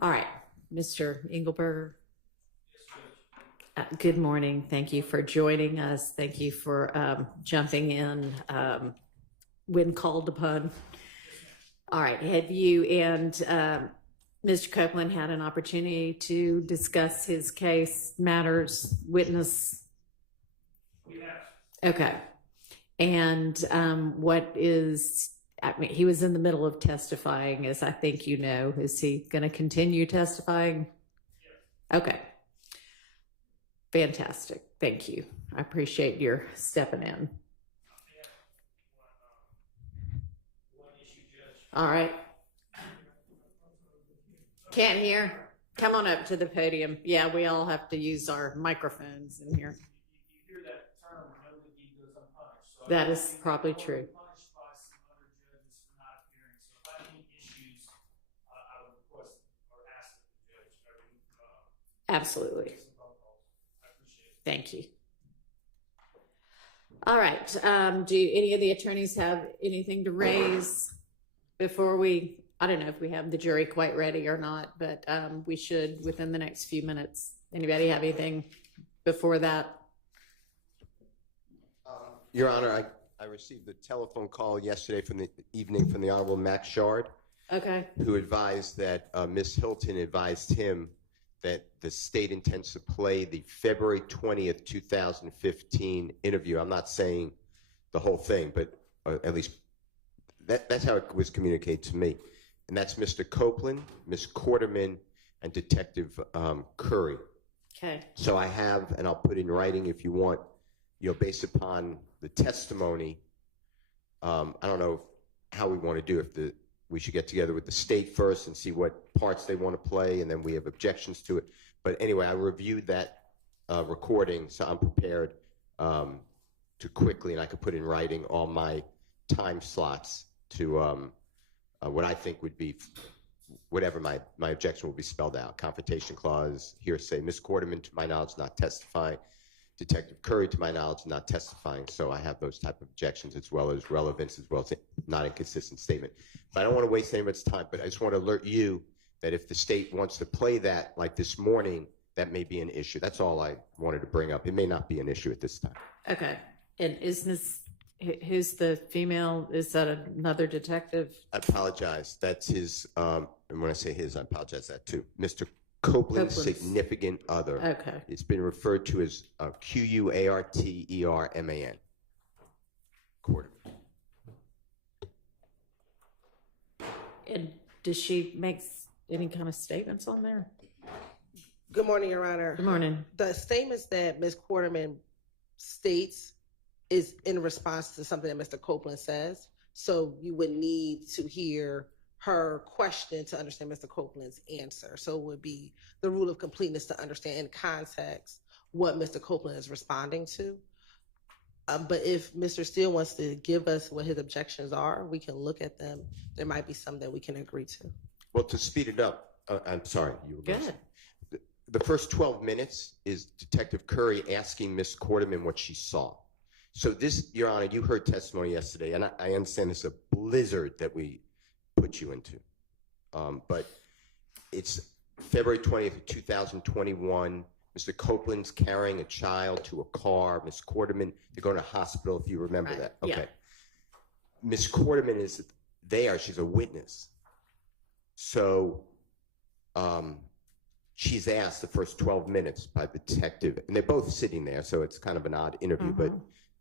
All right, Mr. Engelberger. Good morning. Thank you for joining us. Thank you for jumping in when called upon. All right, have you and Mr. Copeland had an opportunity to discuss his case, matters, witness? We have. Okay. And what is, I mean, he was in the middle of testifying, as I think you know. Is he going to continue testifying? Yes. Okay. Fantastic. Thank you. I appreciate your stepping in. One issue, Judge. All right. Can't hear? Come on up to the podium. Yeah, we all have to use our microphones in here. You hear that term, no good deed goes unpunished. So that is probably true. Punished by some other judges for not appearing. So if I have any issues, I would request or ask the judge. Absolutely. Some phone calls. I appreciate it. Thank you. All right. Do any of the attorneys have anything to raise before we, I don't know if we have the jury quite ready or not, but we should within the next few minutes. Anybody have anything before that? Your Honor, I received a telephone call yesterday from the evening from the Honorable Max Shard, Okay. who advised that Ms. Hilton advised him that the state intends to play the February 20th, 2015 interview. I'm not saying the whole thing, but at least that's how it was communicated to me. And that's Mr. Copeland, Ms. Quarterman, and Detective Curry. Okay. So I have, and I'll put in writing if you want, based upon the testimony, I don't know how we want to do it. We should get together with the state first and see what parts they want to play, and then we have objections to it. But anyway, I reviewed that recording, so I'm prepared to quickly, and I could put in writing all my time slots to what I think would be, whatever my objection will be spelled out. Confrontation clause, hearsay. Ms. Quarterman, to my knowledge, not testifying. Detective Curry, to my knowledge, not testifying. So I have those type of objections, as well as relevance, as well as not inconsistent statement. But I don't want to waste anybody's time, but I just want to alert you that if the state wants to play that like this morning, that may be an issue. That's all I wanted to bring up. It may not be an issue at this time. Okay. And is this, who's the female? Is that another detective? I apologize. That's his, and when I say his, I apologize that too. Mr. Copeland's significant other. Okay. It's been referred to as Quarterman. Quarterman. And does she make any kind of statements on there? Good morning, Your Honor. Good morning. The statements that Ms. Quarterman states is in response to something that Mr. Copeland says. So you would need to hear her question to understand Mr. Copeland's answer. So it would be the rule of completeness to understand in context what Mr. Copeland is responding to. But if Mr. Steele wants to give us what his objections are, we can look at them. There might be some that we can agree to. Well, to speed it up, I'm sorry. You were Good. The first 12 minutes is Detective Curry asking Ms. Quarterman what she saw. So this, Your Honor, you heard testimony yesterday, and I understand it's a blizzard that we put you into. But it's February 20th, 2021. Mr. Copeland's carrying a child to a car. Ms. Quarterman, they're going to hospital, if you remember that. Okay. Yeah. Ms. Quarterman is there. She's a witness. So she's asked the first 12 minutes by the detective, and they're both sitting there, so it's kind of an odd interview, but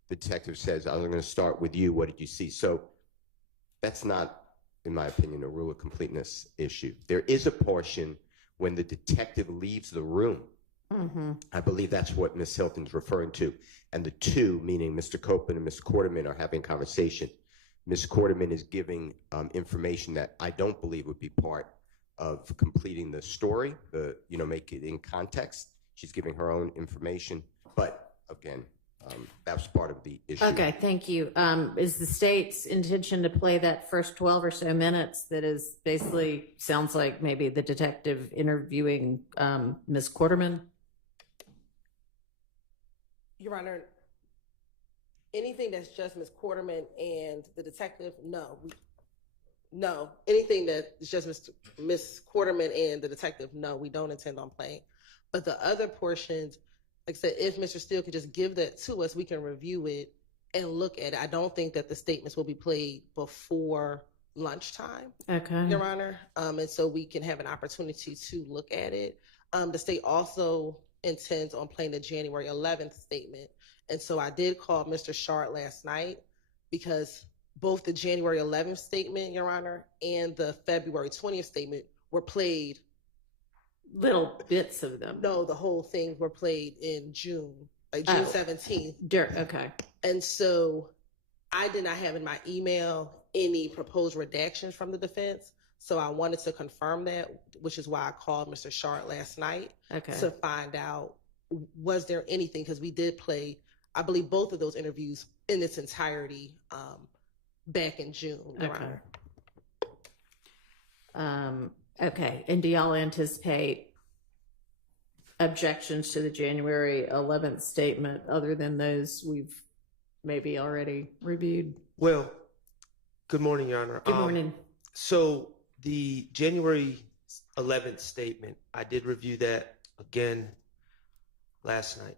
the detective says, I'm going to start with you. What did you see? So that's not, in my opinion, a rule of completeness issue. There is a portion when the detective leaves the room. I believe that's what Ms. Hilton's referring to. And the two, meaning Mr. Copeland and Ms. Quarterman, are having conversation. Ms. Quarterman is giving information that I don't believe would be part of completing the story, make it in context. she's giving her own information. But again, that was part of the issue. Okay, thank you. Is the state's intention to play that first 12 or so minutes that is basically, sounds like maybe the detective interviewing Ms. Quarterman? Your Honor, anything that's just Ms. Quarterman and the detective, no. No. Anything that is just Ms. Quarterman and the detective, no, we don't intend on playing. But the other portions, like I said, if Mr. Steele could just give that to us, we can review it and look at it. I don't think that the statements will be played before lunchtime, Okay. Your Honor. And so we can have an opportunity to look at it. The state also intends on playing the January 11th statement. And so I did call Mr. Shard last night because both the January 11th statement, Your Honor, and the February 20th statement were played. Little bits of them. No, the whole thing were played in June, like June 17th. Okay. And so I did not have in my email any proposed redactions from the defense. So I wanted to confirm that, which is why I called Mr. Shard last night to find out, was there anything, because we did play, I believe, both of those interviews in its entirety back in June, Your Honor. Okay, and do y'all anticipate objections to the January 11th statement other than those we've maybe already reviewed? Well, good morning, Your Honor. Good morning. So the January 11th statement, I did review that again last night.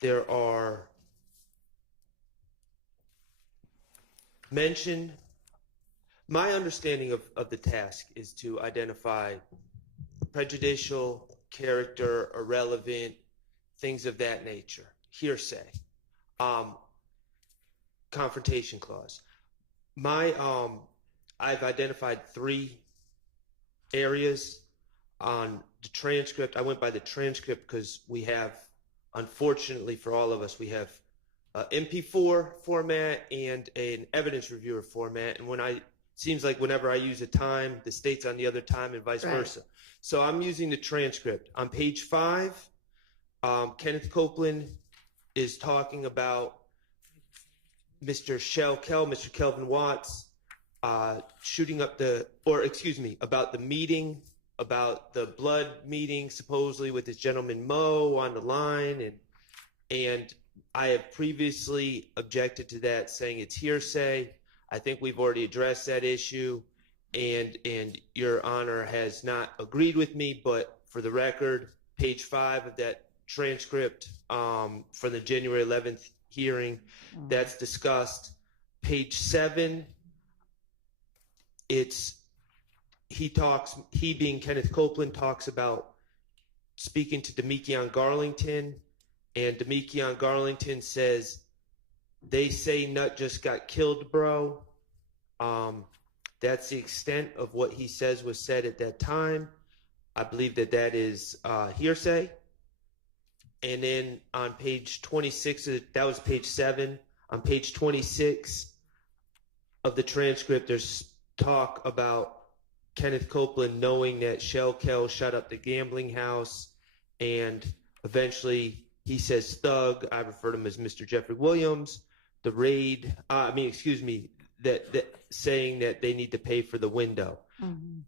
There are mentioned, my understanding of the task is to identify prejudicial, character, irrelevant, things of that nature, hearsay, confrontation clause. I've identified 3 areas on the transcript. I went by the transcript because we have, unfortunately for all of us, we have MP4 format and an evidence reviewer format. And seems like whenever I use a time, the state's on the other time and vice versa. So I'm using the transcript. On page 5, Kenneth Copeland is talking about Mr. Mr. Kelvin Watts, shooting up about the meeting, about the blood meeting supposedly with this gentleman Mo on the line, and I have previously objected to that, saying it's hearsay. I think we've already addressed that issue, and Your Honor has not agreed with me, but for the record, page 5 of that transcript for the January 11th hearing, that's discussed. Page 7, he being Kenneth Copeland talks about speaking to Demekion Garlington, and Demekion Garlington says, "They say Nut just got killed, bro." That's the extent of what he says was said at that time. I believe that is hearsay. And then on page 26, that was page 7. On page 26 of the transcript, there's talk about Kenneth Copeland knowing that Shell Kell shut up the gambling house, and eventually he says thug. I refer to him as Mr. Jeffery Williams. The raid, that saying that they need to pay for the window.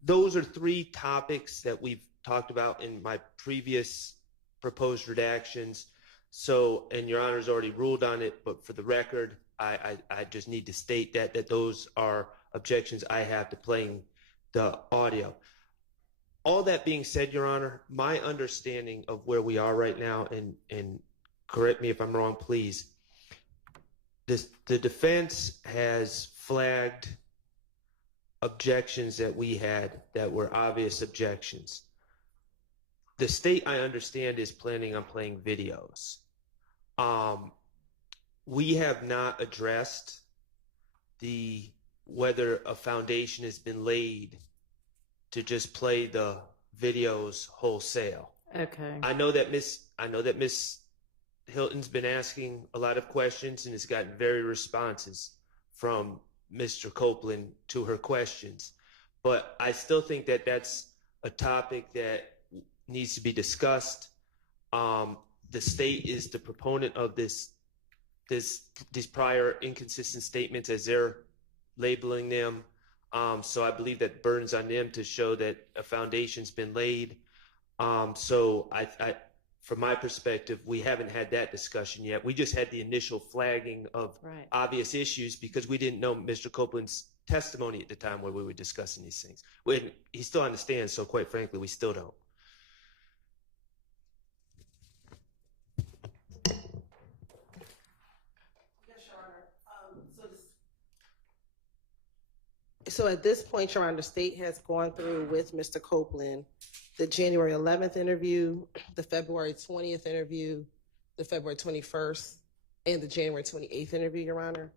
Those are 3 topics that we've talked about in my previous proposed redactions. So, and Your Honor's already ruled on it, but for the record, I just need to state that those are objections I have to playing the audio. All that being said, Your Honor, my understanding of where we are right now, and correct me if I'm wrong, please, the defense has flagged objections that we had that were obvious objections. The state, I understand, is planning on playing videos. We have not addressed whether a foundation has been laid to just play the videos wholesale. Okay. I know that Miss Hilton's been asking a lot of questions and has gotten very responses from Mr. Copeland to her questions. But I still think that that's a topic that needs to be discussed. The state is the proponent of these prior inconsistent statements as they're labeling them. So I believe that burdens on them to show that a foundation's been laid. So from my perspective, we haven't had that discussion yet. We just had the initial flagging of Right. obvious issues because we didn't know Mr. Copeland's testimony at the time where we were discussing these things. He still understands, so quite frankly, we still don't. So at this point, Your Honor, the state has gone through with Mr. Copeland the January 11th interview, the February 20th interview, the February 21st, and the January 28th interview, Your Honor.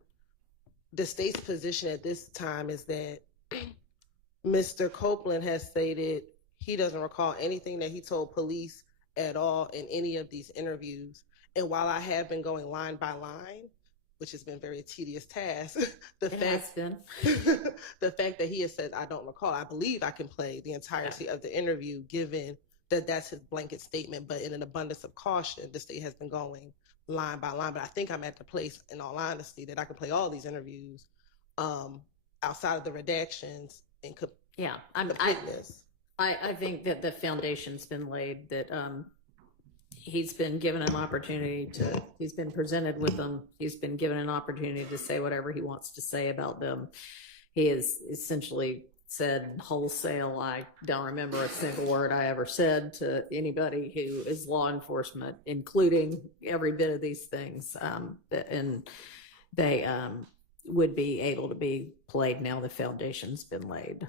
The state's position at this time is that Mr. Copeland has stated he doesn't recall anything that he told police at all in any of these interviews. And while I have been going line by line, which has been a very tedious task, the fact that he has said, I don't recall, I believe I can play the entirety of the interview, given that that's his blanket statement. But in an abundance of caution, the state has been going line by line. But I think I'm at the place, in all honesty, that I can play all these interviews outside of the redactions and completeness. I think that the foundation's been laid, that he's been given an opportunity he's been presented with them. He's been given an opportunity to say whatever he wants to say about them. He has essentially said wholesale, I don't remember a single word I ever said to anybody who is law enforcement, including every bit of these things. And they would be able to be played now the foundation's been laid.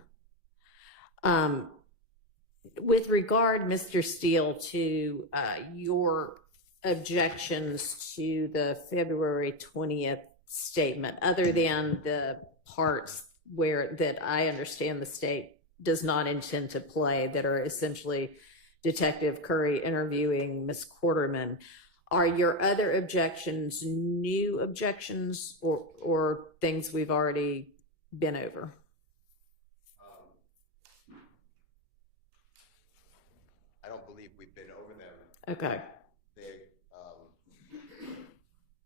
With regard, Mr. Steele, to your objections to the February 20th statement, other than the parts that I understand the state does not intend to play, that are essentially Detective Curry interviewing Ms. Quarterman, are your other objections new objections or things we've already been over? I don't believe we've been over them. Okay.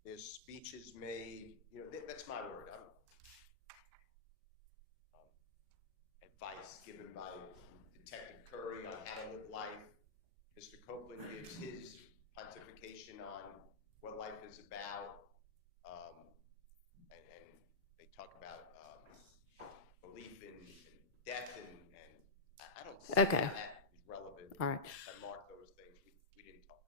There's speeches made, that's my word. Advice given by Detective Curry on how to live life. Mr. Copeland gives his pontification on what life is about. And they talk about belief in death, and I don't see how that is relevant. All right. I marked those things. We didn't talk.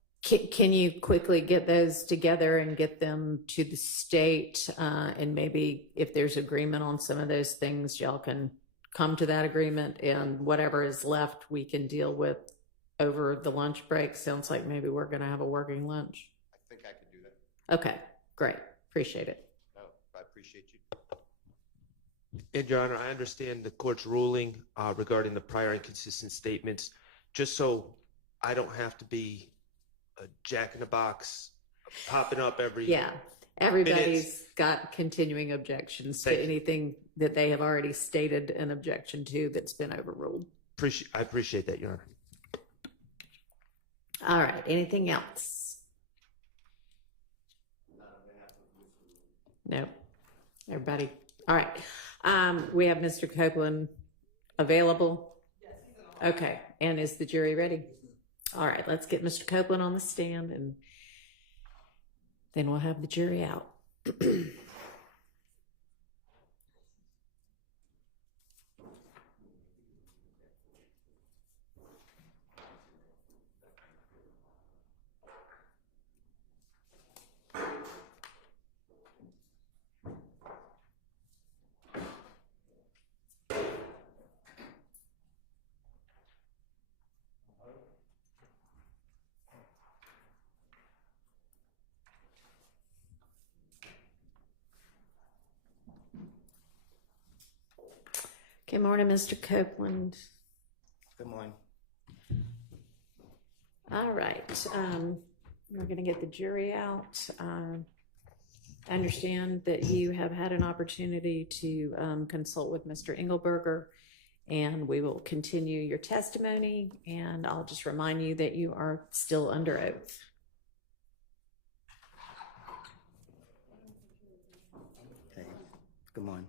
Can you quickly get those together and get them to the state? And maybe if there's agreement on some of those things, y'all can come to that agreement, and whatever is left we can deal with over the lunch break. Sounds like maybe we're going to have a working lunch. I think I could do that. Okay, great. Appreciate it. No, I appreciate you. And Your Honor, I understand the court's ruling regarding the prior inconsistent statements. Just so I don't have to be a jack in the box popping up every. Yeah, everybody's got continuing objections to anything that they have already stated an objection to that's been overruled. I appreciate that, Your Honor. All right, anything else? No. Everybody? All right. We have Mr. Copeland available? Yes, he's in the hall. Okay, and is the jury ready? All right, let's get Mr. Copeland on the stand, and then we'll have the jury out. Good morning, Mr. Copeland. Good morning. All right, we're going to get the jury out. I understand that you have had an opportunity to consult with Mr. Engelberger, and we will continue your testimony, and I'll just remind you that you are still under oath. Okay, come on.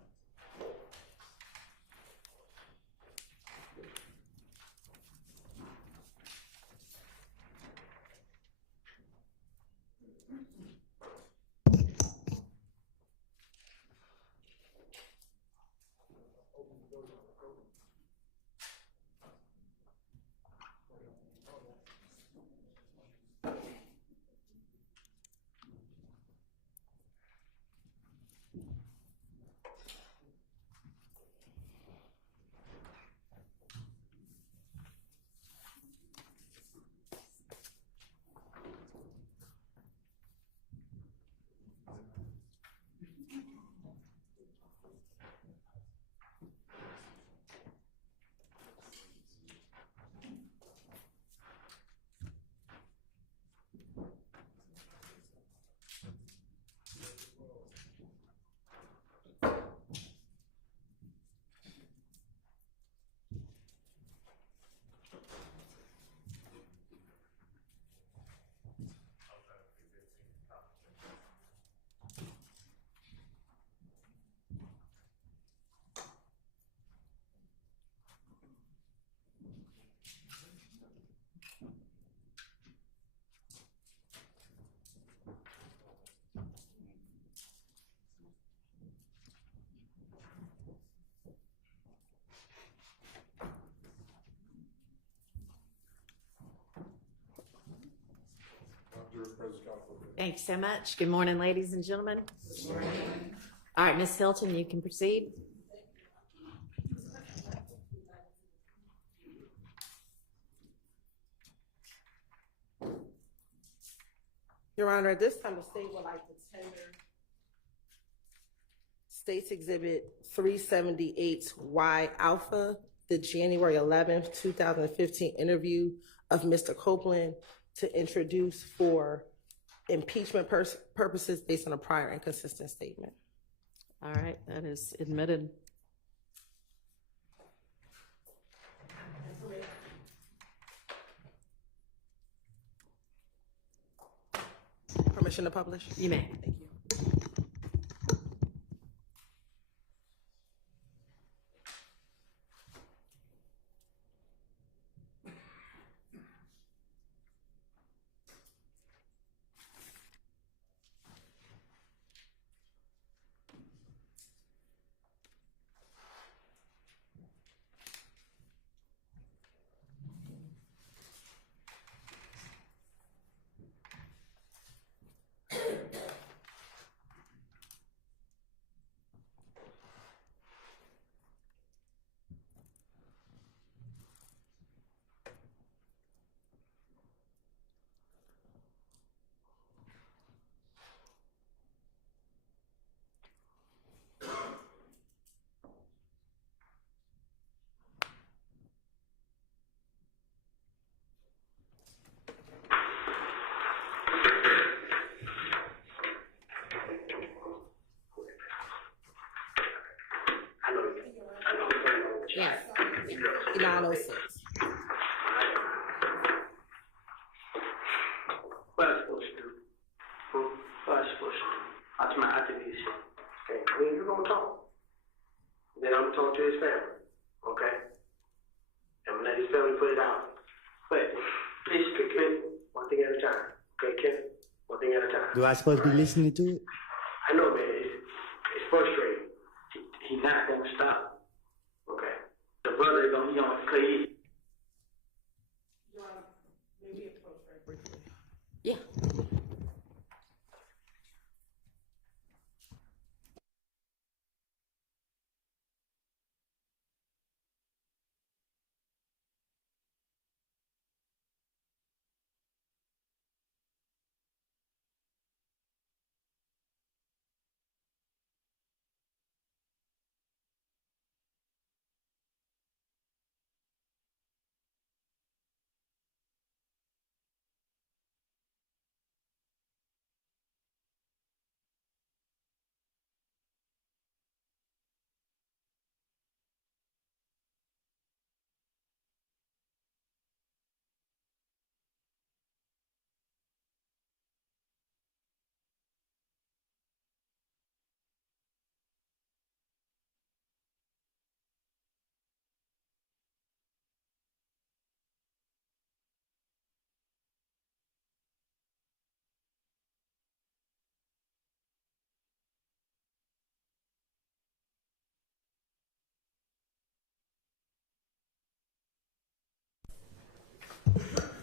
Thank you so much. Good morning, ladies and gentlemen. All right, Ms. Hilton, you can proceed. Your Honor, at this time, the state would like to tender State's Exhibit 378Y Alpha, the January 11th, 2015 interview of Mr. Copeland to introduce for impeachment purposes based on a prior inconsistent statement. All right, that is admitted. Permission to publish? You may. Thank you. Yeah. 906. What am I supposed to do? What am I supposed to do? That's my activation. Okay, when you gonna talk? Then I'm gonna talk to his family. Okay? I'm gonna let his family put it out. But please, Ken, one thing at a time. Okay, Ken? One thing at a time. Do I supposed to be listening to it? I know, man. It's frustrating. He's not gonna stop. Okay? The brother is gonna play. Maybe approach very briefly. Yeah.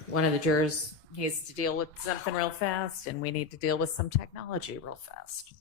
one of the jurors needs to deal with something real fast, and we need to deal with some technology real fast.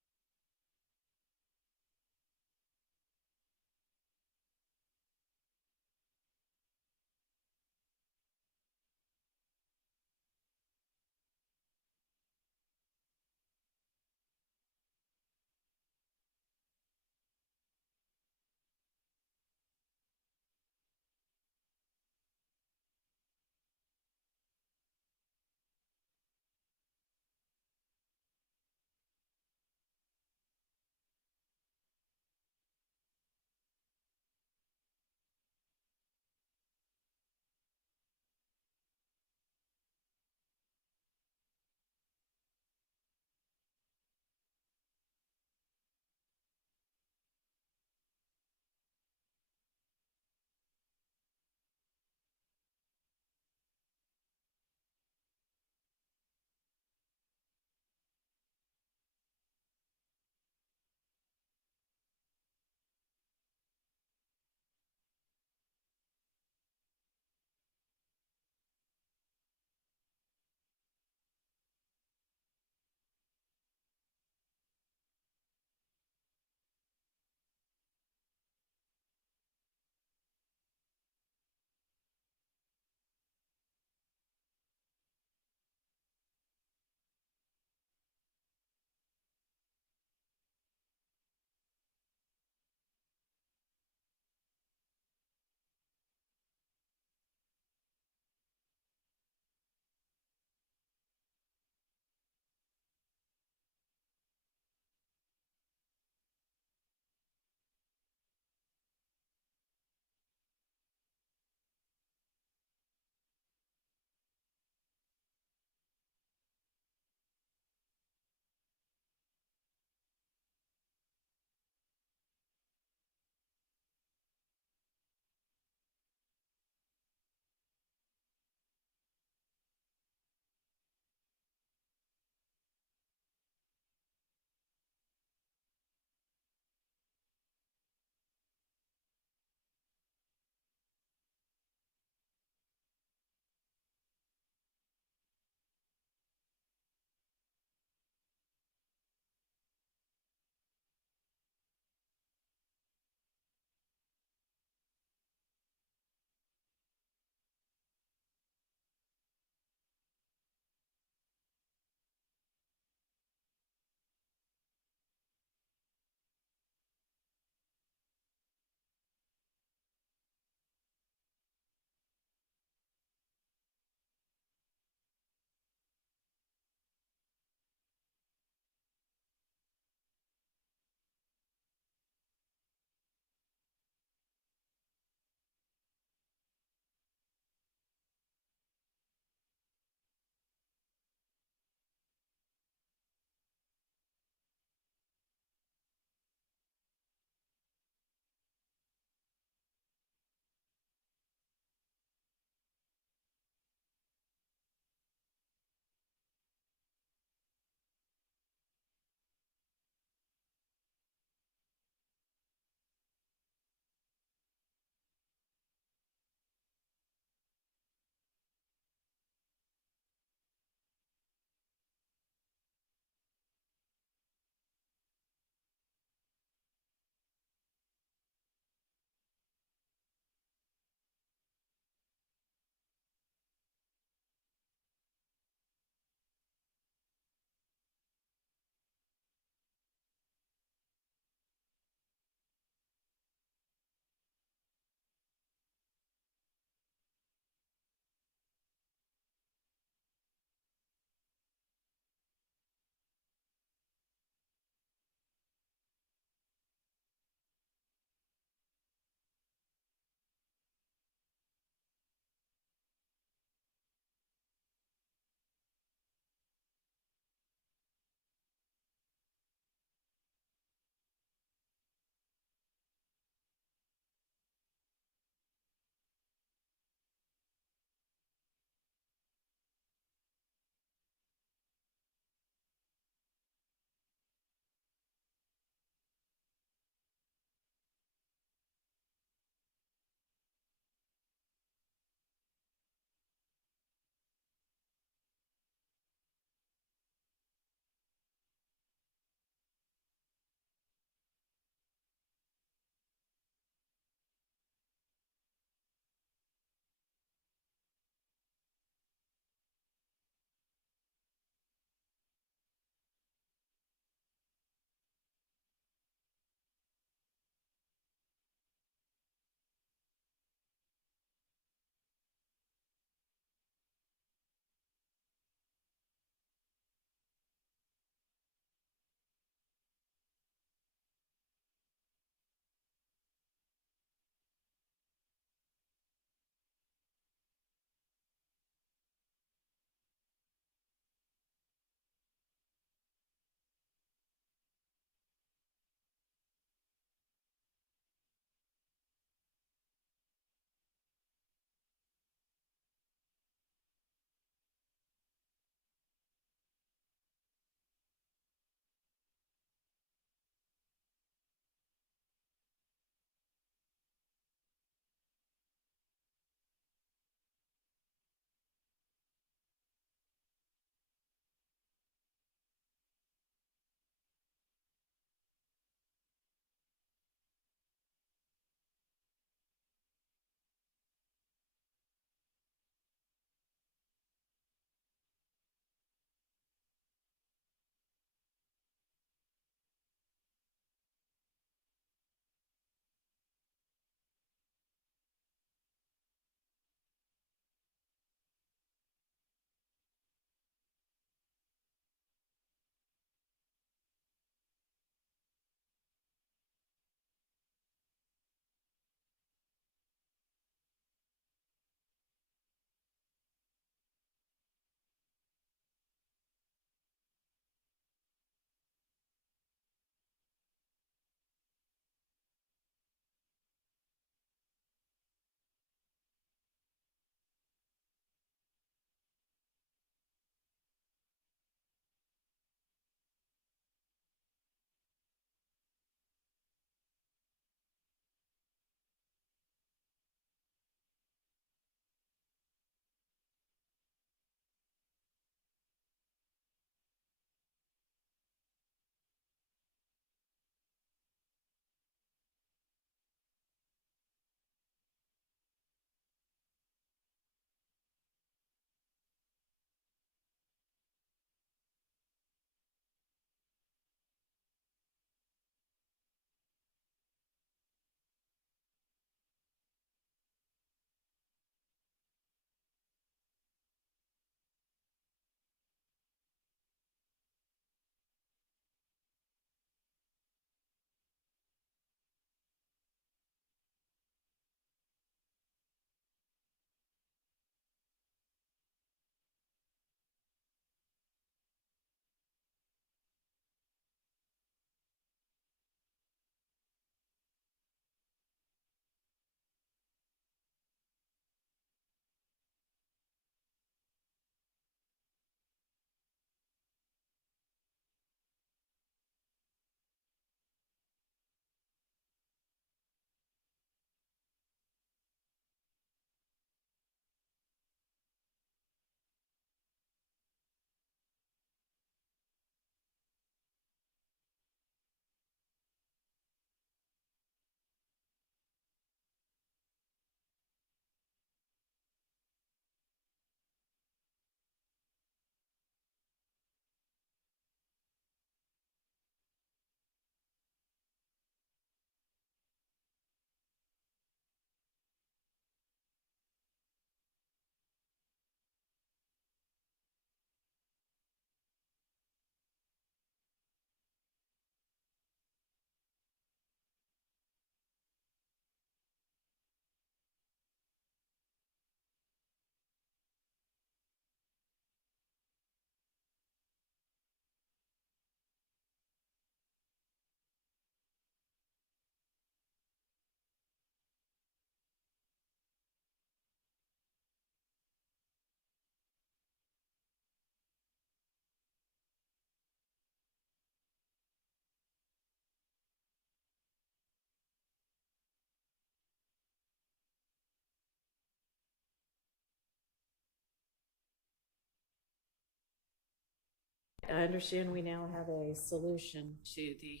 I understand we now have a solution to the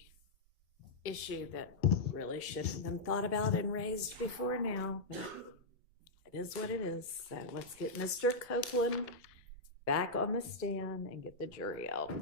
issue that really should have been thought about and raised before now. But it is what it is. So let's get Mr. Copeland back on the stand and get the jury out.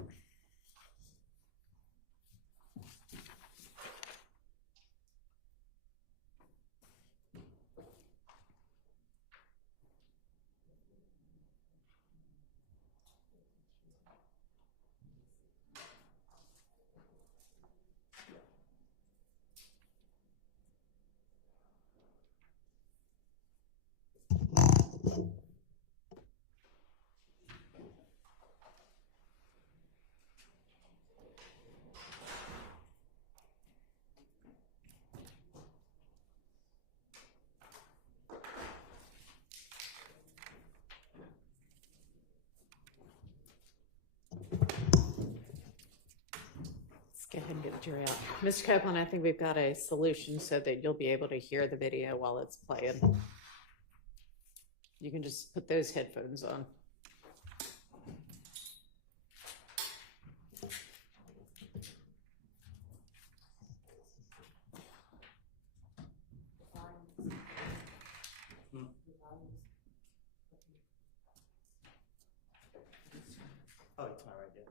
Go ahead and get the jury out. Mr. Copeland, I think we've got a solution so that you'll be able to hear the video while it's playing. You can just put those headphones on. Oh, it's not right there.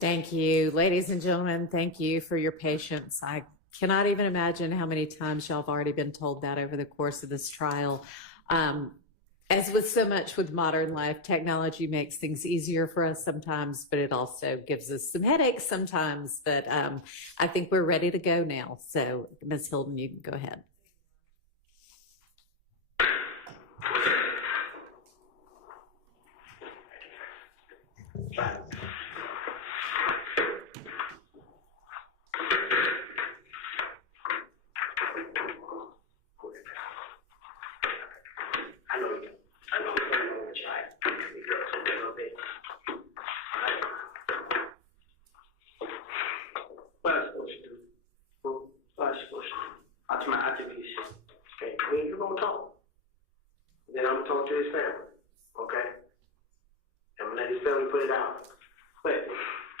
Thank you, ladies and gentlemen. Thank you for your patience. I cannot even imagine how many times y'all have already been told that over the course of this trial. As with so much with modern life, technology makes things easier for us sometimes, but it also gives us some headaches sometimes. But I think we're ready to go now. So, Ms. Hilton, you can go ahead. Right. I know you. I know what you're right. You girls a little bit. Right. What am I supposed to do? What am I supposed to do? That's my activation. Okay, when you gonna talk? Then I'm gonna talk to his family. Okay? I'm gonna let his family put it out. But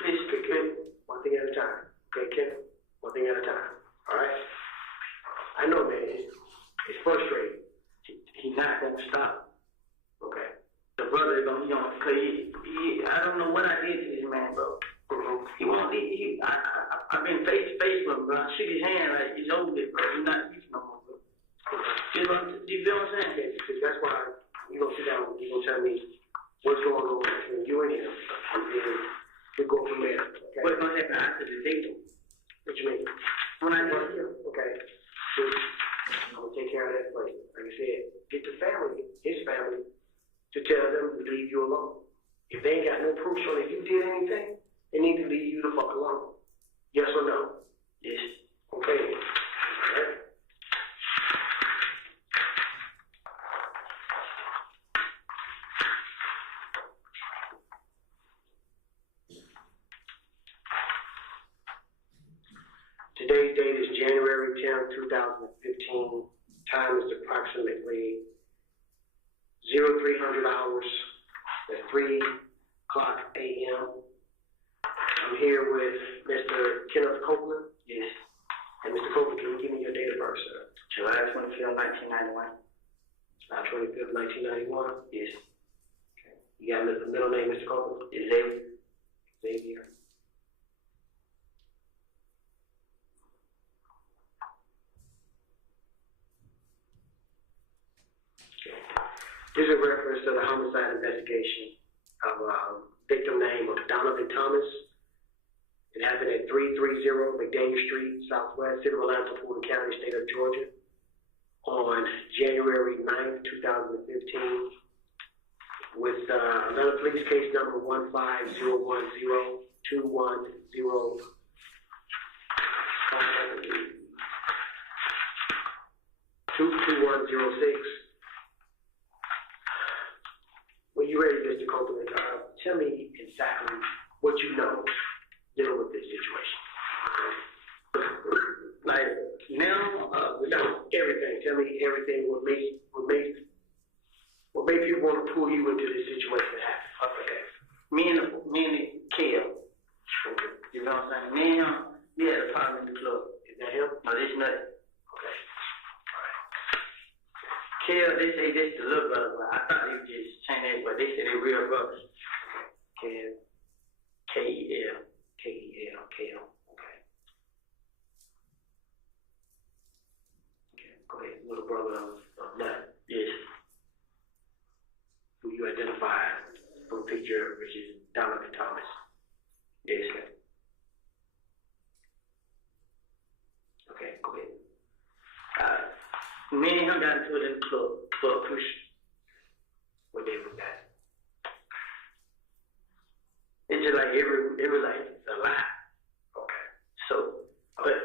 please, Kim, one thing at a time. Okay, Kim? One thing at a time. Alright? I know, man, it's frustrating. He's not gonna stop. Okay? The brother is gonna, cause I don't know what I did to this man, bro. He won't, I've been face to face with him, bro. I shook his hand like it's over with, bro. He's not beefing no more, bro. You feel what I'm saying? Because that's why you gonna sit down and you gonna tell me what's going on between you and him, and then we go from there. Okay? What's gonna happen after the date? What you mean? When I get here, okay. So, I'm gonna take care of that for you. Like I said, get the family, his family, to tell them to leave you alone. If they ain't got no proof showing that you did anything, they need to leave you the fuck alone. Yes or no? Yes. Okay. All right. Today's date is January 10th, 2015. Time is approximately 0300 hours at 3 o'clock a.m. I'm here with Mr. Kenneth Copeland. Yes. And Mr. Copeland, can you give me your date of birth, sir? July 25th, 1991. July 25th, 1991? Yes. Okay. You got a middle name, Mr. Copeland? Xavier. Xavier. This is a reference to the homicide investigation of victim name of Donovan Thomas. It happened at 330 McDaniel Street, Southwest, City of Atlanta, Fulton County, State of Georgia, on January 9th, 2015, with Atlanta Police Case number 1502106. When you're ready, Mr. Copeland, tell me exactly what you know dealing with this situation. Like now, we know everything. Tell me everything. What made you want to pull you into this situation to happen? Okay. Me and Kale. You know what I'm saying? Me and him, we had a problem in the club. Is that him? No, this nothing. Okay. Kale, they say this the little brother, but I thought they would just change it, but they say they real brothers. Kale. K-E-L. K-E-L. Kale. Okay. Okay. Go ahead. Little brother of nothing. Yes. Who you identified from a picture, which is Donovan Thomas. Yes, sir. Okay, go ahead. Me and him got into it in the club push. What day was that? It's just like every like a lot. Okay. So, but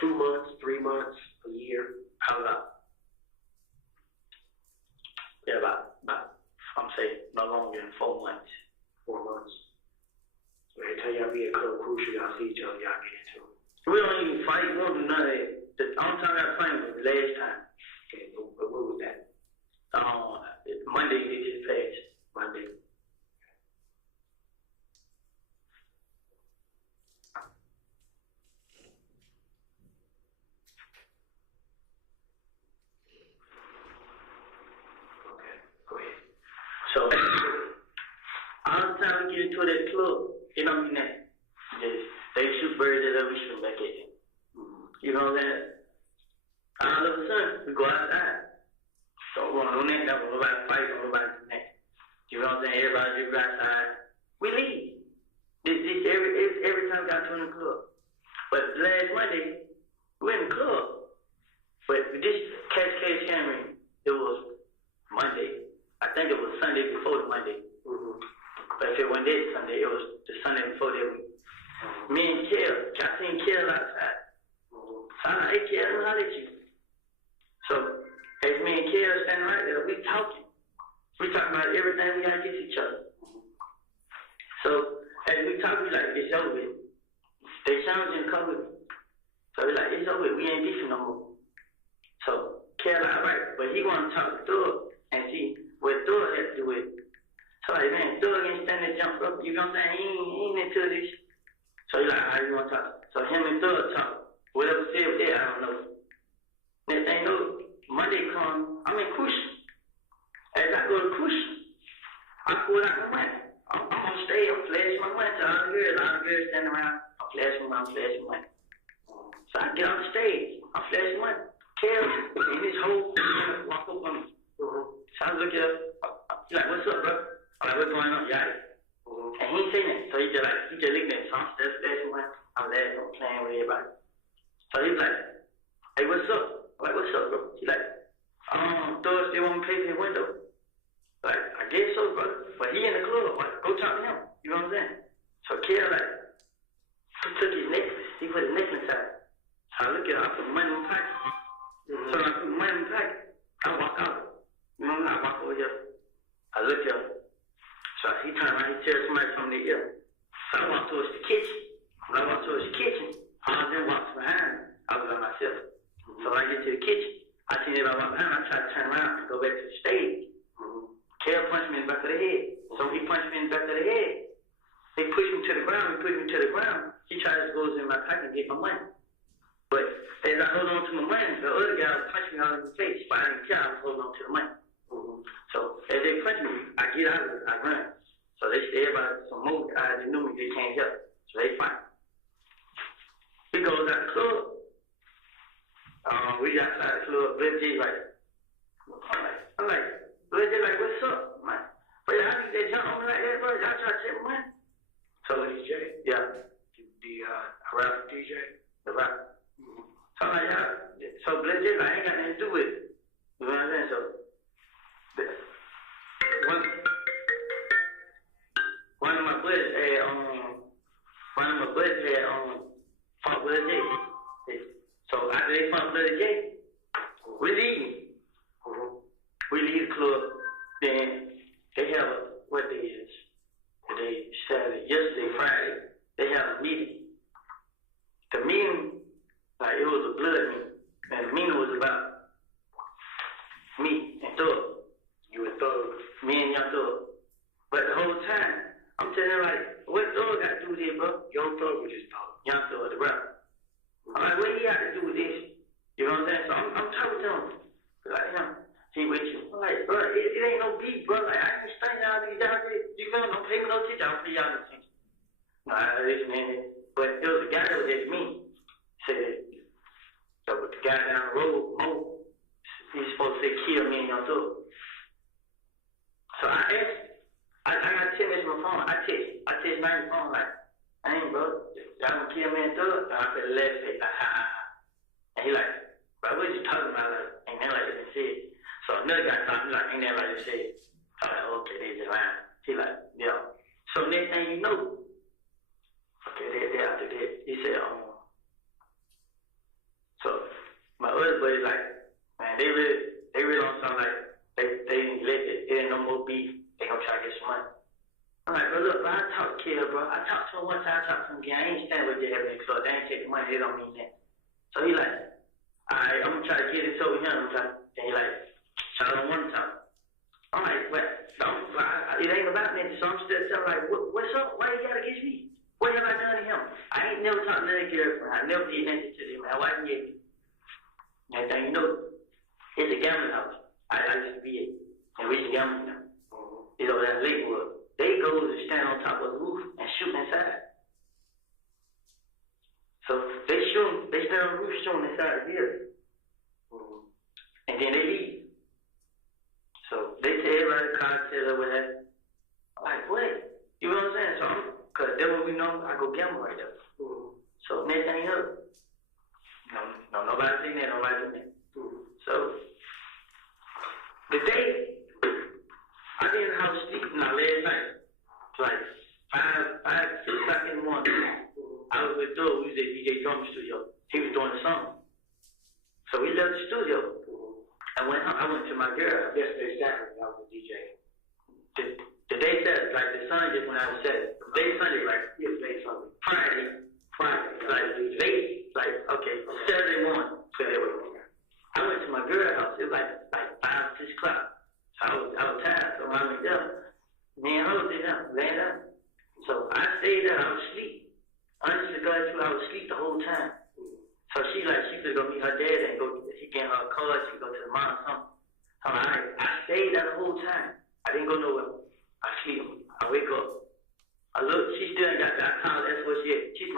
2 months, 3 months, a year? how about? Yeah, about I'm saying no longer than 4 months. 4 months. So every time y'all be at Club Crucial, y'all see each other, y'all get into it. We don't even fight, we don't do none of that. The only time I fight was the last time. Okay, but what was that? Monday they just passed. Monday. Okay, go ahead. So, all the time we get into that club, it don't mean that. They shoot birds at us, we shoot back at them. You know what I'm saying? All of a sudden, we go outside. Don't run on that, don't nobody fight, don't nobody do that. You know what I'm saying? Everybody just go outside. We leave. This every time we got to in the club. But last Monday, we in the club. But this case came in, it was Monday. I think it was Sunday before the Monday. But if it wasn't this Sunday, it was the Sunday before that week. Me and Kel, I seen Kel outside. So I'm like, hey Kel, let me holler at you. So as me and Kel standing right there, we talking. We talking about everything we gotta get each other. So as we talk, we like, it's over with. They challenging cover. So we like, it's over with, we ain't beefing no more. So Kel like, all right, but he wanna talk to Thug and see what Thug has to do with it. So like, man, Thug ain't standing there jump up, you know what I'm saying? He ain't into this. So he like, how you wanna talk? So him and Thug talk. Whatever said with that, I don't know. Next thing you know, Monday come, I'm in Kush. As I go to Kush, I pull out my money. I'm on stage, I'm flashing my money to all the girls standing around. I'm flashing money. So I get on the stage, I'm flashing money. Kel, and this whole walk up on me. So I look at him, he's like, what's up, bro? I'm like, what's going on? Yeah. And he ain't saying that. So he just looking at me. So I'm still flashing money. I'm laughing, I'm playing with everybody. So he's like, hey, what's up? I'm like, what's up, bro? He's like, Thug still want me to pay for his window. Like, I guess so, bro. But he in the club. Like, go talk to him. You know what I'm saying? So Kel, like, he took his necklace. He put his necklace out. So I look at him. I put money in my pocket. So I put money in my pocket. I walk out. You know, I walk over here. I look at him. So he turned around. He tells somebody from the ear. So I walk towards the kitchen. When I walk towards the kitchen, all of them walks behind me. I was by myself. So when I get to the kitchen, I see everybody walk behind me. I try to turn around and go back to the stage. Kel punched me in the back of the head. So he punched me in the back of the head. They pushed me to the ground. He tried to go in my pocket and get my money. But as I hold on to my money, the other guy was punching me all in the face. But I didn't care. I was holding on to the money. So as they punch me, I get out of it. I run. So they say everybody, some more guys that knew me, they can't help. So they fight. He goes out the club. We got outside the club. Lil G like, I'm like, But they're like, what's up, man? But how you get jump on me like that, bro? Y'all try to take my money. So DJ? Yeah. The rap DJ? The rap. Mm-hmm. So I'm like, yeah. So legit, I ain't got nothing to do with it. You know what I'm saying? So one of my buddies had fought with a J. So after they fought with a J, we leave. We leave the club. Then they have what day is? Today, Saturday. Yesterday, Friday. They have a meeting. The meeting, like it was a blood meeting, and the meeting was about me and Thug. You and Thug. Me and Young Thug. But the whole time, I'm telling her like, what Thug got to do with this, bro? Young Thug was just Thug. Young Thug, the rapper. I'm like, what he got to do with this? You know what I'm saying? So I'm talking to him. Like, he with you. I'm like, bro, it ain't no beef, bro. Like, I ain't staying y'all niggas down here. You know, don't pay me no attention. I'll pay y'all no attention. Nah, listen, man. But there was a guy that was at me. Said, so with the guy down the road, Mo, he's supposed to say, kill me and Young Thug. So I asked, I got 10 minutes on my phone. I text my phone, like, I ain't, bro. Y'all gonna kill me and Thug? And I said, let's say, And he like, bro, what you talking about? Like, ain't that like they said? So another guy talking like, ain't that like they said? I'm like, okay, they just lying. He like, yeah. So next thing you know, okay, they after that, he said, so my other buddy like, man, they really on something like, they neglected, it ain't no more beef, they gonna try to get some money. I'm like, bro, look, bro, I talked to Kill, bro. I talked to him one time, I talked to him again. I ain't standing with the Jeffery Williams, they ain't taking money, they don't mean that. So he like, alright, I'm gonna try to get it over here, and he like, so I don't want to talk. I'm like, well, it ain't about me, so I'm still telling like, what's up? Why you got against me? What have I done to him? I ain't never talked to that girlfriend. I never did nothing to them, man. Why you get me? Next thing you know, it's a gambling house. I used to be it. And we just gambling now. It's over there in Lakewood. They go to stand on top of the roof and shoot inside. So they stand on the roof shooting inside the building. And then they leave. So they tell everybody the car tell her what happened. I'm like, what? You know what I'm saying? So cause that's what we know, I go gamble right there. So next thing you know, nobody seen that, nobody seen that. So the day I did in the house sleeping now last night, like 5, 6 o'clock in the morning. I was with Doe, we was at DJ Drum Studio. He was doing the song. So we left the studio. I went to my girl. Yesterday Saturday, I was a DJ. The day Saturday, like the sun just when I was Saturday. The day Sunday, like yesterday Sunday. Friday, like late, like okay, Saturday morning. I went to my girl's house. It was like 5, 6 o'clock. So I was tired, so I went down. Me and her was there, laying down. So I stayed there. I was asleep. Honestly, God, I was asleep the whole time. So she could go meet her dad and he get her a car, she go to the mom or something. So I stayed there the whole time. I didn't go nowhere. I sleep. I wake up. I look, she still ain't got that. I called, that's where she at. She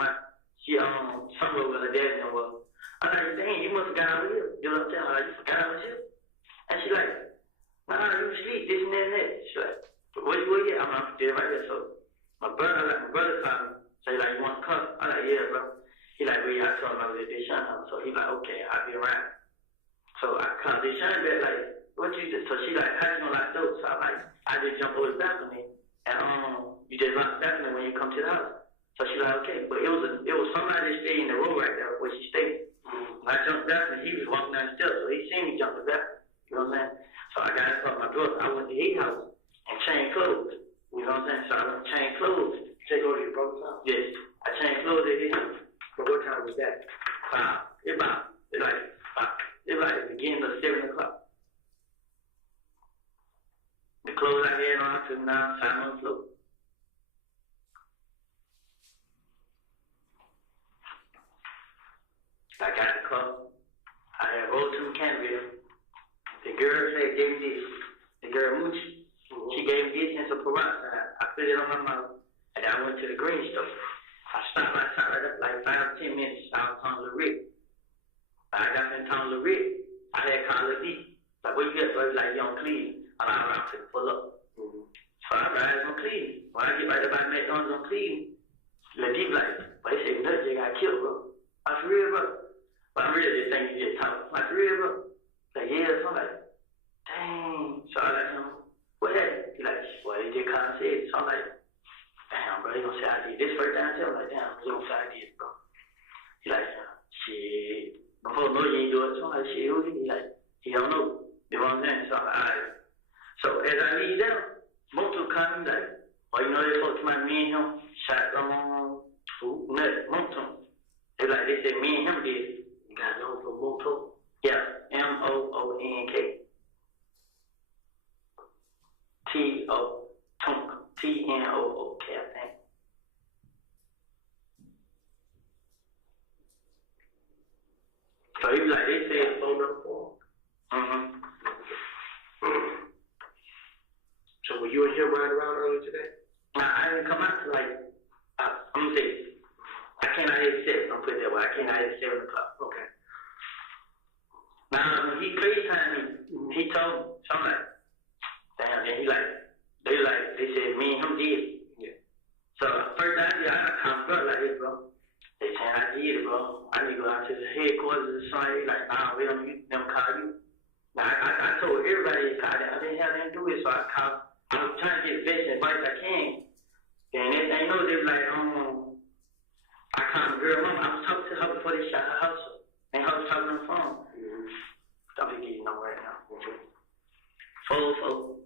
somewhere with her dad and well. I'm like, dang, you must have got out here. You know what I'm saying? I'm like, you forgot I was here? And she like, nah, you sleep, this and that and that. She like, where you at? I'm there right here. So my brother called me. So he like, you want to come? I'm like, yeah, bro. He like, well, yeah, I told him I was at Deshaun house. So he like, okay, I'll be around. So I called Deshaun back like, what you do? So she like, how you gonna lock the door? So I'm like, I just jump over the balcony and you just lock the balcony when you come to the house. So she like, okay, but it was somebody that stayed in the room right there where she stayed. I jumped the balcony, he was walking down the steps, so he seen me jump the balcony. You know what I'm saying? So I got up my door. I went to his house and changed clothes. You know what I'm saying? So I went to change clothes. Take over to your brother's house? Yes. I changed clothes at his house. But what time was that? It's like the beginning of 7 o'clock. The clothes I had on to now, time on the floor. I got the car. I had rolled to Canterville. The girl gave me this. The girl Moochie. She gave me this and some peroxide. I put it on my mouth. And I went to the green store. I stopped outside like 5 or 10 minutes. I was on the Rick. I got in town to Rick. I had called a D. Like, where you at? So he was like, you on Cleveland. allow around to pull up. So I ride on Cleveland. When I get right up by McDonald's on Cleveland, let deep like, but they say, "Nut, you got killed, bro." I'm for real, bro. But I'm really just thinking you just talk. Like, for real, bro. Like, yeah, so I'm like, dang. So I like, what happened? He like, well, he just kind of said. So I'm like, damn, bro, he gonna say I did this first time. I'm like, damn, he gonna say I did, bro. He like, shit. Before no, you ain't do it. So I'm like, shit, who he like? He don't know. You know what I'm saying? So I'm like, all right. So as I leave down, Moto coming like, oh, you know, they folks my me and him shot nut, Moto. They like, they said me and him did. You got known for Moto? Yeah, MOONK. TNOOK, I think. So he was like, they said phone number for him. So were you and him riding around earlier today? Now, I didn't come out to like, I'm gonna say, I came out here at 7, I'm put it that way. I came out here at 7 o'clock. Okay. Now, when he FaceTimed me, he told me, so I'm like, damn, then he like, they said me and him did. Yeah. So, first time I come bro like this, bro. They saying I did it, bro. I need to go out to the headquarters or something. Like, nah, we don't, them call you. Now, I told everybody to call them. I didn't have anything to do with it, so I called. I was trying to get the best advice I can. And they know they was like, I called the girl mom. I was talking to her before they shot her house up. And her was talking on the phone. Don't be getting no right now. Full.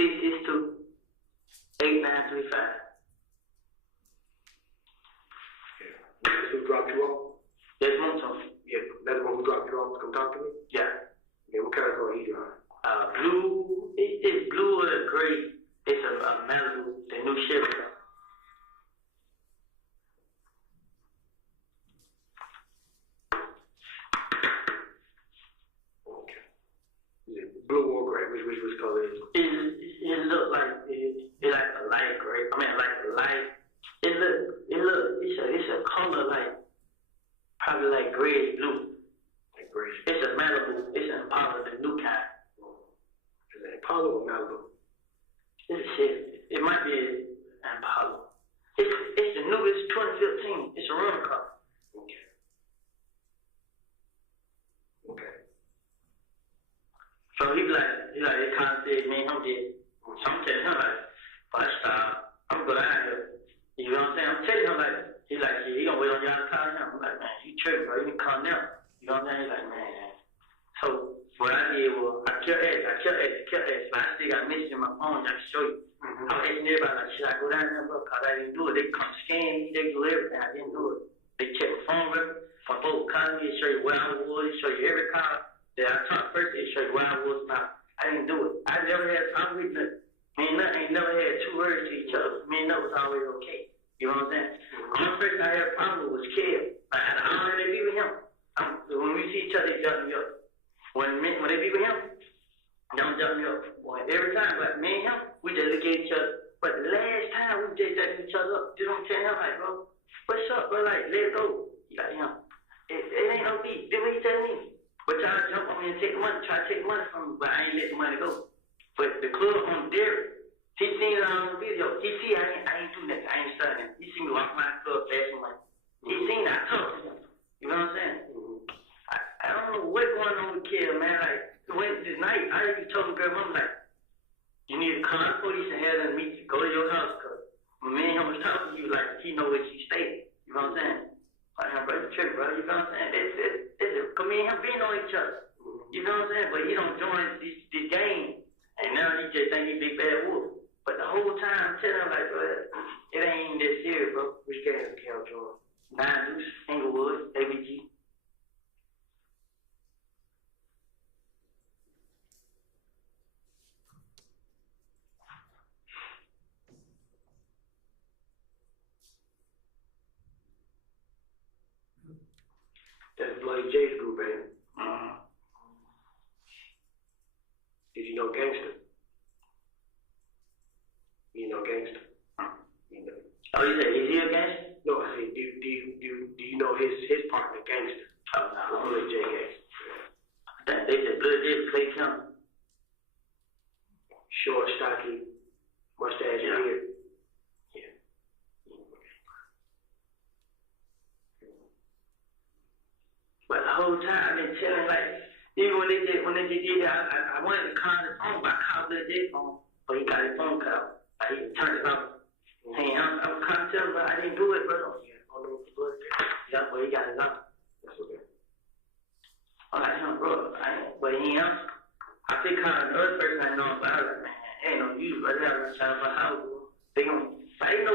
662-8935. That's who dropped you off? That's Moto. Yeah, that's the one who dropped you off to come talk to me? Yeah. Yeah, what kind of car he driving? Blue. It's blue or gray. It's a Malibu, the new Chevy car. Okay. Is it blue or gray? Which color is it? It look like it's like a light gray. I mean, like a light. It's a color like probably like gray blue. Like gray. It's a Malibu. It's an Impala, the new kind. Is it Impala or Malibu? It's a Chevy. It might be an Impala. It's the newest 2015. It's a rental car. Okay. Okay. So he they kind of said, man, I'm dead. So I'm telling him like, first I'm going out here. You know what I'm saying? I'm telling him like, he gonna wait on y'all to call him. I'm like, man, you tripping, bro. You can calm down. You know what I'm saying? He's like, man. So what I did was, I kept asking. But I still got messages in my phone. I can show you. I was asking everybody like, should I go down there, bro? Cause I didn't do it. They come scan me. They do everything. I didn't do it. They check my phone record. My folks call me. They show you where I was. They show you every car that I talked first. They show you where I was. Now I didn't do it. I never had a problem with nothing. Me and nothing ain't never had two words to each other. Me and nothing was always okay. You know what I'm saying? The only person I had a problem with was Kev. I don't really be with him. When we see each other, they jump me up. When they be with him, they don't jump me up. Boy, every time, but me and him, we just look at each other. But the last time, we just jump each other up. You don't tell him like, bro, what's up, bro? Like, let's go. He like, it ain't no beat. Do what you tell me. But y'all jump on me and take the money. Try to take the money from me, but I ain't let the money go. But the club on Derek, he seen it on the video. He see I ain't do nothing. I ain't studying. He see me walk my club flashing money. He seen I talked to him. You know what I'm saying? I don't know what's going on with Kev, man. Like, when this night, I even told the girl, I'm like, you need to call the police and have them meet you. Go to your house, cause when me and him was talking to you, like, he know where you stay. You know what I'm saying? Like, bro, it's a trip, bro. You know what I'm saying? Cause me and him been on each other. You know what I'm saying? But he don't join this game. And now he just think he big bad wolf. But the whole time I'm telling him like, bro, it ain't even that serious, bro. Which game did Cal join? 9 Deuce, Inglewood, ABG. That's Bloody J's group, ain't it? Did you know Gangster? You know Gangster? You know. Oh, you said, is he a gangster? No, I said, do you know his partner, Gangster. Oh, no. Bullet J Gangster. They said Blood did play County. Short, stocky, mustache, Yeah. beard. Yeah. But the whole time I've been telling, like, even when they did that, I wanted to call his phone, but I called Blood J phone, but he got his phone call. Like, he turned it off. Hey, I was calling to him, but I didn't do it, bro. Yeah, but he got it off. That's okay. I'm like, bro, but he ain't answer. I think calling another person I know, but I was like, man, ain't no use, but they have a child for house. They know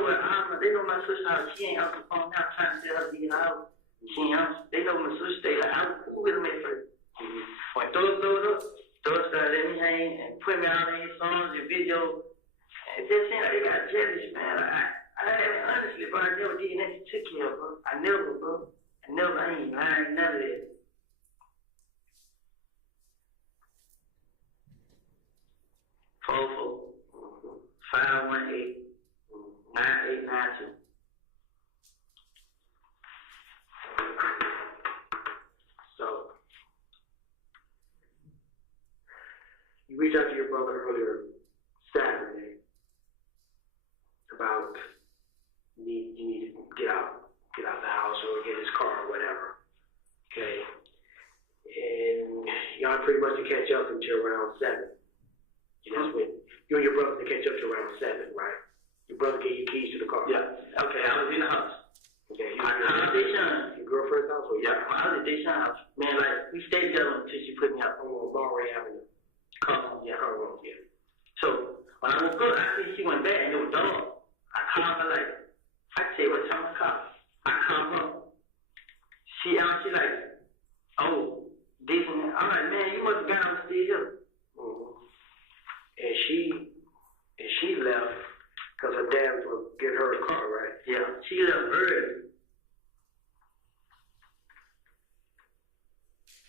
what they know my sister house. She ain't answer the phone now, trying to tell her to get out. She ain't answer. They know my sister stay like, who with me first? When those started letting me hang and put me out in songs and videos, and it just seemed like they got jealous, man. Honestly, bro, I never did nothing took care of, bro. I ain't lying, none of that. Four 518 9892. So, you reached out to your brother earlier Saturday about you need to get out the house or get his car or whatever. Okay. And y'all pretty much to catch up until around 7. That's when you and your brother to catch up to around 7, right? Your brother gave you keys to the car. Yeah. Okay, I was in the house. Okay. I called Deshaun. Your girlfriend's house? Or Yeah, I was at Deshaun's house. Man, like, we stayed together until she put me out. on Monterey Avenue. Yeah. Car yeah. So, when I woke up, I see she went back and it was dog. I called her like, I tell you what time I called. I called her. She like, oh, this and that. I'm like, man, you must have got on the here. Mm-hmm. And she left because her dad was going to get her a car, right? Yeah, she left early.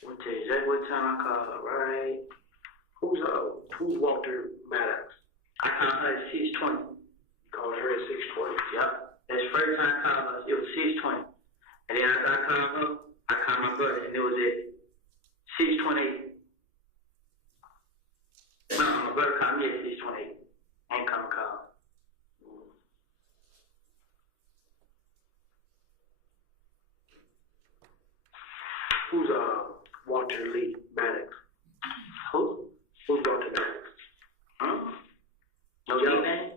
I'll tell you exactly what time I called her, right? Who's Walter Maddox? I called her at 6:20. You called her at 6:20. Yep. That's the first time I called her. It was 6:20. And then after I called her, I called my brother, and it was at 6:28. No, my brother called me at 6:28. I ain't come call. Who's Walter Lee Maddox? Who? Who's Walter Maddox? Huh? No Y'all- nickname?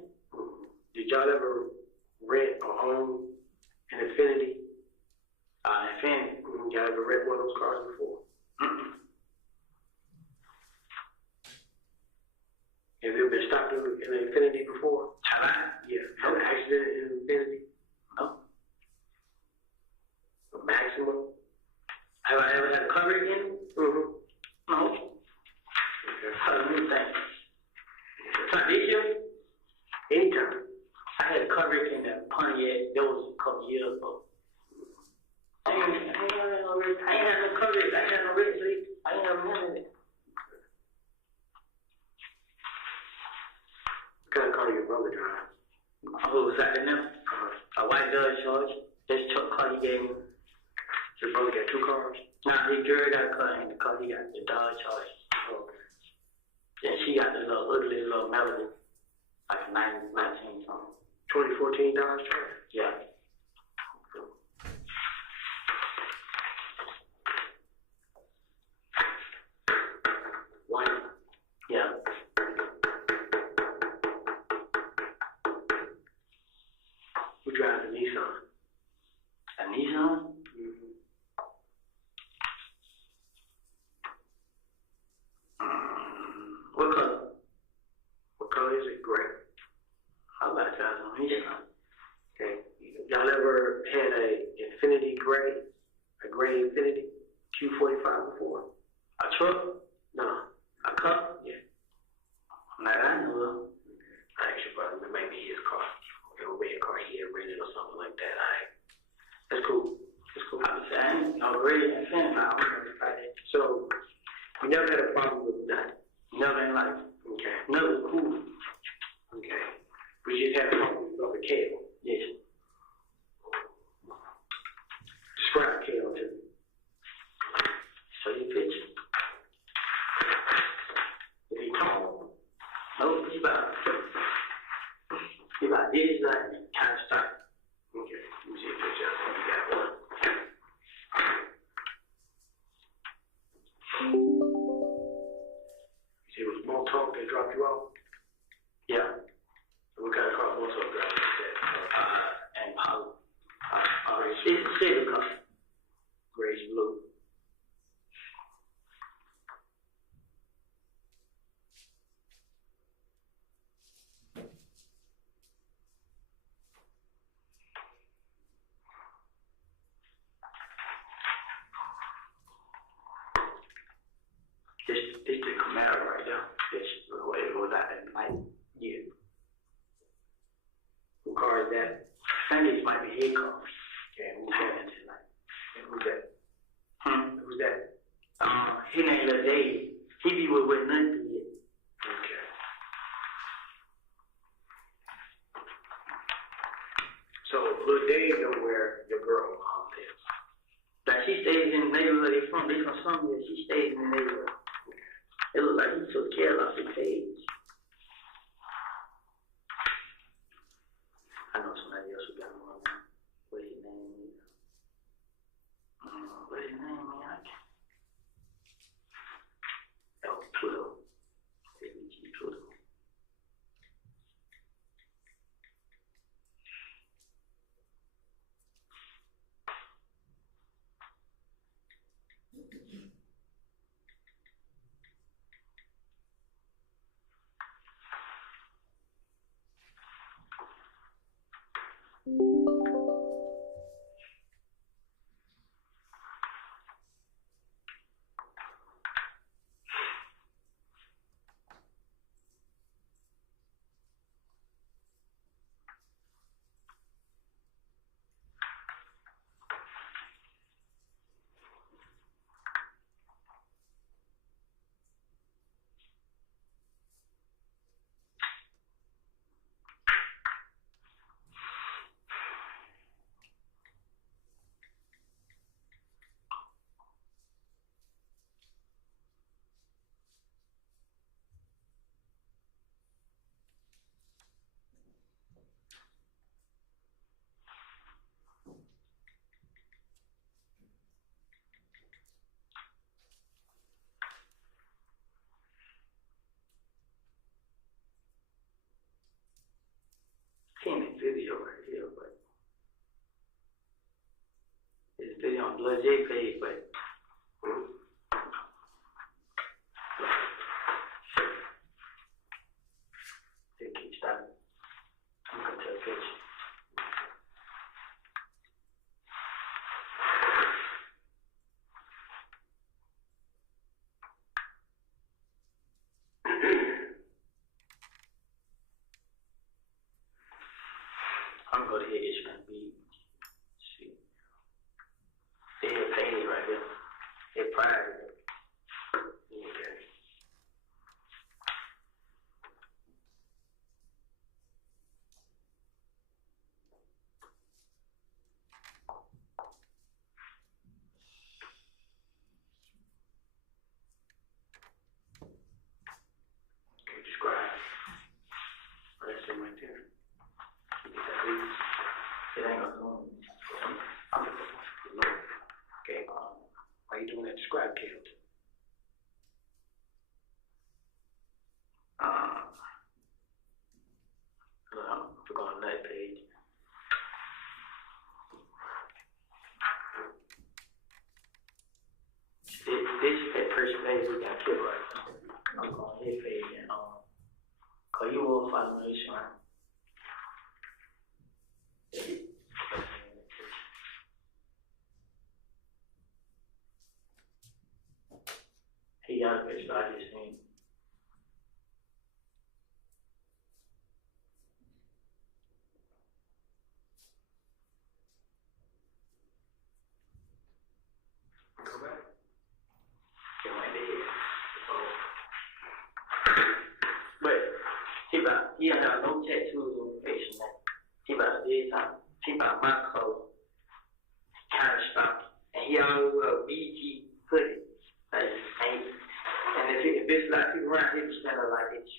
Did y'all ever rent or own an Infinity? Infinity. Y'all ever rent one of those cars before? Mm-mm. Have you ever been stopped in an Infinity before? Have I? Yeah. Had an accident in an Infinity? No. A maximum? Have I ever had a cover again? Mm-hmm. No. Okay. How do you think? So this year, Anytime. I had a cover in the Pontiac. That was a couple years ago. I ain't had no coverage. I ain't had no red sleep. I ain't have none of it. What kind of car do your brother drive? Who was that in them? A white Dodge Charge. That's the car he gave me. Your brother got 2 cars? Nah, he girl got a car in the car. He got the Dodge Charge. Okay. Then she got the little ugly little Melody. Like a 19 something. 2014 Dodge Charger? Yeah. White? Yeah. Who drives a Nissan? A Nissan? Mm-hmm. What color? What color is it? Gray. How about drive a Nissan? Okay. Y'all ever had a Infinity Gray? A gray Infinity Q45 before? A truck? No. A car? Yeah. Not I know of. I actually brother, it might be his car. It would be a car he had rented or something like that. That's cool. That's cool. I was saying, no really, I can't buy it. So, you never had a problem with that? Never in life. Okay. Never cool. Okay. We just had a problem with the cable. Yes. Just It's a city car. Grayish blue. This the Camaro right there. This the way it goes out at night. Yeah. Who car is that? Sundays might be his car. Yeah, who's that tonight? And who's that? Who's that? His name is Dave. He be with nothing yet. Okay. So, Lil Dave know where your girl mom lives. Like she stays in the neighborhood. They from somewhere. She stays in the neighborhood. It look like he took care of his page. I know somebody else who got him on there. What his name is? What his name is? That was Twitter. ABG Twitter. Seen this video right here, but it's video on Blood J page, but it keeps stopping. I'm gonna take a picture. I'm gonna go to his H1B. See. They have paid right here. They private. Okay. Can you describe? That's it right there. It ain't gonna go. Okay, why you doing that describe killed? We're going to that page. This first page we got killed right. I'm going to his page and cause you will find information right. He got a picture I just seen. Come back. It went there. But he don't have no tattoos on his face, man. He about this time. He about my color. Kind of stopped. And he always wear a BG hoodie. Like, and if it's like people around here, you stand up like this.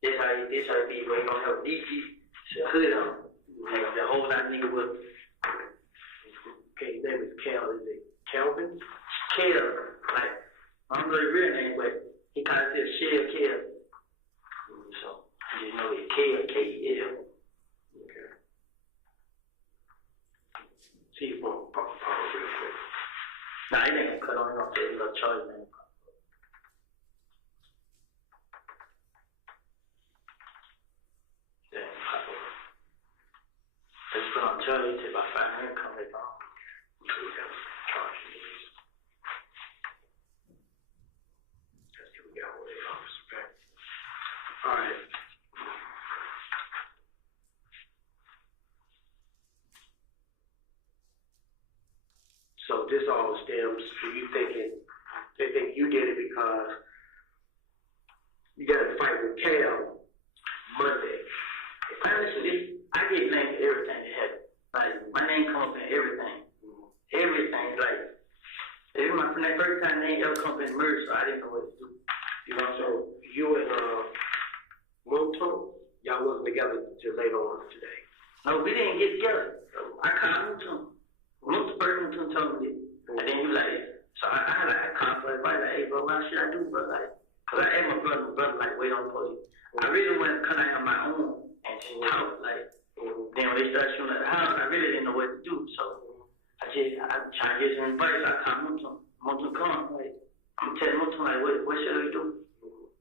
This how it be, where you gonna have a BG hood on. Like the whole lot of nigga with. Okay, his name is Cal. Is it Calvin? Kel. Like, I don't know his real name, but he kind of says Shell Kel. So, you know it's Kel, K-E-L. Okay. See if one pop real quick. Nah, it ain't gonna cut on. It gonna take a little charge, man. Yeah, pop up. Let's put on charge. It take about 5 minutes. Come back on. So we got charge these. Let's see what we got with the office, okay? All right. So this all stems from you thinking, they think you did it because you got to fight with Cal Monday. Honestly, I get named for everything that happened. Like, my name come up in everything. Everything, like, this is my first time name ever come up in murder, so I didn't know what to do. You know, so you and Monto, y'all wasn't together till later on today. No, we didn't get together. So I called him. Most person told me this. And then he was like, so I had like a conflict, like, hey, bro, what should I do, bro? Like, cause I asked my brother, like, wait on police. I really wanted to come out on my own and just talk, like, then when they started shooting at the house, I really didn't know what to do. So I tried to get some advice. I called Monto, come, like, I'm telling Monto, like, what should we do?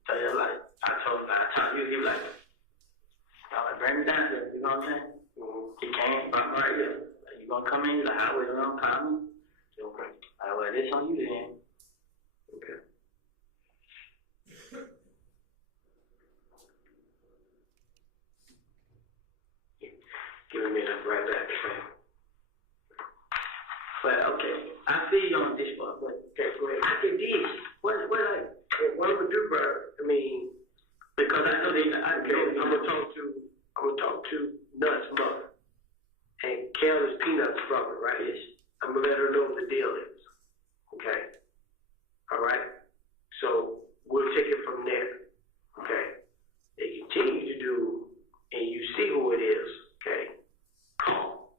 So yeah, like, I told him, I talked to you, he was like, bring me down here, you know what I'm saying? He came, brought me right here. Like, you gonna come in? He's like, I wait around, call me. Okay. Well, this on you then. Okay. Give me a minute, right back, okay? But okay, I feel you on this part, but Okay, go ahead. I can this. What like? What I'm gonna do, bro? I mean, Because I know they, okay, I'm gonna talk to Nuts' mother, and Kel is Peanut's brother, right? Yes. I'm gonna let her know what the deal is. Okay. All right. So we'll take it from there. Okay. They continue to do, and you see who it is. Okay. Call.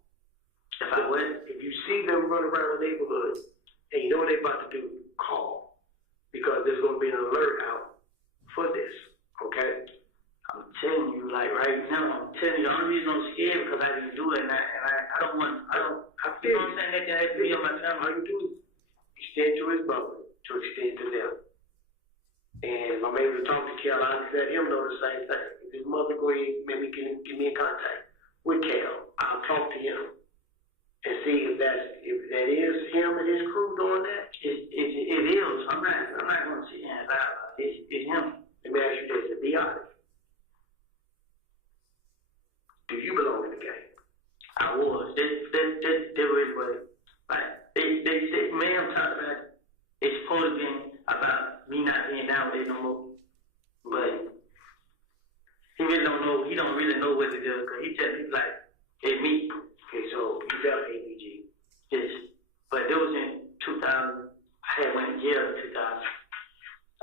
If I would, If you see them run around the neighborhood, and you know what they're about to do, call, because there's gonna be an alert out for this. Okay. I'm telling you, like right now, I'm telling you, the only reason I'm scared because I didn't do it, and I don't want, I you know what I'm saying? That can happen to me on my All family. you do is extend to his brother to extend to them. And if I'm able to talk to Kel, I'll let him know the same thing. If his mother go ahead, maybe can get me in contact with Kel. I'll talk to him and see if that is him and his crew doing that. It is. I'm not going to sit here and lie. It's him. Let me ask you this, to be honest. Do you belong in the game? I was. They really was. Like, they said, man, I'm talking about it. It's supposed to be about me not being down with it no more. But he really don't know. He don't really know what to do. Because he tell people like, hey, me. Okay, so you got ABG. Yes. But it was in 2000. I had went to jail in 2000.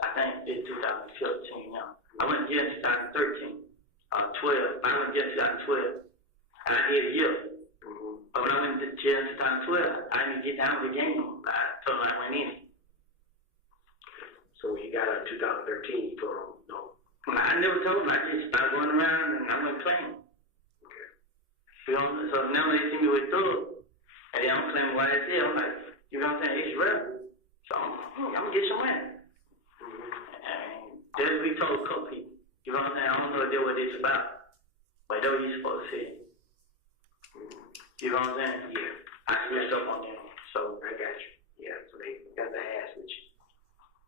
I think it's 2015 now. I went to jail in 2013. 12. I went to jail in 2012. And I did a year. But when I went to jail in 2012, I didn't get down with the game. I told them I went in. So when you got out in 2013, you told him no. I never told them. I just started going around and I went playing. Okay. You know, so now they see me with Thug. And then I'm playing YSL. I'm like, you know what I'm saying? It's real. So I'm going to get some money. And that's what we told a couple people. You know what I'm saying? I don't know what it's about. But that's what you're supposed to say. You know what I'm saying? Yeah. I switched up on them. So I got you. Yeah, so they got the ass with you.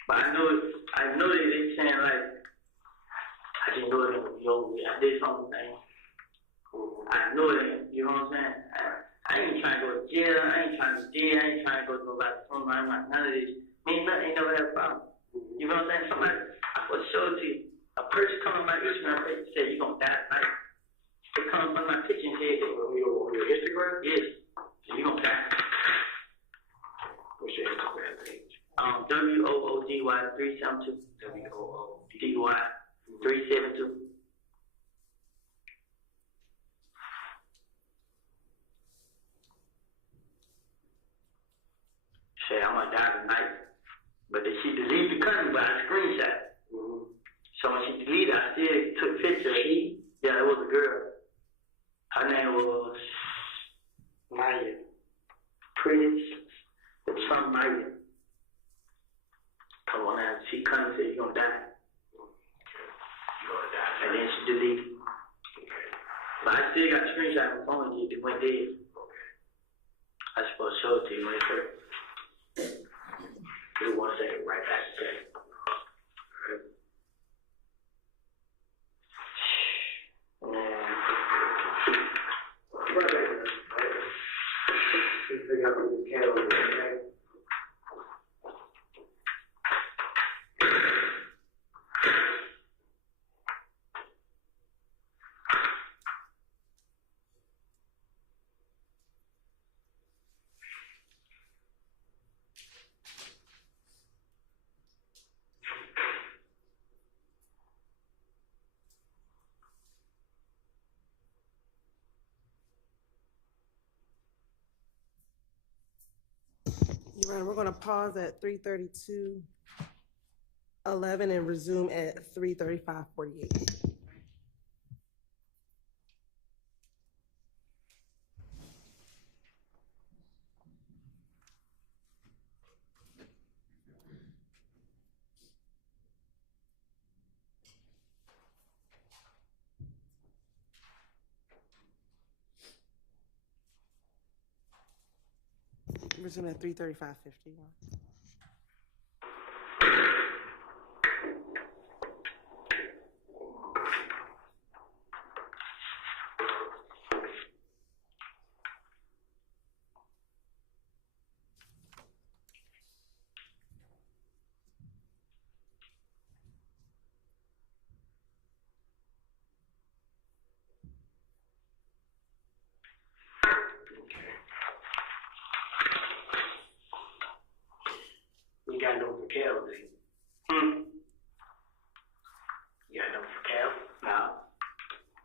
but I know that they saying like I didn't know it was over. I did something. I know it, you know what I'm saying? I ain't trying to go to jail, I ain't trying to steal, I ain't trying to go to nobody's phone, I'm not none of this. Me and nothing ain't never had a problem. You know what I'm saying? Somebody I will show it to you. A person come on my Instagram page and say you gonna die tonight. They come on my picture and say On your Instagram? yes, you gonna die. What's your Instagram page? WOODY 372. WOODY 372. Say I'm gonna die tonight. But then she deleted the country by a screenshot. So when she deleted, I still took pictures. Yeah, it was a girl. Her name was Maya. Chris, with somebody. Come on now, she come and say you're gonna die. You're gonna die. And then she deleted. But I still got screenshot on my phone, it went dead. I supposed to show it to you when it first. Give me 1 second, right back, okay? Right back. You figure out the calendar, okay? Your Honor, we're going to pause at 3:32:11 and resume at 3:35:48. Resume at 3:35:51. You got no for Cal, do you? You got no for Cal? No.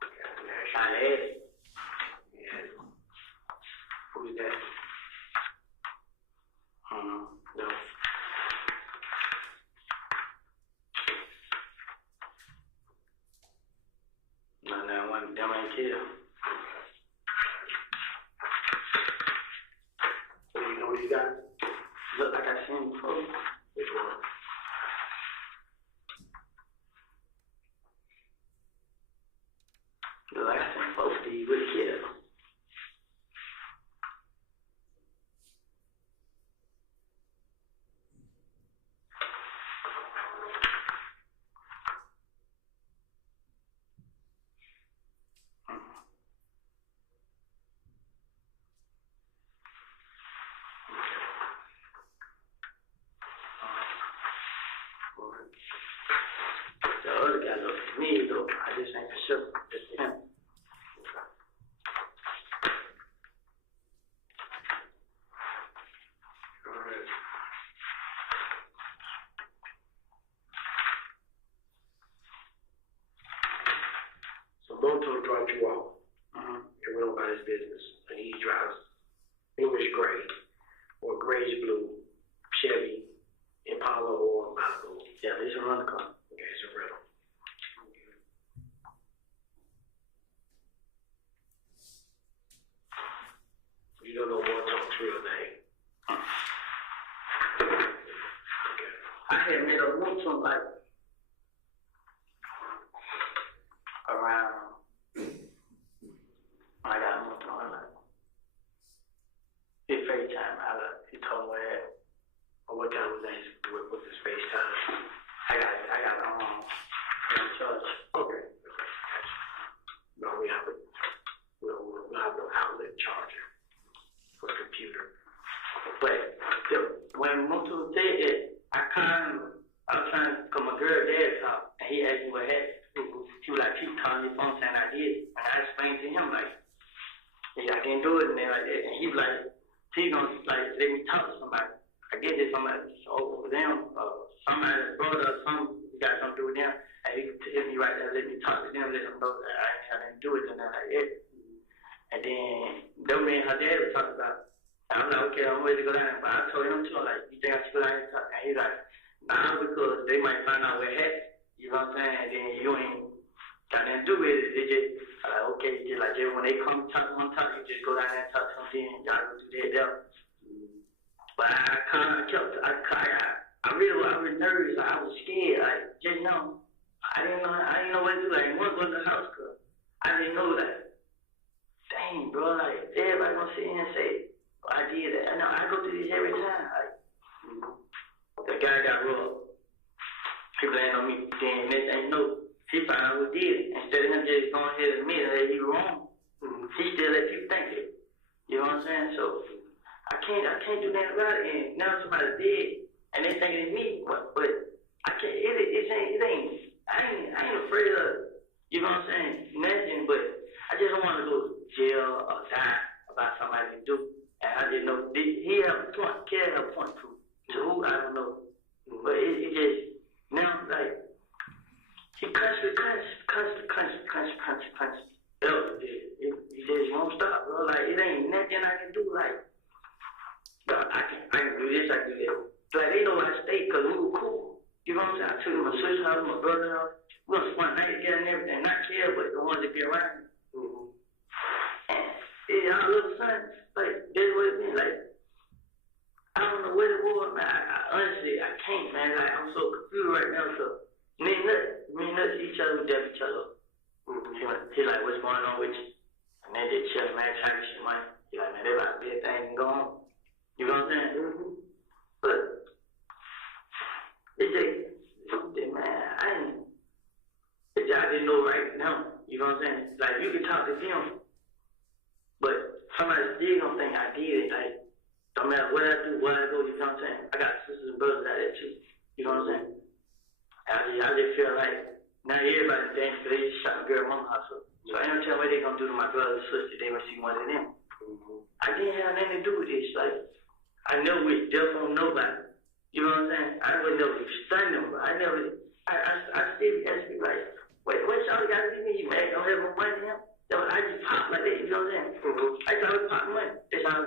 Yeah. I had it. Yeah. Who's that? No. No, one them ain't killed. Do you know what you got? Look like I seen him before. Which one? Look like I seen both of you with a kid. The other guy looked at me though. I just ain't for sure. Just him. All right. So Moto dropped you off. And went on about his business. And he drives English gray or grayish blue Chevy Impala or Malibu. Yeah, he's a running car. Okay, it's a rental. You don't know Monto's real name. Okay. I had made a move to him like around. I got a move to him like. His FaceTime, he told me where at. What time was that? What's his FaceTime? I got in church. Okay. Gotcha. No, we have no outlet charger for the computer. But when Mutu said it, I was trying to, cause my girl dad talked, and he asked me what happened. He was like, keep calling your phone saying I did. And I explained to him like, yeah, I didn't do it and then like that. And he was like, he gonna like let me talk to somebody. I get this somebody over them, somebody's brother or something, got something to do with them. And he hit me right there, let me talk to them, let them know that I didn't do it and then like that. And then them me and her dad was talking about. I'm like, okay, I'm ready to go down. But I told him too, like, you think I should go down and talk? And he's like, nah, because they might find out where happened. You know what I'm saying? And then you ain't got nothing to do with it. They just like, okay, just like when they come talk, you just go down there and talk to them, then y'all go do that there. But I was nervous. Like, I was scared. Like, just know, I didn't know what to do. Like, I want to go to the house, cause I didn't know that. Dang, bro, like, everybody gonna sit here and say, oh, I did that. I know, I go through this every time. Like, the guy got robbed. People ain't on me. Then next thing you know, he found out who did it. Instead of him just going ahead and admitting that he was wrong, he still let people think it. You know what I'm saying? So, I can't do nothing about it. And now somebody did, and they think it's me. But I can't, I ain't afraid of, you know what I'm saying, nothing, but I just don't want to go to jail or die about somebody to do. And I just know, he had a point, carry a point to who, I don't know. But it just, now, like, he constantly. He just won't stop, bro. Like, it ain't nothing I can do. Like, I can do this, I can do that. Like, they know I stay because we were cool. You know what I'm saying? I took my sister's house, my brother's house. We gonna spend night together and everything. Not care, but the ones that be around me. And yeah, our little son, like, that's what it been. Like, I don't know what it was, man. I honestly, I can't, man. Like, I'm so confused right now. So, me and nuts each other, we deaf each other. He's like, what's going on with you? And they just chill, man, talking shit, man. He's like, man, they about to be a thing and go on. You know what I'm saying? But it's just something, man. I didn't know right now. You know what I'm saying? Like, you can talk to them, but somebody still gonna think I did it. Like, no matter what I do, where I go, you know what I'm saying? I got sisters and brothers out there too. You know what I'm saying? I just feel like now everybody's dancing because they just shot a girl in my house up. So I don't tell what they gonna do to my brothers and sisters. They gonna see one of them. I didn't have nothing to do with this. Like, I never was deaf on nobody. You know what I'm saying? I would never stun them, but I still ask me like, wait, what y'all got to do me? You mad? Don't have no money now? I just pop like that, you know what I'm saying? I thought I was pop money. That's how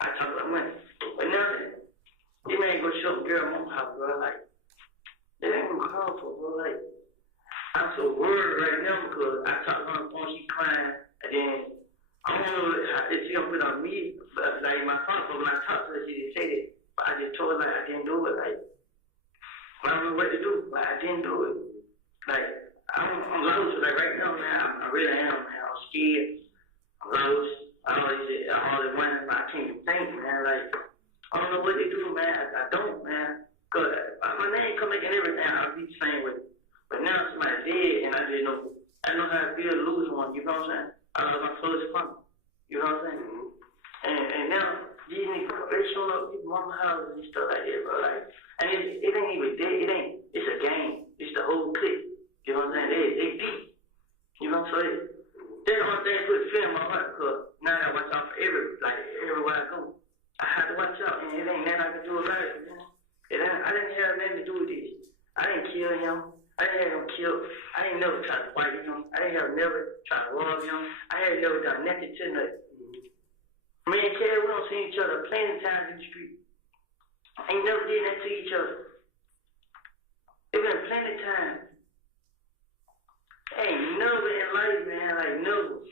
I talk about money. But now, this man go show a girl in my house, bro. Like, that ain't gonna call for, bro. Like, I'm so worried right now because I talk on the phone, she crying, and then I don't know if she gonna put on me, but like my phone, but when I talk to her, she didn't say that. But I just told her, like, I didn't do it. Like, I don't know what to do, but I didn't do it. Like, I'm lost. Like, right now, man, I really am, man. I'm scared. I'm lost. I always wondering, but I can't even think, man. Like, I don't know what to do, man. I don't, man. Because my name come making everything. I'll be the same way. But now somebody's dead, and I just know, I know how it feels to lose one, you know what I'm saying? I lost my closest friend. You know what I'm saying? And now, these niggas, they showing up people's mama houses and stuff like that, bro. Like, and it ain't even dead. It's a game. It's the whole clique. You know what I'm saying? They deep. You know what I'm saying? That's the only thing that put fear in my heart, because now I gotta watch out for everywhere I go. I have to watch out, and it ain't nothing I can do about it, you know? I didn't have nothing to do with this. I didn't kill him. I didn't have him killed. I didn't never try to fight him. I didn't never try to rob him. I had never done nothing to nothing. Me and Kelly, we don't see each other plenty of times in the street. Ain't never did that to each other. It's been plenty of times. Ain't never in life, man, like never.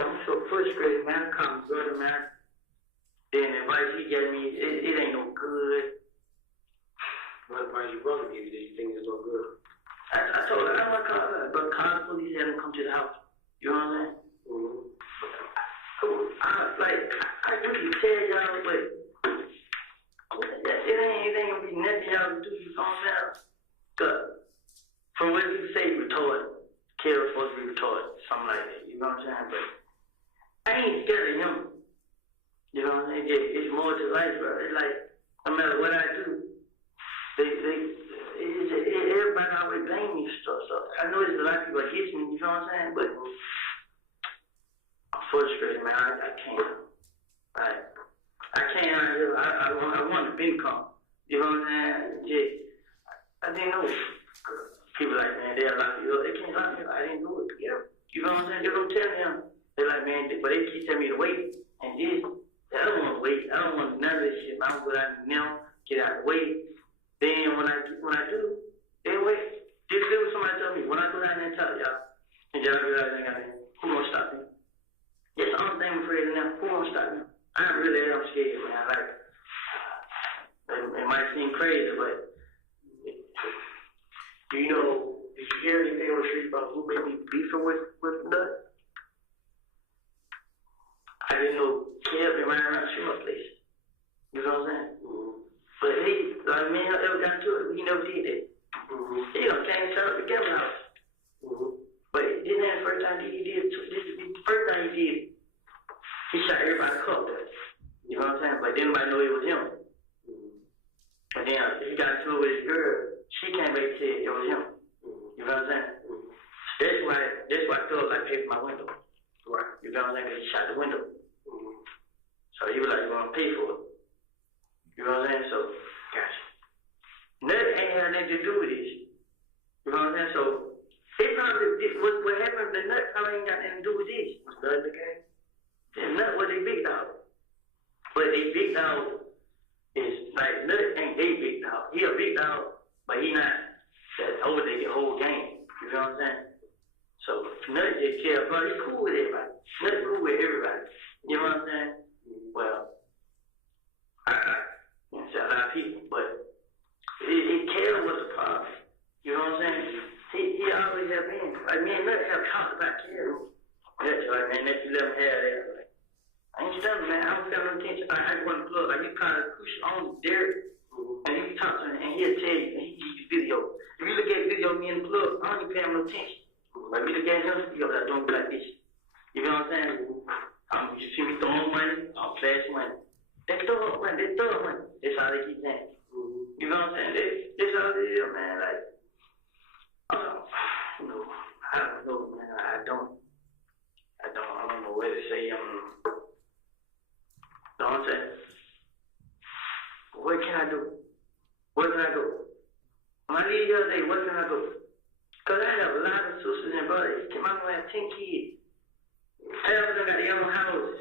I'm so frustrated, man. I call my brother, man. Then the advice he gave me, it ain't no good. What advice your brother gave you that you think is no good? I told her, I don't want to call her, but call the police and have them come to the house. You know what I'm saying? I usually tell y'all, but it ain't gonna be nothing y'all can do, you know what I'm saying? Cause from what people say, retarded. Kid's supposed to be retarded, something like that, you know what I'm saying? But I ain't scared of him. You know what I'm saying? It's more to life, bro. It's like, no matter what I do, everybody always blame me for stuff. So I know there's a lot of people against me, you know what I'm saying? But I'm frustrated, man. I can't. I can't out here. I want the income. You know what I'm saying? Yeah. I didn't know. People like, man, they'll lock you up. They can't lock me up. I didn't do it. Yeah. You know what I'm saying? They don't tell them. They're like, man, but they keep telling me to wait. And this, I don't want to wait. I don't want none of this shit. I don't go out now, get out of the way. Then when I do, they wait. This is what somebody tell me. When I go down there and tell y'all, and y'all go out there, who gonna stop me? That's the only thing I'm afraid of now. Who gonna stop me? I really am scared, man. Like, might seem crazy, but Do you know, did you hear anything on the street about who may be beefing with Nut? I didn't know Kev been running around shooting my place. You know what I'm saying? But he, like me, I never got to it. He never did it. He done came to the Gavin house. But this ain't the first time he did it. This is the first time he did it. He shot everybody up there. You know what I'm saying? But didn't nobody know it was him. But then he got into it with his girl. She came back and said it was him. You know what I'm saying? That's why I felt like pay for my window. Right. You know what I'm saying? 'Cause he shot the window. So he was like, "You want to pay for it?" You know what I'm saying? So, gotcha. Nut ain't had nothing to do with this. You know what I'm saying? So, it probably, what happened to Nut probably ain't got nothing to do with this. Was Nut in the game? And Nut was a big dog. But a big dog is like, Nut ain't a big dog. He a big dog, but he not that over the whole game. You know what I'm saying? So, Nut just care, bro. He's cool with everybody. Nut cool with everybody. You know what I'm saying? Well, it's a lot of people, but Caleb was a problem. You know what I'm saying? He always have been. Like, me and Nut have talked about Caleb. That's right, man. That you let him have that. Like, I ain't studying, man. I don't feel no attention. I just want to plug. Like, you kind of push on Derek, and you talk to him, and he'll tell you, and he give you video. If you look at video of me in the plug, I don't even pay him no attention. Like, we look at him, he'll be like, don't be like this. You know what I'm saying? You see me throwing money, I'll flash money. That's throw money, that's throw money. That's how they keep saying. You know what I'm saying? That's how it is, man. Like, no, I don't know, man. I don't know what to say. Don't say. What can I do? Where can I go? When I leave the other day, where can I go? Because I have a lot of sisters and brothers. My mom have 10 kids. Half of them got their own houses.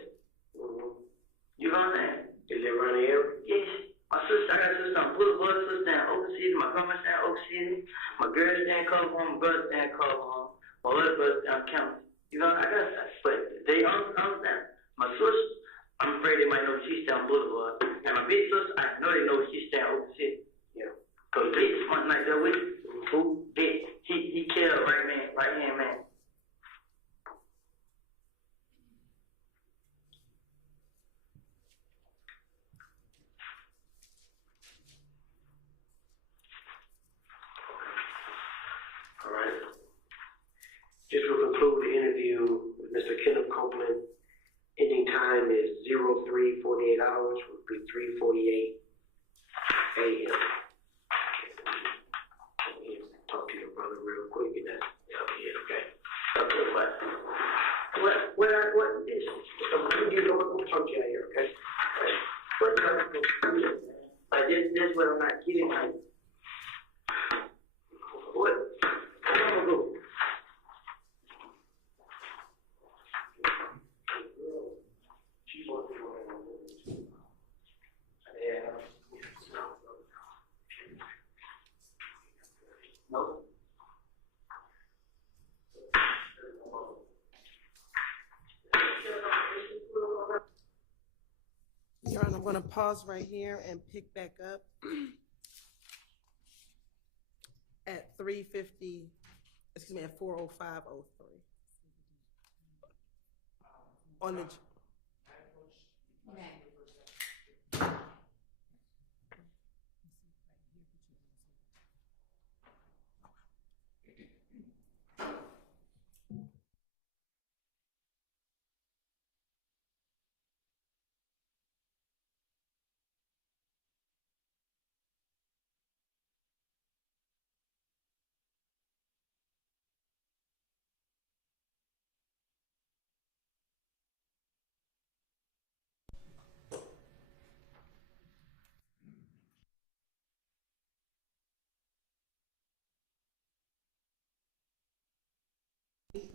You know what I'm saying? Is it around the area? Yes. My sister, I got a sister on Boulevard, sister in Oak City, my grandma stay in Oak City, my girl stay in Culver Home, my brother stay in Culver Home, my other brother stay in County. You know, I got that. But they all understand. My sister, I'm afraid they might know she stay on Boulevard. And my big sister, I know they know she stay in Oak City. Yeah. Because they smart like that with who? He killed right hand man. All right. This will conclude the interview with Mr. Kenneth Copeland. Ending time is 03:48 hours, would be 3:48 a.m. Talk to your brother real quick and that's okay. Okay, what is You know what, we'll talk to you out here, okay? like this what I'm not getting like what I'm gonna go. No. Your Honor, I'm going to pause right here and pick back up at 3:50, excuse me, at 4:05:03. On the.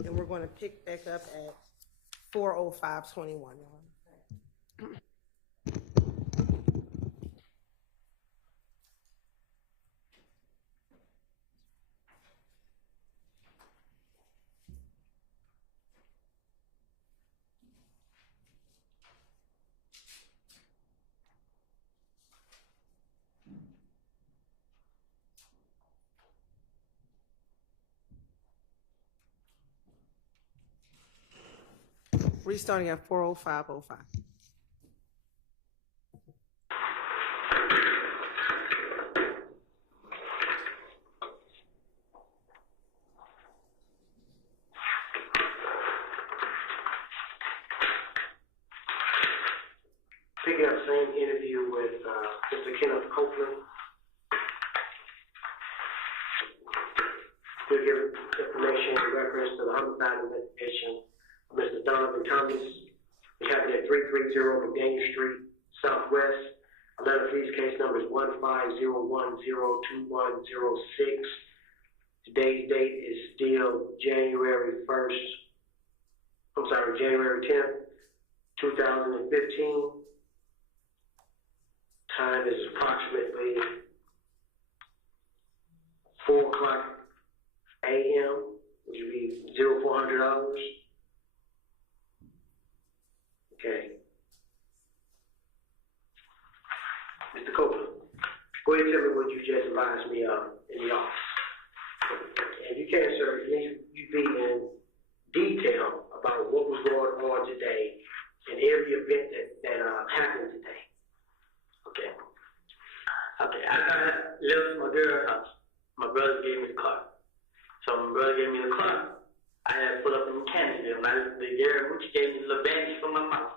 And we're going to pick back up at 4:05:21, Your Honor. Restarting at 4:05:05. Picking up same interview with Mr. Kenneth Copeland. To give information in reference to the homicide investigation of Mr. Donovan Thomas. We have it at 330 McDaniel Street, Southwest. Atlanta Police case number is 150102106. Today's date is still January 10th, 2015. Time is approximately 4:00 a.m., which would be 0400 hours. Okay. Mr. Copeland, go ahead and tell me what you just advised me of in the office. And you can, sir, you be in detail about what was going on today and every event that happened today. Okay. Okay, I left my girl's house. My brother gave me the car. So my brother gave me the car. I had to pull up in Mechanicsville. The girl, she gave me a little bandage for my mouth.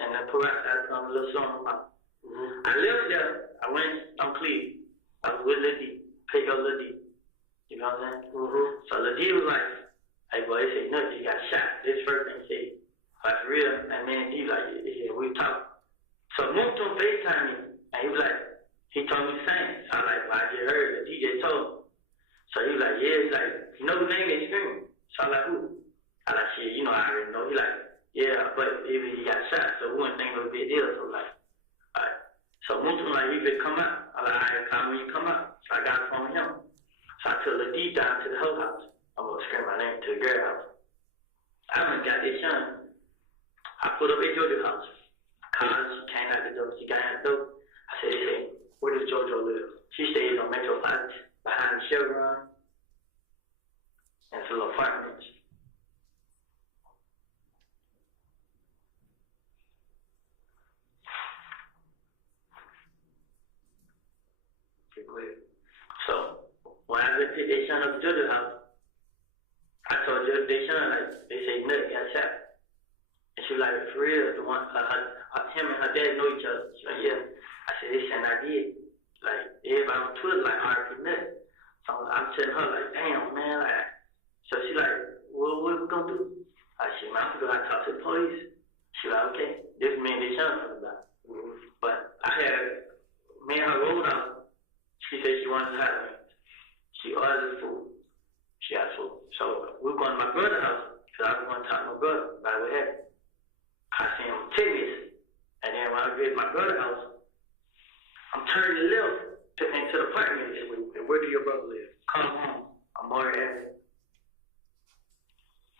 And I put out a little song in my mouth. I left there. I went on Cleveland. I was with Lil D. Pick up Lil D. You know what I'm saying? So Lil D was like, hey boy, they say, no, you got shot. This first thing he said. Like for real. And then D like, yeah, we talk. So I moved to him FaceTime me. And he was like, he told me the same. So I was like, well, I just heard the DJ told me. So he was like, yeah, he's like, you know the name they screaming? So I was like, who? I was like, shit, you know, I already know. He like, yeah, but even he got shot, so we wouldn't think it was a big deal. So like, all right. So Moonton like, you better come out. I was like, all right, call me when you come out. So I got a phone with him. So I took the deep down to the whole house. I'm gonna scream my name to the girl house. I went and got this young. I put up at Georgia's house. I called her, she came out the door, she got out the door. I said, hey, where does JoJo live? She stays on Metropolitan, behind the Chevron, and it's a little apartment. Okay, go ahead. So, when I went to they son up to JoJo's house, I told Judge they son, like, they say, Nut got shot. And she was like, for real, the one, him and her dad know each other. She like, yeah. I said, this and I did. Like, everybody on Twitter, like, RP Nut. So I'm telling her, like, damn, man. Like, so she like, what we gonna do? I said, man, I'm gonna go out and talk to the police. She like, okay, this is me and this young about. But I had, me and her rolled out. She said she wanted to have me. She ordered food. She asked food. So we were going to my brother's house, because I was going to talk to my brother about what happened. I seen him 10 minutes. And then when I get to my brother's house, I'm turning left into the apartment. And where do your brother live? Come home. I'm already at it.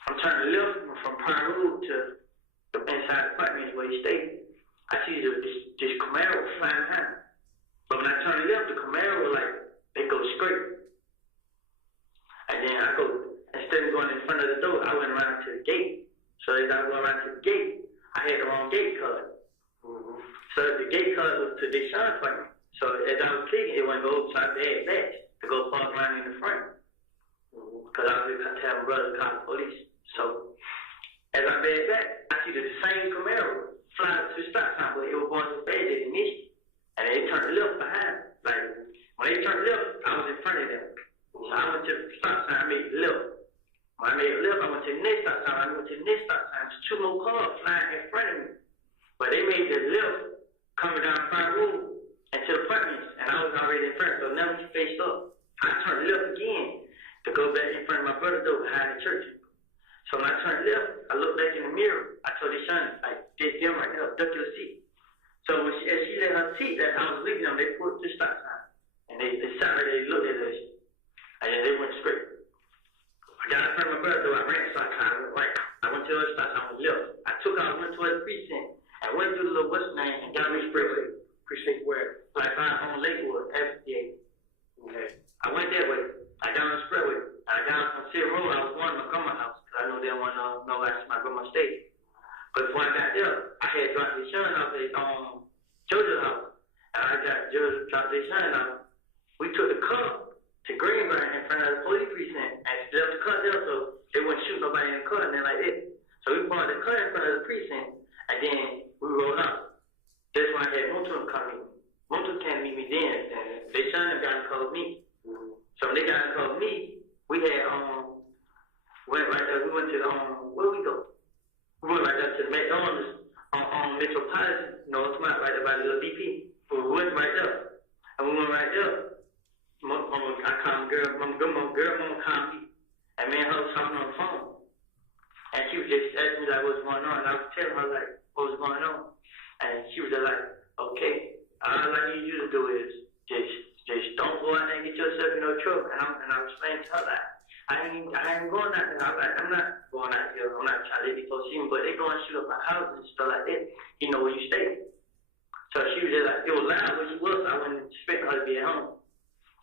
I'm turning left from Pine Road to the inside apartment where he stayed. I see this Camaro flying behind. But when I turn left, the Camaro, like, they go straight. And then I go, instead of going in front of the door, I went around to the gate. So as I go around to the gate, I had the wrong gate color. So the gate color was to Deshaun's apartment. So as I was clicking, it wouldn't go over, so I had to head back to go park around in the front. Because I was going to tell my brother to call the police. So as I head back, I see the same Camaro fly to the stop sign, but it was going so fast they didn't miss it. And they turned left behind. Like, when they turned left, I was in front of them. So I went to the stop sign, I made the left. When I made the left, I went to the next stop sign. I went to the next stop sign. There's two more cars flying in front of me. But they made the left coming down Pine Road and to the apartments, and I was already in front. So now we faced up. I turned left again to go back in front of my brother's door behind the church. So when I turned left, I looked back in the mirror. I told his son, like, this them right there, duck your seat. So when as she let her seat that I was leaving them, they pulled the stop sign. And they sat right there, they looked at us. And then they went straight. I got in front of my brother, though I ran, so I kind of went right. I went to the stop sign, I went left. I took off, went towards the precinct, and went through the little what's name and got me expressway. Precinct where? Like on Lakewood, FTA. Okay. I went that way. I got on the expressway. I got on City Road. I was going to my grandma's house because I know they didn't want to know where my grandma stayed. But when I got there, I had dropped his son off at Georgia's house. And I got Georgia dropped his son off. We took the car to Greenburn in front of the police precinct and left the car there so they wouldn't shoot nobody in the car and then like that. So we parked the car in front of the precinct and then we rolled out. That's when I had Montreal come meet me. Montreal can't meet me then. And they son them got to call me. So when they got to call me, we had went right there. We went to the where we go? We went right there to the McDonald's on Metropolitan. You know, it's right there by the little DP. We went right there, and we went right there. I called mama called me, and me and her was talking on the phone, and she was just asking me like what's going on, and I was telling her like what was going on, and she was just like, okay, all I need you to do is just don't go out there and get yourself in no trouble, and I was explaining to her like. I ain't going out there. I'm not going out here. I'm not trying to let these folks see me, but they going to shoot up my house and stuff like that. You know where you stay. So she was just like, it was loud where she was, so I wasn't expecting her to be at home.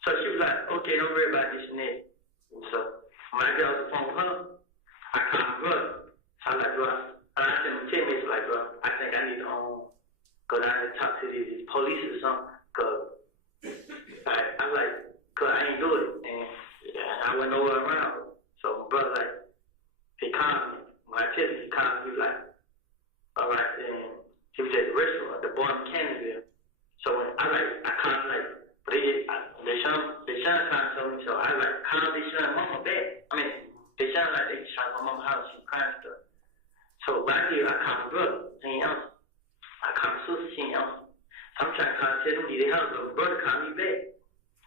So she was like, okay, don't worry about this and that. And so when I get off the phone with her, I called my brother. So I'm like, bro, I sent him 10 minutes like, bro, I think I need to go down and talk to these police or something, because I'm like, because I ain't do it. And I went nowhere around. So my brother, like, he called me. When I tell him, he called me, he was like, all right, then he was at the restaurant, the bar in Canada. So when I called him, like, but they shot called me, so I like called they shot mama back. I mean, they shot like they shot my mama's house, she crying and stuff. So back here, I called my brother, he ain't answer. I called my sister, she ain't answer. So I'm trying to call, tell them, they help, but my brother called me back.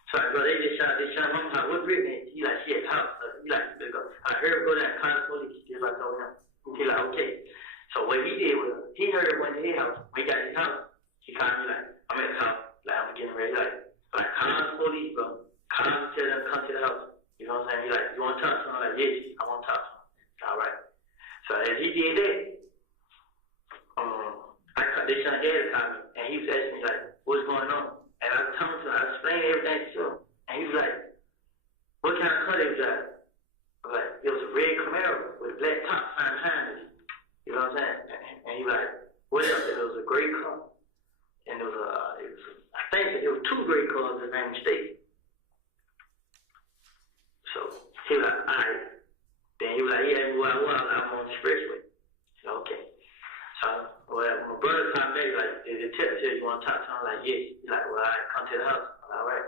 So I go, they shot mama's house. What Brittany? He like, she at the house. He like, I heard her go down and call the police. He like, told him. He like, okay. So what he did was, he heard her went to his house. When he got to his house, he called me like, I'm at the house. Like, I'm getting ready. Like, call the police, bro. Call them, tell them to come to the house. You know what I'm saying? He like, you want to talk to him? I'm like, yes, I want to talk to him. All right. So as he did that, they trying to get to call me. And he was asking me like, what's going on? And I told him, I explained everything to him. And he was like, what kind of car they was at? I was like, it was a red Camaro with a black top sign behind it. You know what I'm saying? And he was like, what else? It was a gray car. And I think it was two gray cars if I'm mistaken. So he was like, all right. Then he was like, yeah, where I was, I'm on the expressway. I said, okay. So, well, my brother called me, like, the tip said, you want to talk to him? I'm like, yes. He's like, well, all right, come to the house. I'm like, all right.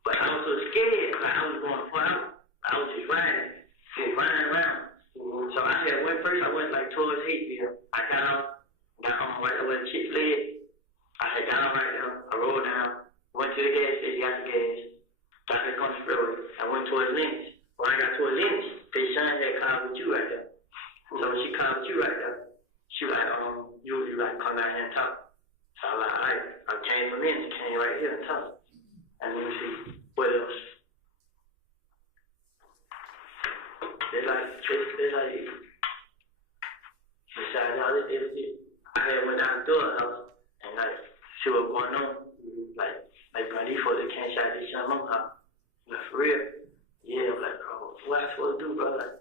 But I was so scared, like, I was going far out. I was just riding around. So I went like towards Hateville. I got on right there where the chick fled. I had got on right there. I rolled down, went to the gas station, got the gas, got back on the freeway. I went towards Lynch. When I got towards Lynch, they shine had called with you right there. So when she called with you right there, she was like, you like come down here and talk. So I was like, all right, I came from Lynch, came right here and talk. And let me see, what else? They like, besides all this, I had went down the door house and like, see what was going on. Like, bro, these folks, they can't shot this shit on my house. Like, for real? Yeah, I'm like, bro, what I supposed to do, bro? Like,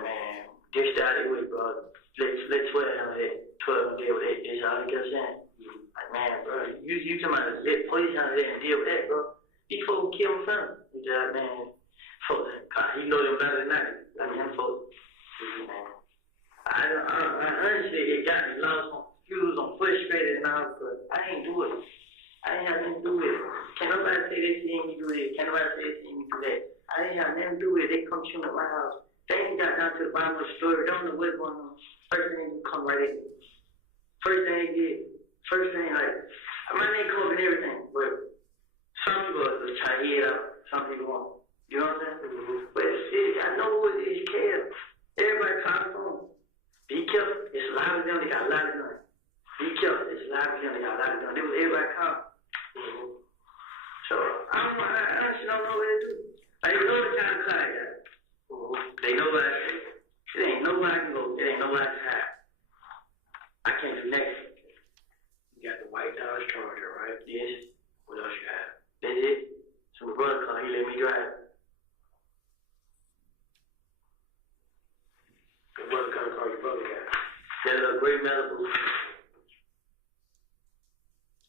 man, this out of the way, bro. Let 12 handle that. 12 deal with that. That's all they kept saying. Like, man, bro, you talking about let police handle that and deal with that, bro. These folks kill my family. He's like, man, folks, he know them better than I do. I mean, them folks, man. I honestly, it got me lost on confused, on frustrated and all, because I ain't do it. I ain't have nothing to do with it. Can't nobody say they seen me do this. Can't nobody say they seen me do that. I ain't have nothing to do with it. They come shooting at my house. They ain't got down to the bottom of the story. They don't know what's going on. First thing, they come right at me. First thing they did. First thing, like, my name covered everything, but some people will try to hear it out. Some people won't. You know what I'm saying? But I know what it is, care. Everybody calls on. Be careful. It's a lot of them. They got a lot of guns. Be careful. It's a lot of them. They got a lot of guns. It was everybody calling. So, I honestly don't know what to do. Like, you know the kind of car I got. They know what I say. It ain't nowhere I can go. It ain't nowhere I can hide. I can't connect. You got the white Dodge Charger, right? Yes. What else you have? That's it. So my brother called. He let me drive. Your brother got a car. Your brother got. That little gray Malibu.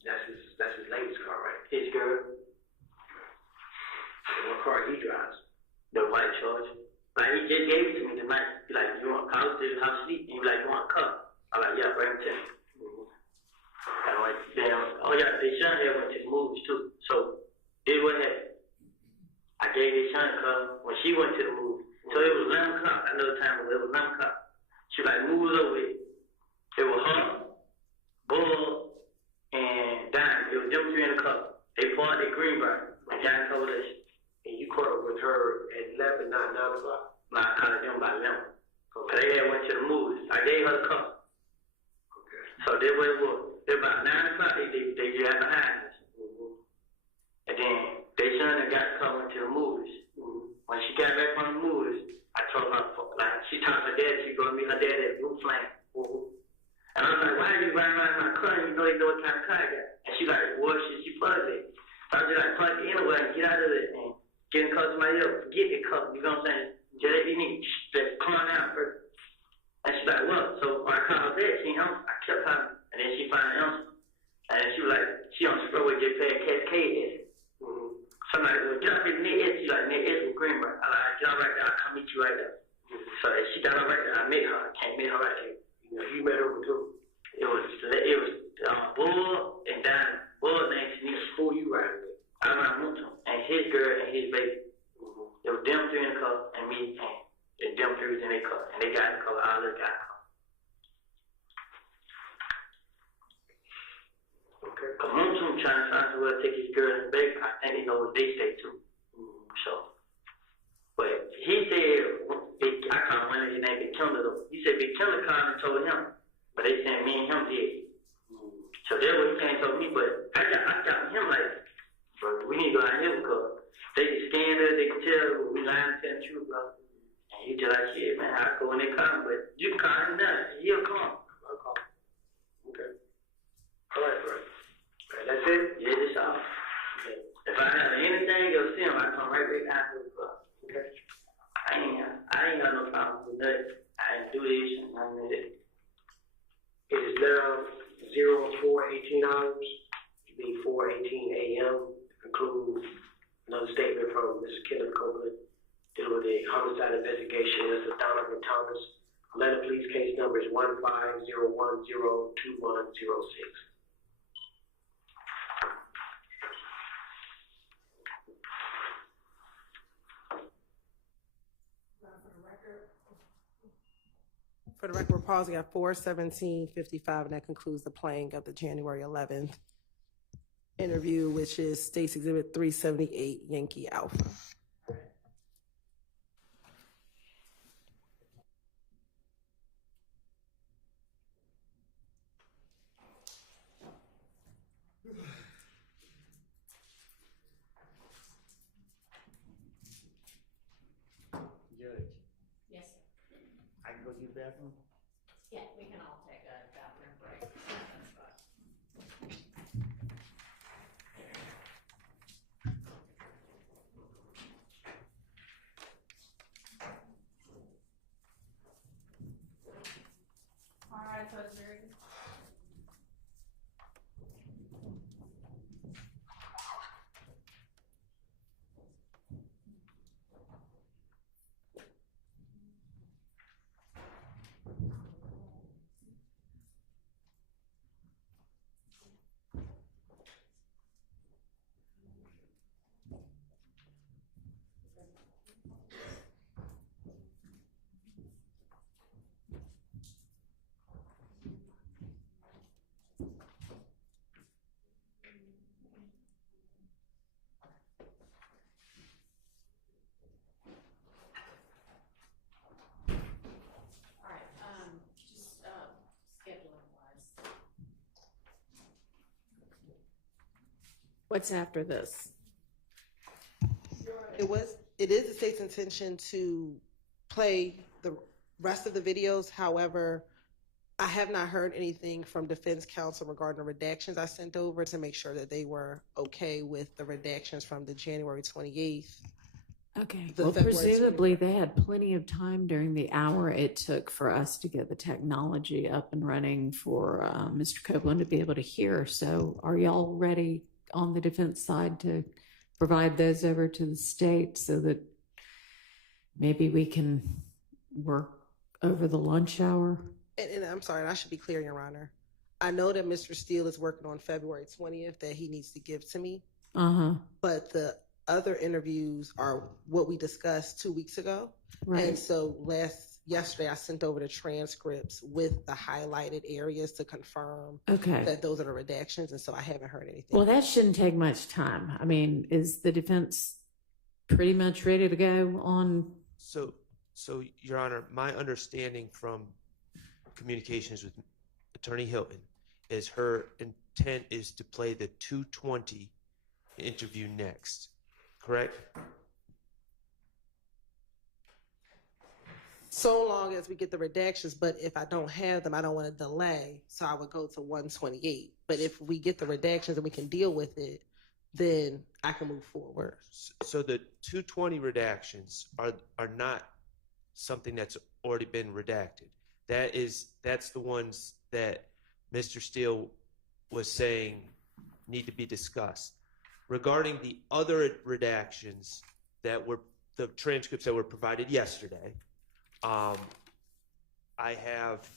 That's his latest car, right? His girl, What car he drives? the white Charger. Like, he just gave it to me tonight. He like, you want, I was at his house sleep, and he like, you want a cup? I'm like, yeah, bring it to me. I'm like, damn, oh yeah, his son here went to the movies too. So, this what happened. I gave his son a cup when she went to the movie. So it was 11 o'clock. I know the time, but it was 11 o'clock. She like moved over it. It was her, Bull, and Diamond. It was them three in the cup. They parked at Greenbrier. And Diamond told us, And you caught up with her at 11, not 9 o'clock. I called them by 11. So they had went to the movies. I gave her the cup. Okay. So they what it was. It about 9 o'clock. They just had behind us. And then they son that got the cup went to the movies. When she got back from the movies, I told her, like, she told her dad she go meet her dad at Blue Flame. And I was like, why are you riding around my car? You know what kind of car I got. And she like, well, she plugged it. So I was just like, plug it anyway and get out of it and get in close to my ear. Forget the cup, you know what I'm saying? Just you need to come on out first. And she like, what? So when I called her back, she answered. I kept calling. And then she finally answered. And then she was like, she on the freeway just past Cascade. So I'm like, well, get up here near S. She like, near S with Greenbrier. I like, get all right there. I'll come meet you right there. So she got all right there. I met her. I can't meet her right there. You met her with who? It was Bull and Diamond. Bull named Tanisha. Who you riding with? I ran with him. And his girl and his baby. It was them three in the car and me and them three was in their car. And they got in the car. All of them got in the car. Okay. Cause Moonshine trying to find somewhere to take his girl and baby. I think they know where they stay too. So, but he said, I called one of his name Big Killer though. He said Big Killer called and told him, but they said me and him did. So that's what he came and told me. But I got him like, bro, we need to go out here because they can scan us, they can tell we lying to tell the truth, bro. And he just like, shit, man, I go in there come, but you can call him now. He'll come. I'll call. Okay. All right, bro. That's it? Yeah, that's all. If I have anything else to him, I come right back out to the club. Okay. I ain't got no problem with nothing. I didn't do this and none of that. It is now 04:18 hours. It be 4:18 a.m. Conclude another statement from Mr. Kenneth Copeland dealing with a homicide investigation. Mr. Donovan Thomas. Atlanta Police case number is 150102106. For the record, we're pausing at 4:17:55, and that concludes the playing of the January 11th interview, which is State's Exhibit 378, Yankee Alpha. Judge, Yes, sir. I can go to the bathroom? Yeah, we can all take a bathroom break. All right, so it's very. What's after this? It is the state's intention to play the rest of the videos. However, I have not heard anything from defense counsel regarding the redactions I sent over to make sure that they were okay with the redactions from the January 28th Okay. The Well, February presumably they had plenty of time during the hour it took for us to get the technology up and running for Mr. Copeland to be able to hear. So are y'all ready on the defense side to provide those over to the state so that maybe we can work over the lunch hour? And I'm sorry, I should be clear, Your Honor. I know that Mr. Steele is working on February 20th that he needs to give to me, but the other interviews are what we discussed 2 weeks ago. Right. And so yesterday I sent over the transcripts with the highlighted areas to confirm that those are the redactions. And so I haven't heard anything. Well, that shouldn't take much time. I mean, is the defense pretty much ready to go on? So, Your Honor, my understanding from communications with Attorney Hilton is her intent is to play the 220 interview next, correct? So long as we get the redactions, but if I don't have them, I don't want to delay. So I would go to 128. But if we get the redactions and we can deal with it, then I can move forward. So the 220 redactions are not something that's already been redacted. That's the ones that Mr. Steele was saying need to be discussed. Regarding the other redactions that were the transcripts that were provided yesterday, I have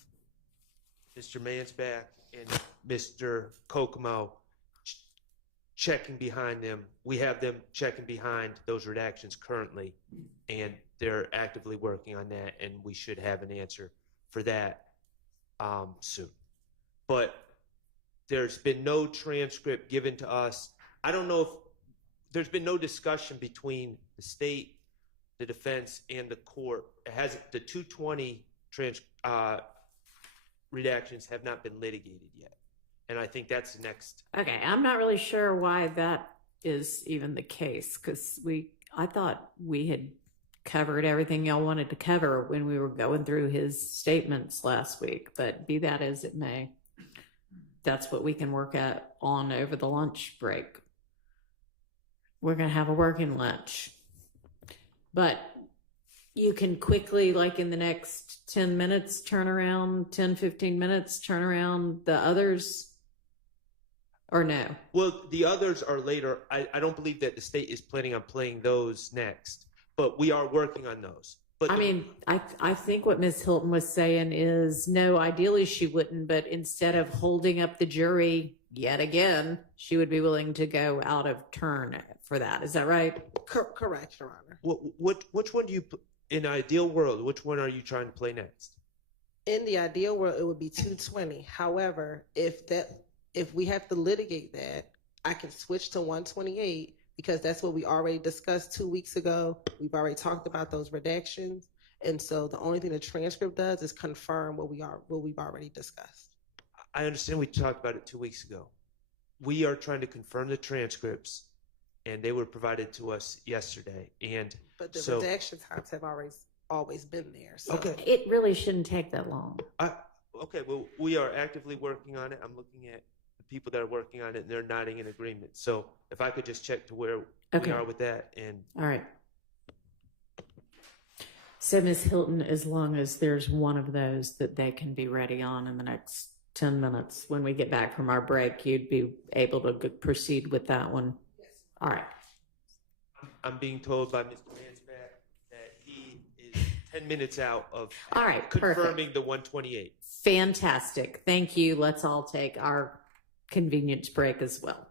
Mr. Mansbach and Mr. Kokomo checking behind them. We have them checking behind those redactions currently, and they're actively working on that, and we should have an answer for that soon. But there's been no transcript given to us. I don't know if there's been no discussion between the state, the defense, and the court. The 220 redactions have not been litigated yet. And I think that's the next. Okay, I'm not really sure why that is even the case, because I thought we had covered everything y'all wanted to cover when we were going through his statements last week. But be that as it may, that's what we can work on over the lunch break. We're going to have a working lunch. But you can quickly, like in the next 10 minutes, 15 minutes, turn around the others, or no? Well, the others are later. I don't believe that the state is planning on playing those next, but we are working on those. But I think what Ms. Hilton was saying is, no, ideally she wouldn't, but instead of holding up the jury yet again, she would be willing to go out of turn for that. Is that right? Correct, Your Honor. Which one do you, in an ideal world, which one are you trying to play next? In the ideal world, it would be 220. However, if we have to litigate that, I can switch to 128 because that's what we already discussed 2 weeks ago. We've already talked about those redactions. And so the only thing the transcript does is confirm what we've already discussed. I understand we talked about it 2 weeks ago. We are trying to confirm the transcripts, and they were provided to us yesterday. But the redaction times have always been there. So. Okay. It really shouldn't take that long. Okay, well, we are actively working on it. I'm looking at the people that are working on it, and they're nodding in agreement. So if I could just check to where we are with that. All right. So, Ms. Hilton, as long as there's one of those that they can be ready on in the next 10 minutes, when we get back from our break, you'd be able to proceed with that one. Yes. All right. I'm being told by Mr. Mansbach that he is 10 minutes out of perfect. confirming the 128. Fantastic. Thank you. Let's all take our convenience break as well.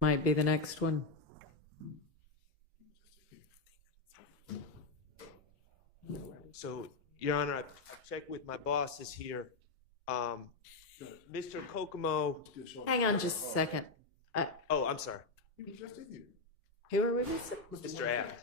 might be the next one. So, Your Honor, I've checked with my bosses here. Mr. Kokomo, Hang on just a second. oh, I'm sorry, Who are we missing? Mr. Abt.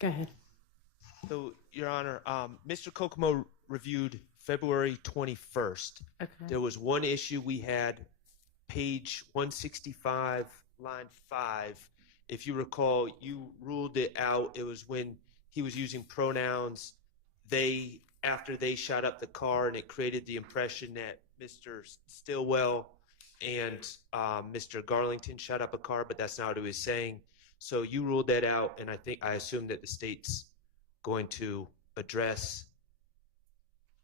Go ahead. So, Your Honor, Mr. Kokomo reviewed February 21st. Okay. There was one issue we had, page 165, line 5. If you recall, you ruled it out. It was when he was using pronouns, they, after they shot up the car, and it created the impression that Mr. Stillwell and Mr. Garlington shot up a car, but that's not what he was saying. So you ruled that out, and I assume that the state's going to address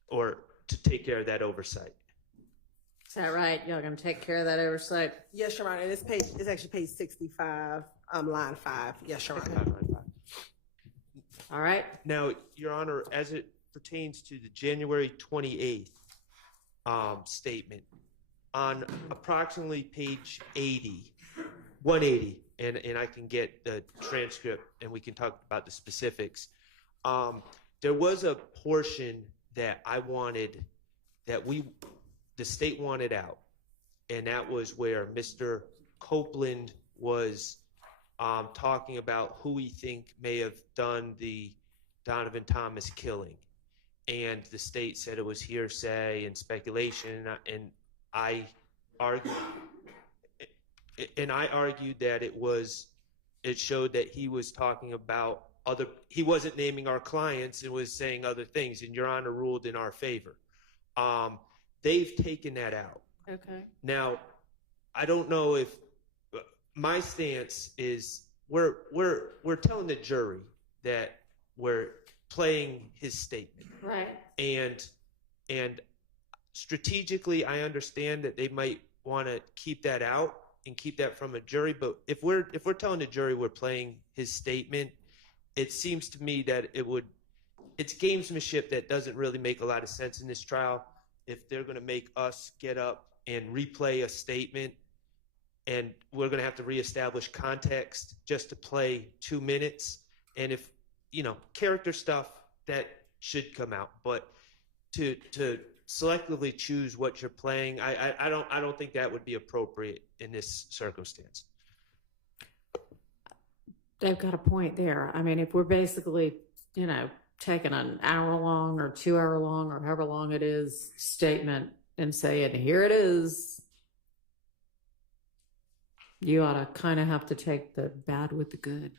or to take care of that oversight. Is that right? Y'all gonna take care of that oversight? Yes, Your Honor. And it's actually page 65, line 5. Yes, Your Honor. All right. Now, Your Honor, as it pertains to the January 28th statement, on approximately page 180, and I can get the transcript and we can talk about the specifics. There was a portion that I wanted, that the state wanted out, and that was where Mr. Copeland was talking about who we think may have done the Donovan Thomas killing. And the state said it was hearsay and speculation, and I argued that it showed that he was talking about he wasn't naming our clients and was saying other things, and Your Honor ruled in our favor. They've taken that out. Okay. Now, I don't know if my stance is we're telling the jury that we're playing his statement. Right. And strategically, I understand that they might want to keep that out and keep that from a jury. But if we're telling the jury we're playing his statement, it seems to me that it's gamesmanship that doesn't really make a lot of sense in this trial. If they're going to make us get up and replay a statement, and we're going to have to reestablish context just to play 2 minutes, and if character stuff, that should come out. But to selectively choose what you're playing, I don't think that would be appropriate in this circumstance. They've got a point there. I mean, if we're basically, taking an hour-long or 2-hour-long or however long it is statement and saying, here it is, you ought to kind of have to take the bad with the good.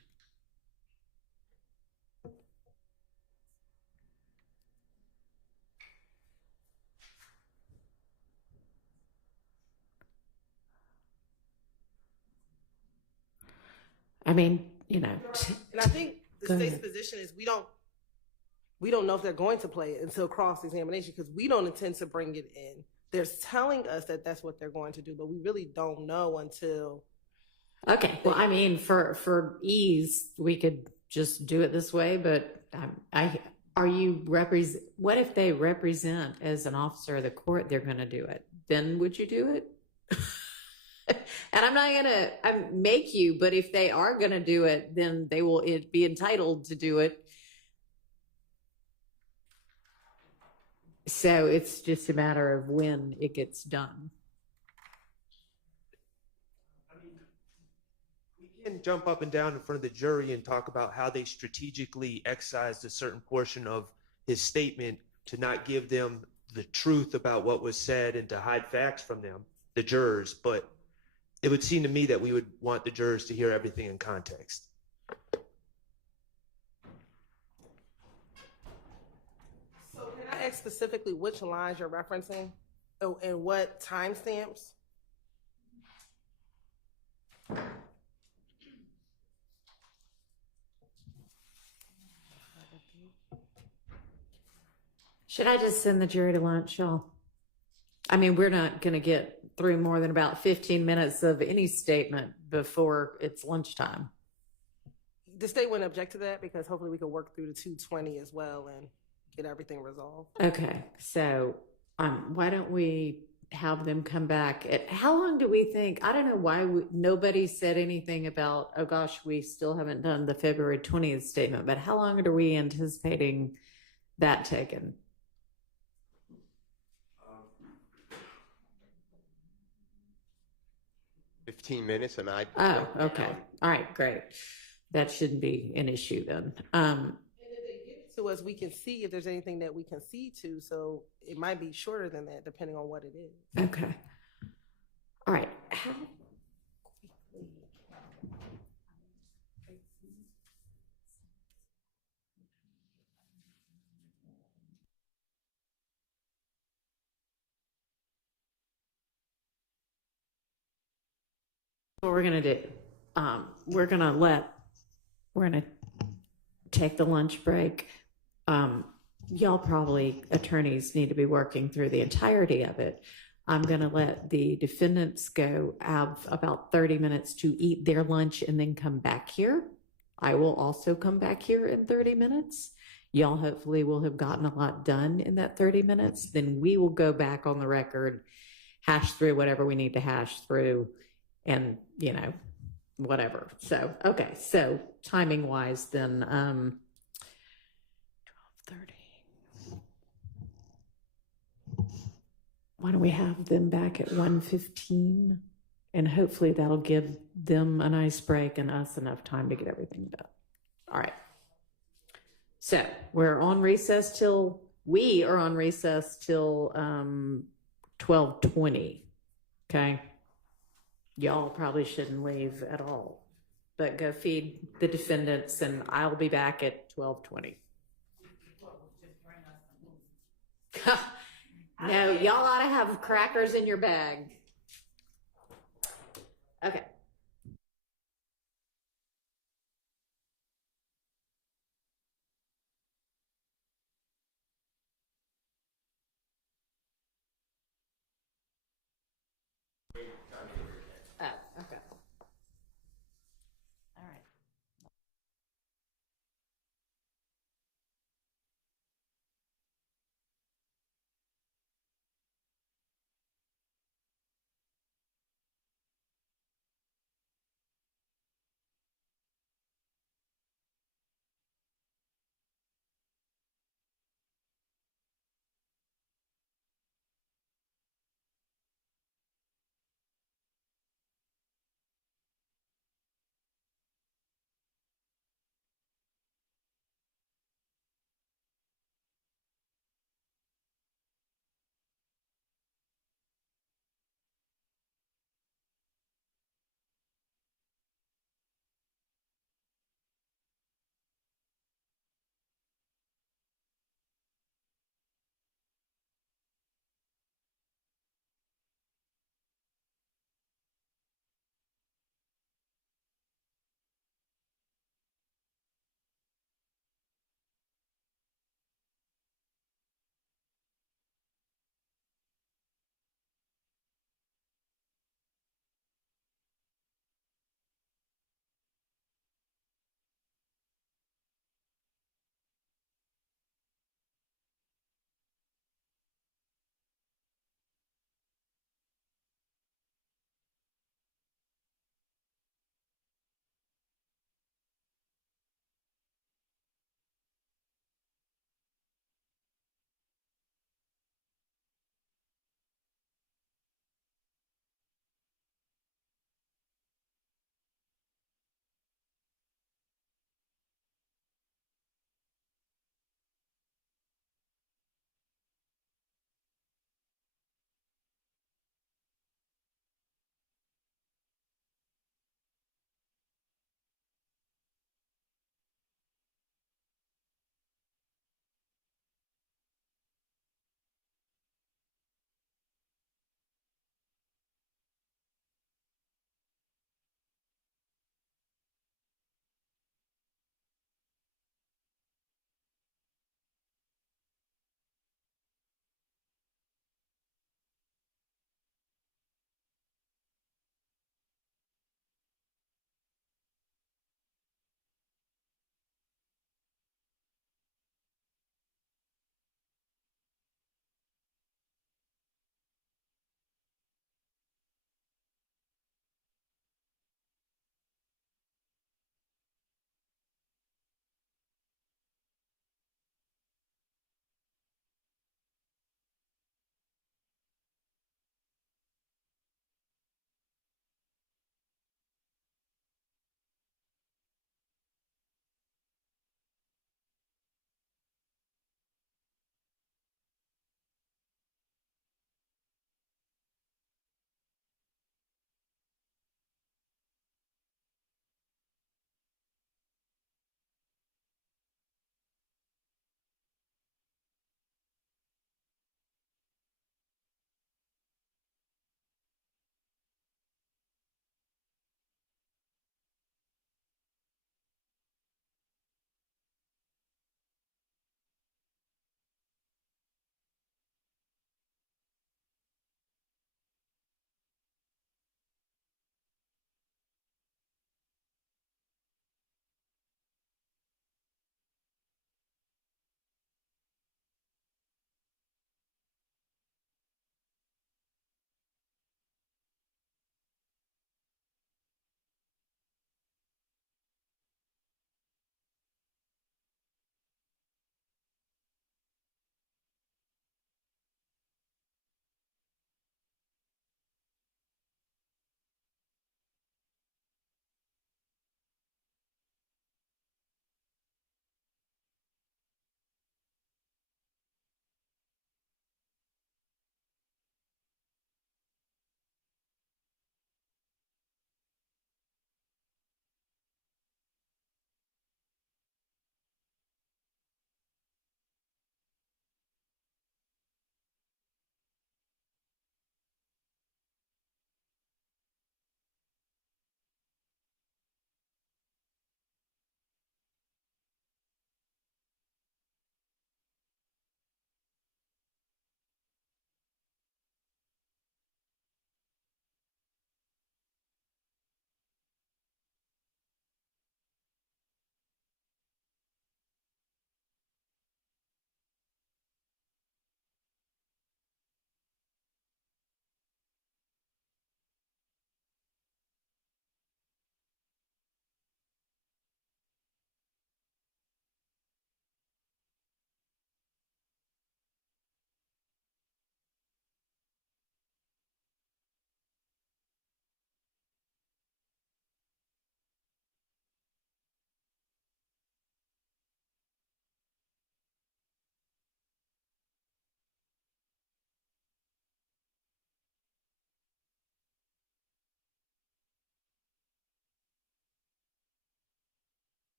I mean, And I think the Go state's ahead. position is we don't know if they're going to play it until cross-examination, because we don't intend to bring it in. They're telling us that that's what they're going to do, but we really don't know until. Okay. Well, I mean, for ease, we could just do it this way, but what if they represent as an officer of the court, they're going to do it? Then would you do it? And I'm not going to make you, but if they are going to do it, then they will be entitled to do it. So it's just a matter of when it gets done. I mean, didn't jump up and down in front of the jury and talk about how they strategically excised a certain portion of his statement to not give them the truth about what was said and to hide facts from them, the jurors. But it would seem to me that we would want the jurors to hear everything in context. So can I ask specifically which lines you're referencing? Oh, and what timestamps? Should I just send the jury to lunch, y'all? I mean, we're not going to get through more than about 15 minutes of any statement before it's lunchtime. The state wouldn't object to that because hopefully we can work through the 220 as well and get everything resolved. Okay, so why don't we have them come back? How long do we think? I don't know why nobody said anything about, oh gosh, we still haven't done the February 20th statement, but how long are we anticipating that taking? 15 minutes, and I. Oh, okay. All right, great. That shouldn't be an issue then. And if they give it to us, we can see if there's anything that we can see to. So it might be shorter than that, depending on what it is. Okay. All right. How what we're gonna do? We're gonna take the lunch break. Y'all probably attorneys need to be working through the entirety of it. I'm gonna let the defendants go have about 30 minutes to eat their lunch and then come back here. I will also come back here in 30 minutes. Y'all hopefully will have gotten a lot done in that 30 minutes. Then we will go back on the record, hash through whatever we need to hash through, and whatever. So okay, so timing wise then 12:30. Why don't we have them back at 1:15, and hopefully that'll give them a nice break and us enough time to get everything done. All right, so we are on recess till 12:20. Okay, y'all probably shouldn't leave at all, but go feed the defendants and I'll be back at 12:20. No, y'all ought to have crackers in your bag. Okay.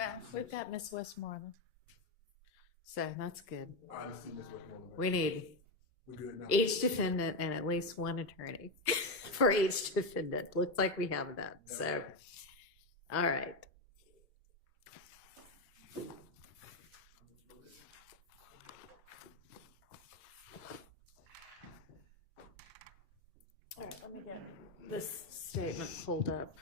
Well, we've got Miss Westmoreland, so that's good. I just see Ms. Westmoreland. We need We're good now. each defendant and at least one attorney for each defendant. Looks like we have that. So, all right. All right, let me get this statement pulled up.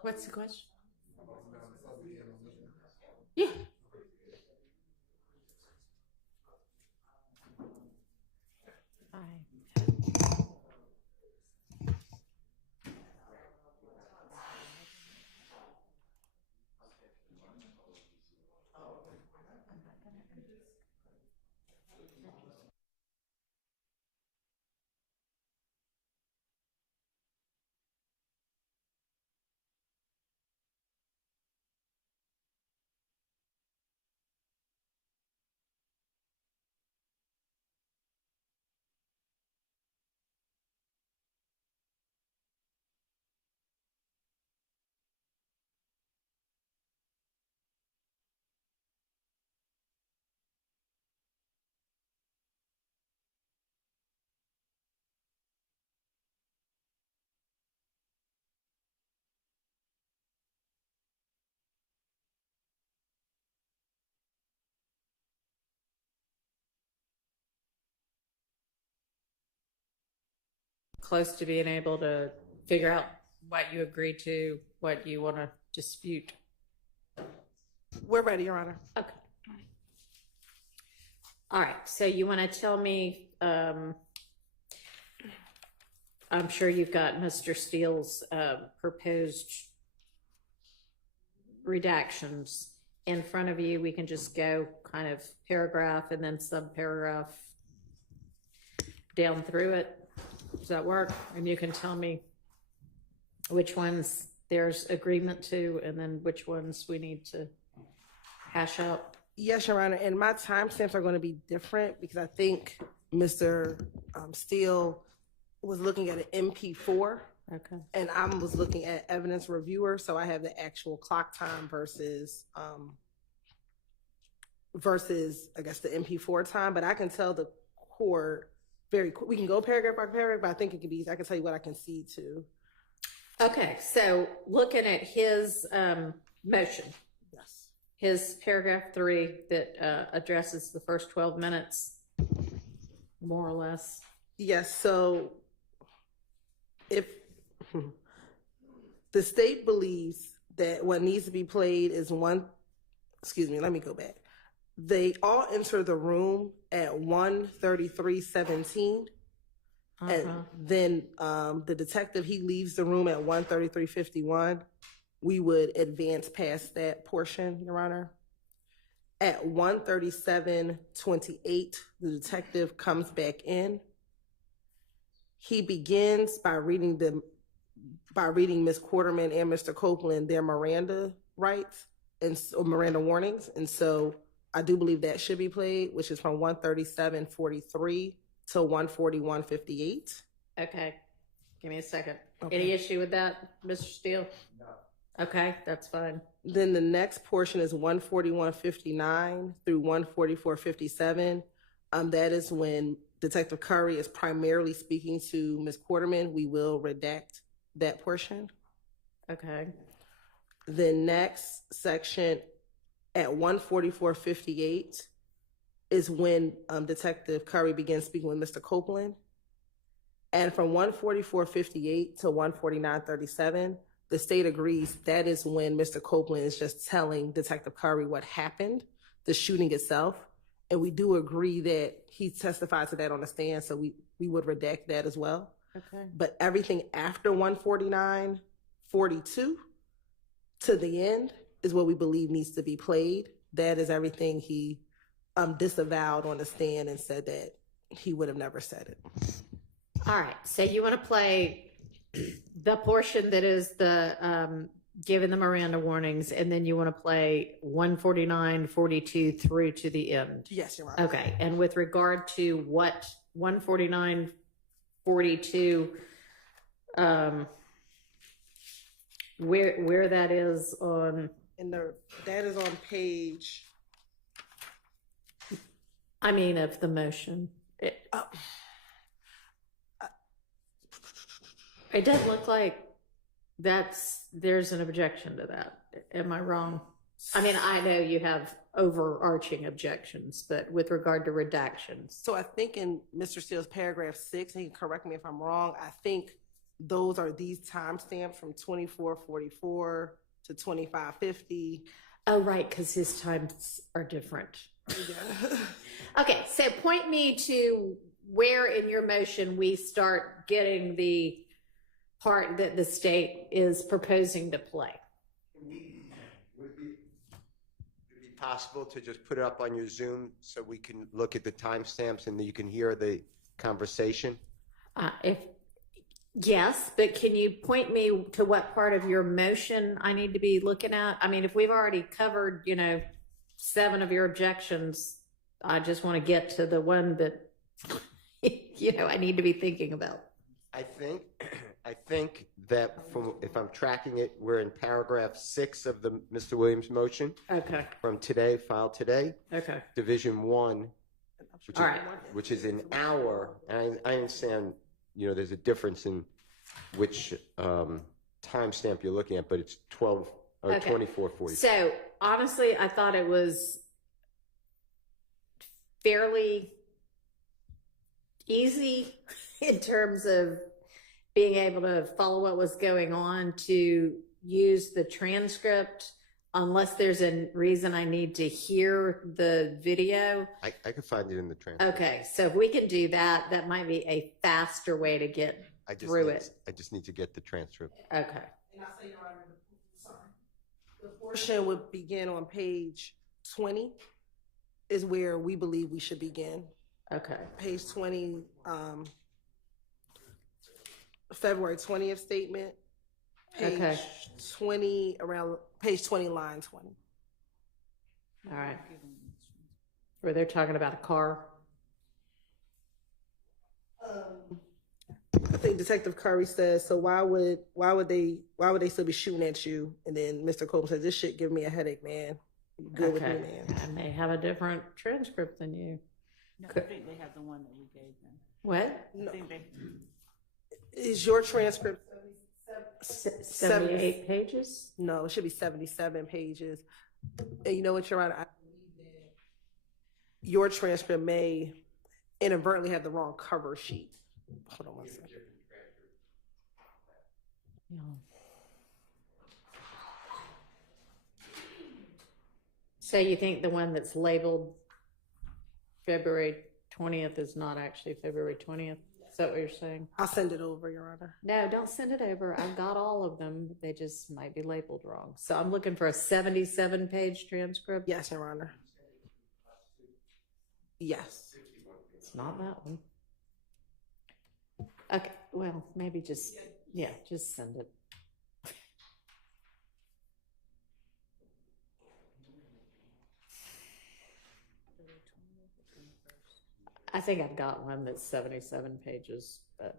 What's the question? Yeah. Close to being able to figure out what you agree to, what you want to dispute. We're ready, Your Honor. Okay. All right. So you want to tell me, I'm sure you've got Mr. Steele's proposed redactions in front of you. We can just go kind of paragraph and then subparagraph down through it. Does that work? And you can tell me which ones there's agreement to and then which ones we need to hash out. Yes, Your Honor, and my timestamps are going to be different because I think Mr. Steele was looking at an MP4. Okay. And I was looking at evidence reviewer, so I have the actual clock time versus I guess the MP4 time. But I can tell the court very quick. We can go paragraph by paragraph, but I think it could be. I can tell you what I can see too. Okay, so looking at his motion, Yes. his paragraph 3 that addresses the first 12 minutes, more or less. Yes. So if the state believes that what needs to be played is let me go back. They all enter the room at 1:33:17. And then the detective, he leaves the room at 1:33:51. We would advance past that portion, Your Honor. At 1:37:28, the detective comes back in. He begins by reading Ms. Quarterman and Mr. Copeland their Miranda rights or Miranda warnings. And so I do believe that should be played, which is from 1:37:43 to 1:41:58. Okay, give me a second. Okay. Any issue with that, Mr. Steele? No. Okay, that's fine. Then the next portion is 1:41:59 through 1:44:57. That is when Detective Curry is primarily speaking to Ms. Quarterman. We will redact that portion. Okay. The next section at 1:44:58 is when Detective Curry begins speaking with Mr. Copeland. And from 1:44:58 to 1:49:37, the state agrees that is when Mr. Copeland is just telling Detective Curry what happened, the shooting itself. And we do agree that he testified to that on the stand, so we would redact that as well. Okay. But everything after 149:42 to the end is what we believe needs to be played. That is everything he disavowed on the stand and said that he would have never said it. All right. So you want to play the portion that is the giving the Miranda warnings, and then you want to play 149:42 through to the end. Yes, Your Honor. Okay. And with regard to what 149:42, where that is on, And that is on page. I mean, of the motion. It does look like there's an objection to that. Am I wrong? I mean, I know you have overarching objections, but with regard to redactions. So I think in Mr. Steele's paragraph 6, and he can correct me if I'm wrong, I think those are these timestamps from 24:44 to 25:50. Oh, right, because his times are different. Yeah. Okay, so point me to where in your motion we start getting the part that the state is proposing to play. Would it be possible to just put it up on your Zoom so we can look at the timestamps and you can hear the conversation? Yes, but can you point me to what part of your motion I need to be looking at? I mean, if we've already covered, 7 of your objections, I just want to get to the one that, I need to be thinking about. I think that if I'm tracking it, we're in paragraph 6 of the Mr. Williams motion Okay. from today, filed today, Okay. Division 1, All right. which is an hour. And I understand, there's a difference in which timestamp you're looking at, but it's 12 or Okay. 24:40. So honestly, I thought it was fairly easy in terms of being able to follow what was going on, to use the transcript unless there's a reason I need to hear the video. I could find it in the transcript. Okay, so if we can do that, that might be a faster way to get through it. I just need to get the transcript. Okay. And I'll say, Your Honor, the portion would begin on page 20 is where we believe we should begin. Okay. Page 20, February 20th statement. Page Okay. 20, around page 20, line 20. All right. Where they're talking about a car. I think Detective Curry says, so why would they still be shooting at you? And then Mr. Copeland says, this shit give me a headache, man. You good with me, man? And they have a different transcript than you. No, I think they have the one that we gave them. What? I think they. Is your transcript 78 pages? No, it should be 77 pages. And you know what, Your Honor? I believe that your transcript may inadvertently have the wrong cover sheet. Hold on one second. Yeah. So you think the one that's labeled February 20th is not actually February 20th? Is that what you're saying? I'll send it over, Your Honor. No, don't send it over. I've got all of them. They just might be labeled wrong. So I'm looking for a 77-page transcript. Yes, Your Honor. Yes. It's not that one. Okay, well, maybe just send it. I think I've got one that's 77 pages, but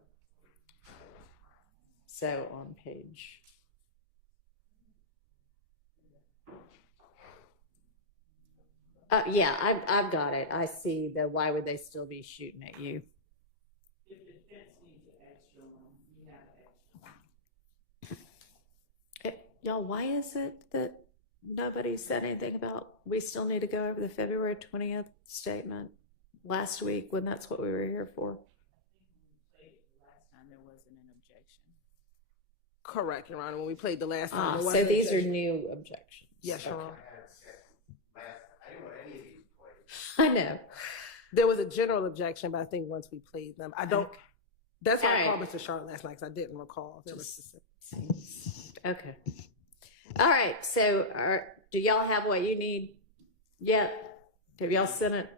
so on page. Yeah, I've got it. I see the why would they still be shooting at you? If the defense needs an extra one, you have an extra one. Y'all, why is it that nobody said anything about we still need to go over the February 20th statement last week when that's what we were here for? I think when we played it the last time, there wasn't an objection. Correct, Your Honor. When we played the last time, there So wasn't these are objection. new objections. Yes, Your Honor. I didn't want any of these played. I know. There was a general objection, but I think once we played them, I don't. That's why I All called right. Mr. Sharp last night because I didn't recall if there was specific. Okay. All right. So, do y'all have what you need yet? Have y'all sent it?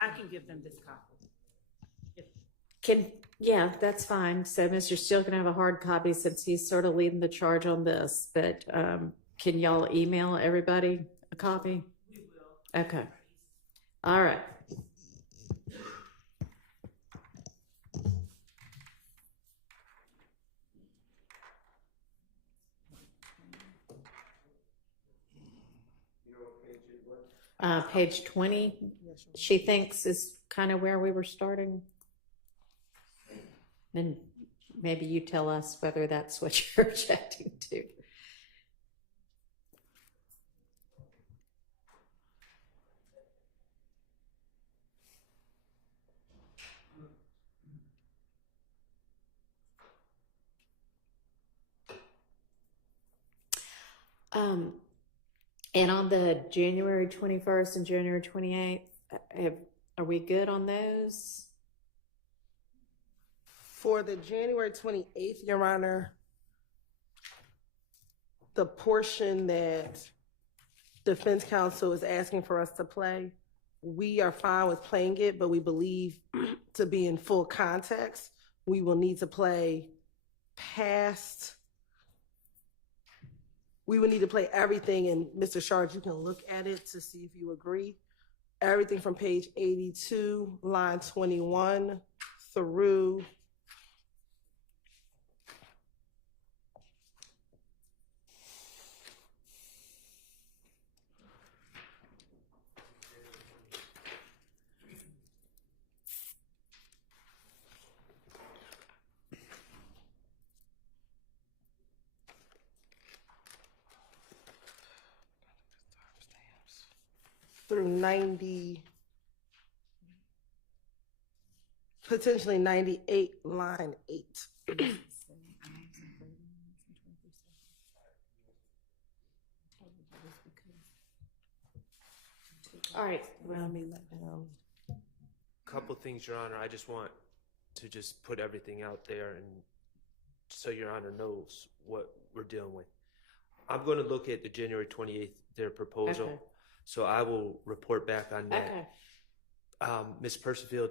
I can give them this copy. Yeah, that's fine. So, Mr. Steele can have a hard copy since he's sort of leading the charge on this. But can y'all email everybody a copy? We will. Okay. All right. Page 20, she thinks is kind of where we were starting. And maybe you tell us whether that's what you're objecting to. And on the January 21st and January 28th, are we good on those? For the January 28th, Your Honor, the portion that defense counsel is asking for us to play, we are fine with playing it, but we believe to be in full context, we will need to play past. We would need to play everything, and Mr. Sharp, you can look at it to see if you agree. Everything from page 82, line 21 through through 90, potentially 98, line 8. All right. Let me let him. Couple things, Your Honor. I just want to just put everything out there and so Your Honor knows what we're dealing with. I'm going to look at the January 28th, their proposal. Okay. So I will report back on that. Okay. Ms. Percival,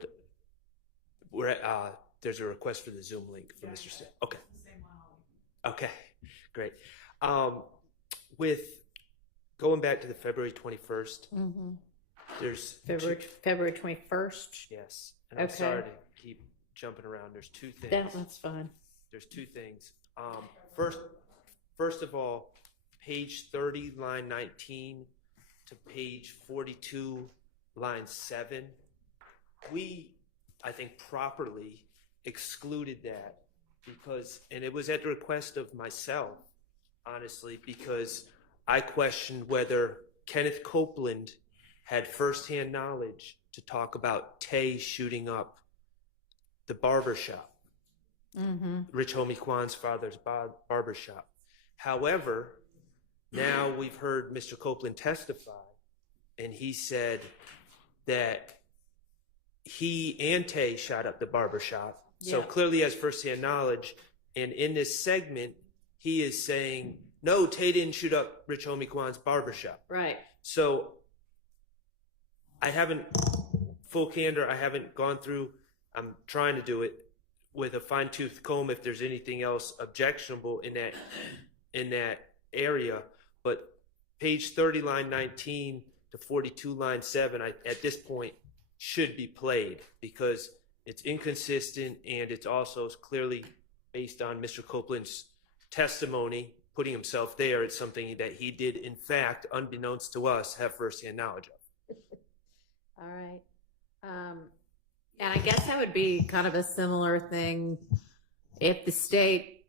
there's a request for the Zoom link for Mr. Steele. Okay. Okay, great. With going back to the February 21st, there's February 21st. yes, and I'm Okay. sorry to keep jumping around. There's two things. That's fine. There's two things. First of all, page 30, line 19 to page 42, line 7. We, I think, properly excluded that because, and it was at the request of myself, honestly, because I questioned whether Kenneth Copeland had firsthand knowledge to talk about Tay shooting up the barbershop. Rich Homie Kwan's father's barbershop. However, now we've heard Mr. Copeland testify, and he said that he and Tay shot up the barbershop. So Yeah. clearly has firsthand knowledge. And in this segment, he is saying, no, Tay didn't shoot up Rich Homie Kwan's barbershop. Right. So I haven't, full candor, I haven't gone through, I'm trying to do it with a fine-tooth comb if there's anything else objectionable in that area. But page 30, line 19 to 42, line 7, at this point should be played because it's inconsistent and it's also clearly based on Mr. Copeland's testimony, putting himself there. It's something that he did, in fact, unbeknownst to us, have firsthand knowledge of. All right. And I guess that would be kind of a similar thing if the state,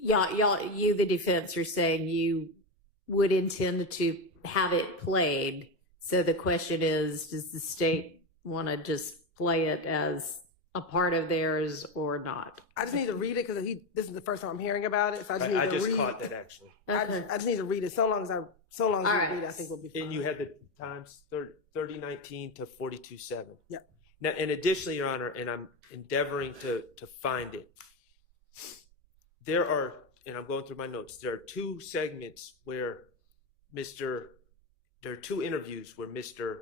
you, the defense, are saying you would intend to have it played. So the question is, does the state want to just play it as a part of theirs or not? I just need to read it because this is the first time I'm hearing about it. So I just need I to just read. caught that actually. Okay. I just need to read it. So long as you right. read it, I think we'll be fine. And you had the times 3019 to 42:7. Yeah. Now, and additionally, Your Honor, and I'm endeavoring to find it. There are, and I'm going through my notes. There are two segments where there are two interviews where Mr.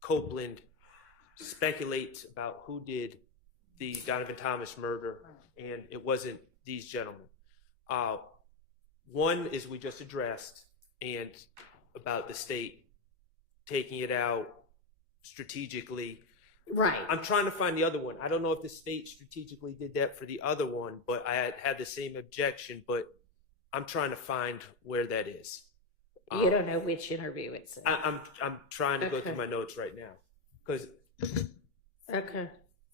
Copeland speculates about who did the Donovan Thomas murder, and it wasn't these gentlemen. One is we just addressed, and about the state taking it out strategically. Right. I'm trying to find the other one. I don't know if the state strategically did that for the other one, but I had the same objection, but I'm trying to find where that is. You don't know which interview it's in. I'm trying to go Okay. through my notes right now because Okay.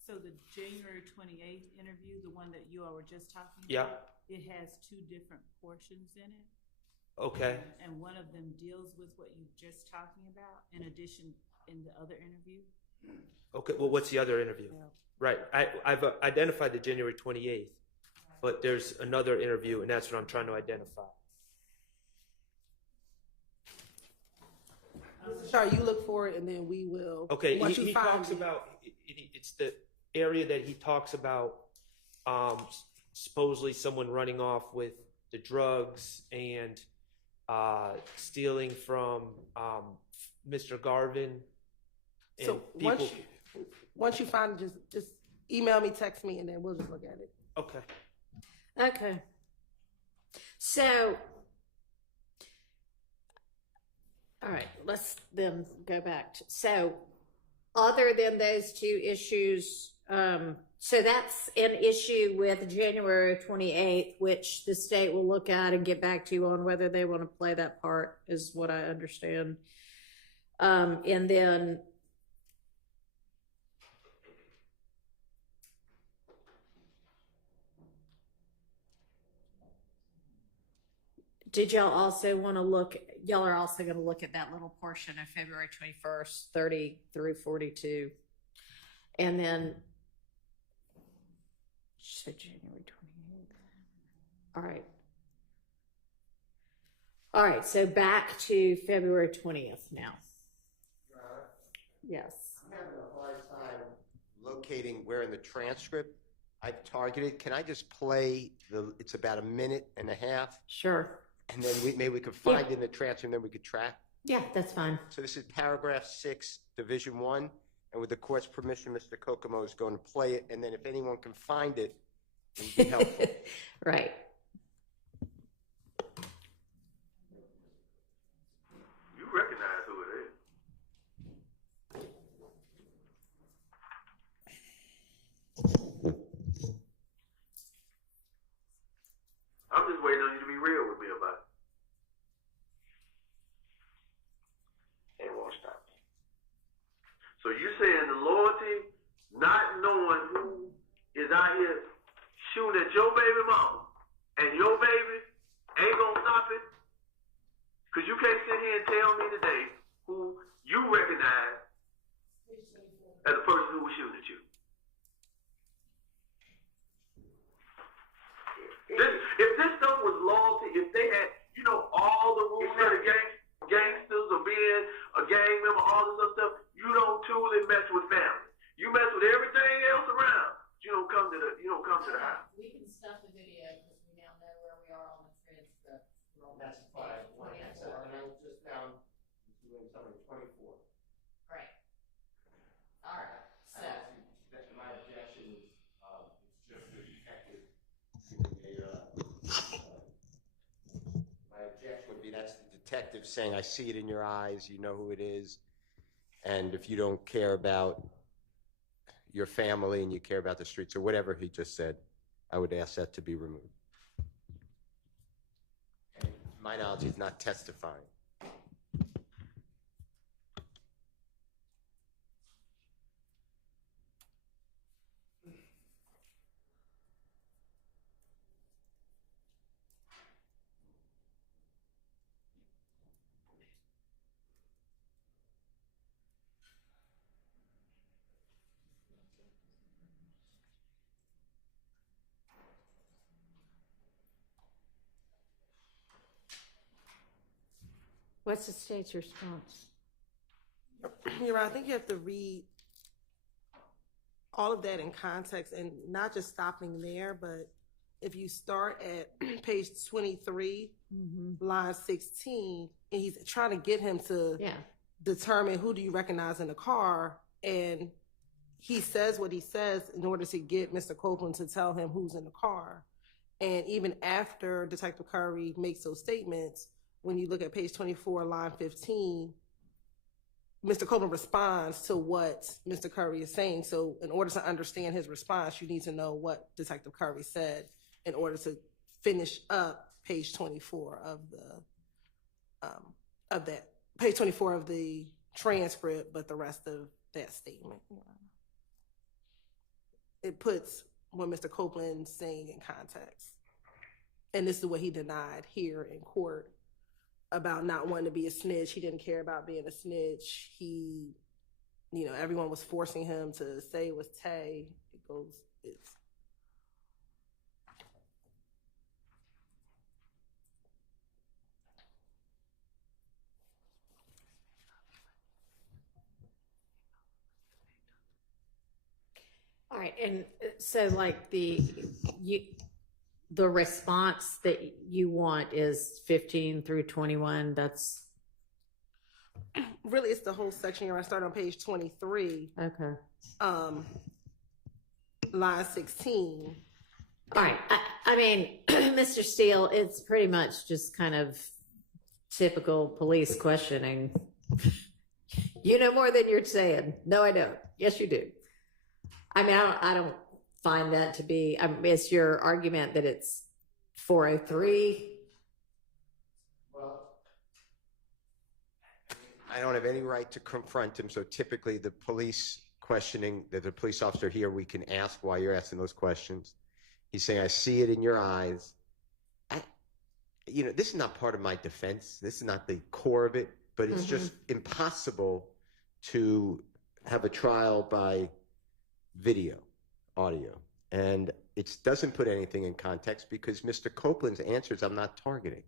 So the January 28th interview, the one that you all were just talking about? Yeah. It has two different portions in it. okay, And one of them deals with what you just talking about, in addition, in the other interview. okay. Well, what's the other interview? Yeah. Right. I've identified the January 28th, but there's another interview, and that's what I'm trying to identify. Sorry, you look for it, and then we will. Okay, once he you find talks it. about it's the area that he talks about supposedly someone running off with the drugs and stealing from Mr. Garvin. And So once you find it, just email me, text me, and then we'll just look at it. Okay. Okay. So, all right, let's then go back to, so other than those two issues, so that's an issue with January 28th, which the state will look at and get back to you on whether they want to play that part, is what I understand. And then did y'all also want to look, y'all are also going to look at that little portion of February 21st, 30 through 42. And then, so January 28th. All right. All right, so back to February 20th now. Yes. I'm having a hard time locating where in the transcript I've targeted. Can I just play it's about a minute and a half, Sure. and then maybe we could find it in the transcript, and then we could track. Yeah, that's fine. So this is paragraph 6, division 1, and with the court's permission, Mr. Kokomo is going to play it, and then if anyone can find it, it would be helpful. Right. You recognize who it is. I'm just waiting on you to be real with me about it. It won't stop. So you saying the loyalty, not knowing who is out here shooting at your baby mama and your baby ain't gonna stop it? Cause you can't sit here and tell me today who you recognize as the person who was shooting at you. If this stuff was loyalty, if they had, all the rules of the gangsters or being a gang member, all this other stuff, you don't truly mess with family. You mess with everything else around. You don't come to the house. We can stop the video because we now know where we are on the transcript. That's fine. And I just found doing something 24. Great. All right. So, My objection is it's just the detective. My objection would be that's the detective saying, I see it in your eyes, you know who it is, and if you don't care about your family and you care about the streets or whatever he just said, I would ask that to be removed. And to my knowledge, he's not testifying. What's the state's response? You're right. I think you have to read all of that in context and not just stopping there, but if you start at page 23, line 16, and he's trying to get him to determine who do you recognize in the car, and he says what he says in order to get Mr. Copeland to tell him who's in the car. And even after Detective Curry makes those statements, when you look at page 24, line 15, Mr. Copeland responds to what Mr. Curry is saying. So in order to understand his response, you need to know what Detective Curry said in order to finish up page 24 of that page 24 of the transcript, but the rest of that statement. It puts what Mr. Copeland's saying in context. And this is what he denied here in court about not wanting to be a snitch. He didn't care about being a snitch. He, everyone was forcing him to say it was Tay. It's. All right, and so like the response that you want is 15 through 21. That's really, it's the whole section here. I start on page 23. Okay. Line 16. All right. I mean, Mr. Steele, it's pretty much just kind of typical police questioning. You know more than you're saying. No, I don't. Yes, you do. I mean, I don't find that to be, it's your argument that it's 403. Well, I don't have any right to confront him, so typically the police questioning, that the police officer here, we can ask why you're asking those questions. He's saying, I see it in your eyes. This is not part of my defense. This is not the core of it, but it's just impossible to have a trial by video, audio. And it doesn't put anything in context because Mr. Copeland's answers I'm not targeting.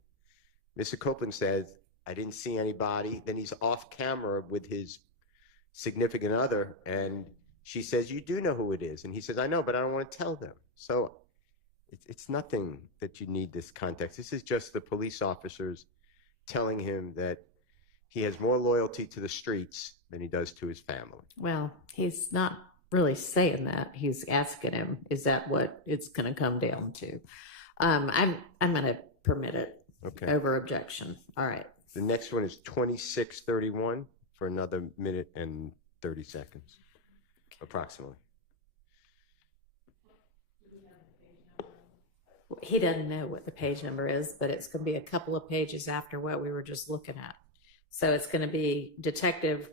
Mr. Copeland says, I didn't see anybody. Then he's off camera with his significant other, and she says, you do know who it is. And he says, I know, but I don't want to tell them. So it's nothing that you need this context. This is just the police officers telling him that he has more loyalty to the streets than he does to his family. Well, he's not really saying that. He's asking him, is that what it's going to come down to? I'm going to permit it. Okay. Over objection. All right. The next one is 2631 for another minute and 30 seconds, approximately. He doesn't know what the page number is, but it's going to be a couple of pages after what we were just looking at. So it's going to be Detective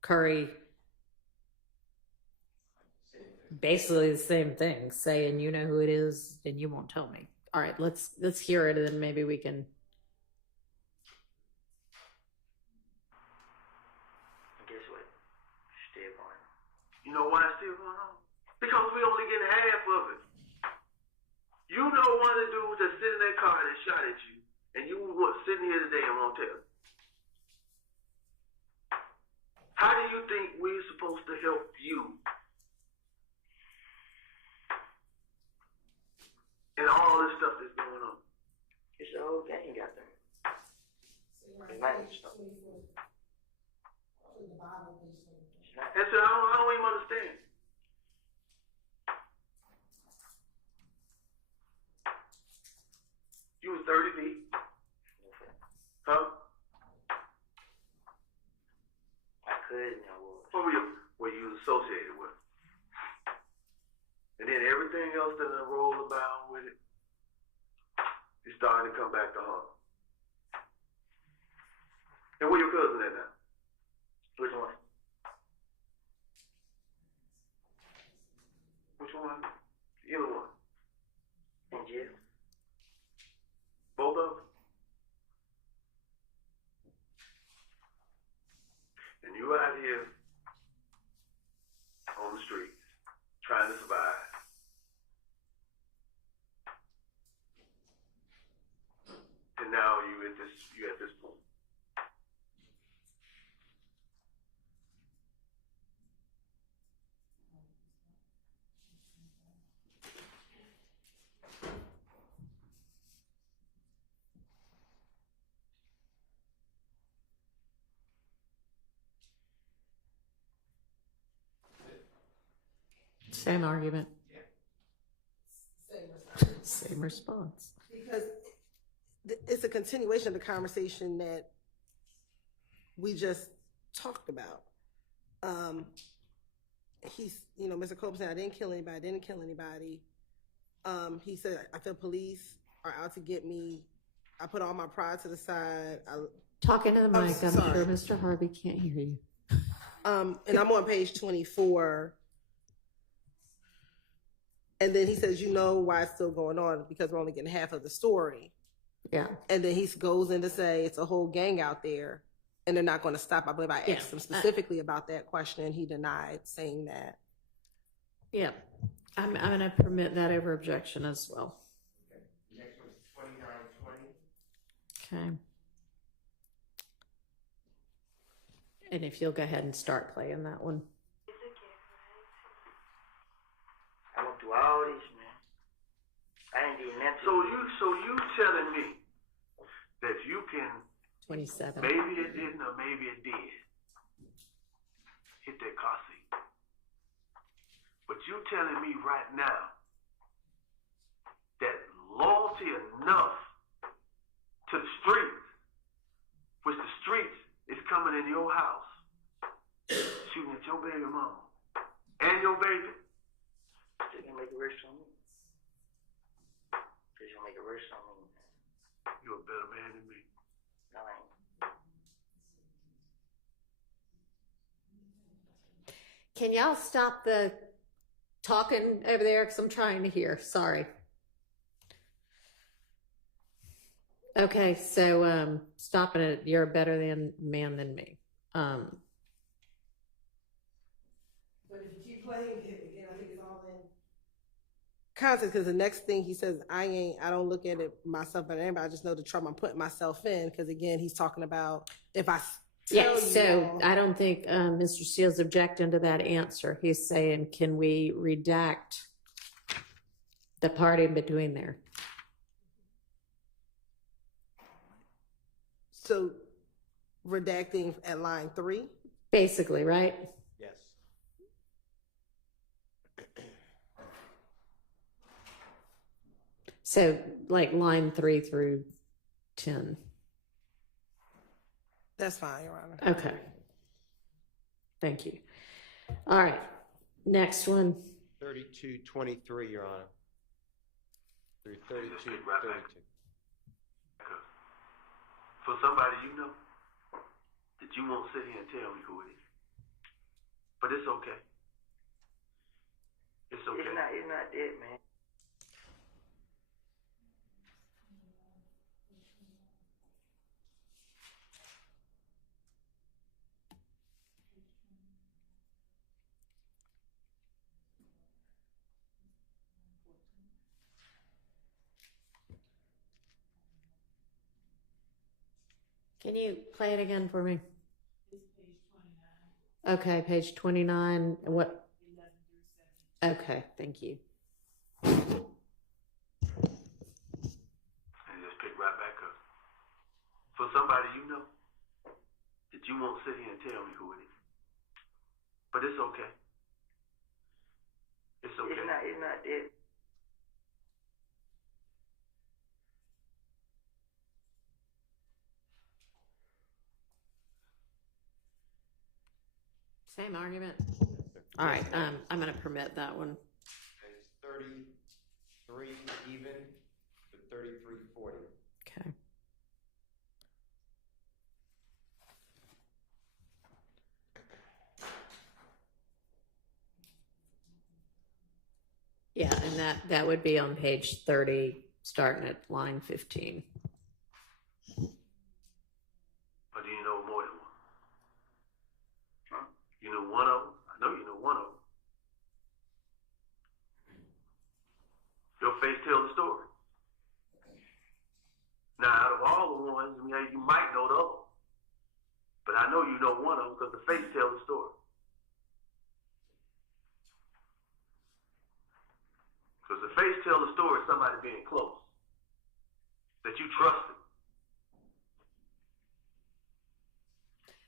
Curry, basically the same thing, saying, you know who it is, and you won't tell me. All right, let's hear it, and then maybe we can. Guess what? Still going. You know why it's still going on? Because we only getting half of it. You know one of the dudes that sit in that car that shot at you, and you were sitting here today and won't tell. How do you think we're supposed to help you? And all this stuff that's going on. It's the whole gang got there. It's managed stuff. And so I don't even understand. You was 30 feet. Huh? I could and I was. What were you associated with? And then everything else that rolled about with it, it's starting to come back to her. And where your cousin at now? Which one? Which one? Either one. In jail. Both of them? And you out here on the streets trying to survive. And now you at this point. Same argument. Same response. Same response. Because it's a continuation of the conversation that we just talked about. Mr. Cope said, I didn't kill anybody. He said, I feel police are out to get me. I put all my pride to the side. Talking to the mic, I'm sorry. sure Mr. Harvey can't hear you. And I'm on page 24. And then he says, you know why it's still going on, because we're only getting half of the story. Yeah. And then he goes in to say it's a whole gang out there and they're not going to stop. I believe I asked him specifically about that question and he denied saying that. Yeah. I'm going to permit that over objection as well. Okay. Next one is 2920. Okay. And if you'll go ahead and start playing that one. I went through all this, man. I ain't doing nothing. So you telling me that you can, 27. maybe it didn't or maybe it did, hit that car seat. But you telling me right now that loyalty enough to the streets, which the streets is coming in your house, shooting at your baby mama and your baby. Still gonna make it worse on me. Still gonna make it worse on me. You're a better man than me. No, I ain't. Can y'all stop the talking over there? Because I'm trying to hear. Sorry. Okay, so stopping it. You're a better man than me. But if you keep playing it again, I think it's all in context. Because the next thing he says, I don't look at it myself better than anybody. I just know the trouble I'm putting myself in. Because again, he's talking about if I tell So I don't think Mr. Steele's objecting to that answer. He's saying, can we redact the part in between there? So redacting at line 3. Basically, right? Yes. So like line 3 through 10. That's fine, Your Honor. Okay. Thank you. All right. Next one. 3223, Your Honor. Through Just get 3232. right back. For somebody you know that you won't sit here and tell me who it is. But it's okay. It's okay. It's not that, man. Can you play it again for me? It's page 29, Okay, page 29. What? 11 through 17. Okay, thank you. And just pick right back up. For somebody you know that you won't sit here and tell me who it is. But it's okay. It's okay. It's not that. Same argument. All right, I'm going to permit that one. It's 33 even to 3340. Okay. Yeah, and that would be on page 30, starting at line 15. Or do you know more than one? Huh? You know one of them? I know you know one of them. Your face tells the story. Now, out of all the ones, you might know the other one. But I know you know one of them because the face tells the story. Because the face tells the story of somebody being close. That you trusted.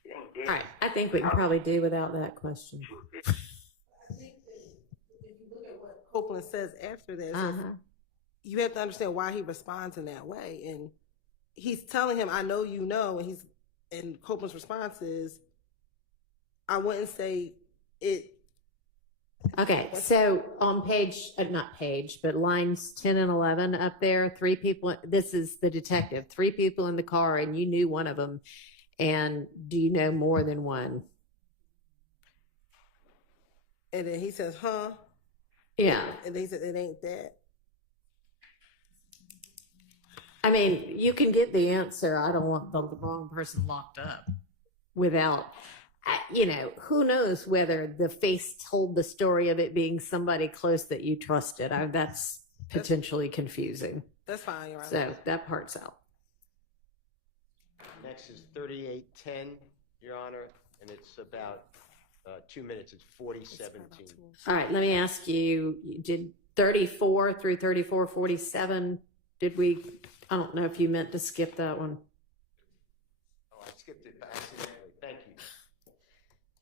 It ain't that. All right, I think we can probably do without that question. I think that if you Copeland says after this, you have to understand why he responds in that way. And he's telling him, I know you know, and Copeland's response is, I wouldn't say it. Okay, so on not page, but lines 10 and 11 up there, 3 people, this is the detective, 3 people in the car, and you knew one of them. And do you know more than one? And then he says, huh? Yeah. And then he said, it ain't that. I mean, you can get the answer. I don't want the wrong person locked up without, who knows whether the face told the story of it being somebody close that you trusted. That's potentially confusing. That's fine, Your Honor. So that part's out. Next is 3810, Your Honor, and it's about 2 minutes. It's 4017. All right, let me ask you, did 34 through 3447, I don't know if you meant to skip that one. Oh, I skipped it accidentally. Thank you.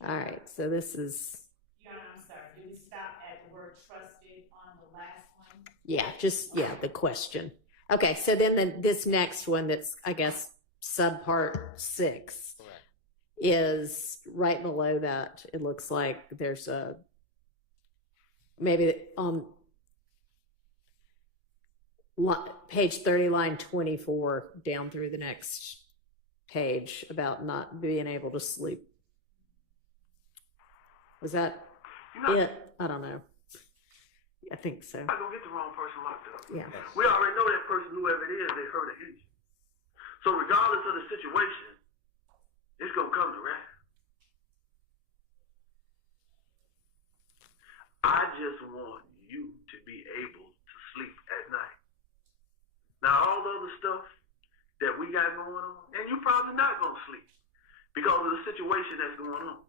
All right, so this is, Your Honor, I'm sorry, did we stop at the word trusted on the last one? the question. Okay, so then this next one that's, I guess, subpart 6 Correct. is right below that. It looks like there's maybe on page 30, line 24, down through the next page about not being able to sleep. Was that it? I don't know. I think so. I'm not gonna get the wrong person locked up. Yeah. We already know that person, whoever it is, they hurt or injured. So regardless of the situation, it's gonna come to rest. I just want you to be able to sleep at night. Now all the other stuff that we got going on, and you probably not gonna sleep because of the situation that's going on.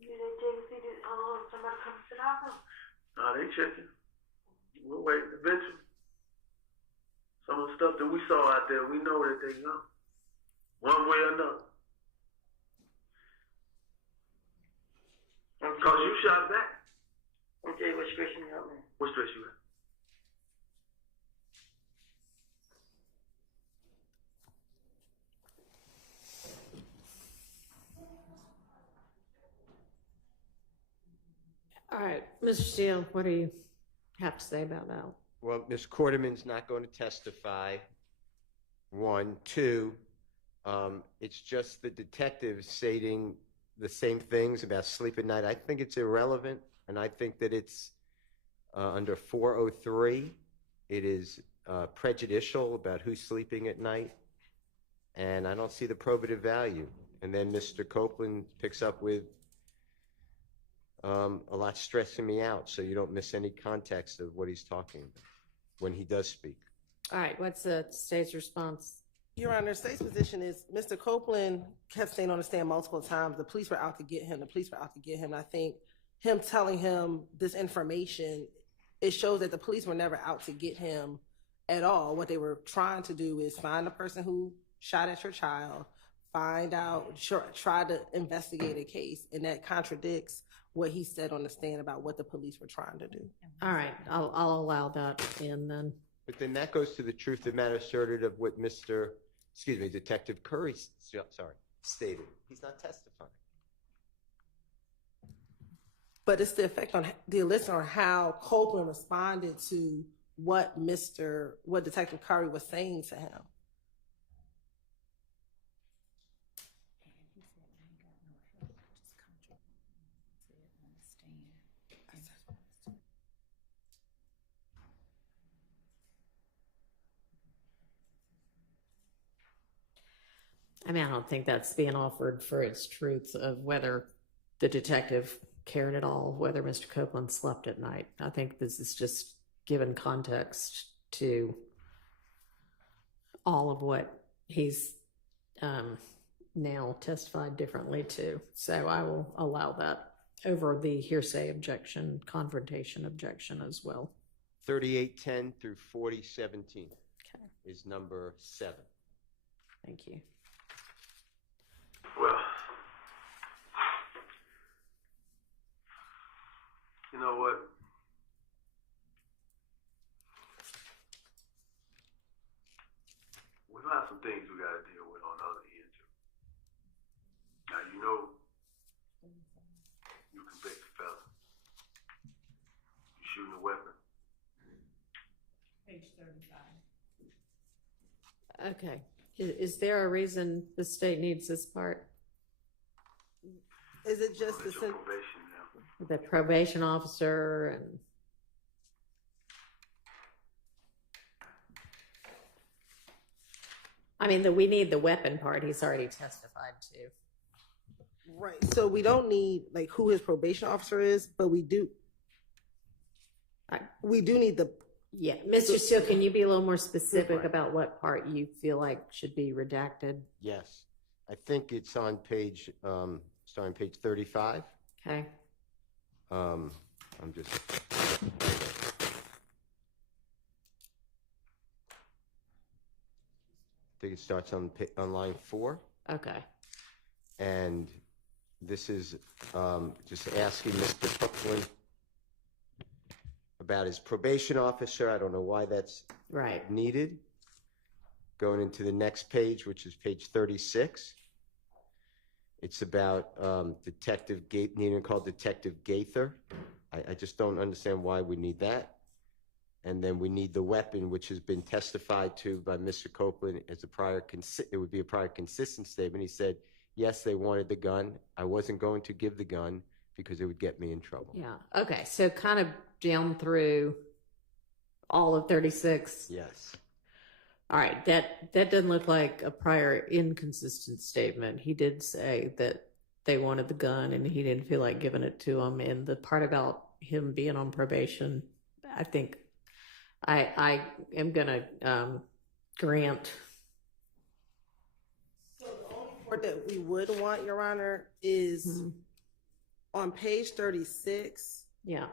You didn't check to see that somebody come to the house? Nah, they checking. We'll wait eventually. Some of the stuff that we saw out there, we know that they know. One way or another. Because you shot back. Okay, what's stressing you out, man? What stress you at? All right, Mr. Steele, what do you have to say about that? Well, Ms. Quarterman's not going to testify. 1, 2, it's just the detective stating the same things about sleep at night. I think it's irrelevant, and I think that it's under 403. It is prejudicial about who's sleeping at night, and I don't see the probative value. And then Mr. Copeland picks up with a lot stressing me out, so you don't miss any context of what he's talking about when he does speak. All right, what's the state's response? Your Honor, state's position is Mr. Copeland kept staying on the stand multiple times. The police were out to get him. The police were out to get him. And I think him telling him this information, it shows that the police were never out to get him at all. What they were trying to do is find the person who shot at your child, find out, try to investigate a case, and that contradicts what he said on the stand about what the police were trying to do. All right, I'll allow that in then. But then that goes to the truth of the matter asserted of what Detective Curry, stated. He's not testifying. But it's the effect on the listener on how Copeland responded to what Detective Curry was saying to him. I mean, I don't think that's being offered for its truth of whether the detective cared at all, whether Mr. Copeland slept at night. I think this is just given context to all of what he's now testified differently to. So I will allow that over the hearsay objection, confrontation objection as well. 3810 through 4017 Okay, is number 7. thank you. Well, You know what? We got some things we gotta deal with on the other end too. Now you know you convict a fella. You shooting a weapon. Page 35. Okay. Is there a reason the state needs this part? Is it just It's the your probation now. The probation officer and, I mean, we need the weapon part he's already testified to. right? So we don't need like who his probation officer is, but we do. We do need the. Yeah, Mr. Steele, can you be a little more specific Right. about what part you feel like should be redacted? Yes. I think it's on page, starting page 35. Okay, I'm just. I think it starts on line 4. okay. And this is just asking Mr. Copeland about his probation officer. I don't know why that's Right. needed. Going into the next page, which is page 36. It's about Detective needing to call Detective Gaither. I just don't understand why we need that. And then we need the weapon, which has been testified to by Mr. Copeland as a prior, it would be a prior consistent statement. He said, yes, they wanted the gun. I wasn't going to give the gun because it would get me in trouble. Yeah, okay, so kind of down through all of 36. Yes. All right, that doesn't look like a prior inconsistent statement. He did say that they wanted the gun and he didn't feel like giving it to them. And the part about him being on probation, I think I am gonna grant. So the only part that we would want, Your Honor, is on page 36 Yeah,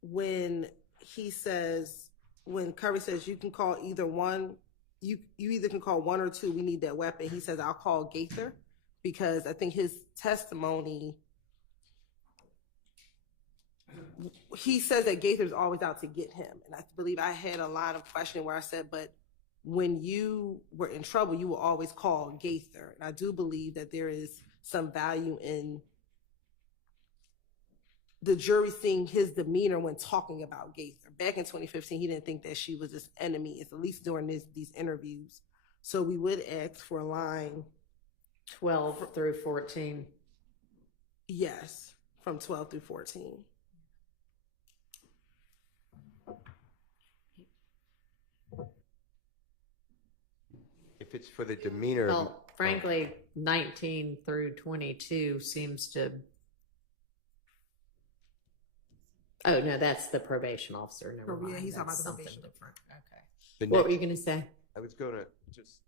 when he says, when Curry says you can call either one, you either can call one or two. We need that weapon. He says I'll call Gaither because I think his testimony. He says that Gaither's always out to get him. And I believe I had a line of questioning where I said, but when you were in trouble, you will always call Gaither. And I do believe that there is some value in the jury seeing his demeanor when talking about Gaither. Back in 2015, he didn't think that she was his enemy, at least during these interviews. So we would ask for a line. 12 through 14. Yes, from 12 through 14. If it's for the demeanor. Well, frankly, 19 through 22 seems to. Oh, no, that's the probation officer. Never mind. Yeah, he's talking about That's the something probation. different. Okay. The What next- were you going to say? I was going to just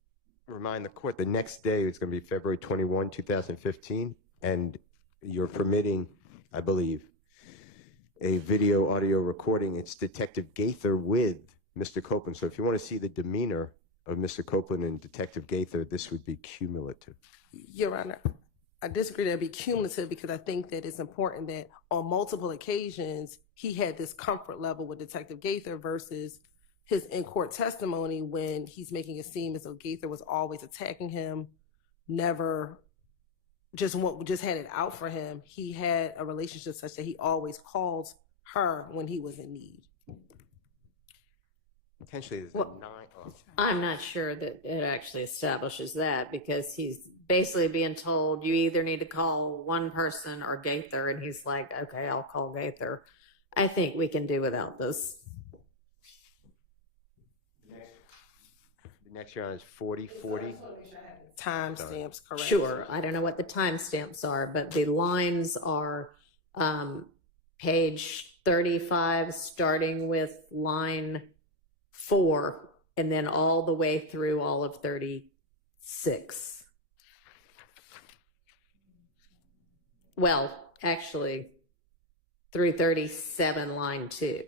remind the court, the next day is going to be February 21, 2015, and you're permitting, I believe, a video audio recording. It's Detective Gaither with Mr. Copeland. So if you want to see the demeanor of Mr. Copeland and Detective Gaither, this would be cumulative. Your Honor, I disagree that it'd be cumulative because I think that it's important that on multiple occasions, he had this comfort level with Detective Gaither versus his in-court testimony when he's making it seem as though Gaither was always attacking him, never just had it out for him. He had a relationship such that he always called her when he was in need. Potentially, there's Well, a 9. Oh. I'm not sure that it actually establishes that because he's basically being told you either need to call one person or Gaither, and he's like, okay, I'll call Gaither. I think we can do without this. The next year on is 40, 40. Timestamps correct. Sure, I don't know what the timestamps are, but the lines are page 35, starting with line 4, and then all the way through all of 36. Well, actually, through 37, line 2.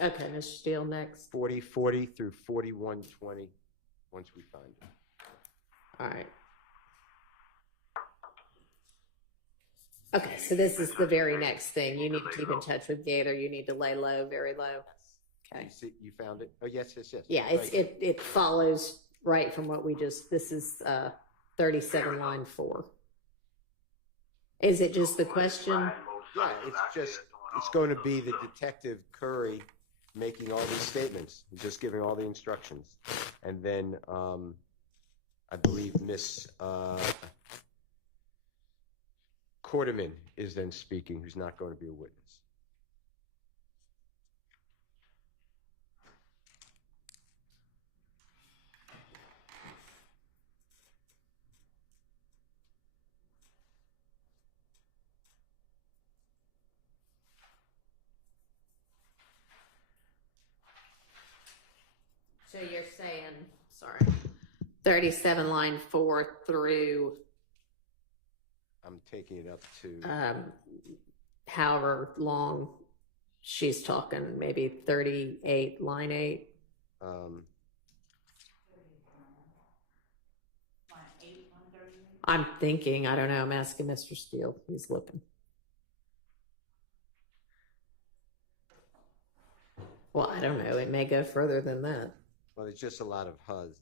Okay, Mr. Steele, next. 40, 40 through 41, 20, once we find it. All right. Okay, so this is the very next thing. You need to keep in touch with Gator. You need to lay low, very low. Okay. You see, you found it? Oh, yes. Yeah, Right. it follows right from what we just, this is 37 line 4. Is it just the question? Yeah, it's going to be the Detective Curry making all these statements, just giving all the instructions. And then I believe Miss Quarterman is then speaking, who's not going to be a witness. So you're saying, sorry, 37 line 4 through I'm taking it up to however long she's talking, maybe 38 line 8. um, I'm thinking, I don't know, I'm asking Mr. Steele, he's looking. Well, I don't know, it may go further than that. well, there's just a lot of huzz.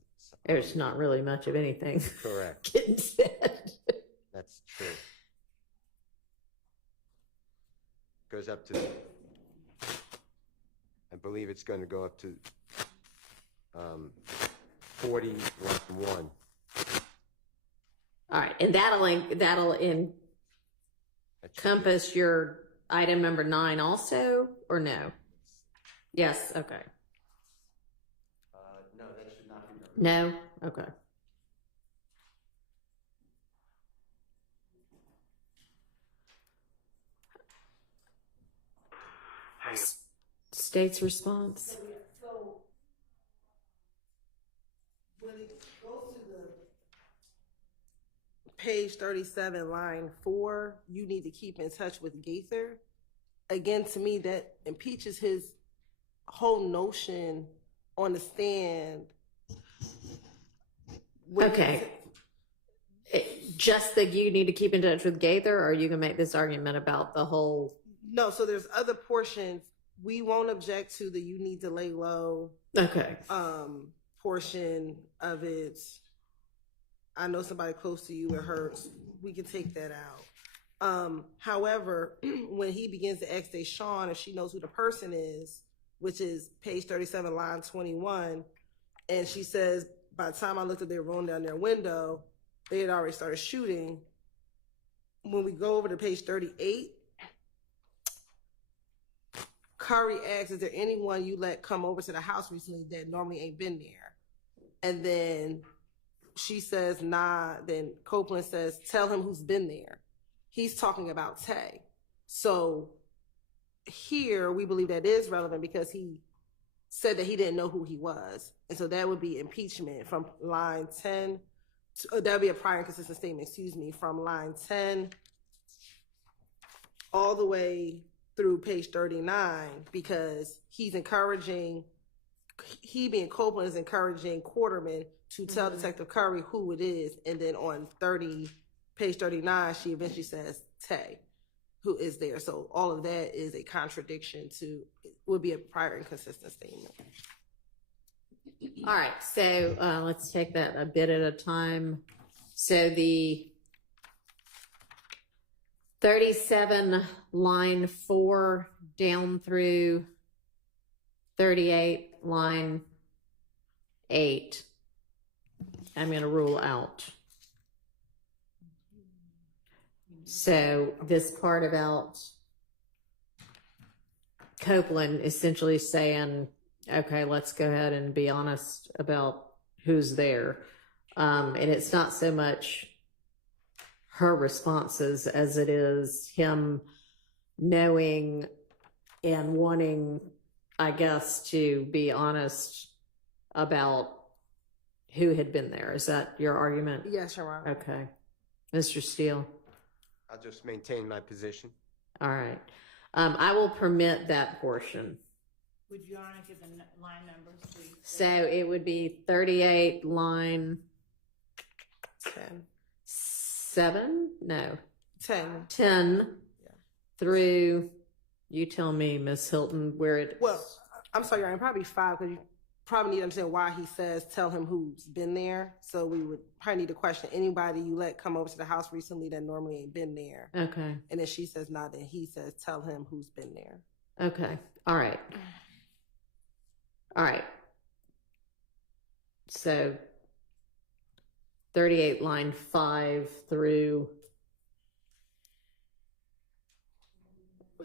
There's not really much of anything Correct. getting said. That's true. Goes up to, I believe it's going to go up to 41. All right, and that'll encompass your item number 9 also, or no? Yes, okay. No, that should not be. No? Okay. State's response. So when it goes to the page 37, line 4, you need to keep in touch with Gaither. Again, to me, that impeaches his whole notion on the stand. Okay. Just that you need to keep in touch with Gaither, or you can make this argument about the whole. No, so there's other portions. We won't object to the you need to lay low Okay. portion of it. I know somebody close to you, it hurts. We can take that out. However, when he begins to ask Deshawn if she knows who the person is, which is page 37, line 21, and she says, by the time I looked at their rolling down their window, they had already started shooting. When we go over to page 38, Curry asks, is there anyone you let come over to the house recently that normally ain't been there? And then she says, nah. Then Copeland says, tell him who's been there. He's talking about Tay. So here we believe that is relevant because he said that he didn't know who he was. And so that would be impeachment from line 10. That would be a prior inconsistent statement, from line 10 all the way through page 39, because he's encouraging, he being Copeland is encouraging Quarterman to tell Detective Curry who it is. And then on page 39, she eventually says Tay, who is there. So all of that is a contradiction to, would be a prior inconsistent statement. All right, so let's take that a bit at a time. So the 37 line 4 down through 38 line 8, I'm going to rule out. So this part about Copeland essentially saying, okay, let's go ahead and be honest about who's there. And it's not so much her responses as it is him knowing and wanting, I guess, to be honest about who had been there. Is that your argument? Yes, Your Honor. Okay. Mr. Steele? I'll just maintain my position. All right. I will permit that portion. Would Your Honor give the line numbers, please? So it would be 38 line 10. 7? No. 10. 10 Yeah. through, you tell me, Miss Hilton, where it. Well, I'm sorry, Your Honor, probably 5 because you probably need to understand why he says tell him who's been there. So we would probably need to question anybody you let come over to the house recently that normally ain't been there. Okay. And then she says not, then he says tell him who's been there. Okay. All right. All right. So 38 line 5 through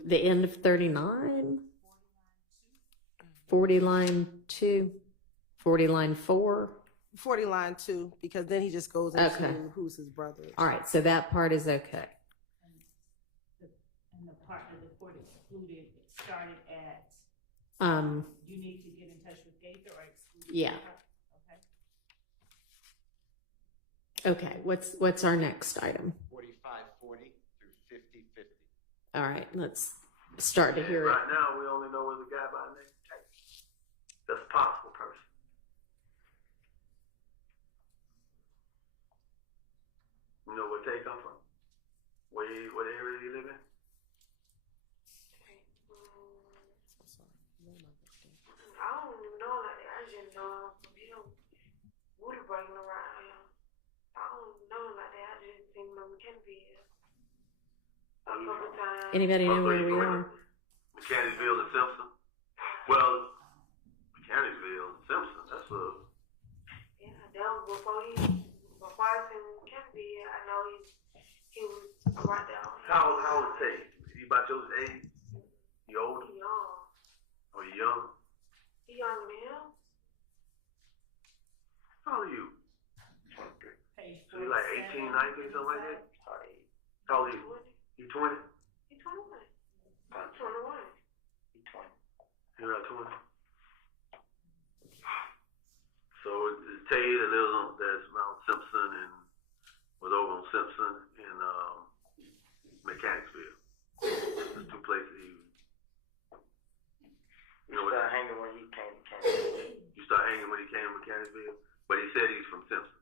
the end of 39, 40 line 2, 40 line 4. 40 line 2, because then he just goes into Okay. who's his brother. All right, so that part is okay. And the part that the court excluded started at, you need to get in touch with Gaither or exclude. Yeah. Okay. Okay, what's our next item? 4540 through 5050. All right, let's start to hear it. Right now, we only know there's a guy by the name of Tate. That's a possible person. You know where Tate come from? What area you live in? I don't even know like that. I just know you know water breaking around here. I don't know like that. I just seen my Mechanicsville a couple times. Anybody know where we are? Mechanicsville and Simpson. Well, Mechanicsville and Simpson. That's a. Yeah, that was before I seen Mechanicsville. I know he was right there. How old is Tate? He about your age? You older? He young. Or you young? He younger than him. How old are you? Page So you like 18, 19, something like that? How old are you? You 20? He 21. I'm 21. You're about 20. So it's Tate that lives on that's Mount Simpson and was over on Simpson in Mechanicsville. There's two places he. You know what? hanging when he came to Kansas. You start hanging when he came to Mechanicsville, but he said he's from Simpson.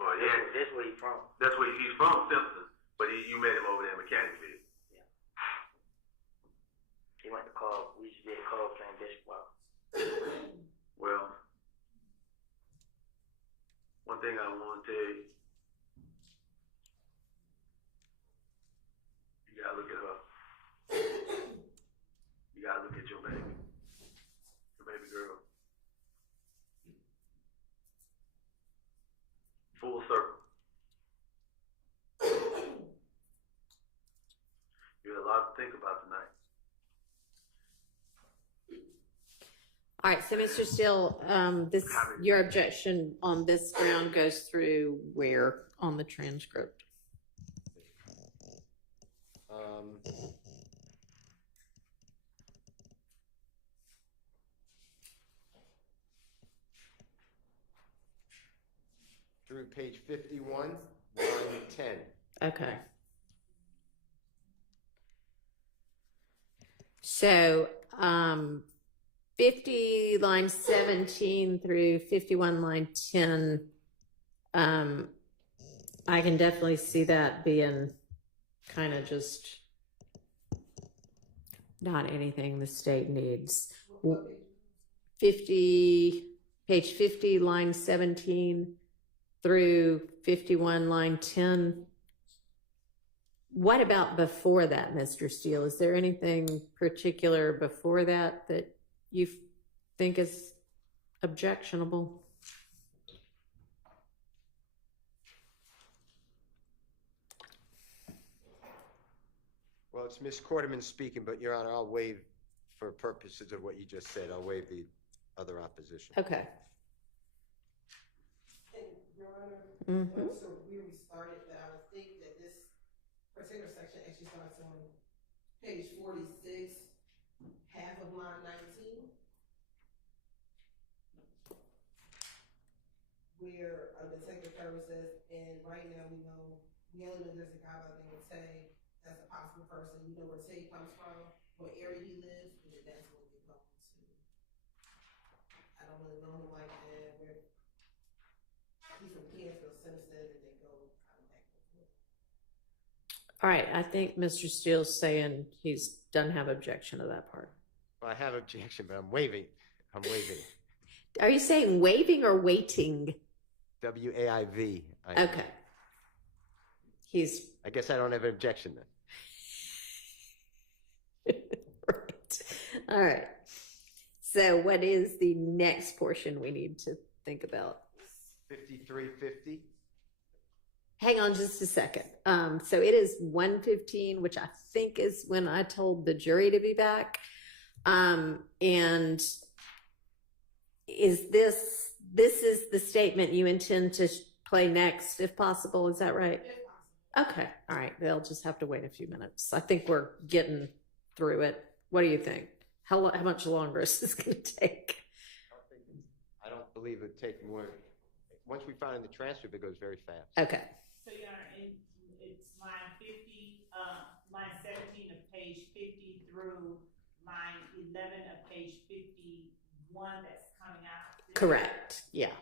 Well, yeah, That's where he's from. that's where he's from, Simpson. But you met him over there in Mechanicsville. He went to club. We used to be at the club playing basketball. Well, one thing I want to tell you, you gotta look at her. You gotta look at your baby girl. Full circle. You had a lot to think about tonight. All right, so Mr. Steele, your objection on this ground goes through where on the transcript? Through page 51, line 10. Okay. So, 50 line 17 through 51 line 10, I can definitely see that being kind of just not anything the state needs. 50, page 50 line 17 through 51 line 10. What about before that, Mr. Steele? Is there anything particular before that that you think is objectionable? Well, it's Ms. Quarterman speaking, but Your Honor, I'll waive, for purposes of what you just said, I'll waive the other opposition. Okay. Your Honor, Mm-hmm. so where we started, that I would think that this particular section actually starts on page 46, half of line 19, where Detective Kerr says, and right now we only know there's a guy by the name of Tay. That's a possible person. You know where Tay comes from, what area he lives, and then that's what we go to. I don't really know him like that. He's from Kansville, Simpson, and then All right, I think Mr. Steele's saying he's doesn't have objection to that part. Well, I have objection, but I'm waiving. I'm waiving. Are you saying waiving or waiting? WAIV. Okay. I guess I don't have an objection then. Right. All right. So what is the next portion we need to think about? 5350. Hang on just a second. So it is 1:15, which I think is when I told the jury to be back. And is this is the statement you intend to play next, if possible? Is that right? Okay. All right. They'll just have to wait a few minutes. I think we're getting through it. What do you think? How much longer is this going to take? I don't believe it'd take more. Once we find in the transcript, it goes very fast. Okay. So, Your Honor, it's line 50, line 17 of page 50 through line 11 of page 51 that's coming out. Correct. Yeah.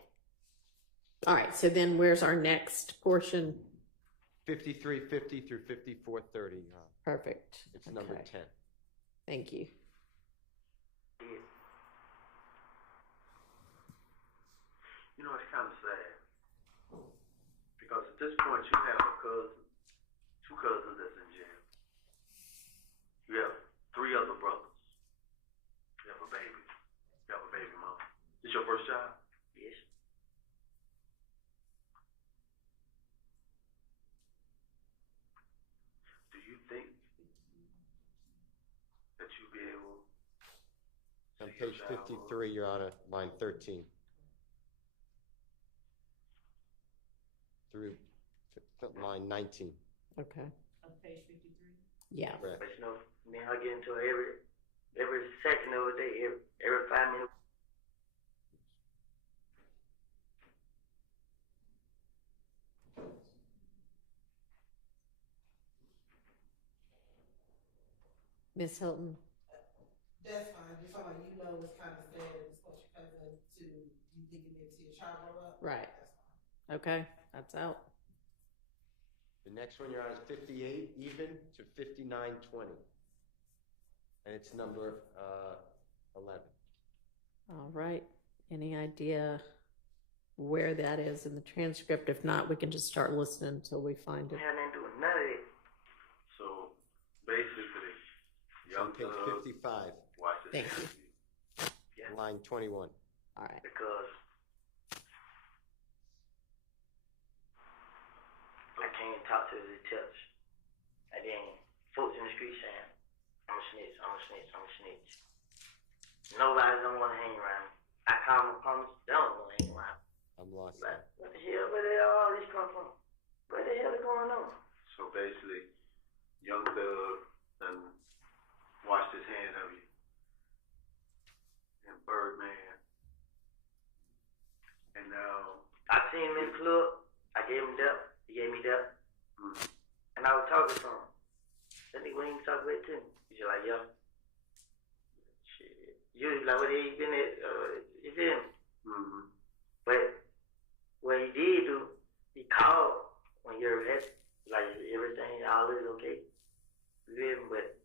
All right. So then where's our next portion? 5350 through 5430. Perfect. It's number 10. Thank you. You know, it's kind of sad. Because at this point, you have a cousin, two cousins that's in jail. You have three other brothers. You have a baby. You have a baby mama. This your first child? Yes. Do you think that you'll be able On page 53, Your Honor, line 13. Through line 19. Okay. Of page 53. Yeah. Correct. But you know, me and her get into it every second of the day, every 5 minutes. Miss Hilton. That's fine. Just talking about, you know, it's kind of sad that it's your cousin to you thinking maybe see your child grow up. Right. That's fine. Okay. That's out. The next one, Your Honor, is 58 even to 5920. And it's number 11. All right. Any idea where that is in the transcript? If not, we can just start listening until we find it. I ain't doing none of it. So basically, It's on page 55, watch this. Thank you. Yeah. line 21. All right. Because I can't talk to the touch. And then folks in the street saying, I'm a snitch, I'm a snitch, I'm a snitch. Nobody don't want to hang around me. I call them opponents, they don't want to hang around me. I'm lost. Like, what the hell, where did all this come from? What the hell is going on? So basically, Young Thug and washed his hands of you. And Birdman. And now, I seen him in the club, I gave him that, he gave me that. And I was talking to him. That nigga ain't talking back to me. He's just like, yo. Shit. You was like, what he been at? You feel me? But what he did do, he called when you're at, like, everything, all is okay. You feel me? But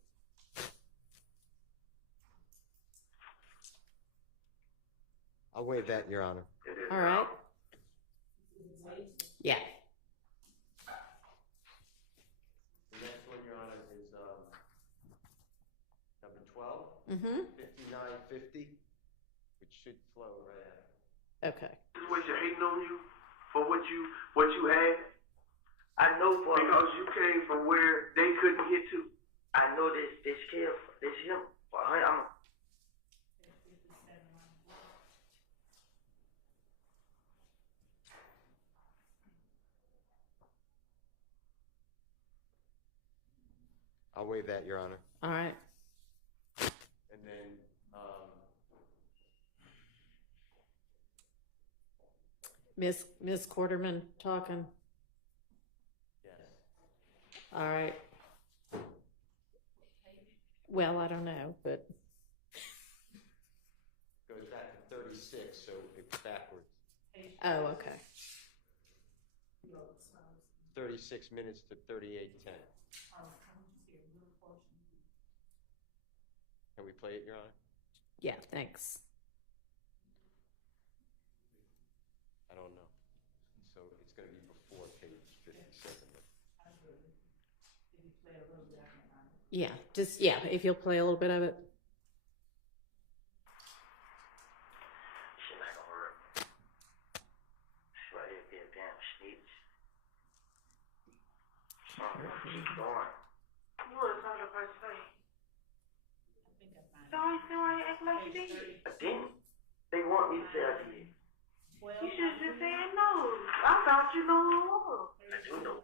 I'll waive that, Your Honor. All right. Yeah. The next one, Your Honor, is number 12, Mm-hmm. 5950, which should flow right out. Okay. situation hating on you for what you had? I know for Because you came from where they couldn't get to. I know this kid, this him. For I'm I'll waive that, Your Honor. All right. And then, Miss Quarterman talking. yes. All right. Well, I don't know, but Goes back to 36, so it's backwards. oh, okay. 36 minutes to 38:10. play it, Your Honor? Yeah, thanks. I don't know. So it's going to be before page 57. Yeah, just, yeah, if you'll play a little bit of it. Shit not gonna work. Right here be a damn snitch. Keep going. You want to talk to first say. So I see why you act like you did. I didn't. They want me to say I did. You should have just said no. I thought you know who it was. I do know.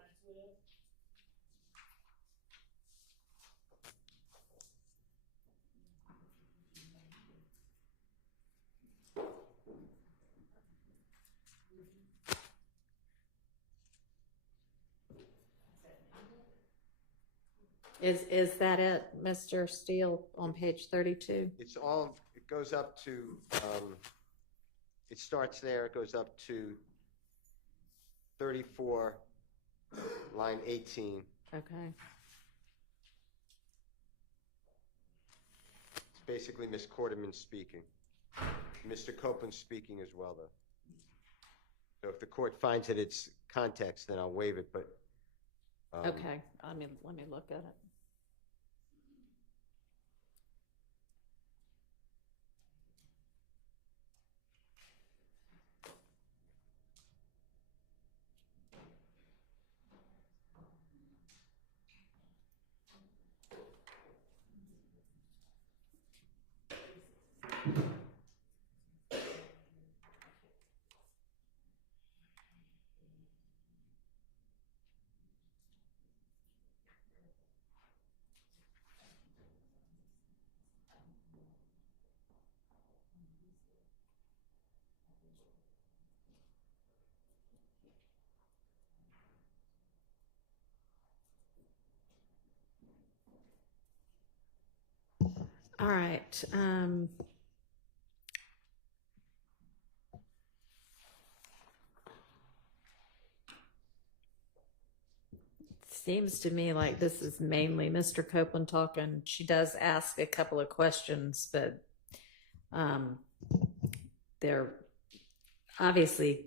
Is that it, Mr. Steele, on page 32? It's all, it goes up to, it starts there, it goes up to 34, line 18. Okay. It's basically Ms. Quarterman speaking. Mr. Copeland speaking as well, though. So if the court finds that it's context, then I'll waive it, but. Okay, let me look at it. All right. Seems to me like this is mainly Mr. Copeland talking. She does ask a couple of questions, but they're obviously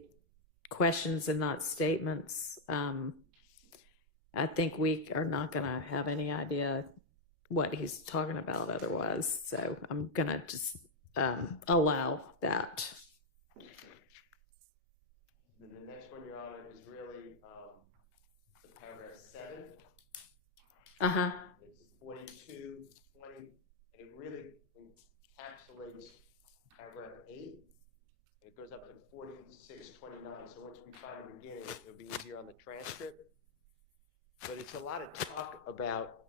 questions and not statements. I think we are not going to have any idea what he's talking about otherwise. So I'm going to just allow that. And the next one, Your Honor, is really the paragraph 7. Uh-huh. It's 42, 20, and it really encapsulates paragraph 8. And it goes up to 46, 29. So once we find the beginning, it'll be easier on the transcript. But it's a lot of talk about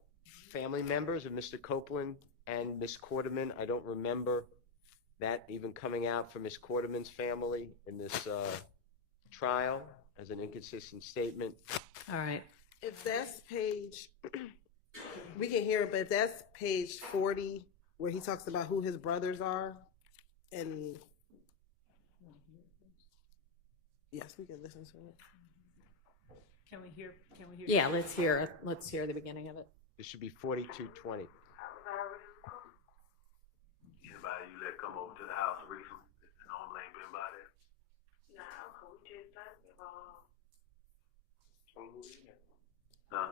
family members of Mr. Copeland and Ms. Quarterman. I don't remember that even coming out for Ms. Quarterman's family in this trial as an inconsistent statement. All right. If that's page, we can hear it, but if that's page 40, where he talks about who his brothers are, and yes, we can listen to it. Can we hear? Yeah, let's hear the beginning of it. This should be 42:20. Anybody you let come over to the house recently that normally ain't been by there? Nah, we just talked about. Huh?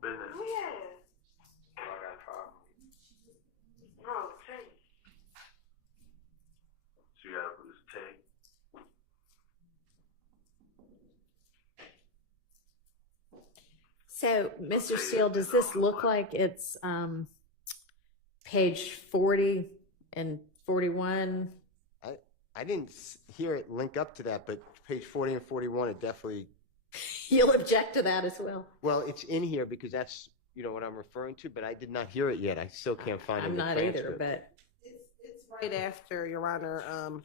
Business. Who yeah? I got a problem. Bro, take. So you gotta put this tag. So, Mr. Steele, does this look like it's page 40 and 41? I didn't hear it link up to that, but page 40 and 41 are definitely. You'll object to that as well. Well, it's in here because that's what I'm referring to, but I did not hear it yet. I still can't find it. I'm in the not either, transcript. but It's right after, Your Honor,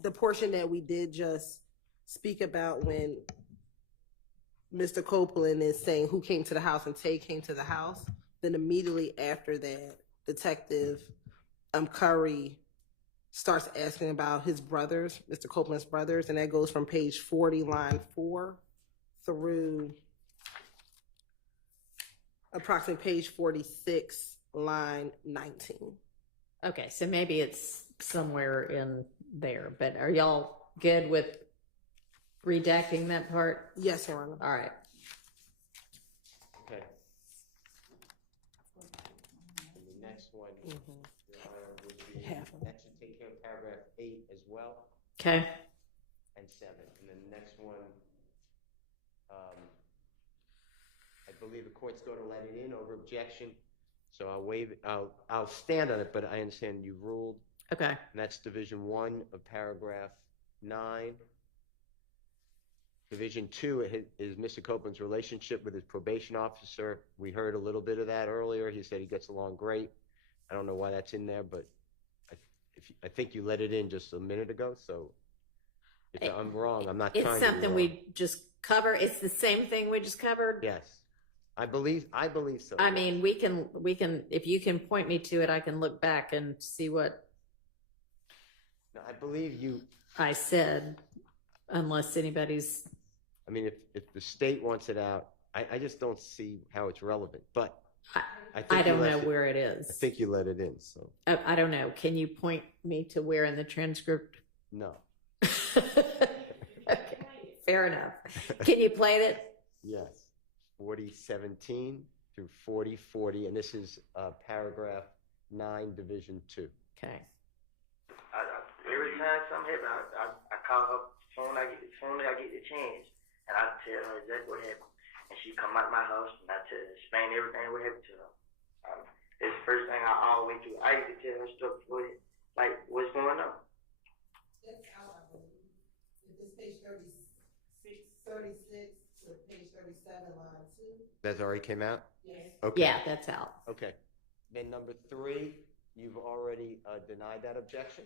the portion that we did just speak about when Mr. Copeland is saying who came to the house and Tay came to the house. Then immediately after that, Detective Curry starts asking about his brothers, Mr. Copeland's brothers, and that goes from page 40, line 4 through approximately page 46, line 19. Okay, so maybe it's somewhere in there, but are y'all good with redacting that part? Yes, Your Honor. All right. Okay. And the next one, Your Honor, would be, that should take care of paragraph 8 as well, Okay. and 7. And then the next one, I believe the court's going to let it in over objection. So I'll waive it. I'll stand on it, but I understand you've ruled. Okay. And that's Division 1 of paragraph 9. Division 2 is Mr. Copeland's relationship with his probation officer. We heard a little bit of that earlier. He said he gets along great. I don't know why that's in there, but I think you let it in just a minute ago. So if I'm wrong, I'm not trying to It's be something wrong. we just cover. It's the same thing we just covered. Yes, I believe so. I mean, we can, if you can point me to it, I can look back and see what No, I believe you. I said, unless anybody's. I mean, if the state wants it out, I just don't see how it's relevant. But I don't know where it is. I think you let it in. So I don't know. Can you point me to where in the transcript? no. Okay, fair enough. Can you play it? Yes, 4017 through 4040, and this is paragraph 9, Division 2. Okay. Every time something happens, I call her phone. I get the chance, and I tell her exactly what happened. And she come out my house, and I explain everything what happened to her. It's the first thing I always do. I used to tell her stuff before, like what's going on. That's out, I believe. If it's page 36 to page 37, line 2. That already came out? Yes. Okay. Yeah, that's out. Okay. Then number 3, you've already denied that objection.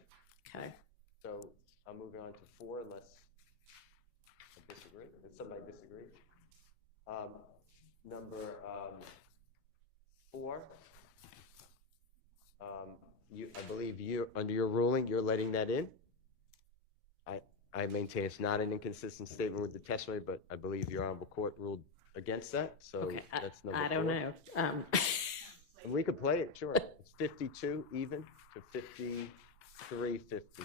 Okay. So I'm moving on to 4 unless I disagree. If somebody disagrees. Number 4. I believe you, under your ruling, you're letting that in. I maintain it's not an inconsistent statement with the testimony, but I believe your honorable court ruled against that. So Okay. that's number 4. I don't know. And we could play it, sure. It's 52 even to 5350.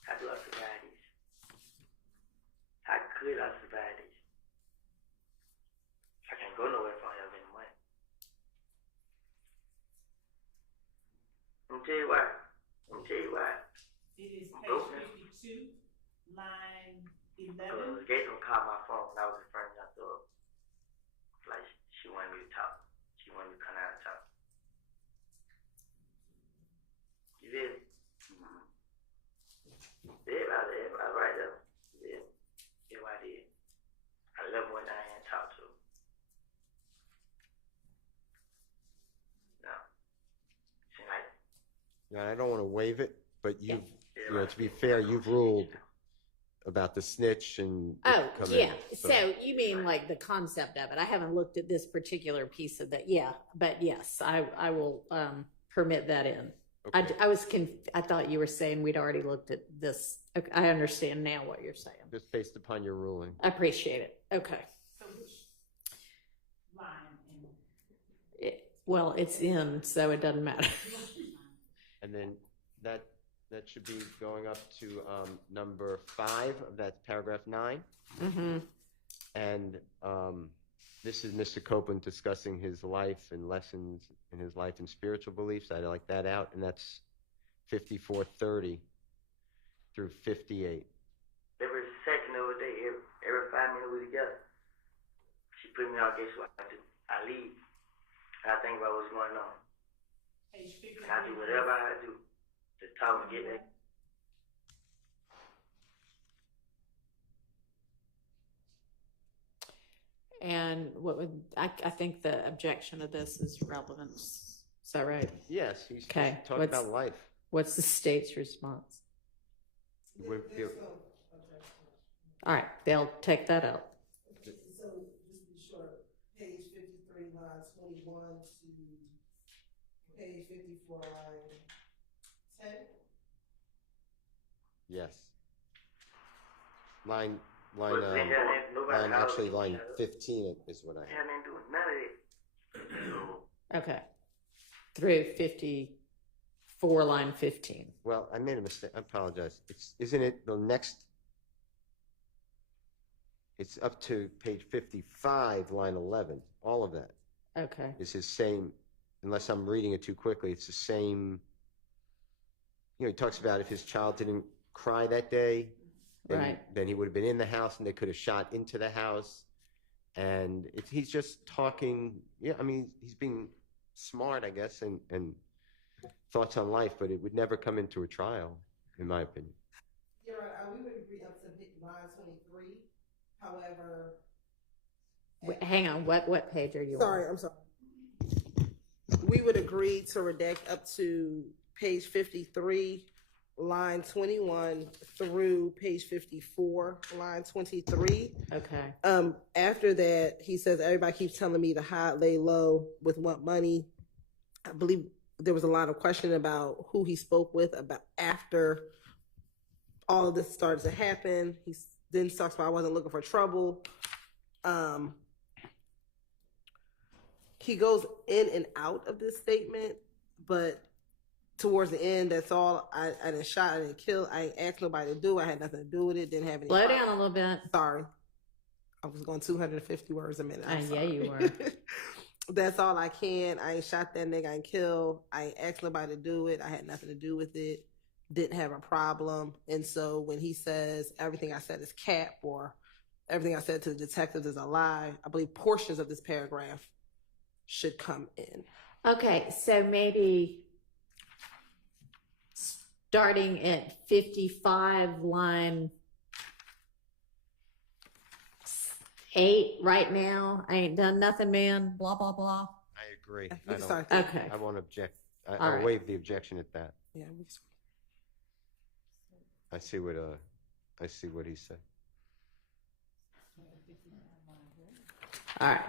How do I survive this? How could I survive this? I can't go nowhere if I don't have any money. Let me tell you why. It is page 52, line 11. Gates don't call my phone when I was in front of the like she wanted me to talk. She wanted me to come out and talk. You did? Everybody right there. Yeah. Everybody did. I love when I ain't talk to her. No. Seem like Yeah, I don't want to waive it, but you know, to be fair, you've ruled about the snitch and Oh, come yeah. in, So you mean like the concept of it? I haven't looked at this particular piece of that. Yeah, but yes, I will permit that in. Okay. I thought you were saying we'd already looked at this. Okay, I understand now what you're saying. Just based upon your ruling. I appreciate it. Okay. So which line in? Well, it's in, so it doesn't matter. And then that should be going up to number 5 of that paragraph 9. Mm-hmm. And this is Mr. Copeland discussing his life and lessons in his life and spiritual beliefs. I like that out, and that's 5430 through 58. every second of the day, every 5 minutes we together. She put me out, guess what? I leave. And I think about what's going on. Page 53. And I do whatever I do to talk and get back. And what would I think the objection of this is relevance. Is that right? Yes, he's Okay, talking about life. What's the state's response? All right, they'll take that out. So just to be sure, page 53, line 21 to Page 54, line 10. Yes. Line, But they hadn't, nobody actually hollered at line each other. 15 is what I They have. hadn't doing none of that. So, Okay. Through 54, line 15. Well, I made a mistake. I apologize. Isn't it the next? It's up to page 55, line 11. All of that Okay. is his same, unless I'm reading it too quickly, it's the same. He talks about if his child didn't cry that day, then he would have been in the house and they could have shot into the house. And he's just talking. Yeah, I mean, he's being smart, I guess, and thoughts on life, but it would never come into a trial, in my opinion. You're right. We would agree up to line 23. However, Wait, hang on. What page are you sorry, on? I'm sorry. We would agree to redact up to page 53, line 21 through page 54, line 23. Okay. After that, he says, everybody keeps telling me to hide, lay low with what money. I believe there was a lot of question about who he spoke with about after all of this started to happen. He then talks about I wasn't looking for trouble. He goes in and out of this statement, but towards the end, that's all. I didn't shot, I didn't kill, I ain't asked nobody to do. I had nothing to do with it. Didn't have any. Slow down a little bit. Sorry, I was going 250 words a minute. Yeah, you were. That's all I can. I ain't shot that nigga. I ain't kill. I ain't asked nobody to do it. I had nothing to do with it. Didn't have a problem. And so when he says everything I said is cap or everything I said to the detectives is a lie, I believe portions of this paragraph should come in. Okay, so maybe starting at 55, line 8 right now. I ain't done nothing, man. Blah, blah, blah. I agree. We can start there. Okay. I won't object. All I'll right. waive the objection at that. Yeah, I see what he said. All right.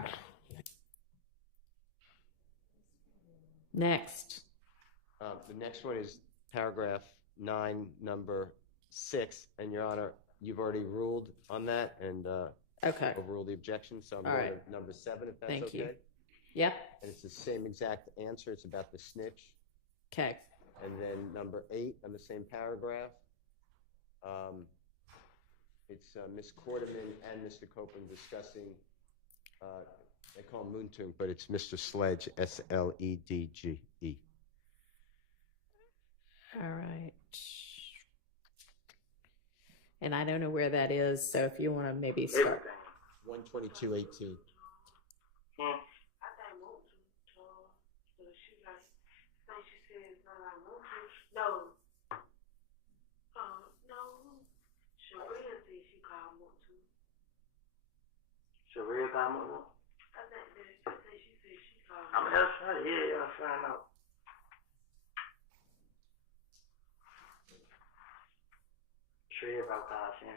Next. The next one is paragraph 9, number 6, and Your Honor, you've already ruled on that and Okay. overruled the objection, so I'm All going right. to number 7, if that's Thank okay. you. Yep. And it's the same exact answer. It's about the snitch. Okay. And then number 8 on the same paragraph. It's Ms. Quarterman and Mr. Copeland discussing, they call him Moontung, but it's Mr. Sledge, S-L-E-D-G-E. All right. And I don't know where that is, so if you want to maybe start. 122.18. I think Motu told she like think she said it's not like Motu. No. No. Sharia said she called Motu. Sharia got more. I think she said she called I'm Motu. just trying to hear y'all find out. Sharia about Kashim.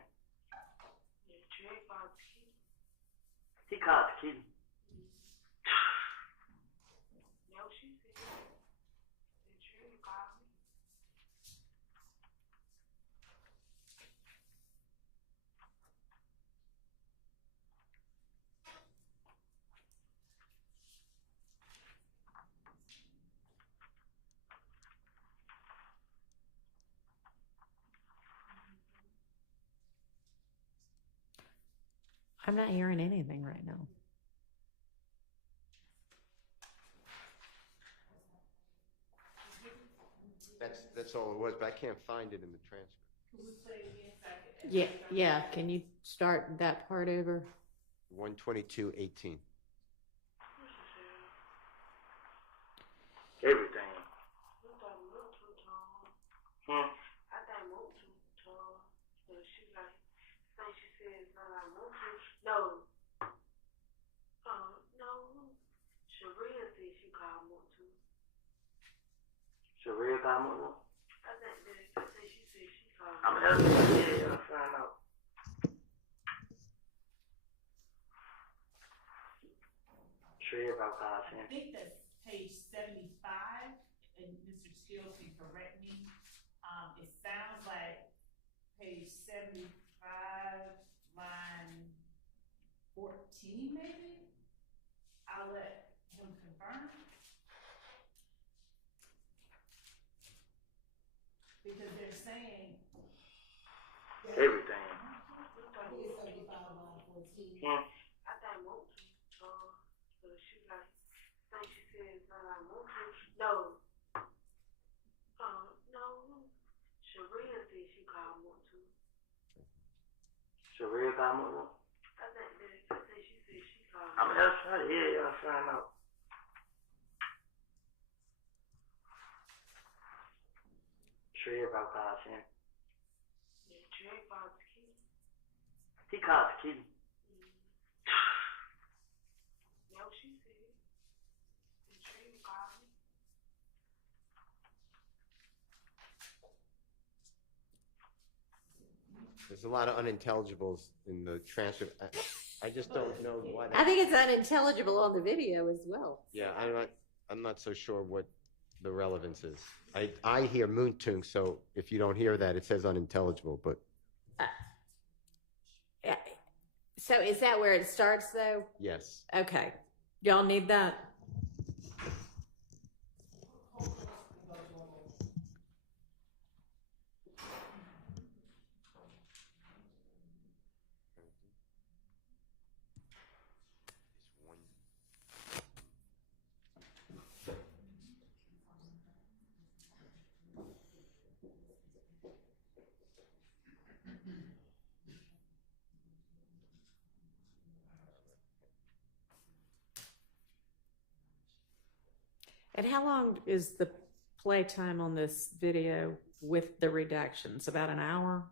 Yeah, Trey called Key. He called the key. No, she said Trey called me. I'm not hearing anything right now. That's all it was, but I can't find it in the transcript. Yeah. Can you start that part over? 122.18. Everything. I think Motu told she like think she said it's not like Motu. No. No. Sharia said she called Motu. Sharia got more. I think she said she called. I'm just trying to hear y'all find out. Sharia about I Kashim. think that's page 75, and Mr. Steele can correct me, it sounds like page 75, line 14 maybe? I'll let him confirm. Because they're saying. Everything. I think most, she like, I think she said, most, no. No. Sharia said she called Motu. Sharia got more. I think she said she called. I mean, that's right. Yeah, y'all find out. Sharia about called him. Yeah, Trey called the key. He called the key. No, she said. And Trey called me. There's a lot of unintelligibles in the transcript. I just don't know why. I think it's unintelligible on the video as well. Yeah, I'm not so sure what the relevance is. I hear Moontung, so if you don't hear that, it says unintelligible, but Yeah. So is that where it starts though? yes. Okay. Y'all need that? And how long is the play time on this video with the redactions? About an hour?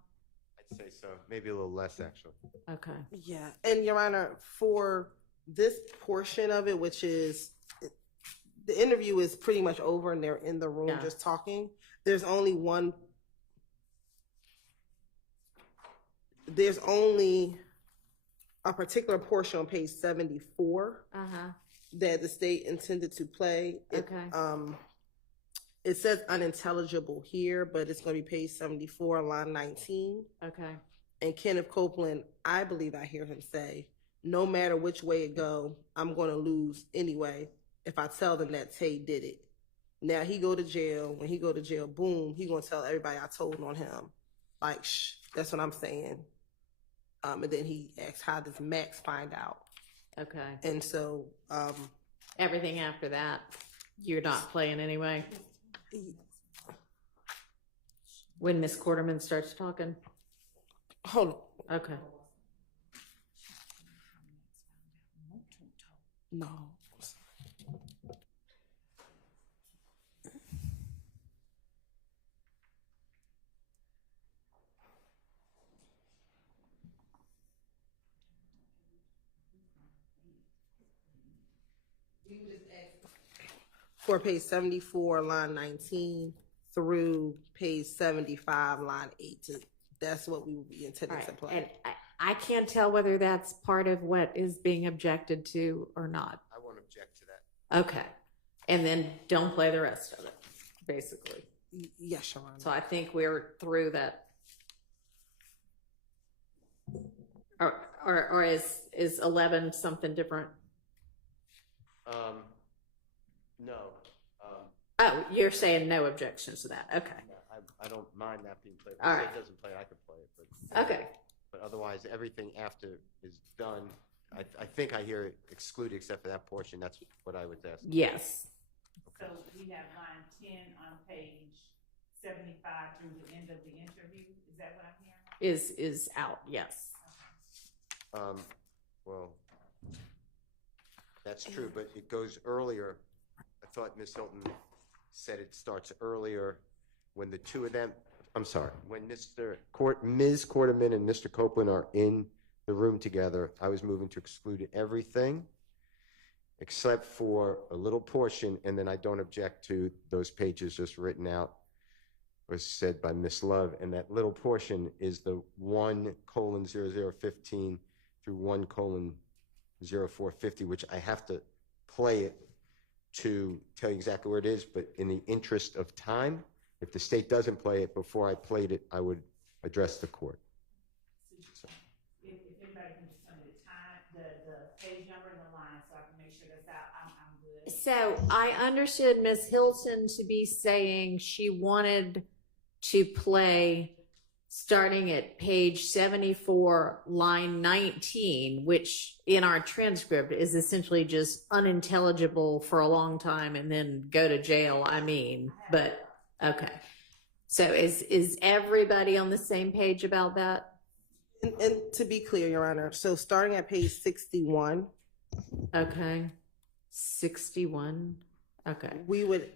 I'd say so. Maybe a little less, actually. Okay. Yeah, and Your Honor, for this portion of it, which is the interview is pretty much over and they're in the room Yeah. just talking. There's only a particular portion on page 74 Uh-huh. that the state intended to play. Okay. It says unintelligible here, but it's going to be page 74, line 19. Okay. And Kenneth Copeland, I believe I hear him say, no matter which way it go, I'm going to lose anyway if I tell them that Tay did it. Now he go to jail. When he go to jail, boom, he going to tell everybody I told on him. Like, shh, that's what I'm saying. And then he asks, how does Max find out? Okay. And so, Everything after that, you're not playing anyway? When Miss Quarterman starts talking? hold on. Okay. No. For page 74, line 19 through page 75, line 8. That's what we would be All intending right. to play. And I can't tell whether that's part of what is being objected to or not. I won't object to that. Okay. And then don't play the rest of it, basically. Yes, Your Honor. So I think we're through that. Or is 11 something different? No. Oh, you're saying no objections to that. Okay. I don't mind that being played. All If right. it doesn't play, I could play it. But Okay. But otherwise, everything after is done. I think I hear it excluded except for that portion. That's what I was asking. Yes. So we have line 10 on page 75 through the end of the interview. Is that what I'm hearing? Is out. Yes. Well, that's true, but it goes earlier. I thought Ms. Hilton said it starts earlier when the two of them, I'm sorry, when Ms. Quarterman and Mr. Copeland are in the room together, I was moving to exclude everything except for a little portion, and then I don't object to those pages just written out, was said by Ms. Love, and that little portion is the 1:0015 through 1:0450, which I have to play it to tell you exactly where it is, but in the interest of time, if the state doesn't play it before I played it, I would address the court. If anybody can just tell me the time, the page number and the line, so I can make sure that's out, I'm good. So I understood Ms. Hilton to be saying she wanted to play starting at page 74, line 19, which in our transcript is essentially just unintelligible for a long time and then go to jail. I mean, but okay. So is everybody on the same page about that? And to be clear, Your Honor, so starting at page 61. Okay. 61. Okay. We would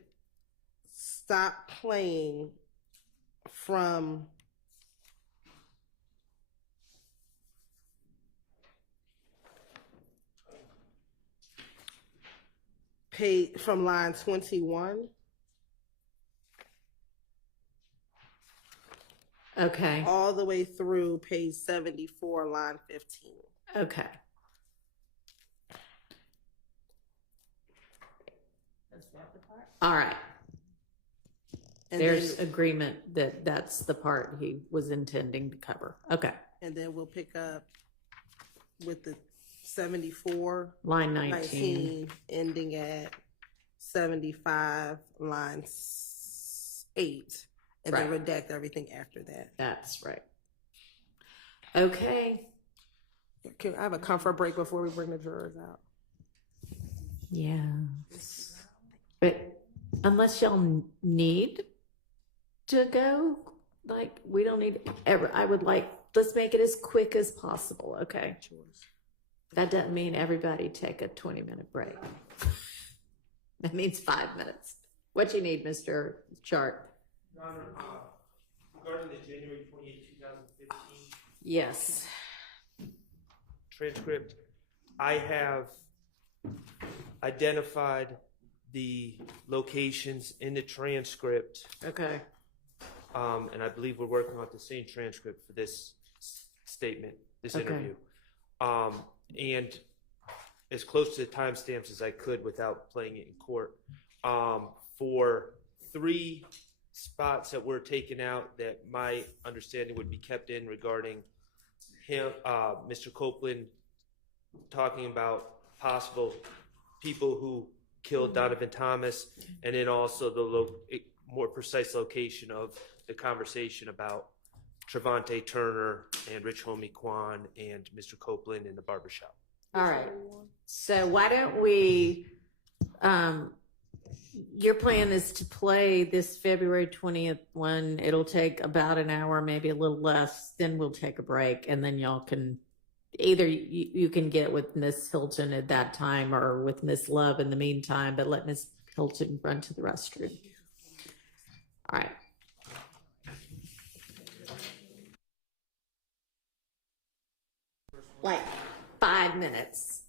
stop playing from from line 21. Okay. All the way through page 74, line 15. Okay. All right. And There's then, agreement that that's the part he was intending to cover. Okay. and then we'll pick up with the 74, Line 19. ending at 75, line 8, and then Right. redact everything after that. That's right. Okay. Can I have a comfort break before we bring the jurors out? Yeah. But unless y'all need to go, like, we don't need ever. I would like, let's make it as quick as possible. Okay. That doesn't mean everybody take a 20-minute break. That means 5 minutes. What you need, Mr. Chart? Your Honor, regarding the January 28, 2015 Yes. transcript, I have identified the locations in the transcript, Okay. and I believe we're working on the same transcript for this statement, this Okay. interview. And as close to the timestamps as I could without playing it in court. For 3 spots that were taken out that my understanding would be kept in regarding him, Mr. Copeland talking about possible people who killed Donovan Thomas, and then also the more precise location of the conversation about Trevante Turner and Rich Homie Kwan and Mr. Copeland in the barbershop. All right. So why don't we, your plan is to play this February 20th one. It'll take about an hour, maybe a little less. Then we'll take a break, and then y'all can either you can get with Miss Hilton at that time or with Miss Love in the meantime, but let Miss Hilton run to the restroom. All right. Like 5 minutes.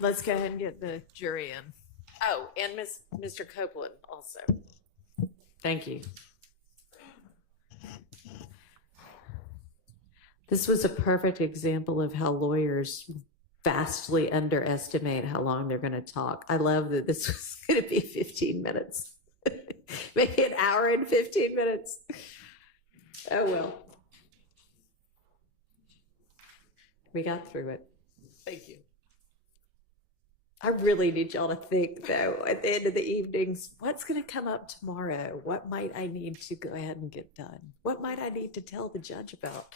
Let's go ahead and get the jury in. Oh, and Mr. Copeland also. Thank you. This was a perfect example of how lawyers vastly underestimate how long they're going to talk. I love that this was going to be 15 minutes, maybe an hour and 15 minutes. Oh, well. We got through it. Thank you. I really need y'all to think, though, at the end of the evenings, what's going to come up tomorrow? What might I need to go ahead and get done? What might I need to tell the judge about?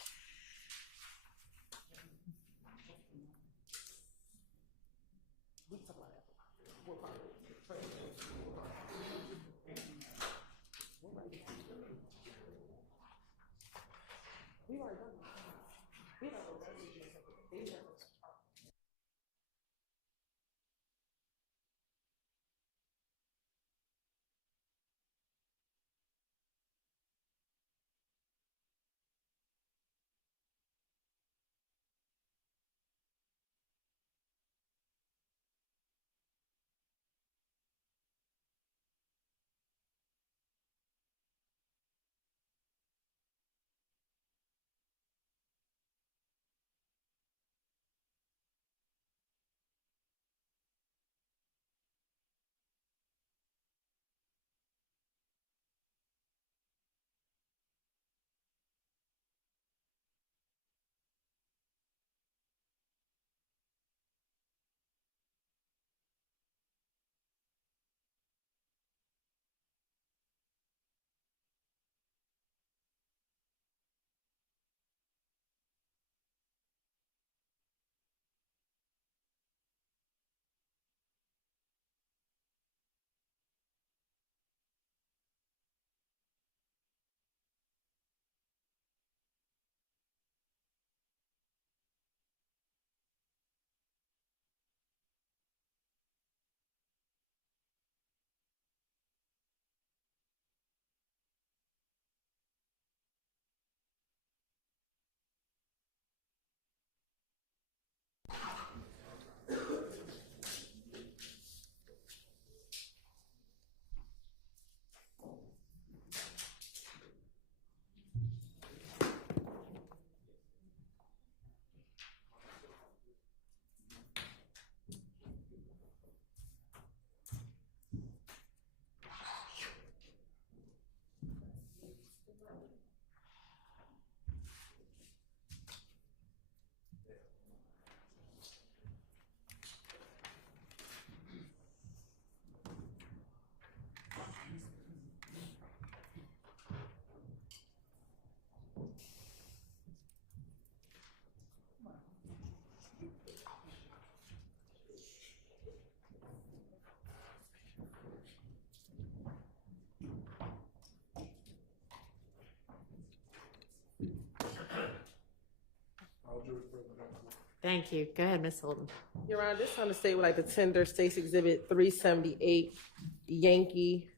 Thank you. Go ahead, Ms. Holden. Your Honor, this time the state would like to tender State's Exhibit 378, Yankee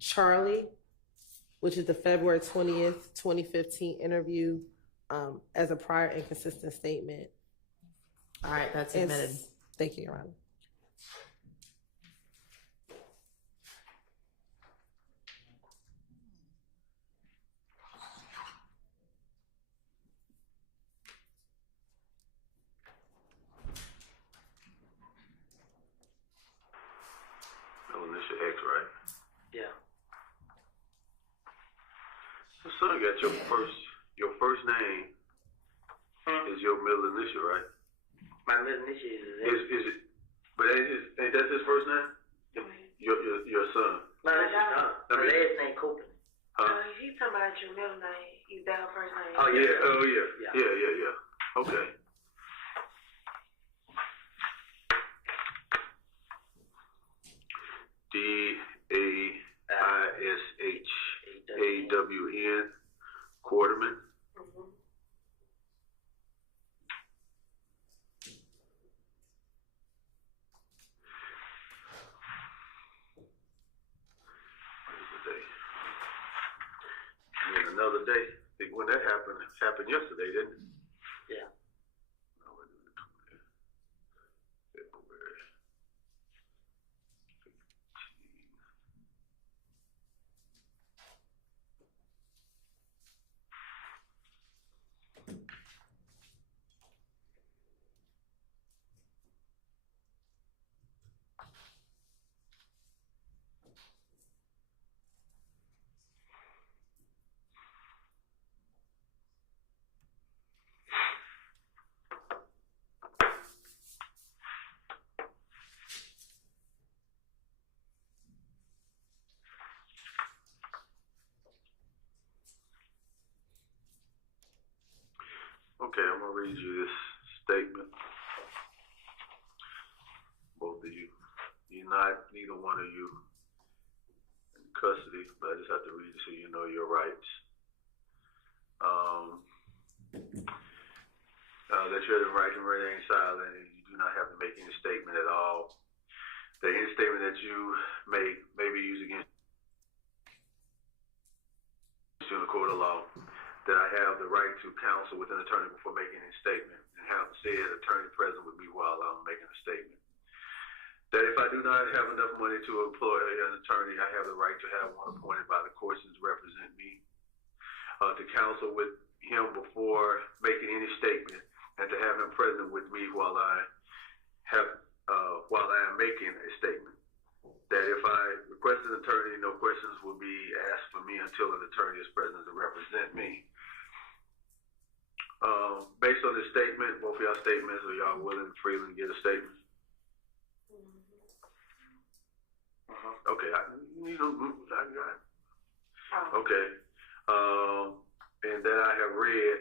Charlie, which is the February 20th, 2015 interview as a prior inconsistent statement. All right, that's admitted. Thank you, Your Honor. X, right? Yeah. So, son, got your first name is your middle initial, right? My middle initial is it? But ain't that his first name? Your son. No, that's his son. My last name Copeland. He's talking about your middle name. Is that her first name? Oh yeah. Oh yeah. Yeah. Okay. DAISHAWN, Quarterman. Mm-hmm. And then another day. I think when that happened, it happened yesterday, didn't it? Yeah. Okay, I'm gonna read you this statement. Both of you. Neither one of you in custody, but I just have to read it so you know your rights. That you're the right to remain silent and you do not have to make any statement at all. That any statement that you make may be used against you in the court of law. That I have the right to counsel with an attorney before making any statement and have said attorney present with me while I'm making a statement. That if I do not have enough money to employ an attorney, I have the right to have one appointed by the courts to represent me, to counsel with him before making any statement, and to have him present with me while I am making a statement. That if I request an attorney, no questions will be asked for me until an attorney is present to represent me. Based on this statement, both of y'all statements, are y'all willing to freely get a statement? Okay, I got it. Okay. And that I have read,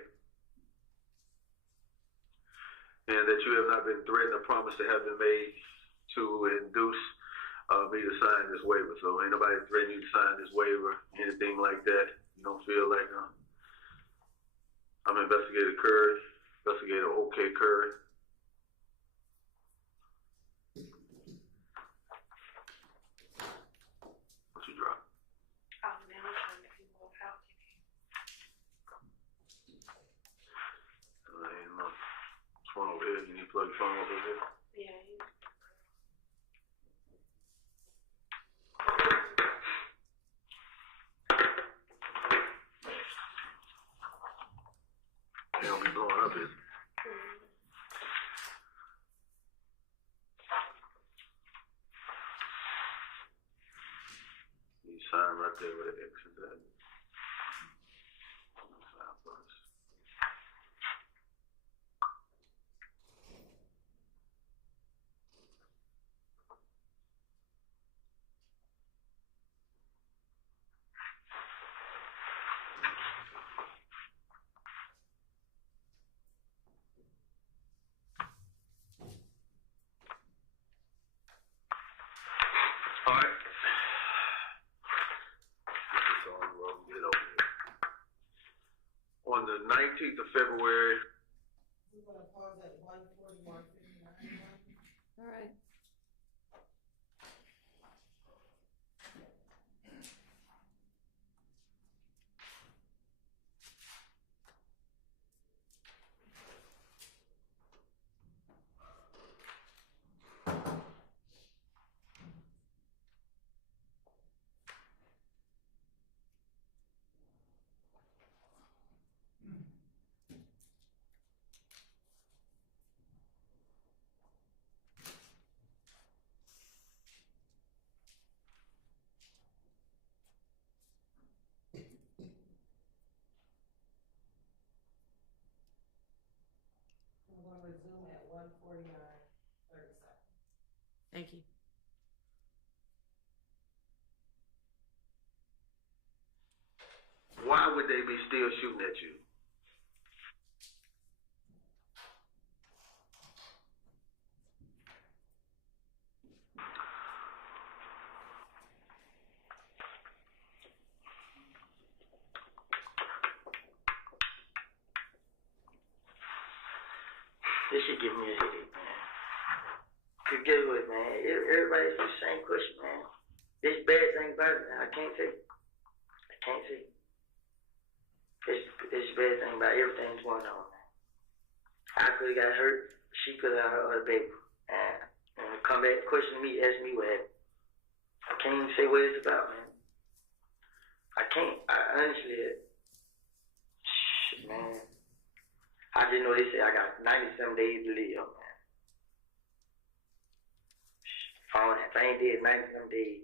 and that you have not been threatened or promised to have been made to induce me to sign this waiver. So ain't nobody threatening you to sign this waiver, anything like that. You don't feel like I'm Investigator Curry, Investigator OK Curry. What you drop? Oh, now I'm trying to figure out how to Phone over here. You need to plug your phone over here. Yeah. They don't be blowing up, is it? You sign right there where the X is at. Sign first. All right. Get this on the road, get over here. On the 19th of February, We're gonna pause at 1:41:59. All right. We're gonna resume at 1:49:37. Thank you. why would they be still shooting at you? This should give me a headache, man. Cause guess what, man? Everybody asks the same question, man. This bad thing about it, man, I can't say. I can't say. This bad thing about everything that's going on, man. I could have got hurt. She could have had her baby. And come back and question me, ask me what happened. I can't even say what it's about, man. I can't. I honestly, shit, man. I just know they say I got 97 days to live, man. If I ain't dead 97 days,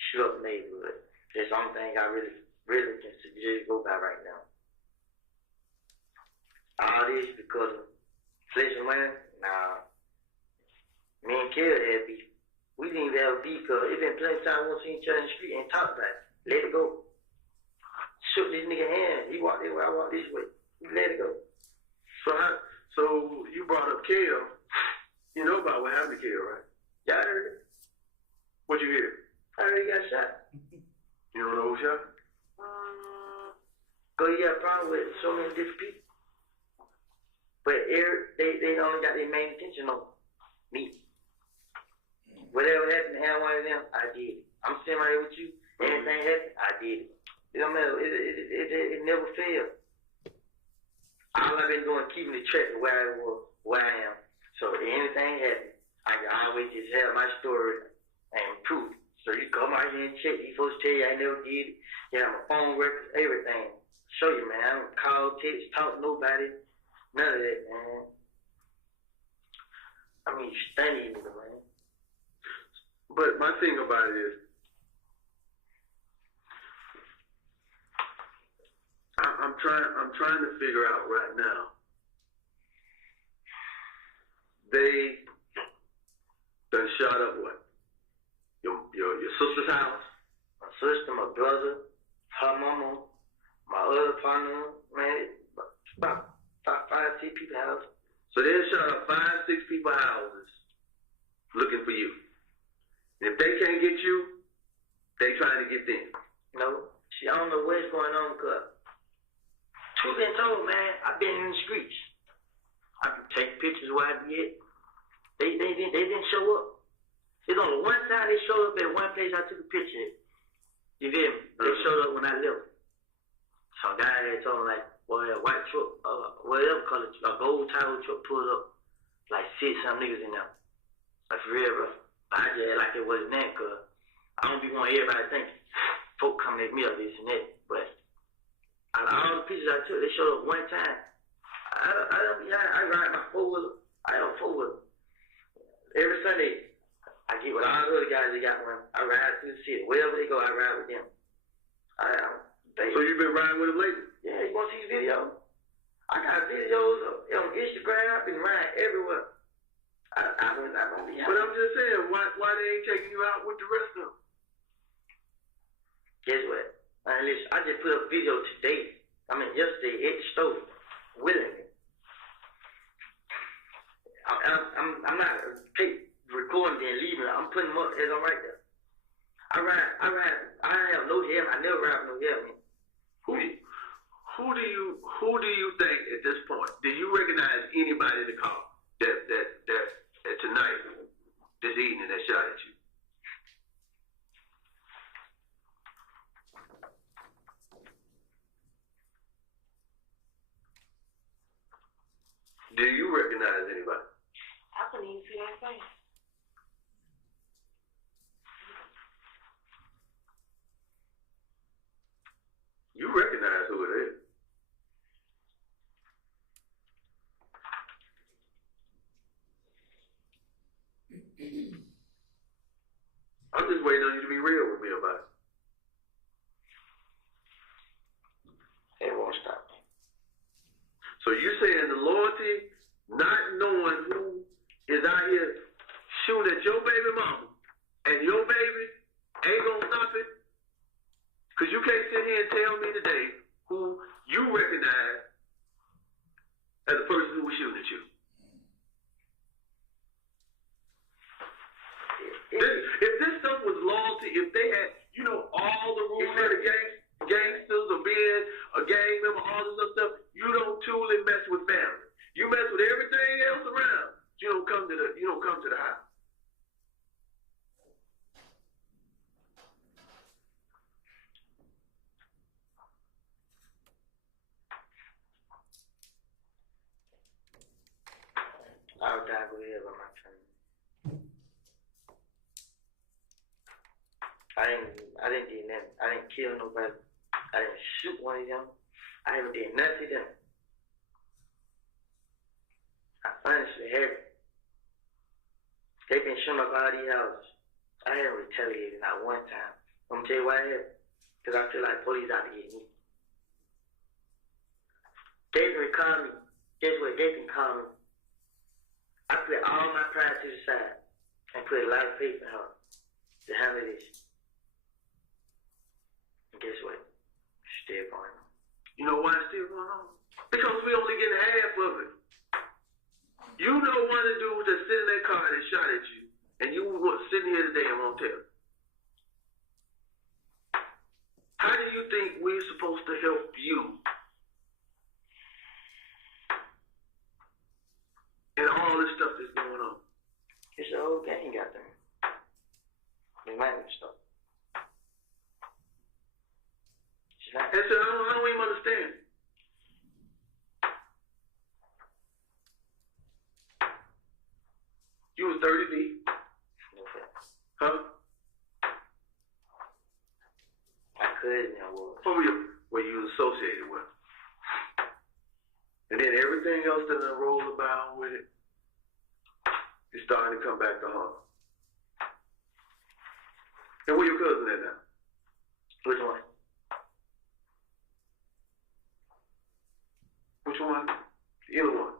shoot up the neighborhood. That's the only thing I really can suggest go by right now. All this because of flesh and money? Nah. Me and Kelly had beef. We didn't even have beef because it been plenty of time we see each other in the street and talk about it. Let it go. Shook this nigga hand. He walked that way, I walked this way. We let it go. So you brought up Kale. You know about what happened to Kale, right? Yeah, I heard it. What'd you hear? I heard he got shot. You don't know who shot? Cause he got a problem with so many different people. But they only got their main attention on me. Whatever happened to one of them, I did it. I'm sitting right here with you. Anything happened, I did it. It don't matter. It never failed. All I've been doing, keeping the track of where I was, where I am. So if anything happened, I can always just have my story and proof. So you come out here and check. You supposed to tell you I never did it. You have my phone records, everything. Show you, man. I don't call, text, talk to nobody. None of that, man. I mean, stunning, man. But my thing about it is, I'm trying to figure out right now. They done shot up what? Your sister's house? My sister, my brother, her mama, my other partner, man, about 5, 6 people's house. So they shot up 5, 6 people's houses looking for you. And if they can't get you, they trying to get them. No, see, I don't know what's going on, cause truth been told, man, I've been in the streets. I can take pictures where I be at. They didn't show up. It's only one time they showed up at one place I took a picture at. You feel me? They showed up when I left. So a guy had told me, like, boy, a white truck, whatever color, a gold Tahoe truck pulled up, like 6-some niggas in there. Like, for real, bro. I just act like it wasn't that, cause I don't be wanting everybody thinking folk coming at me or this and that. But out of all the pictures I took, they showed up one time. I ride my 4-wheeler. I don't 4-wheeler. Every Sunday, I get with all the other guys that got one. I ride through the city. Wherever they go, I ride with them. So you've been riding with them lately? Yeah, you want to see these videos? I got videos on Instagram. I've been riding everywhere. I don't be out. But I'm just saying, why they ain't taking you out with the rest of them? Guess what? Listen, I just put up a video yesterday at the store, willingly. I'm not recording and leaving. I'm putting them up as I'm right there. I ride. I have no helmet. I never ride with no helmet. Who do you think at this point? Do you recognize anybody in the car that tonight, this evening, that shot at you? Do you recognize anybody? I couldn't even see that face. You recognize who it is. I'm just waiting on you to be real with me about it. It won't stop me. So you saying the loyalty, not knowing who is out here shooting at your baby mama and your baby ain't gonna stop it? Because you can't sit here and tell me today who you recognize as the person who was shooting at you. If this stuff was loyalty, if they had, all the rules of the gangsters or being a gang member, all this other stuff, you don't truly mess with family. You mess with everything else around. You don't come to the house. I would die with hell on my training. I didn't do nothing. I didn't kill nobody. I didn't shoot one of them. I haven't did nothing to them. I honestly haven't. They've been shooting up all these houses. I haven't retaliated not one time. I'm gonna tell you why I haven't. Because I feel like police out to get me. They can call me. Guess what? They can call me. I put all my pride to the side and put a lot of faith in her to handle this. And guess what? It's still going on. You know why it's still going on? Because we only getting half of it. You know one of the dudes that sit in that car that shot at you, and you were sitting here today and won't tell. How do you think we're supposed to help you in all this stuff that's going on? It's the whole gang out there. They might have stuff. And so I don't even understand. You was 30 feet. Huh? My cousin was. Who were you associated with? And then everything else that done rolled about with it, it's starting to come back to her. And where your cousin at now? Which one? Which one? Either one.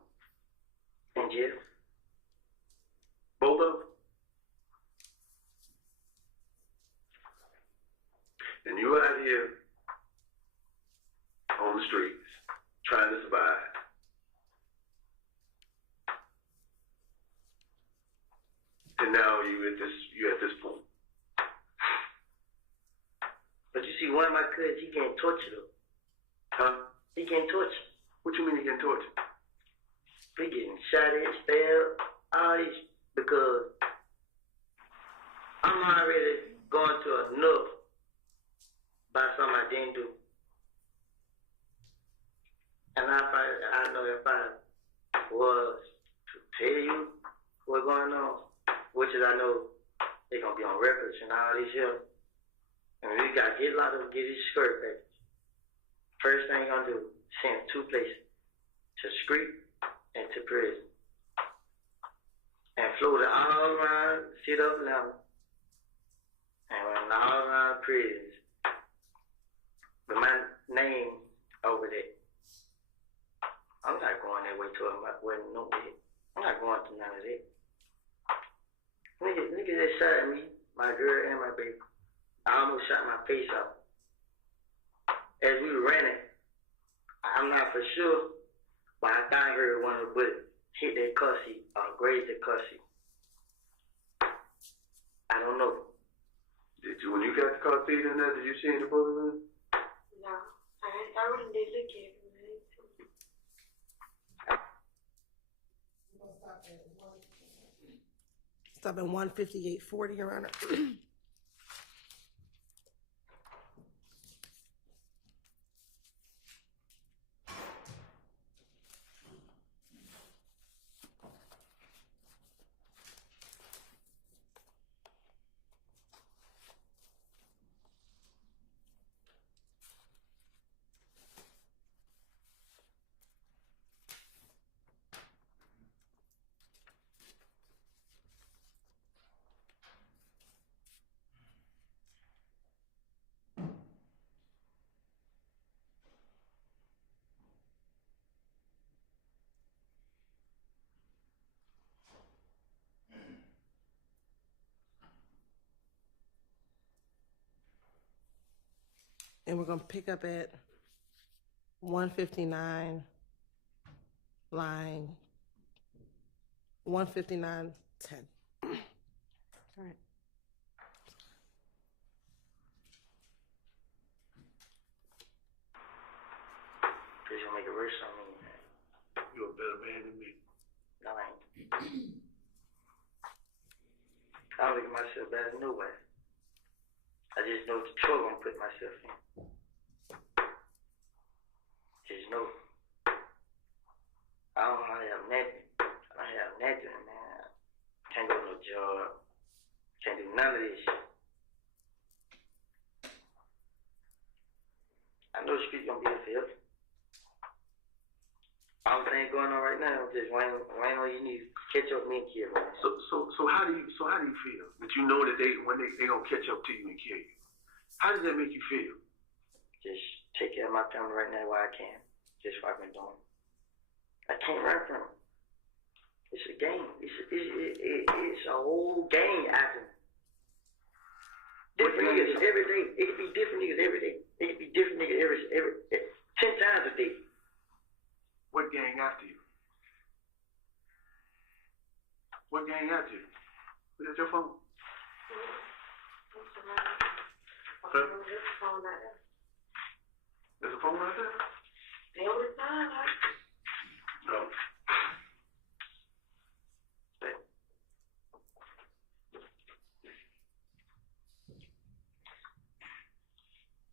In jail. Both of them? And you out here on the streets trying to survive. And now you at this point. But you see, one of my cousins, he getting tortured though. Huh? He getting tortured. What you mean he getting tortured? He getting shot at, stabbed, all this, because I'm already going to enough by something I didn't do. And I know if I was to tell you what's going on, which is I know they're going to be on records and all this here, and we got to get a lot of get his skirt back. First thing you're going to do, send 2 places, to street and to prison. And float it all around, sit up level, and run all around prisons. With my name over there. I'm not going that way to him. I'm not going to none of that. Nigga that shot at me, my girl and my baby. I almost shot my face off. As we were running, I'm not for sure, but I thought I heard one of the bullets hit that car seat or graze the car seat. I don't know. Did you, when you got the car seat in there, did you see any bullets in it? No, I really did look at it. Stop at 158.40, Your Honor. And we're going to pick up at 159, line 159.10. All right. Please don't make it worse on me, man. You're a better man than me. No, I ain't. I don't look at myself better than nobody. I just know the trouble I'm putting myself in. Just know. I don't have nothing. I don't have nothing, man. Can't go to no job. Can't do none of this shit. I know the street gonna be a field. All the things going on right now, just waiting on you need to catch up with me and kill me. So how do you feel that you know that they gonna catch up to you and kill you? How does that make you feel? Just take care of my family right now while I can. Just what I've been doing. I can't run from it. It's a game. It's a whole game acting. Different niggas every day. It could be different niggas every day. It could be different niggas every 10 times a day. after you? What gang after you? Who got your phone? Huh? There's a phone right there? No.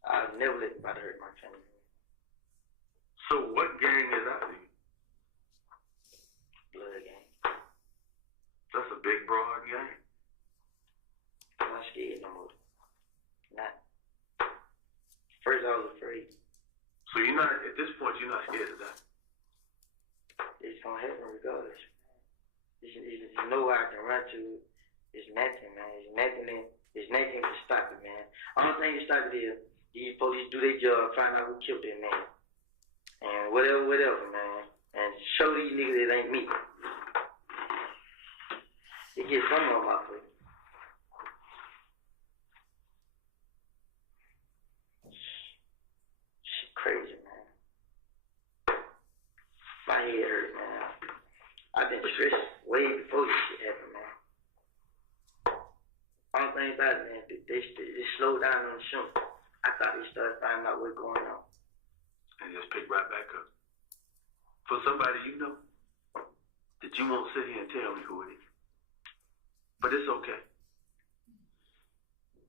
I've never let anybody hurt my family. So what gang is after you? Blood gang. That's a big, broad gang. I'm not scared no more. Not. First I was afraid. So you're not, at this point, you're not scared of that? It's gonna happen regardless. There's no way I can run to it. It's nothing, man. It's nothing to stop it, man. Only thing to stop it is these police do their job, find out who killed that man. And whatever, man. And show these niggas it ain't me. It gets some on my foot. Shit crazy, man. My head hurt, man. I've been stressed way before this shit happened, man. Only thing about it, man, they slowed down on the shooting. I thought they started finding out what's going on. And just pick right back up. For somebody you know, that you won't sit here and tell me who it is. But it's okay.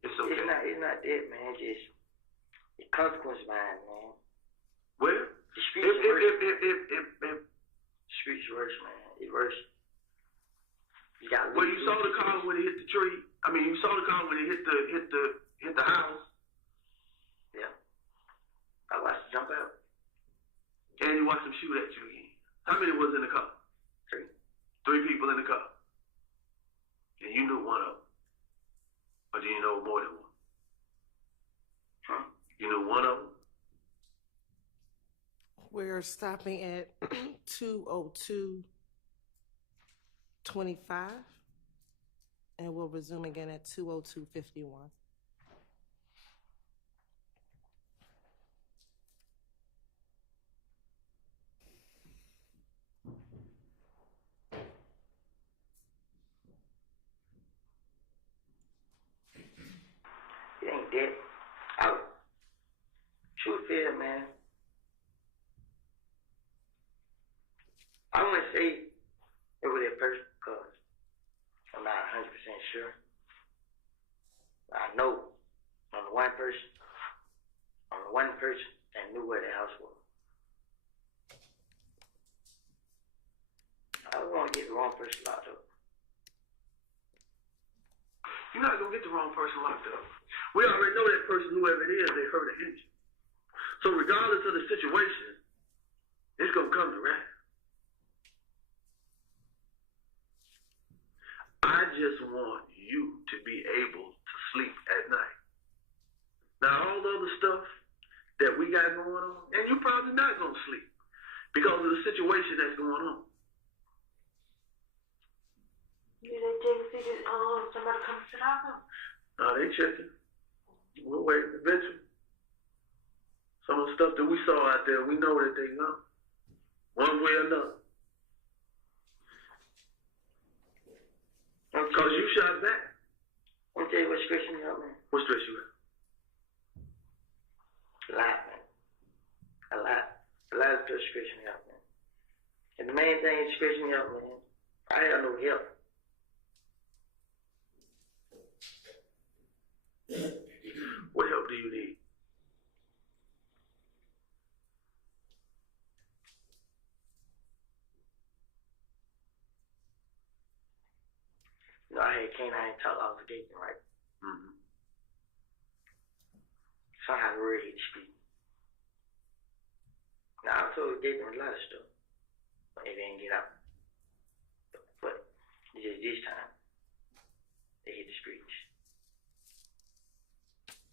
It's okay. It's not that, man. Just the consequence behind it, man. Well, The streets are worse. if The streets are worse, man. It's worse. You got. well, you saw the car when it hit the tree. I mean, you saw the car when it hit the house. Yeah. I watched it jump out. And you watched them shoot at you again. How many was in the car? 3. 3 people in the car. And you knew one of them. Or do you know more than one? Huh? You knew one of them? We're stopping at 2:02:25, and we'll resume again at 2:02:51. It ain't that. Truth is, man. I want to say it was that person because I'm not 100% sure. I know on the one person that knew where the house was. I don't want to get the wrong person locked up. You're not going to get the wrong person locked up. We already know that person, whoever it is, they hurt or injured. So regardless of the situation, it's going to come to rest. I just want you to be able to sleep at night. Now, all the other stuff that we got going on, and you're probably not going to sleep because of the situation that's going on. Did they take somebody come to the house? No, they checking. We'll wait eventually. Some of the stuff that we saw out there, we know that they know. One way or another. Because you shot back. Let me tell you what's stressing me out, man. What stress you at? A lot, man. A lot of stuff stressing me out, man. And the main thing that's stressing me out, man, I have no help. What help do you need? You know, I had canine talk obligation, right? Mm-hmm. Somehow the word hit the street. Now, I told Gabriel a lot of stuff, but they didn't get out. But just this time, they hit the streets.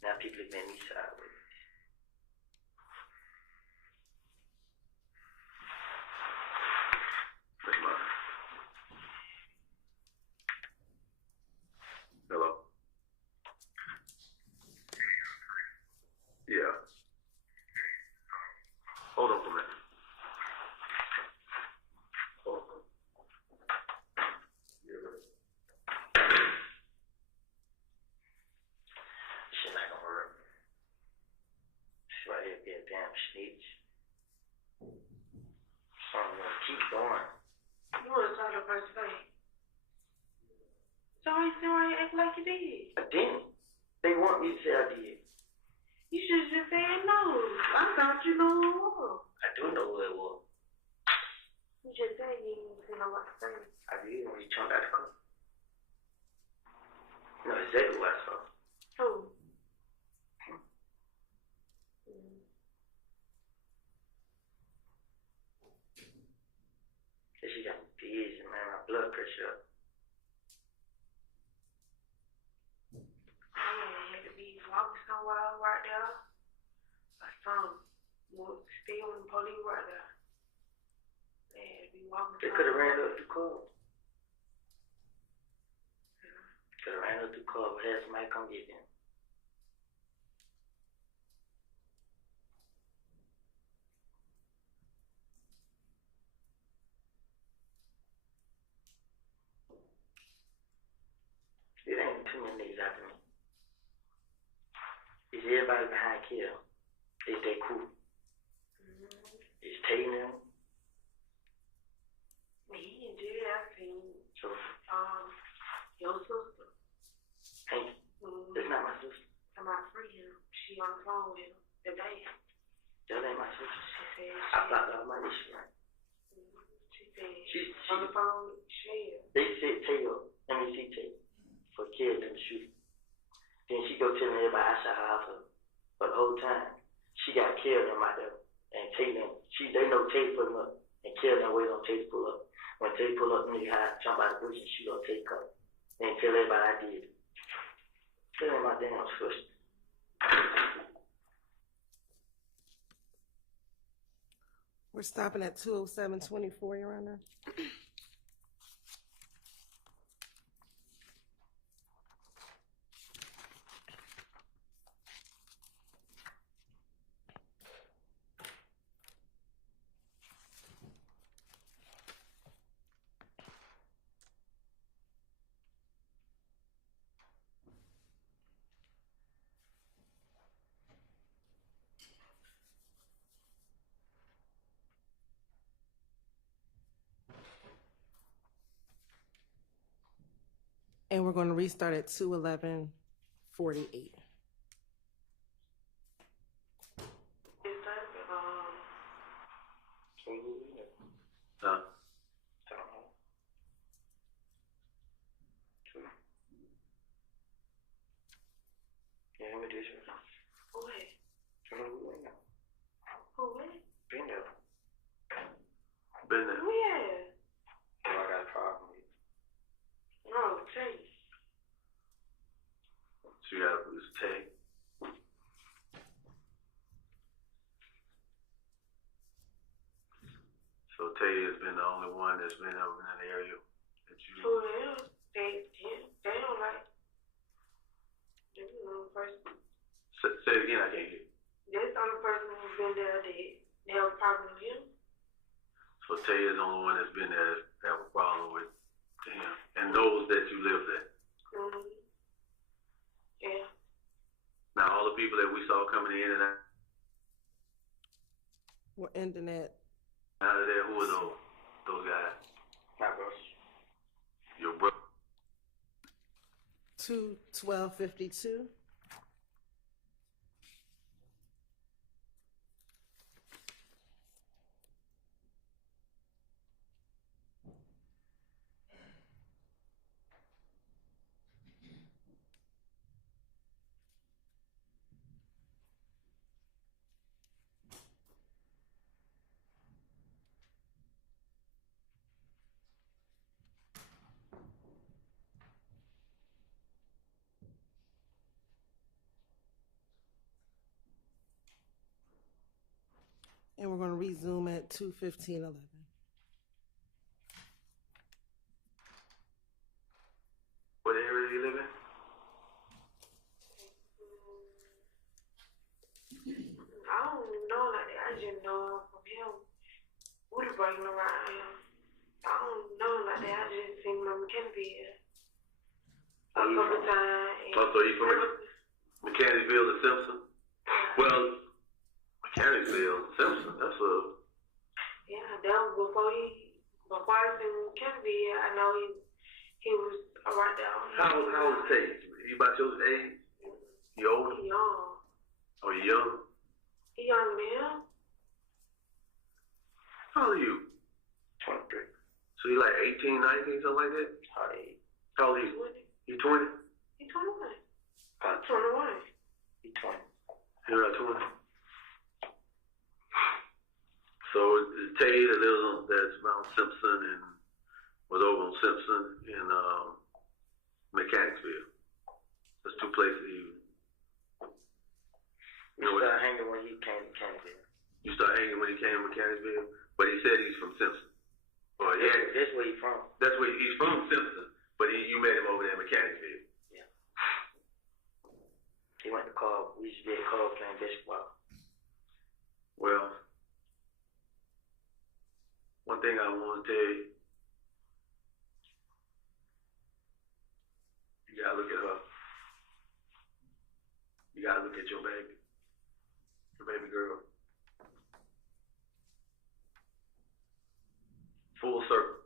Now people have been me sideways. That's mine. Hello? Yeah. Hold on for a minute. you know who it was. I do know who it was. You just said you didn't see no what to say. I did when he jumped out the car. You know exactly what I saw. Who? Cause she got me dizzy, man. My blood pressure up. I had to be walking somewhere right there. Or something. Still in the police right there. They had to be walking They could have ran up the car. Could have ran up the car, but had somebody come get them. It ain't too many niggas after me. It's everybody behind Kill. It's that crew. It's Tay now. He in jail, I seen So, your sister. hey, that's not my sister. I'm not free him. She on the phone with him today. That ain't my sister. She said I blocked all my issue, right? she said She, on the phone with Shell. they said Taylor, MEC Taylor, for Kill them to shoot. Then she go telling everybody I shot her out for. But the whole time, she got killed them out there. And Taylor, they know Tay put him up. And kill them wait on Tay to pull up. When Tay pull up, nigga had to jump out of the bush and shoot on Tay cup. Then tell everybody I did. Tell them my damn sister. We're stopping at 207-24, Your Honor. And we're going to restart at 2:11:48. Is that Huh? Yeah, let me do this. who it? Who it? Been there. Been there. Who yeah? I got a problem with. No, Chase. So you gotta put this tag. So Tay has been the only one that's been over in that area that you. Who else? They don't like. This is the only person. Say it again, I can't hear. This the only person who's been there that have a problem with him. So Tay is the only one that's been there that have a problem with him. And those that you lived at. Yeah. Now all the people that we saw coming in and We're ending at out of there, who are those guys? My brothers. Your brother. 2:12:52. And we're going to resume at 2:15:11. What area do you live in? I don't know like that. I just know from him. Woody breaking around him. I don't know like that. I just seen him on Mechanicsville a couple times. Oh, so you from Mechanicsville to Simpson? Well, Mechanicsville, Simpson, that's a. Yeah, that was before I seen Mechanicsville. I know he was right there. How old is Tay? You about your age? You older? He young. Oh, you young? He younger than him. How old are you? 23. So you like 18, 19, something like that? How old are you? 20. You 20? He 21. I'm 21. He 20. You're at 20. So Tay that lives on that's around Simpson and was over on Simpson in Mechanicsville. That's two places We started hanging when he came to Canterbury. you start hanging when he came to Mechanicsville, but he said he's from Simpson. Oh yeah, That's where he's from. that's where he's from, Simpson. But you met him over there in Mechanicsville. Yeah. He went to club. We used to be at club playing basketball. Well, one thing I want to tell you, you gotta look at her. You gotta look at your baby girl. Full circle.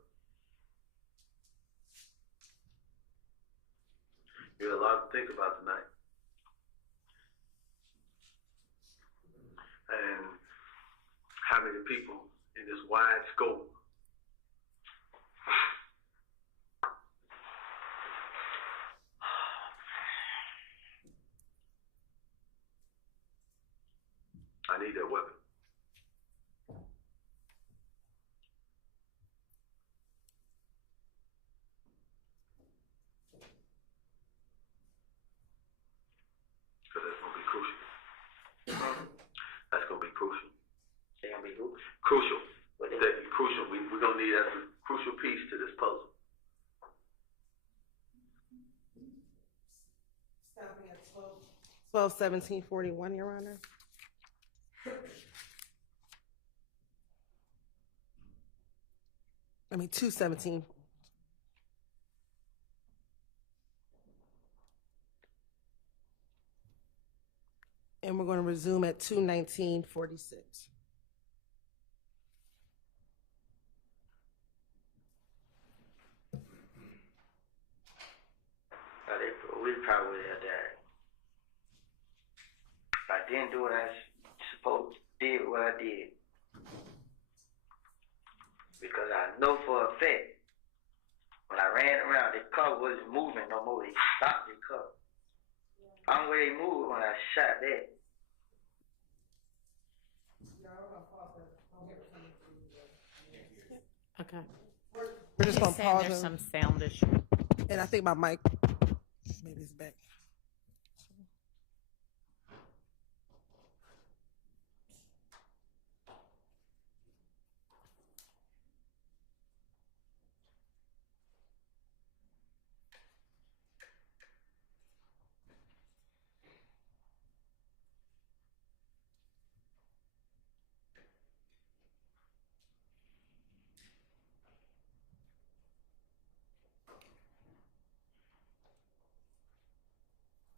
You got a lot to think about tonight. And how many people in this wide scope I need that weapon. Because that's going to be crucial. That's going to be crucial. They gonna be who? Crucial. What they- That's crucial. We're going to need that as a crucial piece to this puzzle. Stopping at 12/17/41, Your Honor. I mean 2/17. And we're going to resume at 2/19/46. We probably had that. If I didn't do what I did what I did. Because I know for a fact, when I ran around, the car wasn't moving no more. They stopped the car. I'm where they moved when I shot that. Okay. We're just going to pause. There's and- some sound issue. And I think my mic, maybe it's back.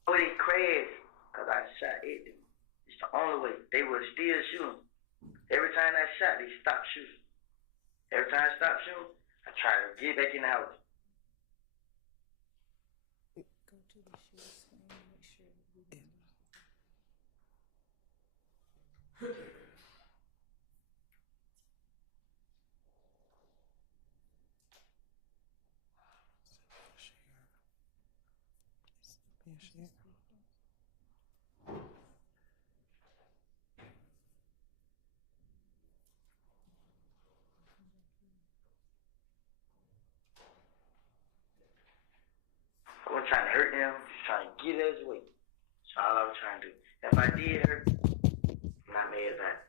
Oh, they crashed because I shot at them. It's the only way. They were still shooting. Every time I shot, they stopped shooting. Every time I stopped shooting, I tried to get back in the house. I wasn't trying to hurt them, just trying to get us away. That's all I was trying to do. If I did hurt, I'm not mad about it.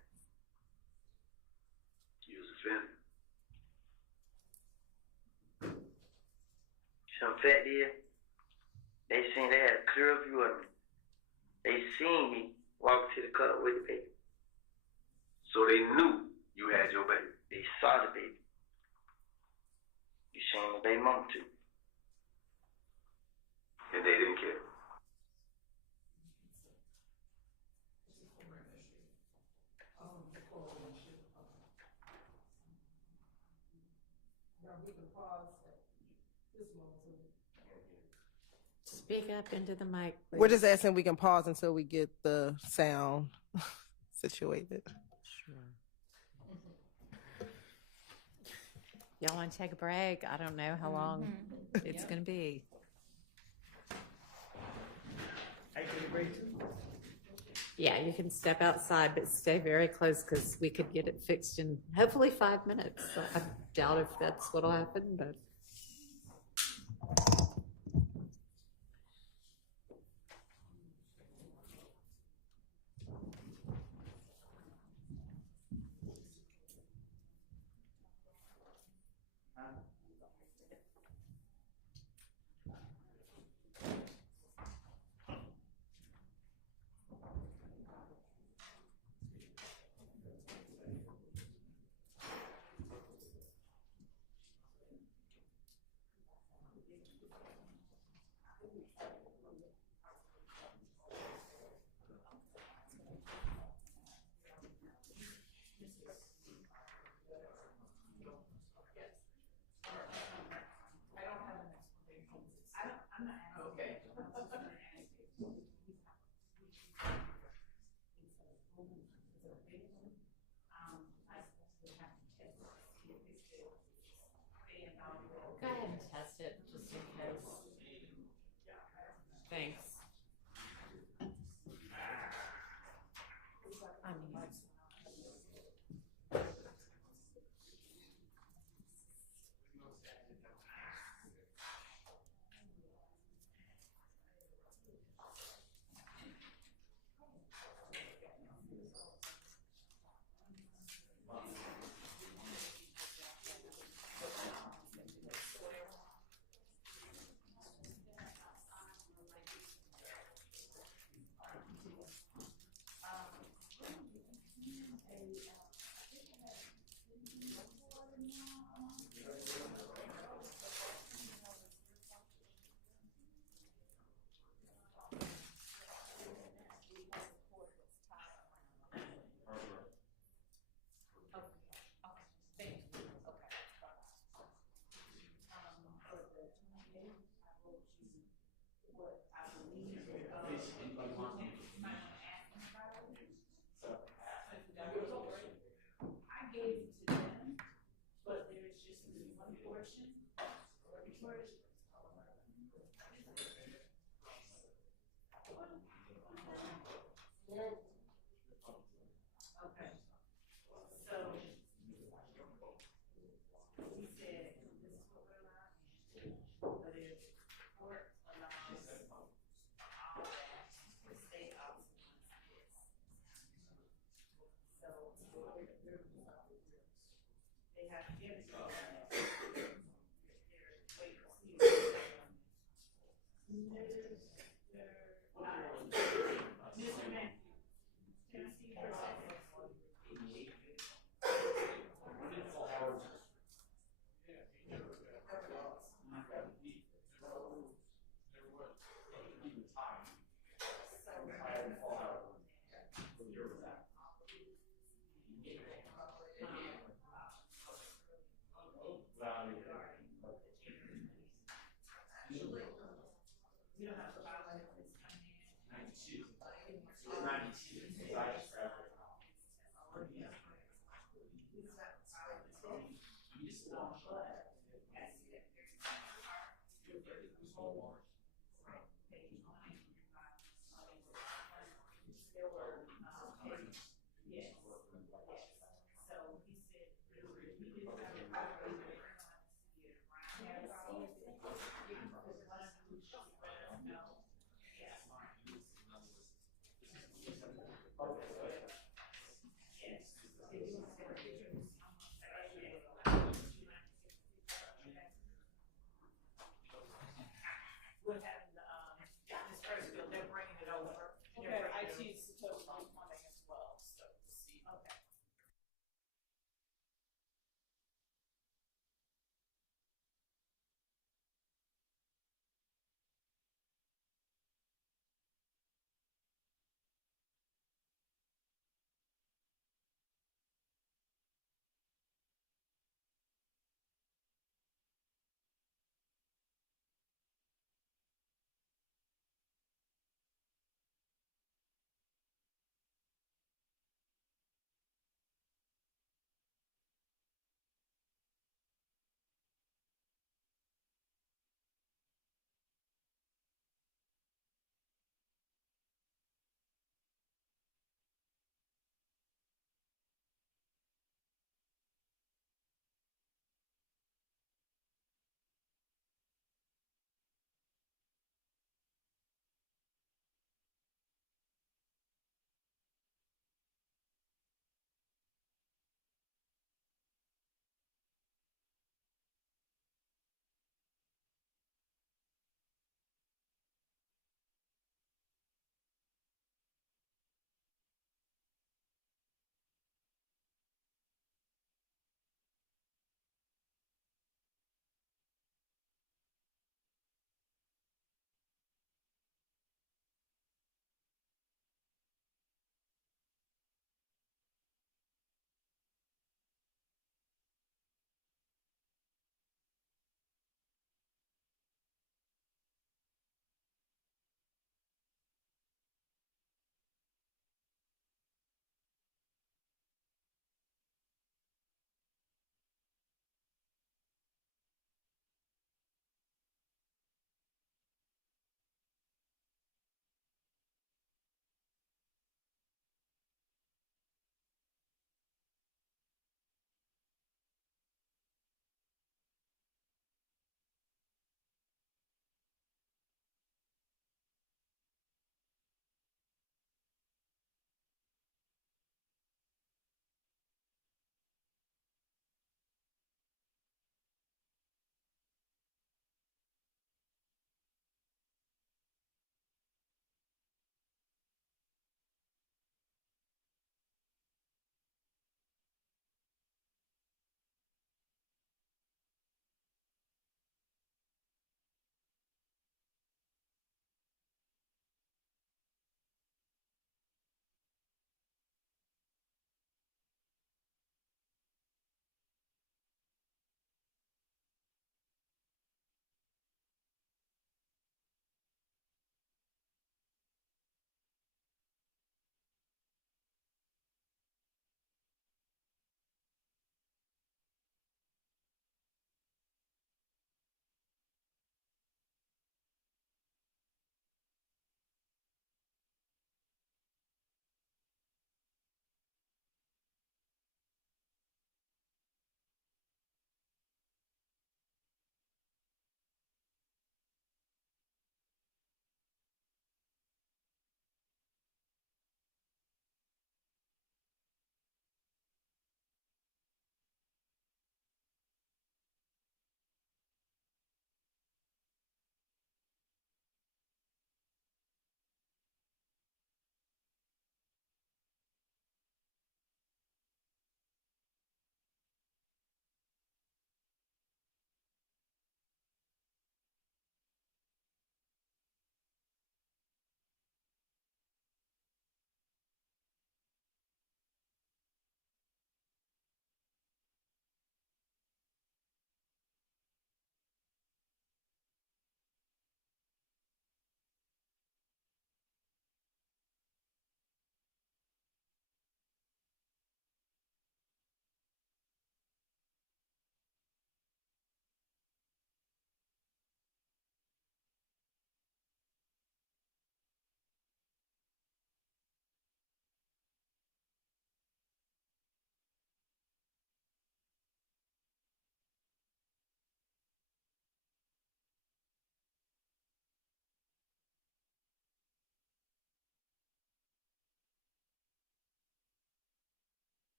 You was offended. Some fat there, they seen they had a clear view of me. They seen me walk to the car with the baby. So they knew you had your baby. They saw the baby. You seen my baby mama too. And they didn't care. Speak up into the mic, please. We're just asking if we can pause until we get the sound situated. Sure. y'all want to take a break? I don't know how long it's going to be. I take a break too. Yeah, you can step outside, but stay very close because we could get it fixed in hopefully 5 minutes. I doubt if that's what'll happen, but. Go ahead and test it just in case. Thanks. I mean,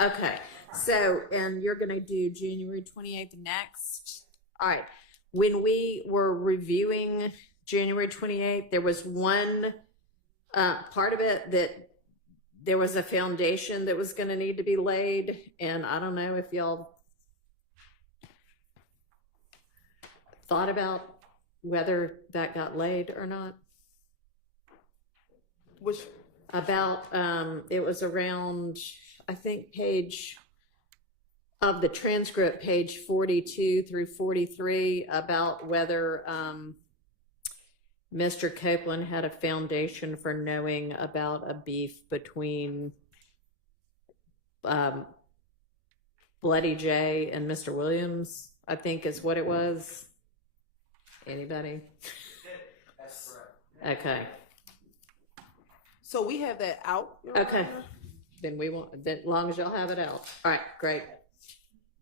Okay, so, and you're gonna do January 28th next? All right, when we were reviewing January 28th, there was one part of it that there was a foundation that was gonna need to be laid, and I don't know if y'all thought about whether that got laid or not. Which, About, it was around, I think, page of the transcript, page 42 through 43, about whether Mr. Copeland had a foundation for knowing about a beef between Bloody J and Mr. Williams, I think is what it was. Anybody? That's correct. Okay. so we have that out. Your Okay. Honor? Then we want, then, as long as y'all have it out. All right, great.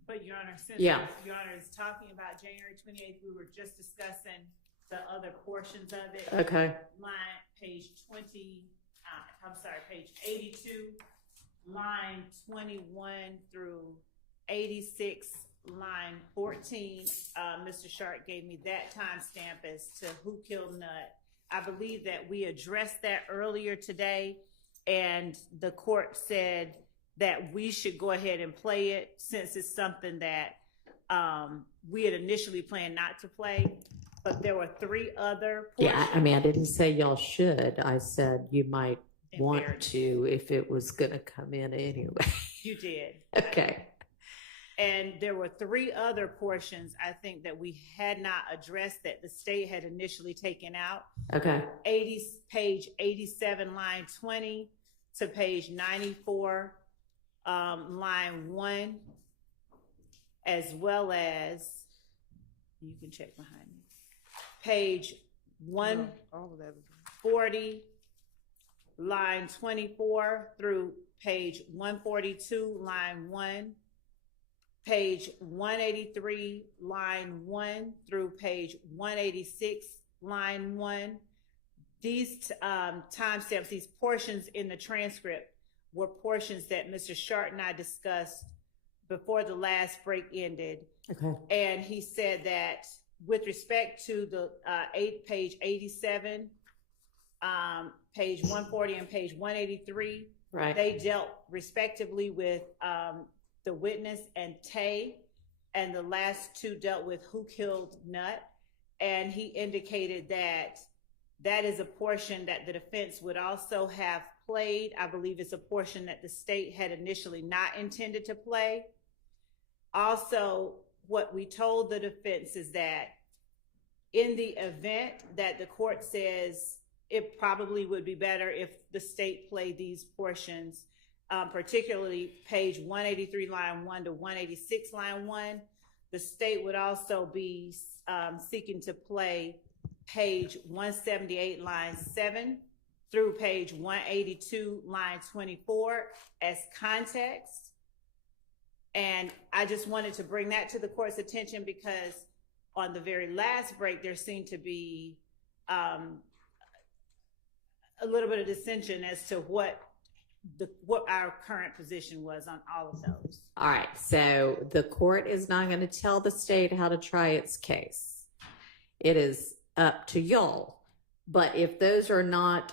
But Your Honor, since Yeah. Your Honor is talking about January 28th, we were just discussing the other portions of it. Okay. Line, page 20, page 82, line 21 through 86, line 14. Mr. Sharp gave me that timestamp as to who killed Nut. I believe that we addressed that earlier today, and the court said that we should go ahead and play it since it's something that we had initially planned not to play. But there were 3 other portions. Yeah, I mean, I didn't say y'all should. I said you might In want fairness. to if it was going to come in anyway. You did. Okay. And there were 3 other portions, I think, that we had not addressed that the state had initially taken out. Okay. Page 87, line 20 to page 94, line 1, as well as, you can check behind me, page 140, line 24 through page 142, line 1, page 183, line 1 through page 186, line 1. These timestamps, these portions in the transcript were portions that Mr. Sharp and I discussed before the last break ended. Okay. And he said that with respect to the page 87, page 140 and page 183, Right. they dealt respectively with the witness and Tay, and the last 2 dealt with who killed Nut. And he indicated that that is a portion that the defense would also have played. I believe it's a portion that the state had initially not intended to play. Also, what we told the defense is that in the event that the court says it probably would be better if the state played these portions, particularly page 183, line 1 to 186, line 1, the state would also be seeking to play page 178, line 7 through page 182, line 24 as context. And I just wanted to bring that to the court's attention because on the very last break, there seemed to be a little bit of dissension as to what our current position was on all of those. All right. So the court is not going to tell the state how to try its case. It is up to y'all. But if those are not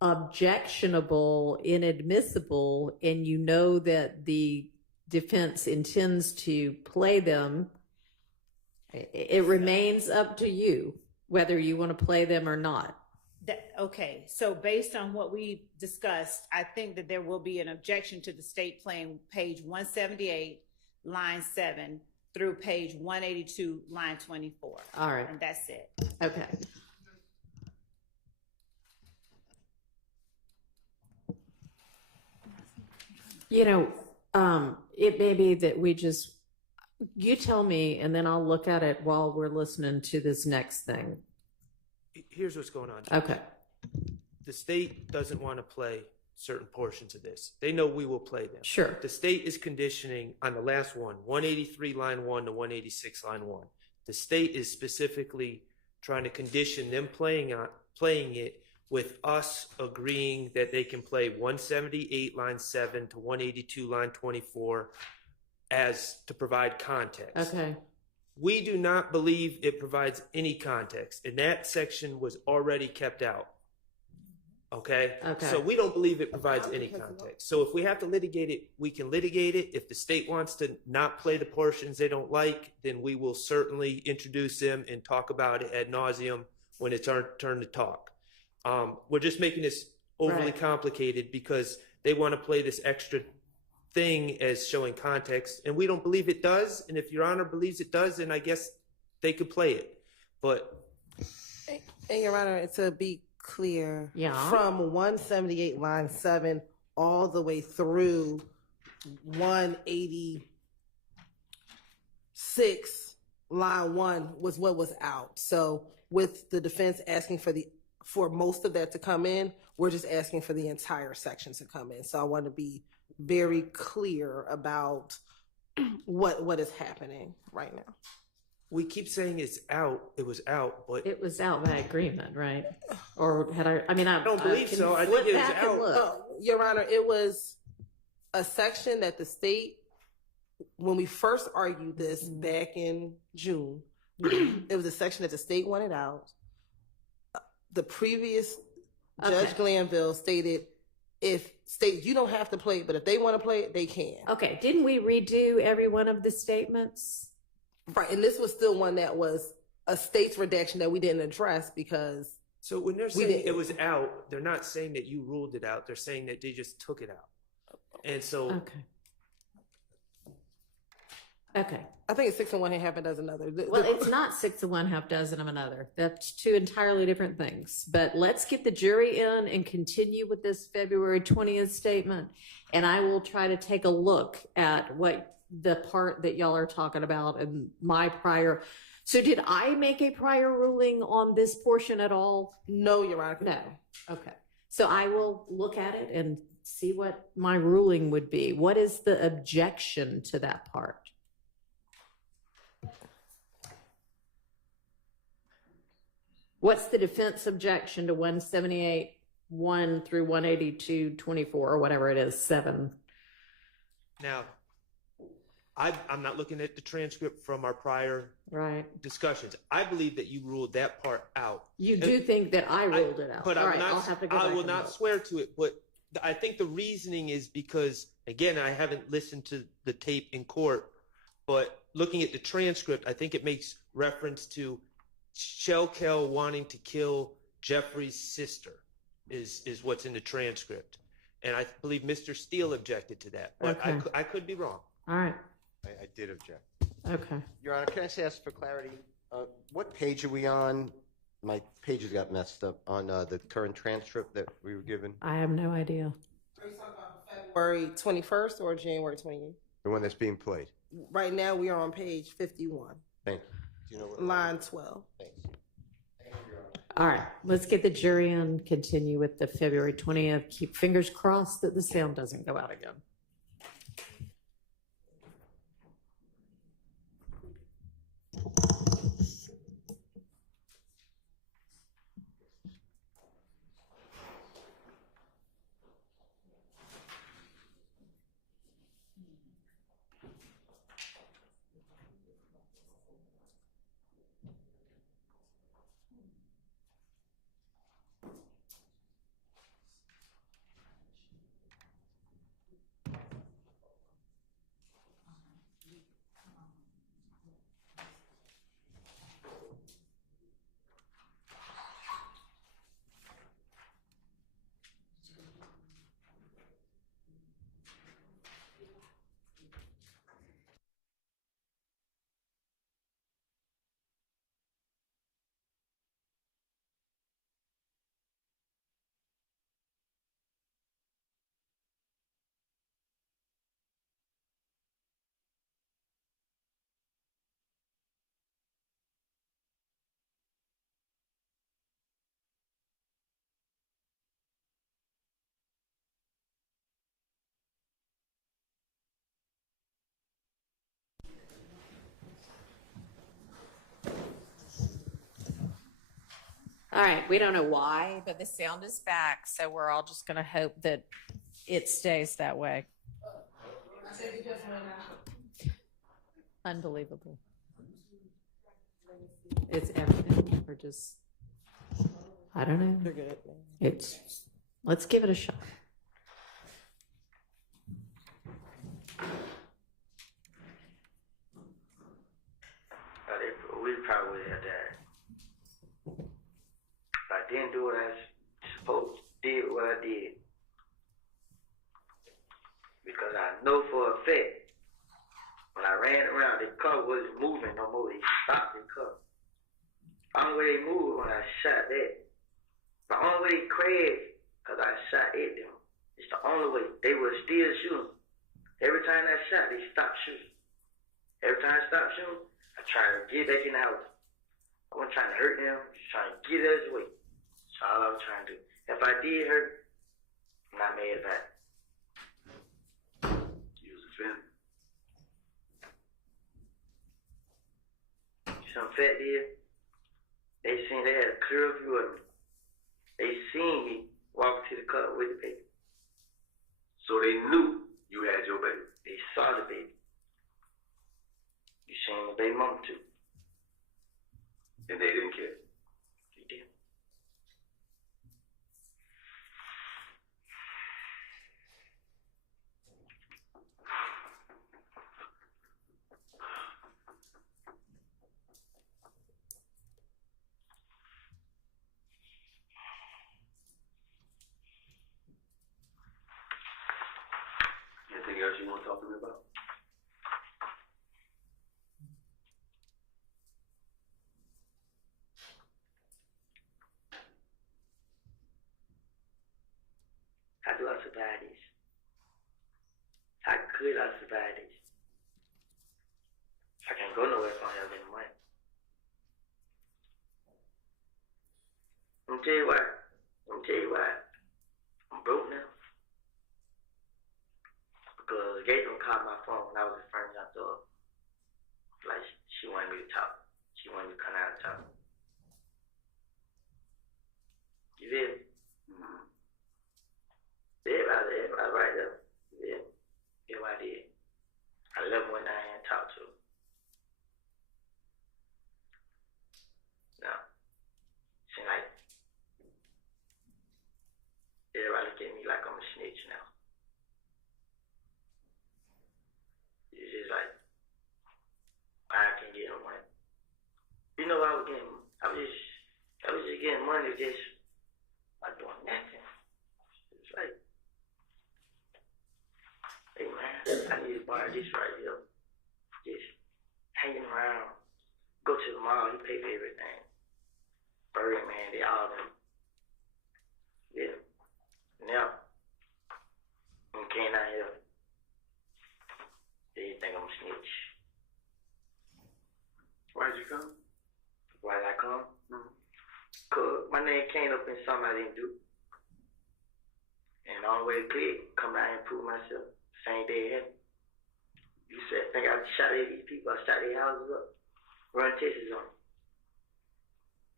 objectionable, inadmissible, and you know that the defense intends to play them, it remains up to you whether you want to play them or not. Okay, so based on what we discussed, I think that there will be an objection to the state playing page 178, line 7 through page 182, line 24. All right. And that's it. Okay. You know, it may be that you tell me, and then I'll look at it while we're listening to this next thing. Here's what's going on. Okay. The state doesn't want to play certain portions of this. They know we will play them. Sure. The state is conditioning on the last one, 183 line 1 to 186 line 1. The state is specifically trying to condition them playing it with us agreeing that they can play 178 line 7 to 182 line 24 as to provide context. Okay. We do not believe it provides any context, and that section was already kept out. Okay? Okay. So we don't believe it provides any context. So if we have to litigate it, we can litigate it. If the state wants to not play the portions they don't like, then we will certainly introduce them and talk about it ad nauseum when it's our turn to talk. We're just making this overly complicated because they want to play this extra thing as showing context, and we don't believe it does. And if Your Honor believes it does, then I guess they could play it. But And Your Honor, to be clear, Yeah. from 178 line 7 all the way through 186 line 1 was what was out. So with the defense asking for most of that to come in, we're just asking for the entire section to come in. So I want to be very clear about what is happening right now. we keep saying it's out. It was out, but It was out by agreement, right? Or had I don't believe can so. I flip think it was back and out. look. Your Honor, it was a section that the state, when we first argued this back in June, it was a section that the state wanted out. The previous Judge Okay. Glanville stated, you don't have to play it, but if they want to play it, they can. Okay, didn't we redo every one of the statements? Right, and this was still one that was a state's redaction that we didn't address because So when they're We saying didn't- it was out, they're not saying that you ruled it out. They're saying that they just took it out. And so Okay. Okay. I think it's 6 and 1 and half a dozen other. Well, it's not 6 of one, half dozen of another. That's two entirely different things. But let's get the jury in and continue with this February 20th statement. And I will try to take a look at what the part that y'all are talking about and my prior. So did I make a prior ruling on this portion at all? No, Your Honor. No. Okay. So I will look at it and see what my ruling would be. What is the objection to that part? What's the defense objection to 178, 1 through 182, 24, or whatever it is, 7? now, I'm not looking at the transcript from our prior Right. discussions. I believe that you ruled that part out. You do think that I ruled it out. But All I'm right, not, I'll have to go I back will and not look. swear to it. But I think the reasoning is because, again, I haven't listened to the tape in court, but looking at the transcript, I think it makes reference to Shellkel wanting to kill Jeffrey's sister is what's in the transcript. And I believe Mr. Steele objected to that, but Okay. I could be wrong. All right. I did object. Okay. Your Honor, can I just ask for clarity? What page are we on? My pages got messed up on the current transcript that we were given. I have no idea. Are you talking about February 21st or January 28th? The one that's being played. Right now, we are on page 51, Thank you. Do you know what line 12. Thanks. All right. Let's get the jury in, continue with the February 20th. Keep fingers crossed that the sound doesn't go out again. All right, we don't know why, but the sound is back, so we're all just going to hope that it stays that way. Unbelievable. It's everything. We're just, I don't know. You're good. Let's give it a shot. We probably had that. If I didn't do what I supposed to did what I did. Because I know for a fact, when I ran around, the car wasn't moving no more. They stopped the car. The only way they moved when I shot that. The only way they crashed, because I shot at them. It's the only way. They were still shooting. Every time I shot, they stopped shooting. Every time I stopped shooting, I tried to get back in the house. I wasn't trying to hurt them, just trying to get us away. That's all I was trying to do. If I did hurt, I'm not mad about it. You was a fan. Some fat did. They had a clear view of me. They seen me walk to the car with the baby. So they knew you had your baby. They saw the baby. You seen the baby mama too. And they didn't care. They did. Anything else you want to talk to me about? How do I survive this? How could I survive this? I can't go nowhere if I don't have any money. I'm tell you why. I'm broke now. Because Gabriel called my phone when I was in front of the door. Like, she wanted me to talk. She wanted me to come out and talk. You feel me? Mm-hmm. Everybody right there. You feel me? Everybody did. I left one down here and talked to her. Now, seem like everybody look at me like I'm a snitch now. It's just like, I can get no money. You know, I was just getting money just by doing nothing. It's like, hey man, I need to buy this right here. Just hanging around. Go to the mall, you pay for everything. Burger man, they all them. Yeah. Now, I'm came out here. They think I'm a snitch. Why'd you come? Why did I come? Cause my name came up in something I didn't do. And the only way to click, come out and prove myself. Same day it happened. You said, think I shot at these people, I shot their houses up, run tests on them.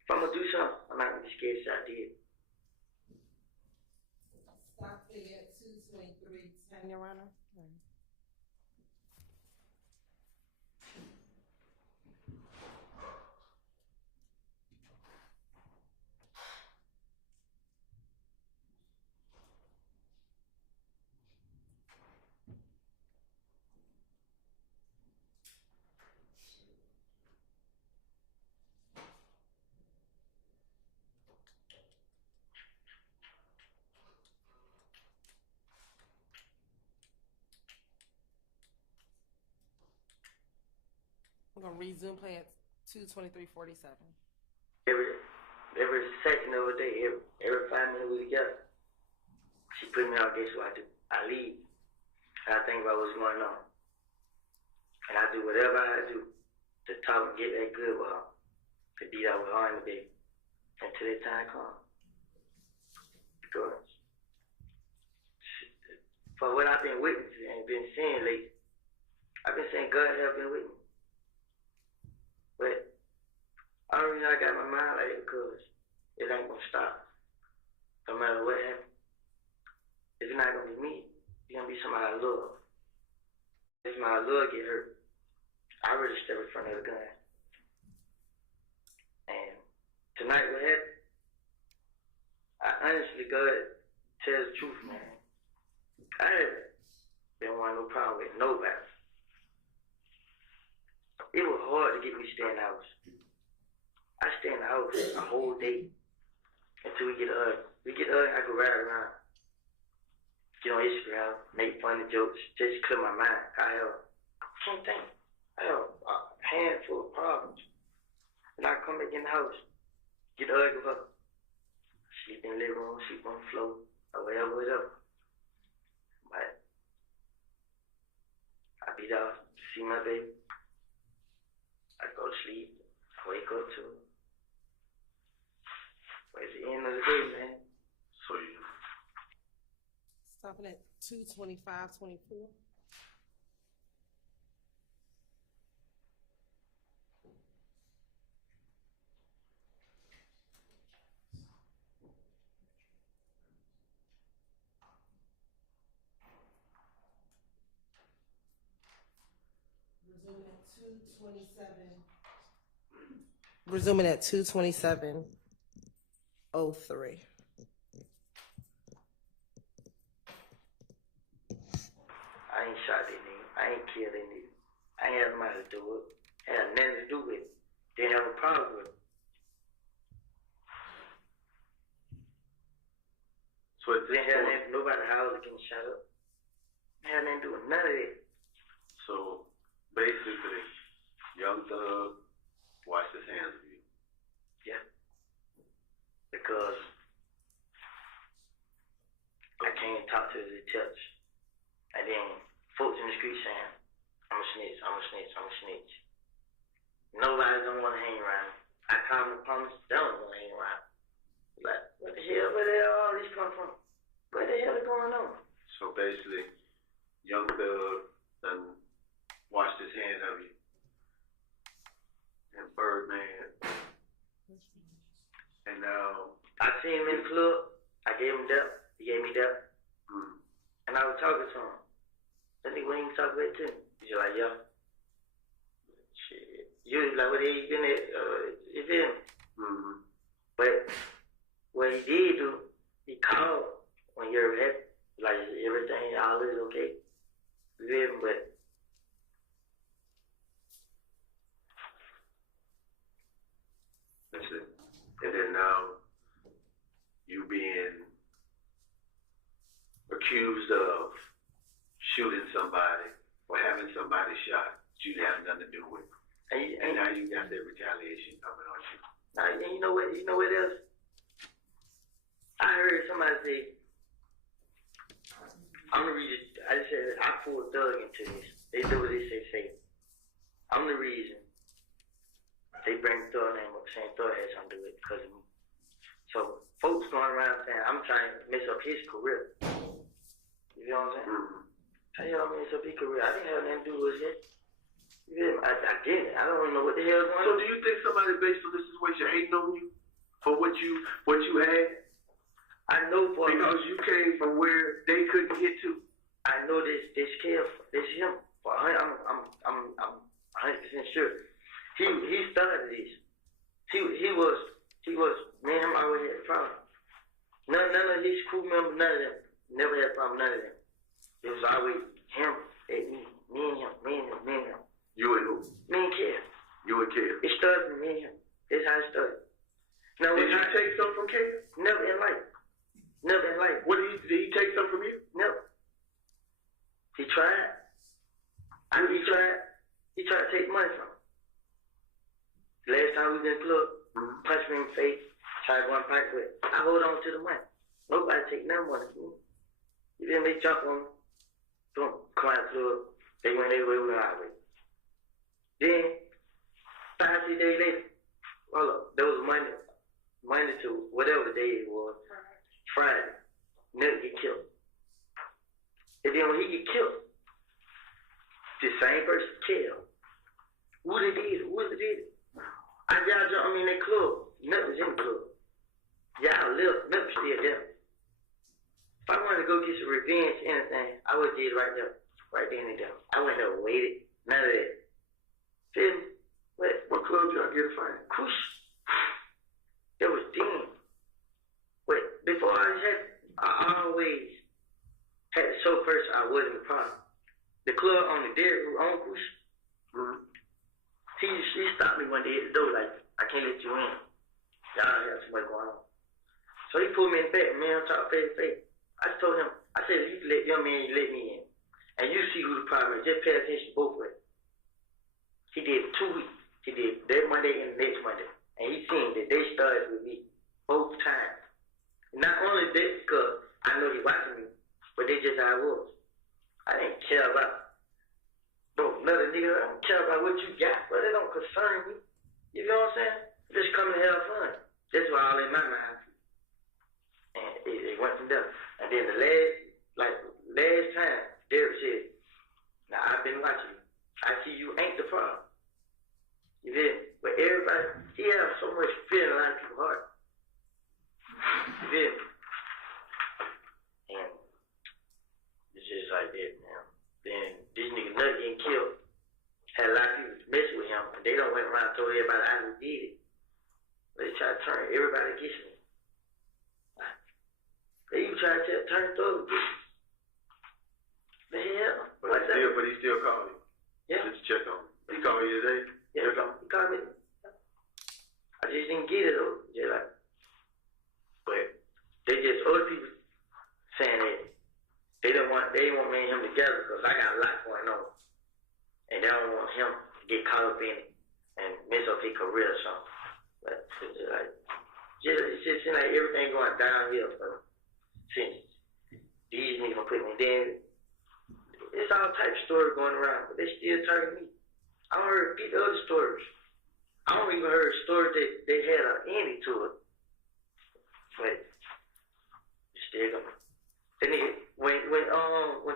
If I'm gonna do something, I'm not gonna be scared shot dead. Stop there at 2:23:10, Your Honor. We're gonna resume play at 2:23:47. Every second of the day, every 5 minutes we together, she put me out, guess what I do? I leave. And I think about what's going on. And I do whatever I do to talk and get that good with her. To be that with her and the baby. Until that time comes. Because for what I've been witnessing and been seeing lately, I've been saying God have been with me. But I don't know, I got my mind like that because it ain't gonna stop. No matter what happens. It's not gonna be me. It's gonna be somebody I love. If my love get hurt, I already step in front of the gun. And tonight what happened, I honestly, God, tell the truth, man. I didn't want no problem with nobody. It was hard to get me to stay in the house. I stay in the house a whole day until we get up. We get up, I go right around. Get on Instagram, make funny jokes, just clear my mind. I can't think. I have a handful of problems. And I come back in the house, get ugly with her. Sleep in the living room, sleep on the floor, or whatever. But I be there, see my baby. I go to sleep, I wake up to her. But at the end of the day, man. So you. Stopping at 2:25:24. Resuming at 2:27:03. I ain't shot that nigga. I ain't killed that nigga. I ain't had nobody to do it. I had nothing to do with it. Didn't have a problem with it. So at this Didn't have point, nothing, nobody house getting shot up. I had nothing to do with none of that. so basically, Young Thug washed his hands of you. Yeah. Because I can't talk to the touch. And then folks in the street saying, I'm a snitch, I'm a snitch, I'm a snitch. Nobody don't want to hang around. I call them the police, they don't want to hang around. Like, what the hell, where the hell all this come from? What the hell is going on? So basically, Young Thug done washed his hands of you. And Birdman. And now. I seen him in the club, I gave him that, he gave me that. And I was talking to him. That nigga wouldn't even talk back to me. He's like, yo. Shit. You was like, what the hell you been at? You feel me? But what he did do, he called when you're happy. Like, everything, all is okay. You feel me? But that's it. And then now, you being accused of shooting somebody or having somebody shot you have nothing to do with. And now you got that retaliation coming on you. Now, you know what else? I heard somebody say, I'm the reason, I said, I pulled Doug into this. They do what they say. I'm the reason they bring Thug's name up, saying Thug had something to do with it because of me. So, folks going around saying, I'm trying to mess up his career. You know what I'm saying? How y'all mess up his career? I didn't have nothing to do with it. You know, I get it. I don't know what the hell is going on. So do you think somebody based on this situation hating on you for what you had? I know for because you came from where they couldn't get to. I know this kid, this him. For I'm 100% sure. He started this. He was me and him always had a problem. None of his crew members, none of them never had a problem. None of them. It was always him and me and him. You and who? Me and Kev. You and Kev. It started with me and him. That's how it started. Now, did you take something from Kev? Never in life. What did he take something from you? Never. He tried. He tried to take money from me. Last time we was in the club, punched me in the face, tried to go and fight with. I hold on to the money. Nobody take no money from me. You feel me? They jump on me. Boom. Come out of the club. They went their way, we went our way. Then, 5, 6 days later, hold up, there was Monday to whatever the day it was, Friday, nigga get killed. And then when he get killed, the same person killed. Who did it? I got in that club. Nothing's in the club. Y'all live still there. If I wanted to go get some revenge, anything, I would have did it right there, right then and there. I wouldn't have waited, none of that. Feel me? What club y'all get a fight? Kush. It was Dean. Before I always had to show person I wasn't a problem. The club on the Derrick who owned Kush, he stopped me one day at the door like, I can't let you in. Y'all have too much going on. So he pulled me in the back, man, I'm talking face to face. I told him, I said, if you can let your man, you let me in. And you see who the problem is. Just pay attention both ways. He did 2 weeks. He did that Monday and the next Monday. And he seen that they started with me both times. Not only that, because I know he watching me, but they just how I was. I didn't care about, bro, another nigga, I don't care about what you got, but it don't concern me. You know what I'm saying? Just come and have fun. That's why all in my mind. And it went from there. And then the last time, Derek said, now I've been watching you. I see you ain't the problem. You did. But everybody, he has so much fear in a lot of people's heart. You did. And it's just like that, man. Then this nigga Nut getting killed. Had a lot of people messing with him, and they don't went around and told everybody I just did it. They try to turn everybody against me. They even try to turn through. The hell? But he still called you. Yeah. Just check on him. He called you today? Yeah, he called me. I just didn't get it though. Just like, but they just other people saying that they didn't want me and him together because I got a lot going on, and they don't want him to get caught up in it and mess up his career or something. But it's just like, it just seems like everything going downhill for them. Since these niggas put me in, it's all type of stories going around, but they still target me. I don't heard other stories. I don't even heard stories that they had an ending to it. But it's still going. The nigga, when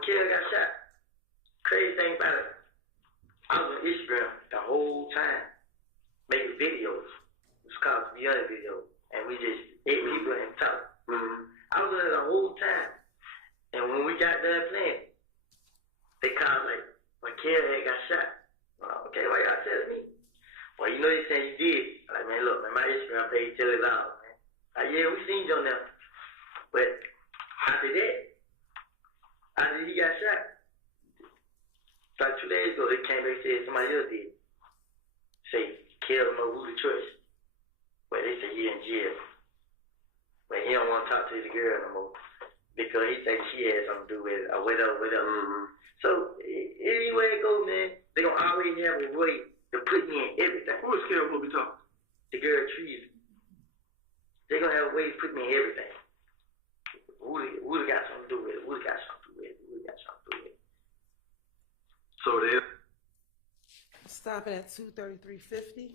Kill got shot, crazy thing about it, I was on Instagram the whole time making videos. It's called Beyond Video, and we just hit people and talk. I was on it the whole time, and when we got done playing, they called like when Kill got shot. Okay, why y'all telling me? Well, you know they saying you did. I'm like, man, look, man, my Instagram page tell it all, man. Like, yeah, we seen you on there. But after that, after he got shot, like 2 days ago, they came back and said somebody else did. Say, Kill don't know who to trust. But they say he in jail. But he don't want to talk to his girl no more. Because he thinks she had something to do with it, or whatever. So, anywhere it goes, man, they gonna always have a way to put me in everything. Who is Kill will be talking? The girl Trees. They gonna have a way to put me in everything. Who got something to do with it? Who got something to do with it? Who got something to do with it? So they Stopping at 233.50.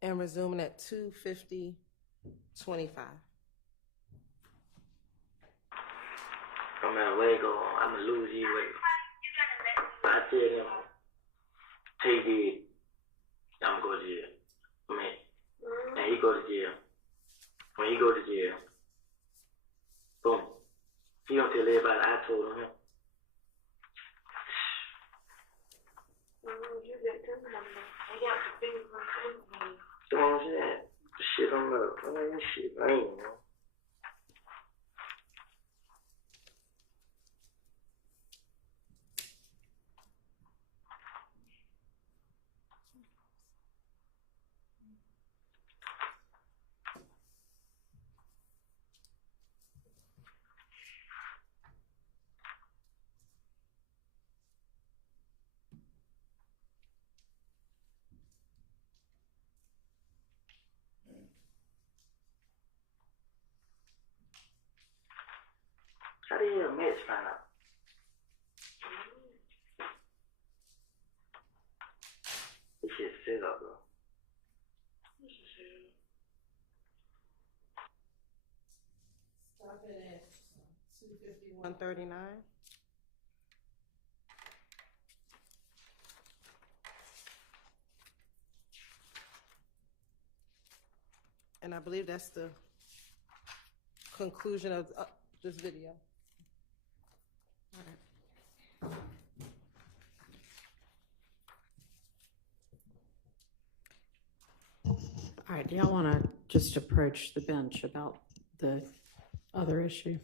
And resuming at 2:50:25. No matter where it go, I'ma lose you way. I tell him, take it, I'ma go to jail. And he go to jail. When he go to jail, boom. He don't tell everybody I told him. You got them numbers. I got the big one. You know what I'm saying? Shit on the, shit, I ain't know. How the hell Mets find out? This shit's set up, bro. Stop it at 251:39. And I believe that's the conclusion of this video. All right, do y'all want to just approach the bench about the other issue?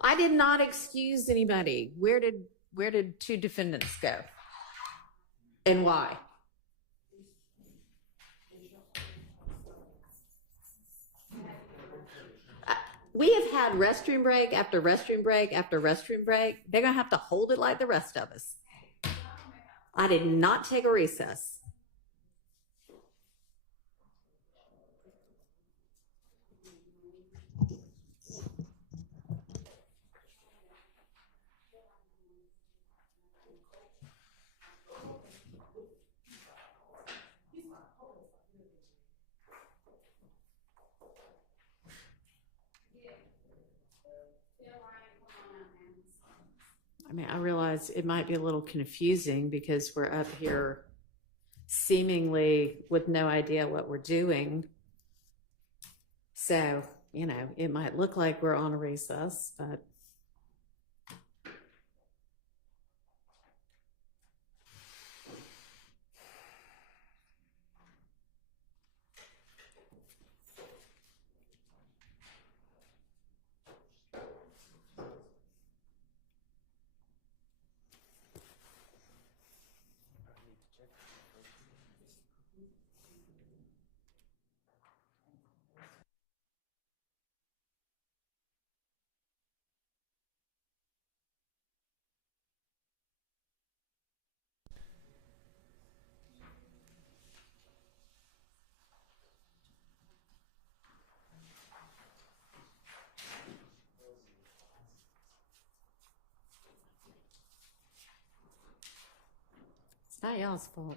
I did not excuse anybody. Where did two defendants go? And why? We have had restroom break after restroom break after restroom break. They're going to have to hold it like the rest of us. I did not take a recess. I mean, I realize it might be a little confusing because we're up here seemingly with no idea what we're doing. So, you know, it might look like we're on a recess, but it's not y'all's fault.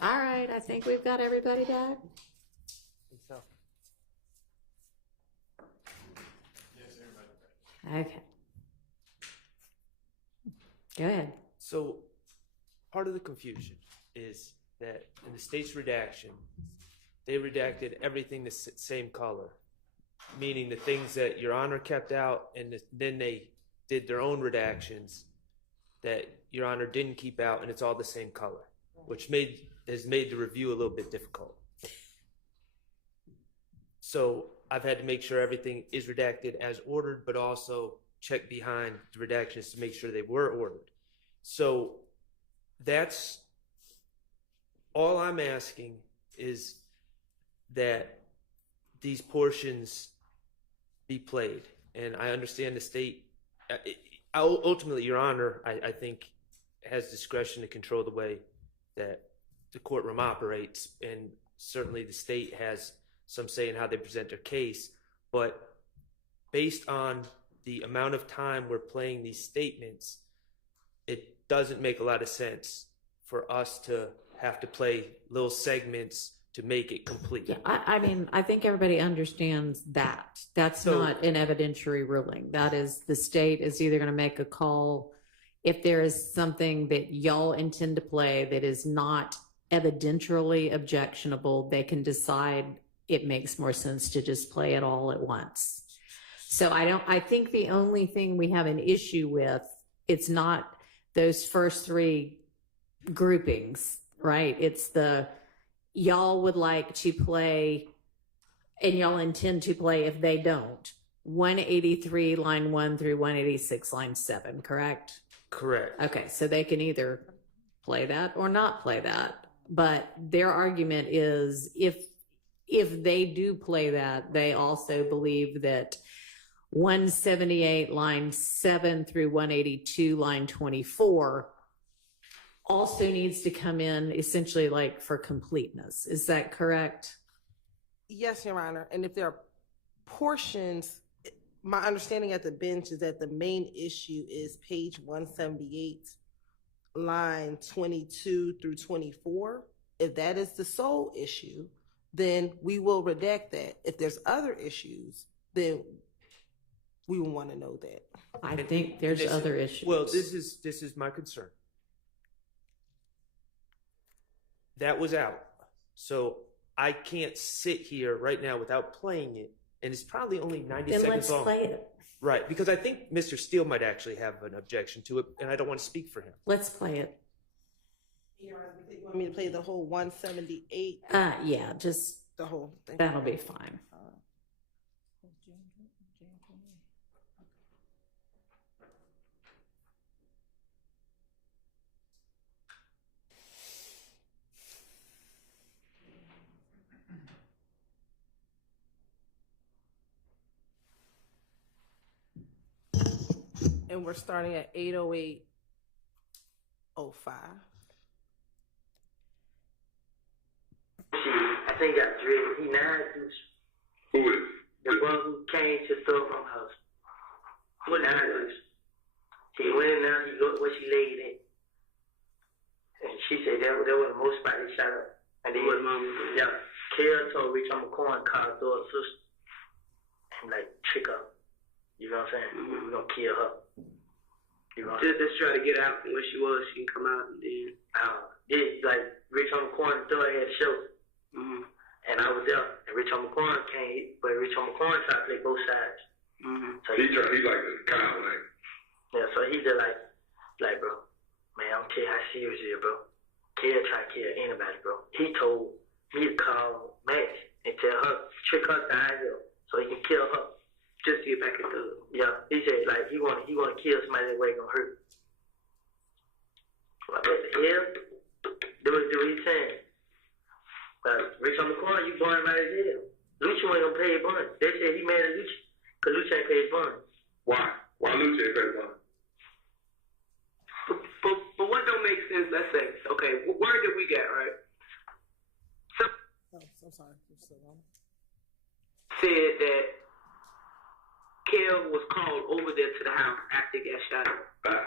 All right, I think we've got everybody back. Okay. Go ahead. So part of the confusion is that in the state's redaction, they redacted everything the same color, meaning the things that Your Honor kept out, and then they did their own redactions that Your Honor didn't keep out, and it's all the same color, which has made the review a little bit difficult. So I've had to make sure everything is redacted as ordered, but also check behind the redactions to make sure they were ordered. So that's all I'm asking, is that these portions be played. And I understand the state, ultimately, Your Honor, I think, has discretion to control the way that the courtroom operates, and certainly the state has some say in how they present their case. But based on the amount of time we're playing these statements, it doesn't make a lot of sense for us to have to play little segments to make it complete. Yeah, I mean, I think everybody understands that. That's not an evidentiary ruling. That is, the state is either going to make a call if there is something that y'all intend to play that is not evidentially objectionable. They can decide it makes more sense to just play it all at once. So I think the only thing we have an issue with, it's not those first three groupings, right? It's the y'all would like to play and y'all intend to play, if they don't, 183 line 1 through 186 line 7, correct? Correct. Okay, so they can either play that or not play that. But their argument is if they do play that, they also believe that 178 line 7 through 182 line 24 also needs to come in essentially like for completeness. Is that correct? Yes, Your Honor. And if there are portions, my understanding at the bench is that the main issue is page 178, line 22 through 24. If that is the sole issue, then we will redact that. If there's other issues, then we will want to know that. I think there's other issues. Well, this is my concern. That was out. So I can't sit here right now without playing it. And it's probably only 90 then seconds long. Let's play it. Right, because I think Mr. Steele might actually have an objection to it, and I don't want to speak for him. Let's play it. You want me to play the whole 178? Yeah, just The whole thing. That'll be fine. And we're starting at 8:08:05. I think got dreaded. He nine dudes. Who is? The one who came to store from house. What nine dudes? He went in there, he looked where she laid in. And she said that was the most spot he shot up. And then yeah, Kara told Rich on the corner, called her sister. I'm like, trick her. You know what I'm saying? Mm-hmm. We're gonna kill her. You know what I'm saying? Just try to get out from where she was. She can come out and then. Yeah, like Rich on the corner door had a show. Mm-hmm. And I was there. And Rich on the corner came, but Rich on the corner tried to play both sides. Mm-hmm. So He like the kind of like. yeah, so he just like, bro, man, I'm tell you how serious it is, bro. Kill try to kill anybody, bro. He told me to call Max and tell her, trick her down here so he can kill her. Just to get back into it. Yeah, he said like he want to kill somebody that way gonna hurt. What the hell? Do what he saying. But Rich on the corner, you born right as hell. Lucci ain't gonna pay his bond. They said he mad at Lucci because Lucci ain't pay his bond. Why? Why Lucha ain't paid one? But what don't make sense, let's say, okay, word that we got, right? I'm sorry. Said that Kel was called over there to the house after he got shot up.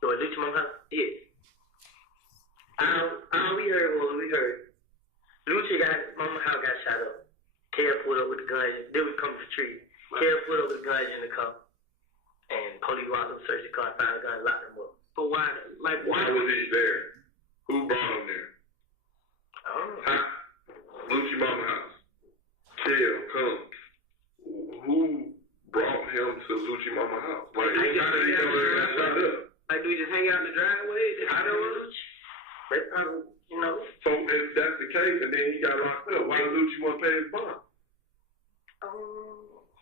So Lucci mama house? Yeah. We heard. Lucci mama house got shot up. Kel pulled up with the guns. They would come to the tree. Kel pulled up with the guns in the car. And police walked up, searched the car, found the gun, locked them up. But why? Like, Why was he there? Who brought him there? I don't know. Huh? Lucci Mama house. Kill, come. Who brought him to Lucci Mama house? Like, how did he go there and got shot up? Like, do we just hang out in the driveway? I don't know, Lucci. They probably, you know. So if that's the case, and then he got locked up, why did Lucci want to pay his bond?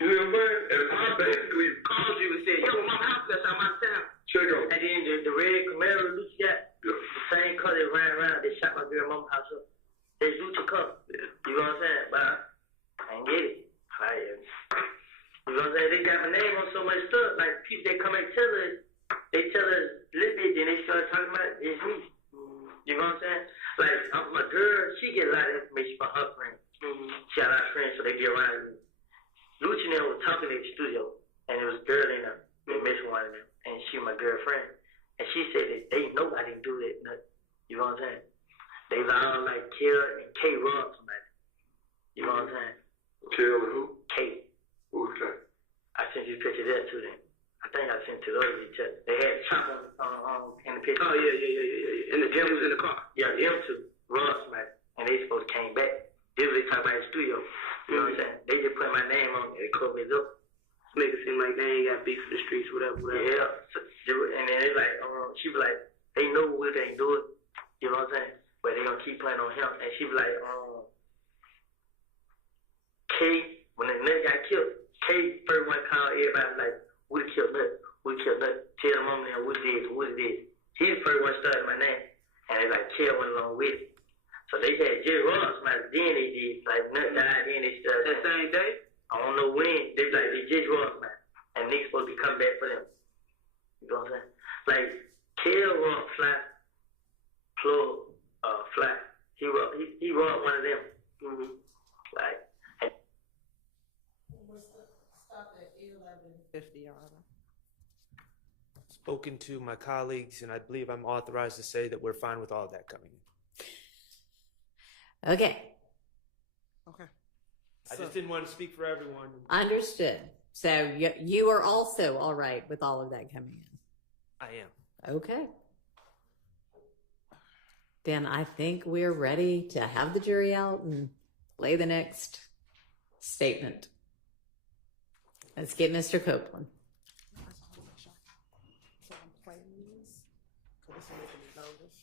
You know what I'm saying? And I basically Called you and said, yo, my house got shot my town. check on. And then the red Camaro Lucci got, Yeah. the same car they ran around, they shot my girl mama house up. They Lucci car. Yeah. You know what I'm saying? But I ain't get it. You know what I'm saying? They got my name on so much stuff. Like, people, they come and tell us, they tell us a little bit, then they start talking about it's me. You know what I'm saying? Like, my girl, she get a lot of information from her friends. She got a lot of friends, so they get around me. Lucci and them was talking in the studio, and there was a girl in there, Miss one of them, and she was my girlfriend. And she said that they nobody do that, nothing. You know what I'm saying? They was all like Kill and K robbed somebody. You know what I'm saying? Kill and who? K. Who's K? I sent you a picture of that too then. I think I sent it to those each other. They had chopper in the picture. Oh, yeah. And the gym was in the car. Yeah, them two robbed somebody, and they supposed to came back. This was they talk about in the studio. You know what I'm saying? They just put my name on it. They covered it up. Make it seem like they ain't got beef in the streets, whatever. Yeah. So, and then they like, she be like, they know we can't do it. You know what I'm saying? But they gonna keep playing on him. And she be like, K, when the nigga got killed, K first one called everybody like, we killed Nut. We killed Nut. Tell the mom now what it is, what it is. He the first one started my name. And they like, Kill went along with it. So they had Jerry Ross, man. Then they did, like, Nut died, then they started. That same day? I don't know when. They like, they Jerry Ross, man. And niggas supposed to be coming back for them. You know what I'm saying? Like, Kill Rock Fly, Plug, Fly. He robbed one of them. Like, Stop at 11:50, Your Honor. Spoken to my colleagues, and I believe I'm authorized to say that we're fine with all of that coming in. Okay, I just didn't want to speak for everyone. understood. So you are also all right with all of that coming in? I am. Okay. Then I think we're ready to have the jury out and play the next statement. Let's get Mr. Copeland. So I'm playing these. So this is making me nervous.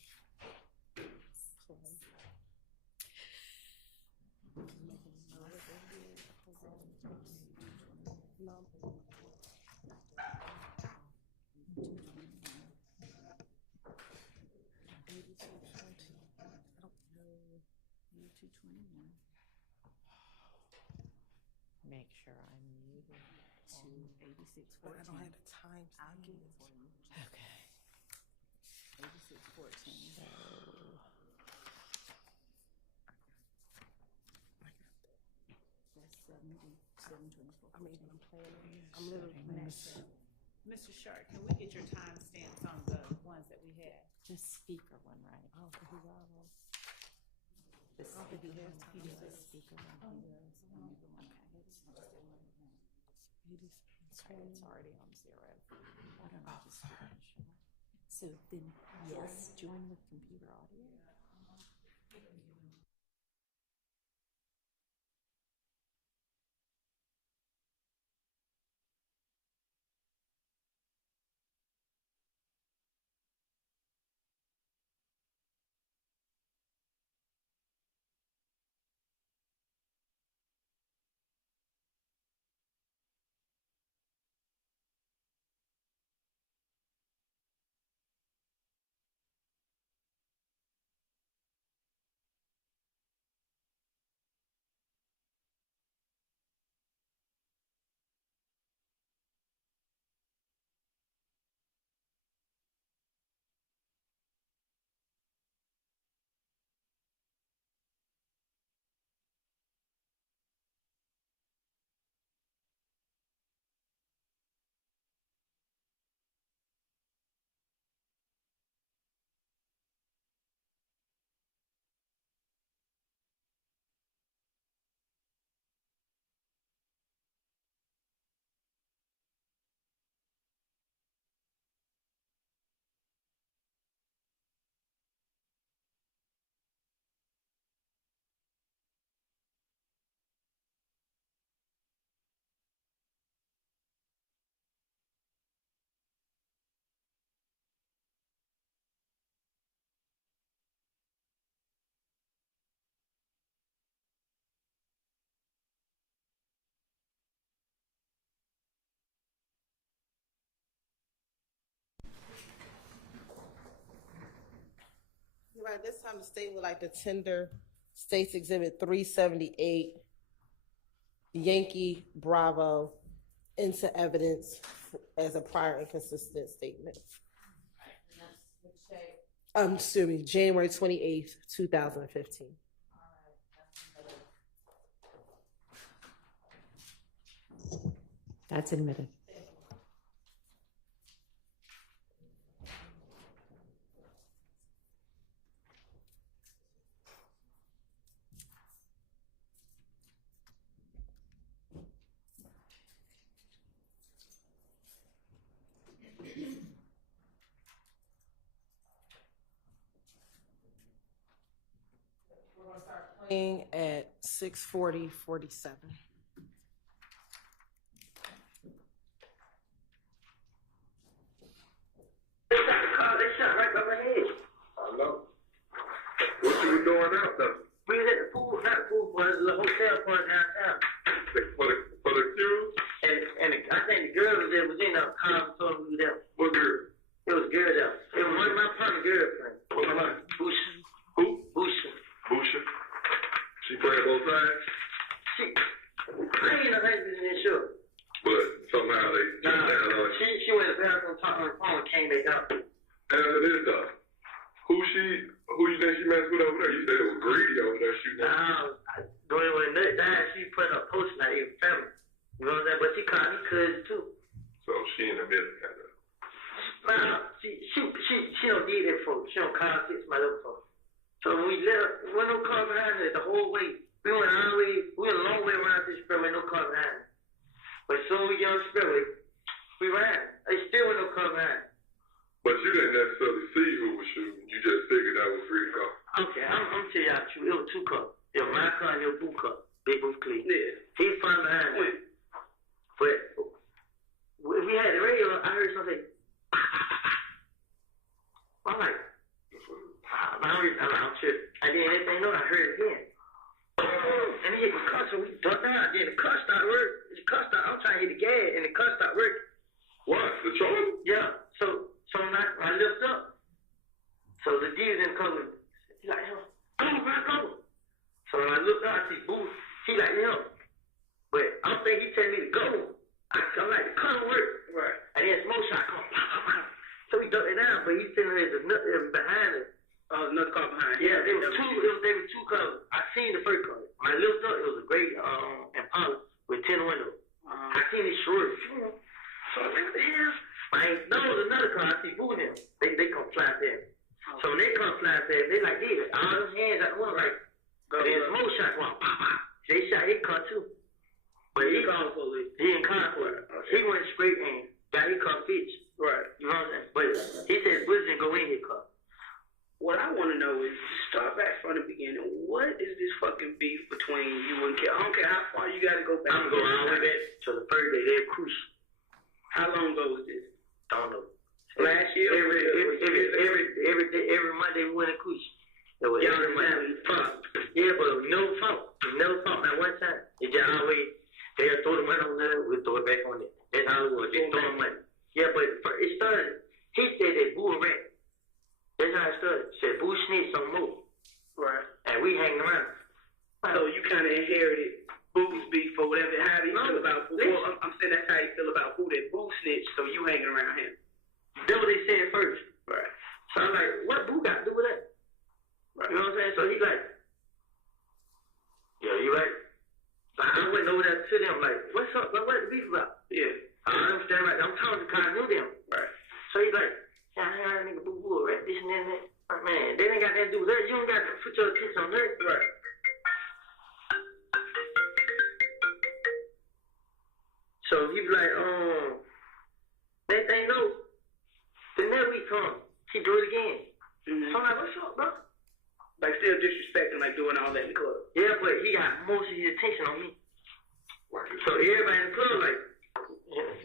Make sure I'm muted. I don't have the time. I'll give it for you. Okay. 8614. So, That's 724. I'm planning. I'm literally. Mr. Sharp, can we get your time stamps on the ones that we had? the speaker one, right? I don't think he got one. The I don't think he speaker has one. time. He does the speaker one. Okay, it's already on 0. Why don't I just finish? So then, yes, join with computer audio. Right, this time the state would like to tender State's Exhibit 378, Yankee Bravo, into evidence as a prior inconsistent statement. Excuse me, January 28th, 2015. That's admitted. At 6:47. They shot the car, they shot right by my head. I know. What you were doing out there? We was at the pool, not the pool, but the hotel part downtown. For the accused? And I think the girl was there, was in the car, told me that. What girl? It was a girl there. It was one of my partner girlfriend. What's her name? Busha. Who? Busha. Busha. She played both sides? I ain't know how to do sure. But somehow they got down on it. She went to the bathroom, talked on the phone, and came back up. And it is though. Who you think she messed with over there? You said it was Greedy over there shooting at When Nut died, she put a post not even family. You know what I'm saying? But she called me cousin too. So she in the middle kind of. Nah, she don't need that for. She don't call six my little folks. So when we left, we no car behind her the whole way. We went a long way around this experiment, no car behind her. But as soon as we get on the experiment, we ran. They still with no car behind her. But you didn't necessarily see who was shooting. You just figured that was Rico. Okay, I'm tell y'all true. It was two cars. It was my car and your blue car. Big blue clean. Yeah. He from behind me. But when we had the radio, I heard something. I'm like, I'm tripping. I didn't anything know. I heard it again. And he hit my car, so we ducked out. Then the car started working. I'm trying to hit the gas, and the car started working. What? The charger? Yeah. So when I lift up, so the D's in the car. He like, yo, go, bro, go. So when I look up, I see Boo. He like, yo. But I don't think he telling me to go. I'm like, the car work. Right. And then smoke shot come. So we ducked it down, but he's sitting there behind us. Another car behind. Yeah, there were two cars. I seen the first car. When I looked up, it was a gray Impala with 10 windows. I seen it short. So I was like, what the hell? I ain't know it was another car. I see Boo in them. They come fly there. So when they come fly there, they like, yeah, all them hands at one, right? And then smoke shot going, pop, pop. They shot his car too. But he called police. He in conflict. He went straight in. Got his car fixed. Right. You know what I'm saying? But he said bullets didn't go in his car. What I want to know is, start back from the beginning. What is this fucking beef between you and Kel? I don't care how far you got to go back. I'm going all the way back to the first day. They're crucial. How long ago was this? Don't know. Last year? Every Monday we went to crucial. It was every Monday. Yeah, but no fault. We never fought that one time. It just always, they'll throw the money on there, we'll throw it back on it. That's how it was. Just throwing money. Yeah, but it started, he said that Boo a rat. That's how it started. Said Boo snitched some more. Right. And we hanging around. So you kind of inherited Boo's beef or whatever. How do you feel about Boo? Well, I'm saying that's how you feel about Boo, that Boo snitched, so you hanging around him. That's what they said first. Right. So I'm like, what Boo got to do with that? Right. You know what I'm saying? So he's like, yeah, you right. I went over there to them like, what's up? What the beef about? Yeah. I understand right. I'm talking to Kyle, I knew them. Right. So he's like, yeah, I heard a nigga Boo, right? This and that and that. Like, man, they ain't got nothing to do with that. You don't got to put your attention on that. Right. So he was like, that thing goes. The next week come, he do it again. Mm-hmm. So I'm like, what's up, bro? Like still disrespecting, like doing all that in the club. Yeah, but he got most of his attention on me. So everybody in the club, like,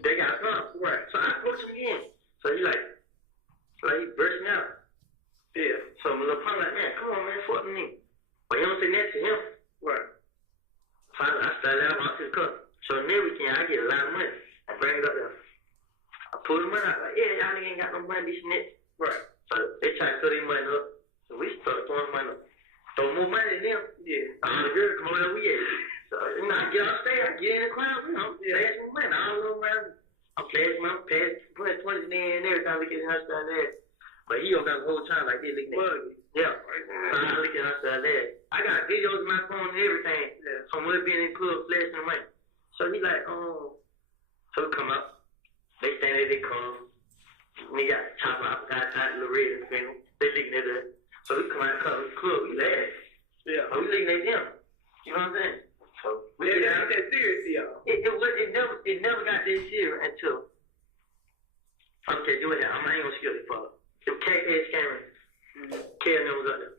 they got a problem. Right. So I approached him again. So he like he burst me out. Yeah. So my little punk like, man, come on, man, fuck me. But he don't say that to him. Right. So I started out walking to the club. So next weekend, I get a lot of money. I bring it up there. I pull the money out, like, yeah, y'all ain't got no money, this and that. Right. So they try to cut their money up. So we start throwing money up. Throw more money than them. Yeah. All the girls come over there, we at it. So, you know, I get off stage, I get in the crowd, you know, pass my money. I don't know, man. I'm passing my put 20 in every time we get in her side there. But he don't got the whole time like this looking at me. Yeah. So I look at her side there. I got videos on my phone and everything. Yeah. From us being in the club, flashing the money. So he like, so we come up. They stand there, they come. We got chop out, got little red and thing. They looking at us. So we come out of the club, we laugh. Yeah. So we looking at them. You know what I'm saying? So we got that serious to y'all. It never got this serious until okay, do it now. I ain't gonna skip it for the KK's camera. Kel never was up there.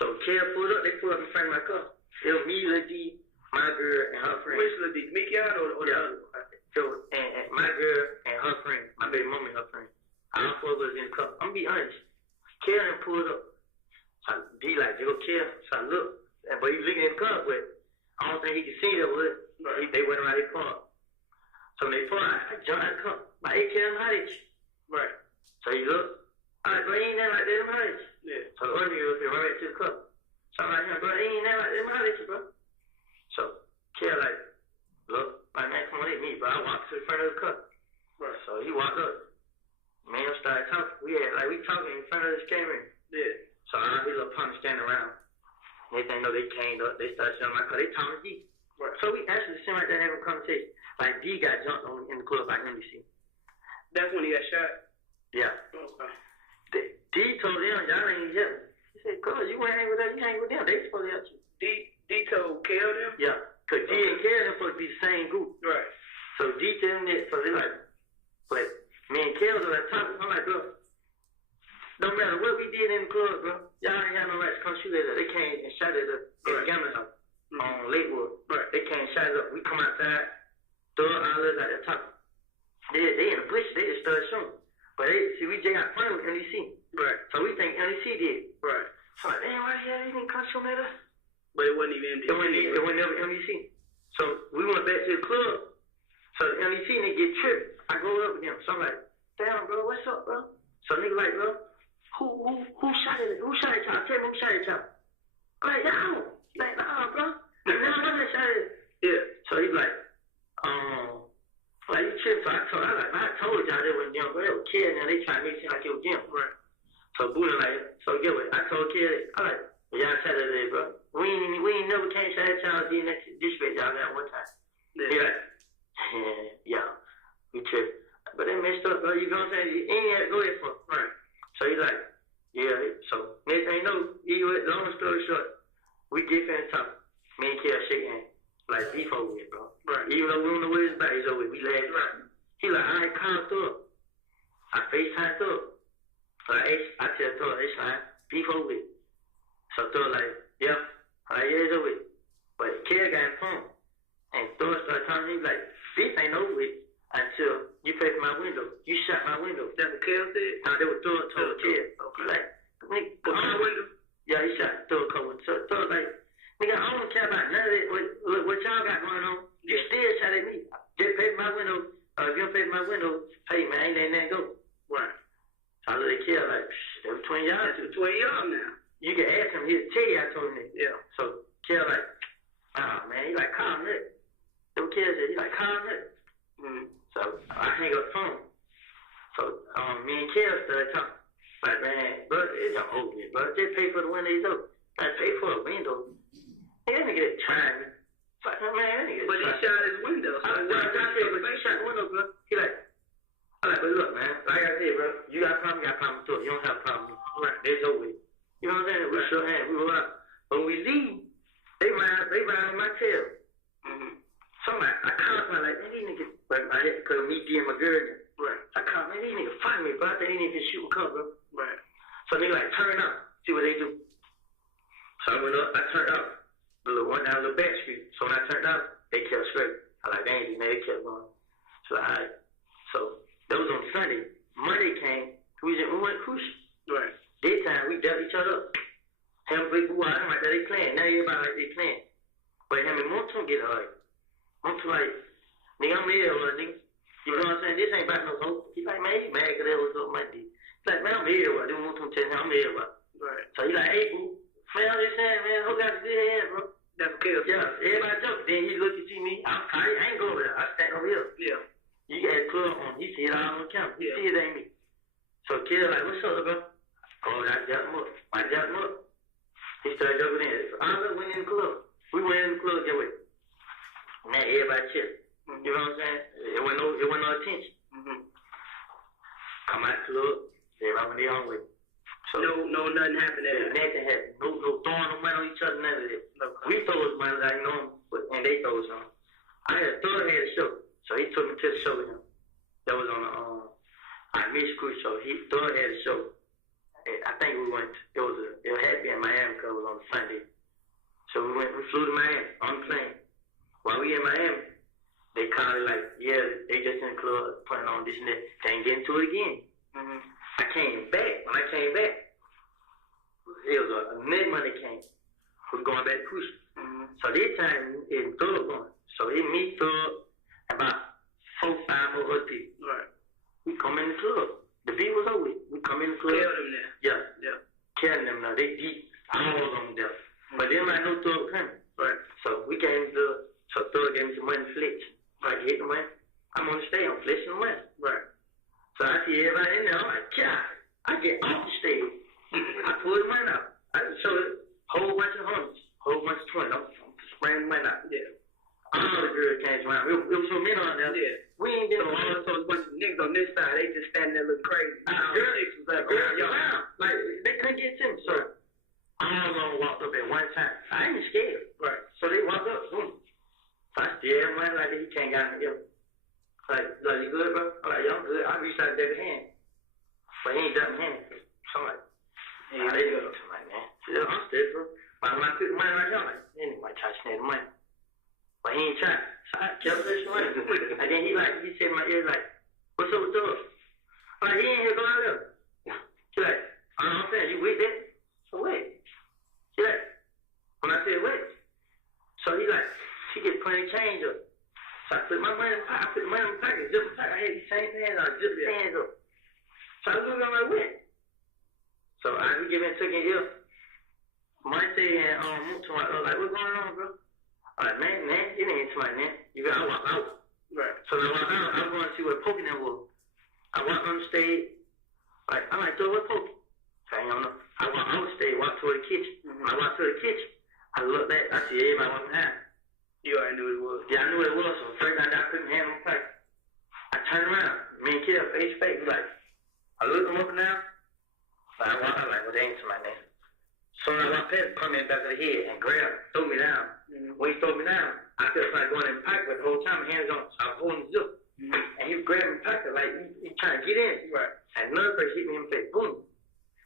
So Kel pulled up, they pulled up in front of my car. It was me, Lil D, my girl, and her friend. Which Lil D? Mikion or the other? So and my girl and her friend, my baby mama and her friend. All four of us in the car. I'm gonna be honest. Kel pulled up. So I be like, yo, Kel. So I look, but he looking in the car, but I don't think he could see that was it. They went around their car. So when they pulled out, I jumped out the car. Like, hey, Kel, how did you? Right. So he looked. I'm like, bro, he ain't nothing like that, how did you? Yeah. So the other nigga was right back to the car. So I'm like, bro, he ain't nothing like that, how did you, bro? So Kel like, look, like, man, come on, it's me, bro. I walked to the front of the car. Right. So he walked up. Man started talking. We talking in front of this camera. Yeah. So all these little punks standing around. They think no, they came up. They started showing my car. They talking to D. Right. So we actually seem like that having a conversation. Like D got jumped on in the club by NBC. That's when he got shot. Yeah. Okay. D told them y'all ain't here. He said, "Cuz you ain't hang with us. You hang with them. They supposed to help you." D told Kel them. Yeah. Cause D and Kel them supposed to be the same group. Right. So D tell them that. So they like, but me and Kel are like talking. I'm like, bro. No matter what we did in the club, bro, y'all ain't got no right to come shoot at us. They came and shot at us at the gambling house on Lakewood. Right. They came and shot us up. We come outside, throw all us out there talking. They in the bush, they just started shooting. But we just got fun with NBC. Right. So we think NBC did. Right. So like, damn, why the hell they didn't come shoot at us? But it wasn't even MDC. It wasn't never MDC. So we went back to the club. So the MDC nigga get tripped. I go up with him. So I'm like, damn, bro, what's up, bro? So nigga like, bro, who shot at y'all? Tell me who shot at y'all. I'm like, no. He's like, nah, bro. Like, nah, I'm not shot at. Yeah. So he's like, you tripped. So I told y'all they wasn't them, bro. They were kids, and they trying to make it seem like it was them. Right. So Buddha like, so get what? I told kid, I like, y'all shot at today, bro. We ain't never came shot at y'all, did that disrespect y'all that one time. Yeah. He like, yeah, we tripped. But they messed up, bro. You know what I'm saying? You ain't had to go there for. Right. So he's like, yeah. So next thing you know, long story short, we get in talk. Me and Kel shake hands. Like, beef over it, bro. Right. Even though we don't know where his back is over it, we laugh. Right. He like, I ain't called through. I FaceTime through. So I tell Thor, it's fine. Beef over it. So Thor like, yeah. I'm like, yeah, it's over it. But Kel got his phone. And Thor started talking to me like, this ain't over it until you pay for my window. You shot my window. That's what Kel said? No, they were Thor told Kel. Okay. Like, nigga, go my window? Yeah, he shot Thor cover. So Thor like, nigga, I don't care about none of it. What y'all got going on? You still shot at me. Just pay for my window. If you don't pay for my window, hey man, I ain't letting that go. Right. So I let it Kel like, they were between y'all two. Between y'all now. You can ask him, he'll tell you I told him that. Yeah. So Kel like, man, he like, calm it. So Kel said, he like, calm it. So I hang up the phone. So me and Kel started talking. Like, man, bro, it's not over here, bro. Just pay for the window, it's over. I pay for a window. That nigga that tried me. Like, man, that nigga. But he shot his window. So I said, but he shot the window, bro. He like, I'm like, but look, man, like I said, bro, you got a problem, you got a problem too. You don't have a problem. Right. It's over with. You know what I'm saying? We shook hands, we were out. When we leave, they ride on my tail. So I called my like, man, these niggas, like, I had to call me, D, and my girl. Right. I called, man, these niggas fight me, bro. I think these niggas shoot a cover. Right. So nigga like, turn up, see what they do. So I went up, I turned up. The little one down the back street. So when I turned up, they kept straight. I like, dang, man, they kept going. So alright. So that was on Sunday. Monday came, we went cruising. Right. Daytime, we dealt each other up. Him, big boy, I'm like that, they playing. Now everybody like they playing. But him and Monton get hard. Monton like, nigga, I'm here, nigga. You know what I'm saying? This ain't about no hope. He's like, man, he mad because that was up my D. He's like, man, I'm here, what? Then Monton tell him, I'm here, what? Right. So he like, hey, boo. Man, I'm just saying, man, who got to do that, bro? That's okay. Yeah, everybody jump. Then he look and see me. I ain't go over there. I stand over here. Yeah. You got a club on. He see it all on camera. He see it ain't me. So kid like, what's up, bro? Oh, I jacked him up. He started jumping in. So I went in the club. We went in the club, get with. Now everybody chill. You know what I'm saying? It wasn't no attention. Come out the club. Everybody went their own way. So no, nothing happened there. Nothing happened. No throwing no money on each other, none of that. No. We throw us money, like, you know, and they throw us on. I had a third had a show, so he took me to the show with him. That was on the Miss Cruise show. He third had a show. And I think we went. It had to be in Miami because it was on Sunday. So we flew to Miami on the plane. While we in Miami, they called it like, yeah, they just in the club putting on this and that. Can't get into it again. I came back. When I came back, it was a net money came. We're going back to cruise. So this time, it Thug going. So it me, Thug, about 4, 5 more other people. Right. We come in the club. The beat was over. We come in the club. Kill them there. Yeah. Killing them now. They deep. All of them there. But then I know Thug coming. Right. So we came to, so Thug gave me some money flex. Like, hit the money. I'm going to stay on flexing the money. Right. So I see everybody in there. I'm like, God, I get off the stage. I pull the money out. I show it. Whole bunch of hundreds. Whole bunch of 20. I'm spraying the money out. Yeah. All the girls came around. It was some men on there. Yeah. We ain't getting so a bunch of niggas on this side. They just standing there looking crazy. Girls was like, like, they couldn't get to me. So all of them walked up at one time. I ain't scared. Right. So they walked up. Boom. So I stared money like that. He can't get me. Like, you good, bro? I'm like, yeah, I'm good. I reached out to David hand. But he ain't done hand. So I'm like, yeah, they go. I'm like, man, I'm still, bro. But when I put the money right here, I'm like, he might try to snag the money. But he ain't trying. So I kept this money. And then he said in my ear, like, what's up with those? I'm like, he ain't here going there. He like, I'm saying, you with that? So wait. He like, when I said wait, change up. So I put my money in the pocket. I put the money in the pocket. Zip the pocket. I had these same pants on. Zip the pants up. So I looked at my wet. So I was giving took it here. Monday and moved to my like, what's going on, bro? I'm like, man, it ain't too much, man. You got I walk out. Right. So I walk out. I'm going to see what poking that was. I walk on the stage. Like, I'm like, so what poking? So I don't know. I walk on the stage, walk toward the kitchen. I walk toward the kitchen. I look back. I see everybody walking behind. You already knew what it was. Yeah, I knew what it was. So first I put my hand on the pipe. I turned around. Me and Kid face to face. Like, I looked him up and down. Like, I walked out like, well, they ain't to my name. So I walked past, come in back of the head and grabbed, threw me down. When he threw me down, I felt like going in the pocket, but the whole time my hands on, so I was holding the zip. And he grabbed me in the pocket, like he trying to get in. Right. And another person hit me in the face, boom.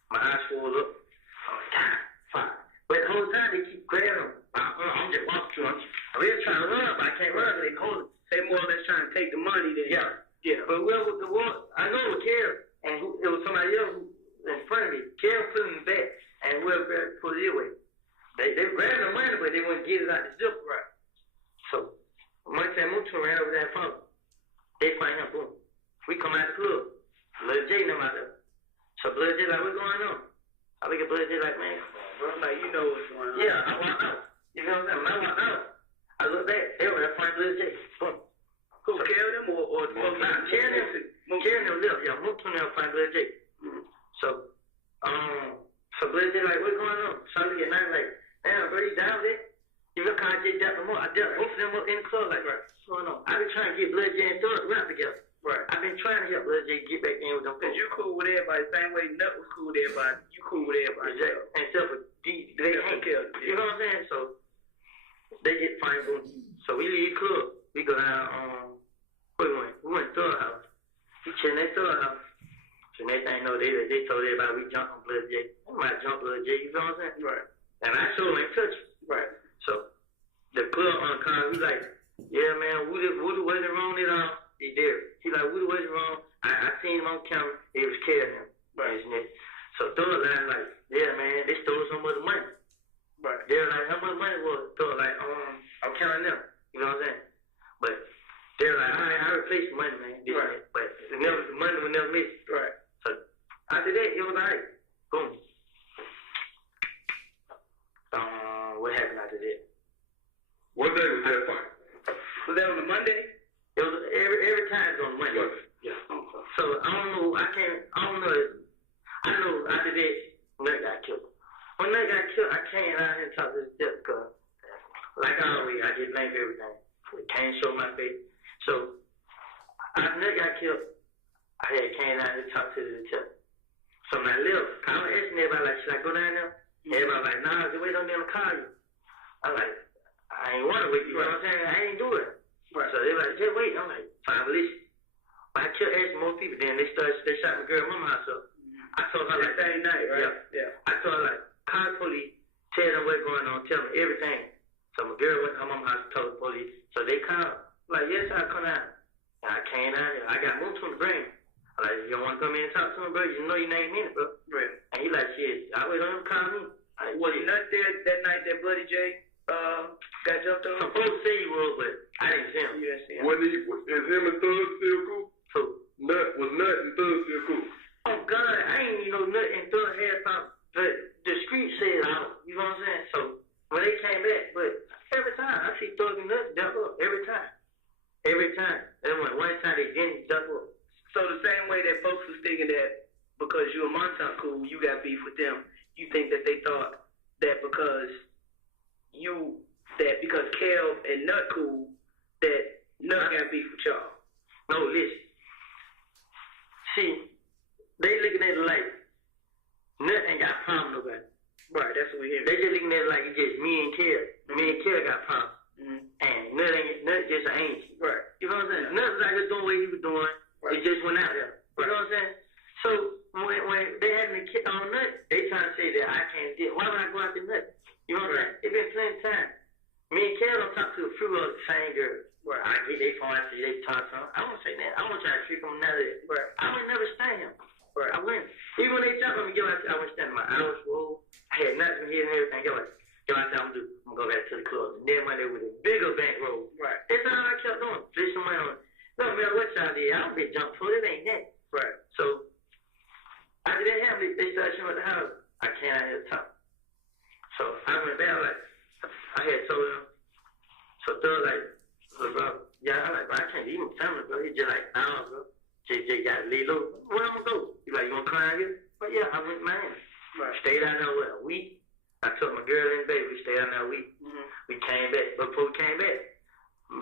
My eyes swelled up. I'm like, God, fuck. But the whole time they keep grabbing him. I'm just walking through. I'm really trying to run, but I can't run because they hold it. They more or less trying to take the money then. Yeah. But whoever the one, I know it was Kerry, and it was somebody else who in front of me. Kerry put me in the back, and whoever grabbed pulled it away. They grabbed the money, but they wouldn't get it out the zip. Right. So Monday and Mutu ran over there and found him. They find him, boom. We come out the club. Lil J and them out there. So Lil J like, what's going on? I look at Lil J like, man, bro, like, you know what's going on. Yeah, I walked out. You know what I'm saying? When I walked out, I looked back. They were there find Lil J. Boom. Who, so, carry them or carry them left. Yeah, Mutu and them find Lil J. So Lil J like, what's going on? So I look at night like, damn, bro, you down there? You look how I just dealt them up. I dealt both of them up in the club like, right, what's going on? I've been trying to get Lil J and Thug rap together. Right. I've been trying to help Lil J get back in with them. Cause you cool with everybody, same way Nut was cool with everybody. You cool with everybody. Exactly. And except for D, they ain't killed. You know what I'm saying? So they get fine boom. So we leave the club. We go down where we went? We went to Thug house. We chilling at Thug house. So next thing you know, they told everybody we jumped on Lil J. We might jump Lil J, you know what I'm saying? Right. And I sure ain't touch it. Right. So the club on the car, we like, yeah, man, Woody wasn't wrong at all. He did. He like, Woody wasn't wrong. I seen him on camera. It was carrying him. Right. So Thug line like, yeah, man, they stole some of the money. Right. They're like, how much money was Thug like, I'm counting them. You know what I'm saying? But they're like, all right, I replaced the money, man. Right. But the money was never missed. Right. So after that, it was like, boom. What happened after that? What day was that fight? Was that on a Monday? It was every time it's on Monday. Yeah. So I don't know. I know after that, Nut got killed. When Nut got killed, I came out here and talked to the death because, like always, I get blamed for everything. I can't show my face. So after Nut got killed, I had came out here and talked to the detective. So when I left, I was asking everybody like, should I go down there? Everybody like, nah, just wait on them to call you. I'm like, I ain't want to wait. You know what I'm saying? I ain't do it. Right. So they like, just wait. I'm like, fine, listen. But I kept asking more people. Then they shot my girl mama house up. I told her like, same night, right? Yeah. I told her like, call the police, tell them what's going on, tell them everything. So my girl went to her mama house and told the police. So they called. Like, yes, I'll come out. And I came out here. I got moved to the brain. I'm like, you don't want to come in and talk to him, bro? You know your name in it, bro. Right. And he like, shit, I wait on him to call me. Was he not there that night that Bloody J got jumped on? Supposed to say he was, but I didn't see him. You didn't see him. Is him and Thug still cool? Who? Was Nut and Thug still cool? Oh, God, I ain't even know Nut and Thug had something. But the street said out, you know what I'm saying? So when they came back, but every time I see Thug and Nut jump up, every time. Every time. And one time they didn't jump up. So the same way that folks was thinking that because you and Montauk cool, you got beef with them, you think that they thought that because Kel and Nut cool, that Nut got beef with y'all. No, listen. See, they looking at it like Nut ain't got a problem with nobody. Right, that's what we hear. They just looking at it like it's just me and Kel. Me and Kel got problems. And Nut just an angel. Right. You know what I'm saying? Nut was out here doing what he was doing. Right. It just went out there. You know what I'm saying? So when they had me kick on Nut, they trying to say that I can't do it. Why would I go after Nut? You know what I'm saying? It's been plenty of time. Me and Kel don't talk to a few of the same girls. Right. I get their phone and see they talk to them. I won't say that. I won't try to trick them none of that. Right. I would never stand him. Right. I wouldn't. Even when they jump on me, I wouldn't stand my hours roll. I had nothing here and everything. Get what I say I'm gonna do? I'm I'm going back to the club. And then money with a bigger bankroll. Right. That's all I kept doing. Fishing money on. No matter what y'all did, I don't be jump food. It ain't that. Right. So after that happened, they started showing at the house. I can't out here talk. So I went back like I had told him. So Thug like, bro, yeah, I'm like, bro, I can't even tell him, bro. He just like, nah, bro. JJ got to leave low. Where I'm gonna go? He like, you wanna come out here? But yeah, I went Miami. Right. Stayed out there what, a week. I took my girl and baby. We stayed out there a week. Mm-hmm. We came back. Before we came back,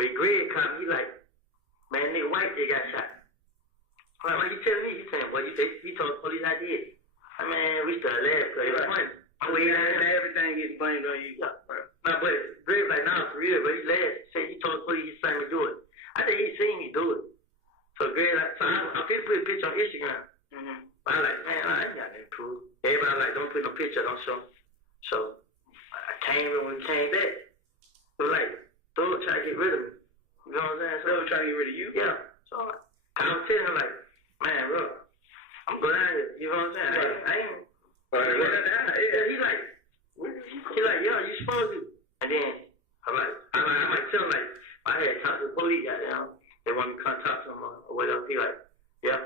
Big Greg called me. He like, man, nigga White they got shot. I'm like, what you telling me? He saying, boy, he told the police I did. I mean, we started laughing because it was funny. Everything gets blamed on you. Yeah. No, but Greg like, nah, for real, but he laughed. Said he told the police he saw me do it. I think he seen me do it. So Greg like, so I'm finna put a picture on Instagram. Mm-hmm. But I like, man, I ain't got nothing to prove. Everybody like, don't put no picture, don't show. So I came in when we came back. It was like, Thug trying to get rid of me. You know what I'm saying? So Thug trying to get rid of you? Yeah. So I was telling him like, man, bro, I'm going out here. You know what I'm saying? Right. I ain't. Right. He like, yo, you supposed to. And then I might tell him like, I had talked to the police, goddamn. They want me to come talk to him or whatever. He like, yeah.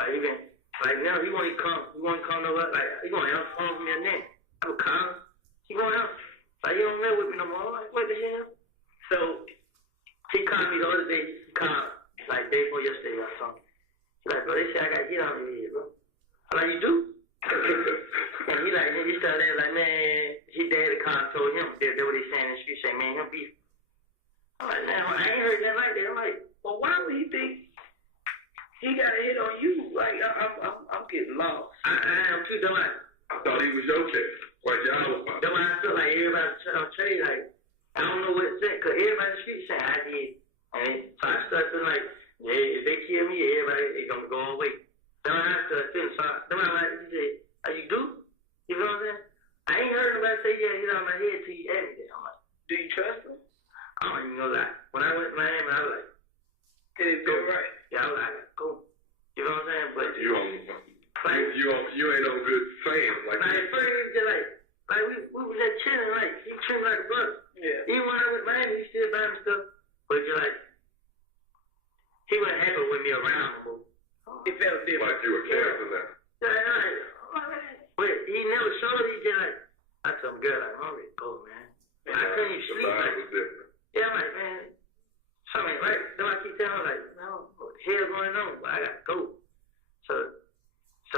Like even like now he won't even come. He won't come nowhere. Like he gonna answer phone from me and then I would call him. He gonna answer. Like he don't live with me no more. Like what the hell? So he called me the other day. He called like day before yesterday or something. He like, bro, they say I got hit on me, bro. I'm like, you do? And he started like, man, his daddy called and told him that what they saying in the street, say, man, him beef. I'm like, man, I ain't heard nothing like that. I'm like, well, why would he think he got a hit on you? Like, I'm getting lost. I am too, don't I? I thought he was your cat. Like y'all was about. That's why I feel like everybody on trade, like, I don't know what to say, because everybody in the street saying I did. And so I started feeling like, yeah, if they kill me, everybody, they going to go away. That's why I started feeling, so that's why I said, are you do? You know what I'm saying? I ain't heard nobody say, yeah, hit on my head till you ask me that. I'm like, do you trust him? I don't even know that. When I went to Miami, I was like, did it feel right? Yeah, I was like, go. You know what I'm saying? But You ain't no good fan. Like at first, it was just like we was just chilling, like, he treated me like a brother. Yeah. Even when I went to Miami, he still buy me stuff. But just like, he wasn't happy with me around no more. It felt different. you were careful now. But he never showed it. He just like, I told him, girl, I'm hungry. Go, man. I couldn't even sleep. The vibe was different. Yeah, I'm like, man, something ain't right. Then I keep telling him, like, no, what the hell going on? But I got to go. So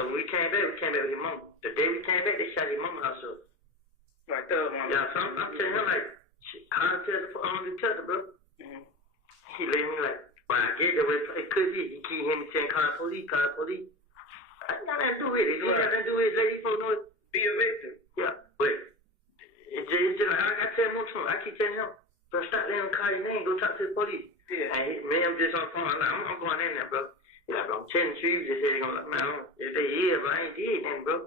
when we came back with his mama. The day we came back, they shot his mama also. Like Thug mama. Yeah, so I'm telling him, like, how to tell the detective, bro. Mm-hmm. He let me, like, well, I get that way it could be. He keep hearing me saying, call the police. I ain't got nothing to do with it. He got nothing to do with it. Let these folks know it. Be a victim. Yeah, but it's just like, I tell him to him. I keep telling him, bro, stop letting him call your name. Go talk to the police. Yeah. And me, I'm just on the phone. I'm going in there, bro. He's like, bro, I'm telling you, you just said they're going to, man, if they is, but I ain't did nothing, bro.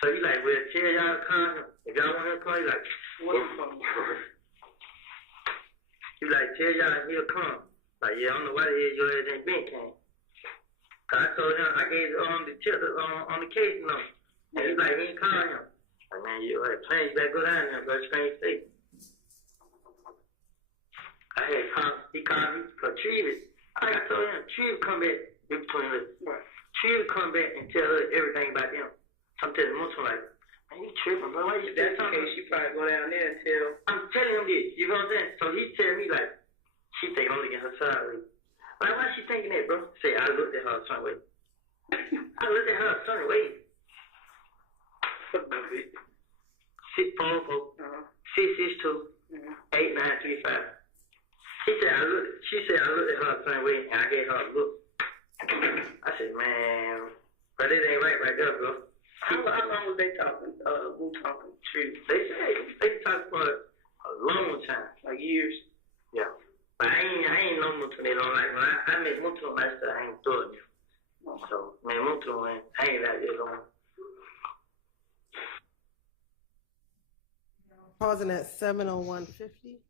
So he's like, well, tell y'all to call him. If y'all want him to call, he's like, what? He's like, tell y'all he'll come. Like, yeah, I don't know why the hell your ass ain't been came. Cause I told him, I gave the tip on the case, you know. And he's like, he ain't call him. Like, man, you plane, you better go down there, bro. Strange state. He called me for Trevis. I told him, Trevis come back in between us. Right. Trevis come back and tell us everything about them. So I'm telling him, like, man, you tripping, bro. Why you That's the case, you probably go down there and tell. I'm telling him this, you know what I'm saying? So he tell me, like, she think I'm looking at her side. Like, why she thinking that, bro? Say, I looked at her a certain way. I looked at her a certain way. 644 662 8935. She said I looked at her a certain way and I gave her a look. I said, man, but it ain't right there, bro. How long was they talking? Who talking? True. They talked for a long time. Like years? Yeah. But I ain't no Mutu they don't like. When I make Mutu myself, I ain't doing it. So, man, Mutu, man, I ain't out there long. Pausing at 7:01:50.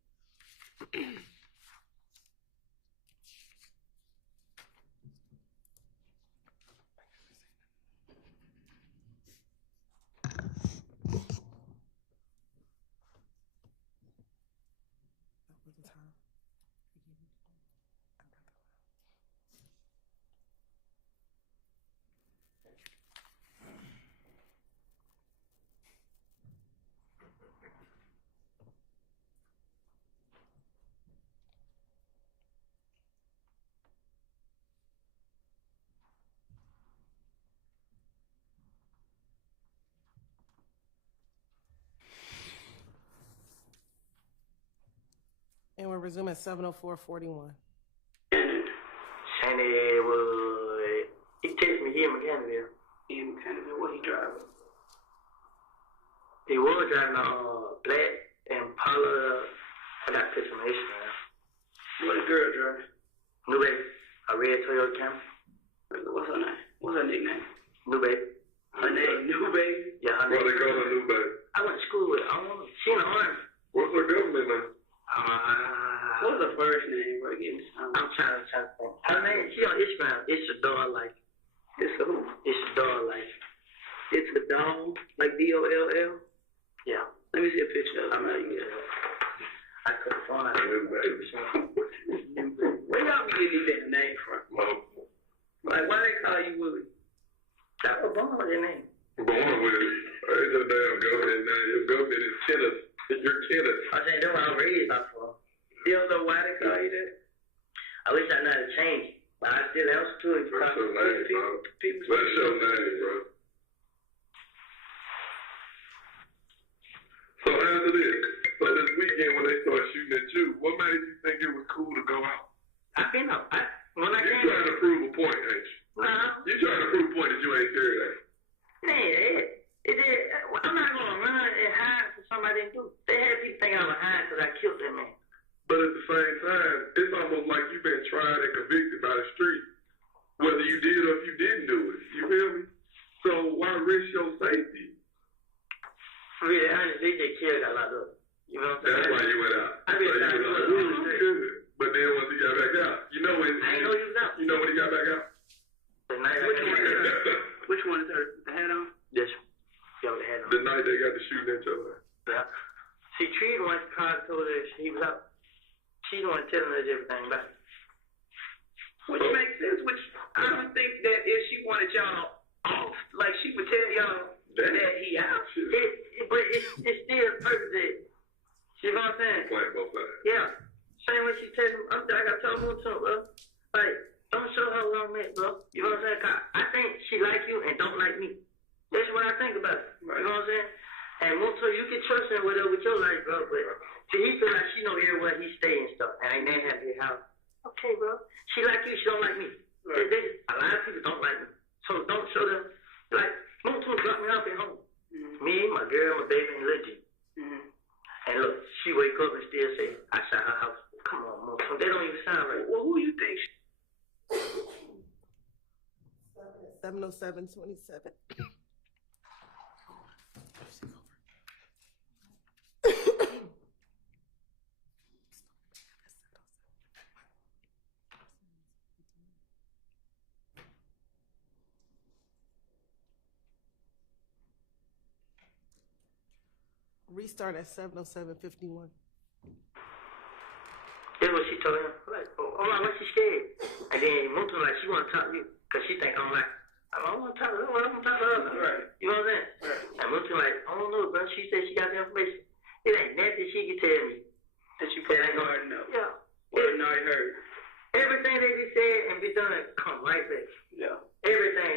will resume at 7:04:41. Shannon was, he texted me, he in McCannville. What he driving? He was driving a black Impala. I got picture on Instagram. What the girl driving? New Baby, a red Toyota Camry. What's her name? What's her nickname? New Baby. Her name, New Baby? Yeah, her What name. they call her, New Baby? I went to school with her. I don't know. She in the Army. What's her government name? What's her first name, bro? Give me some. I'm trying to think. Her name, she on Instagram. It's a dog like. It's a who? It's a dog like. It's a doll, like D-O-L-L? Yeah. Let me see a picture of it. I'm not even. I couldn't find her. New Baby. Where y'all be getting these damn names from? Like, why they call you Willie? That was born with that name. Born with it. It's a damn government name. Your government is Kenneth. You're Kenneth. I said, that's what I was raised off for. You don't know why they call you that? I wish I knew how to change it, but I still answer to it. What's your name, bro? What's your name, bro? So after this, so this weekend when they start shooting at you, what made you think it was cool to go out? I been up. When I You came trying to prove a point, ain't you? nah, You trying to prove a point that you ain't serious, ain't you? I'm not gonna run and hide for somebody to do. They had people think I was hiding because I killed that man. But at the same time, it's almost like you've been tried and convicted by the street, whether you did or if you didn't do it. You feel me? So why risk your safety? Really, honestly, they killed a lot of. You know what I'm saying? That's why you went out. I been So trying you to was do like, it. ooh, good. But then once he got back out, you know when I ain't know you was out. you know when he got back out? The night I Which came one is here. her? Which one is her? The hat on? Yes. Yo, they had The night they got to shooting at each other. Yeah. See, Tree once called told her he was out. She the one telling us everything about it. Which makes sense, which I don't think that if she wanted y'all off, like she would tell y'all that he out. But it's still perfect that. You know what I'm saying? Playing both sides. Yeah. Same way she tell him, I got told him to, bro. Like, don't show her what I meant, bro. You know what I'm saying? 'Cause I think she like you and don't like me. That's what I think about it. Right. You know what I'm saying? And Muto, you can trust him with your life, bro. But see, he feel like she know everywhere he stay and stuff. And ain't never have his house. Okay, bro. She like you, she don't like me. Right. A lot of people don't like me. So don't show them. Like, Muto dropped me off at home. Mm-hmm. Me, my girl, my baby, and Lil G. Mm-hmm. And look, she wake up and still say, I shot her house. Come on, Muto. They don't even sound right. Well, who you think? 7:07:27. Restart at 7:07:51. That's what she told him. Like, oh, why she scared? And then Muto like, she want to talk to you because she think I'm like, I don't want to talk to her. I don't want to talk to her. Right. You know what I'm saying? Right. And Muto like, I don't know, bro. She said she got the information. It ain't nothing she can tell me. That you probably already know. Yeah. Or already heard. Everything they be said and be done come right back. Yeah. Everything.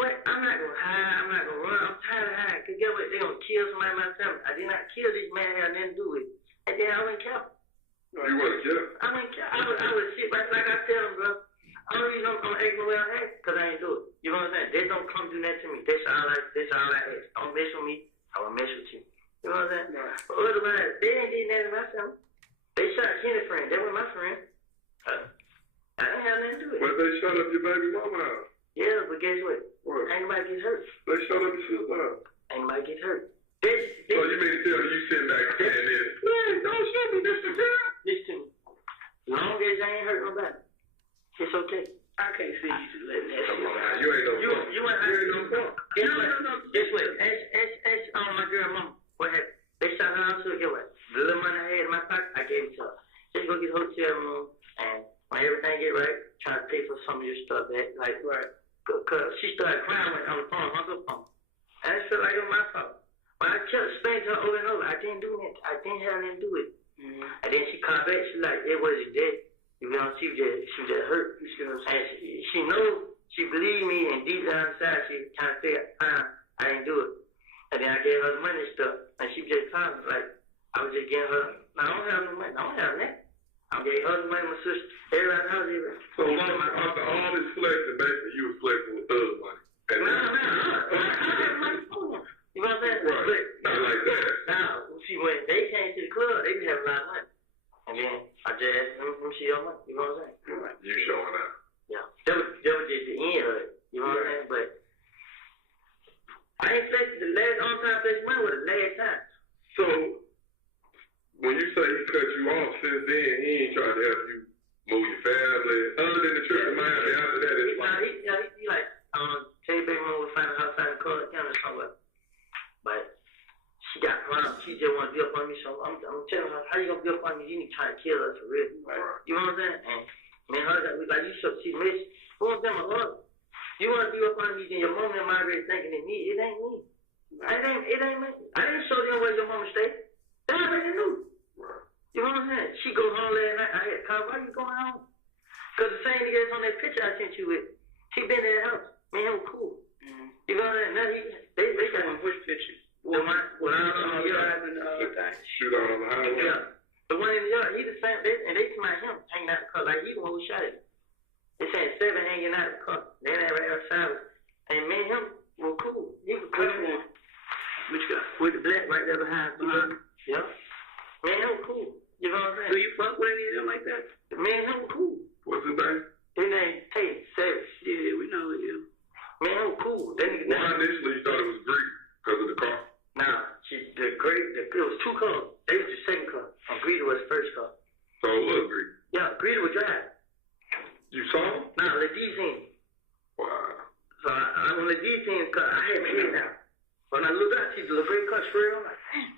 What? I'm not going to hide. I'm not going to run. I'm tired of hiding. Because guess what? They going to kill somebody in my family. I did not kill this man. Had nothing to do with it. And then I wouldn't care. You want to kill him? I wouldn't care. I would sit back like I tell them, bro. Only reason I'm acting the way I act because I ain't do it. You know what I'm saying? They don't come do that to me. That's all I ask. Don't mess with me. I will mess with you. You know what I'm saying? Right. But otherwise, they ain't did nothing to my family. They shot Kenny's friend. They were my friend. I didn't have nothing to do with it. But they shot up your baby mama house. Yeah, but guess what? What? Ain't nobody get hurt. They shot up your sister house. Ain't nobody get hurt. So you mean to tell me you sitting back saying this? Yeah, don't shoot me, Mr. Girl. Listen to me. As long as I ain't hurt nobody, it's okay. I can't see you just letting that Come shit on, out. you ain't no You punk. ain't You ain't no punk. Guess what? Ask my girl mama. What happened? They shot her house too. Guess what? The little money I had in my pocket, I gave it to her. Just go get a hotel room, and when everything get right, try to pay for some of your stuff back. Like, Right. Cause she started crying when on the phone, hung up on me. And I felt like it was my fault. But I kept explaining to her over and over, I didn't do that. I didn't have nothing to do with it. Mm-hmm. And then she called back, she like, it wasn't that. You know, she was just hurt. And she knows, she believed me, and deep down inside, she kind of figured, I didn't do it. And then I gave her the money and stuff, and she just called me like, I was just getting her. I don't have no money. I don't have that. I'm getting her the money, my sister. Everybody knows it. So after all this flexing, basically you was flexing with thug money. No. I have money for them. You know what I'm saying? Right. But, Not like that. now, see, when they came to the club, they didn't have a lot of money. And then I just asked them from see your money. You know what I'm saying? Right. You showing up. Yeah. That was just the end of it. You know what I'm saying? But I ain't flexing the last on time flexing money was the last time. So when you say he cut you off since then, he ain't tried to help you move your family. Other than the trip to Miami, after that, it's fine. He like, tell your baby mama we'll find a house out in Court County somewhere. But she got problems. She just want to be up on me. So I'm telling her, how you going to be up on me? You need to try to kill her for real. Right. You know what I'm saying? And man, her, like you should see me. Who wants them a hug? You want to be up on me, then your mama and my already thinking it me. It ain't me. It ain't me. I didn't show them where your mama stay. They already knew. Right. You know what I'm saying? She go home last night. I had to call, why you going home? Because the same nigga that's on that picture I sent you with, he been in the house. Man, he was cool. Mm-hmm. You know what I'm saying? Now they got him. Which picture? Shoot out on the highway. Yeah. The one in the yard, he the same, they smell him hanging out the car like he the one who shot it. They saying 7 hanging out the car. They never outside. And me and him were cool. He was cool. Which guy? With the black right there behind. Yeah. Man, him was cool. You know what I'm saying? Do you fuck with any of them like that? Man, him was cool. What's his name? His name, Tate Savage. Yeah, we know it. Man, him was cool. That nigga. Why initially you thought it was Greek? Because of the car? Nah, it was 2 cars. They was the second car. And Greedy was the first car. So it was Greek? Yeah, Greedy was driving. You saw him? Nah, the D team. Wow. So I on the D team car, I had my head down. When I looked out, see the little gray car straight on, I'm like, damn.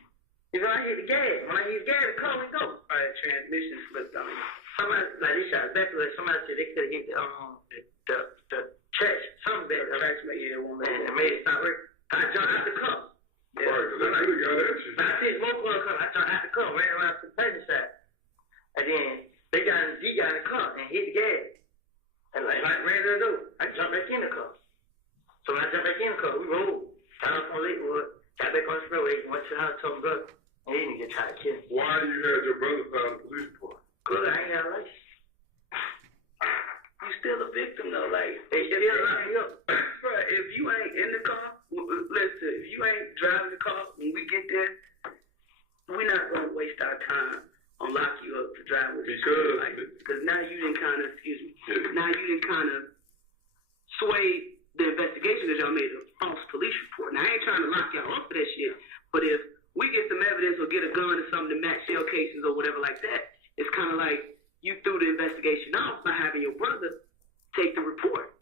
You know, I hit the gas. When I hit the gas, the car went go. Right, transmission slipped on me. Somebody, like, they shot back with somebody said they could have hit the trash, something bad. The trash made it won't make it. And made it stop working. I jumped out the car. Yeah. Right, because they really got at you. I see his smoke car coming. I jumped out the car, ran around to the passenger side. And then he got in the car and hit the gas. And like ran to the door. I jumped back in the car. So when I jumped back in the car, we rolled down from Lakewood, got back on the freeway, went to the house, told my brother, and he didn't get tried to kill me. Why you had your brother sign the police report? Because I ain't got a license. You still a victim though, like they still lock me up. Bro, if you ain't in the car, listen, if you ain't driving the car when we get there, we're not gonna waste our time on lock you up to drive with us. Because now you didn't now you didn't kind of sway the investigation because y'all made a false police report. Now I ain't trying to lock y'all up for that shit, but if we get some evidence or get a gun or something to match shell cases or whatever like that, it's kind of like you threw the investigation off by having your brother take the report.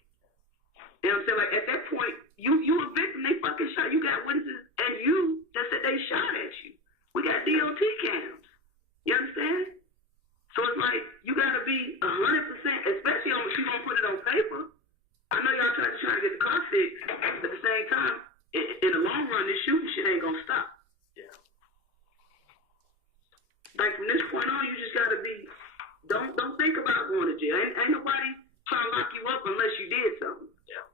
You know what I'm saying? Like, at that point, you a victim. They fucking shot. You got witnesses, and you just said they shot at you. We got DOT cams. You understand? So it's like, you got to be 100%, especially if you're going to put it on paper. I know y'all trying to get the car fixed. At the same time, in the long run, this shooting shit ain't going to stop. Yeah. Like, from this point on, you just got to be, don't think about going to jail. Ain't nobody trying to lock you up unless you did something. Yeah.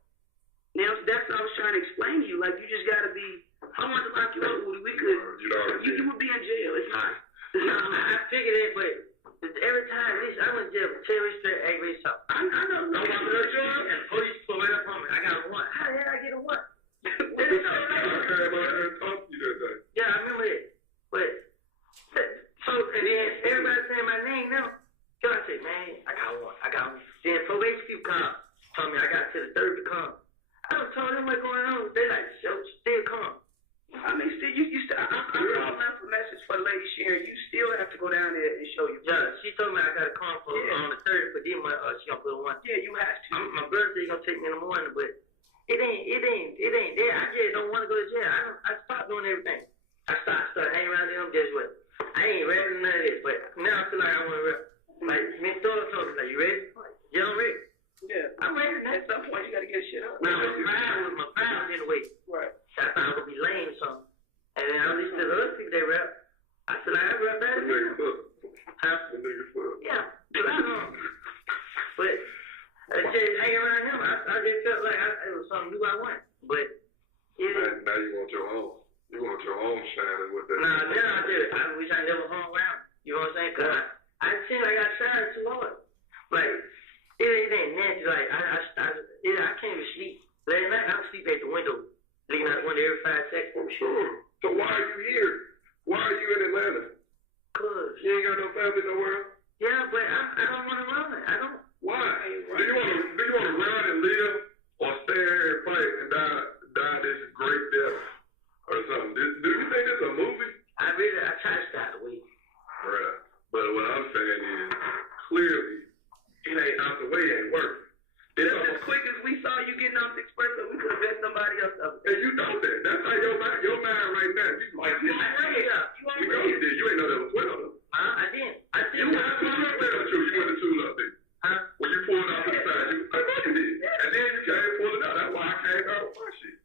Now, that's what I was trying to explain to you. Like, you just got to be, I want to lock you up, we could, you would be in jail. It's not. I figured it, but every time, at least I went to jail for terrorist threat, aggravated assault. I know. I walked to the jail, and the police pulled right up on me. I got a warrant. How the hell I get a warrant? Yeah, I remember it. But, so, and then everybody saying my name now. So I said, man, I got one. Then probation people told me I got to the third to come. I was told them what's going on. They like, still come. I mean, still, I left a message for the lady Sharon. You still have to go down there and show your Yeah, she told me I got to come for on the third, but then she gonna put one. Yeah, you have to. My brother said he gonna take me in the morning, but it ain't there. I just don't want to go to jail. I stopped doing everything. I started hanging around them. Guess what? I ain't ready to none of this, but now I feel like I want to rap. Like, Miss Thor told me, like, you ready? Yeah, I'm ready. Yeah. I'm ready. At some point, you got to get shit up. Now, my pride was in the way. Right. So I thought I was going to be lame or something. And then I listened to the other people, they rap. I said, I rap better than them. Yeah. But I don't. But just hanging around him, I just felt like it was something new I wanted. But now you want your own. You want your own shining with that. Nah, now I did. I wish I never hung around. You know what I'm saying? Cause I seem like I shined too hard. Like, it ain't nasty. Like, I can't even sleep. Last night, I would sleep at the window, looking out the window every 5 seconds. I'm sure. So why are you here? Why are you in Atlanta? Cause. You ain't got no family nowhere? Yeah, but I don't want to run. I don't. Why? Do you want to run and live, or stay here and fight and die this great death or something? Do you think it's a movie? I try to stop the way. Right. But what I'm saying is, clearly, it ain't out the way, it ain't working. Just as quick as we saw you getting off the expressway, we could have been somebody else up. And you know that. That's how your mind right now. You like this. I know you up. You know you did. You ain't know there was 12 of them. I didn't. I did. You went to Two You went to Two Love, did. Huh? When you pulled off to the side, I know you did. And then you came pulling out. That's why I came out with my shit.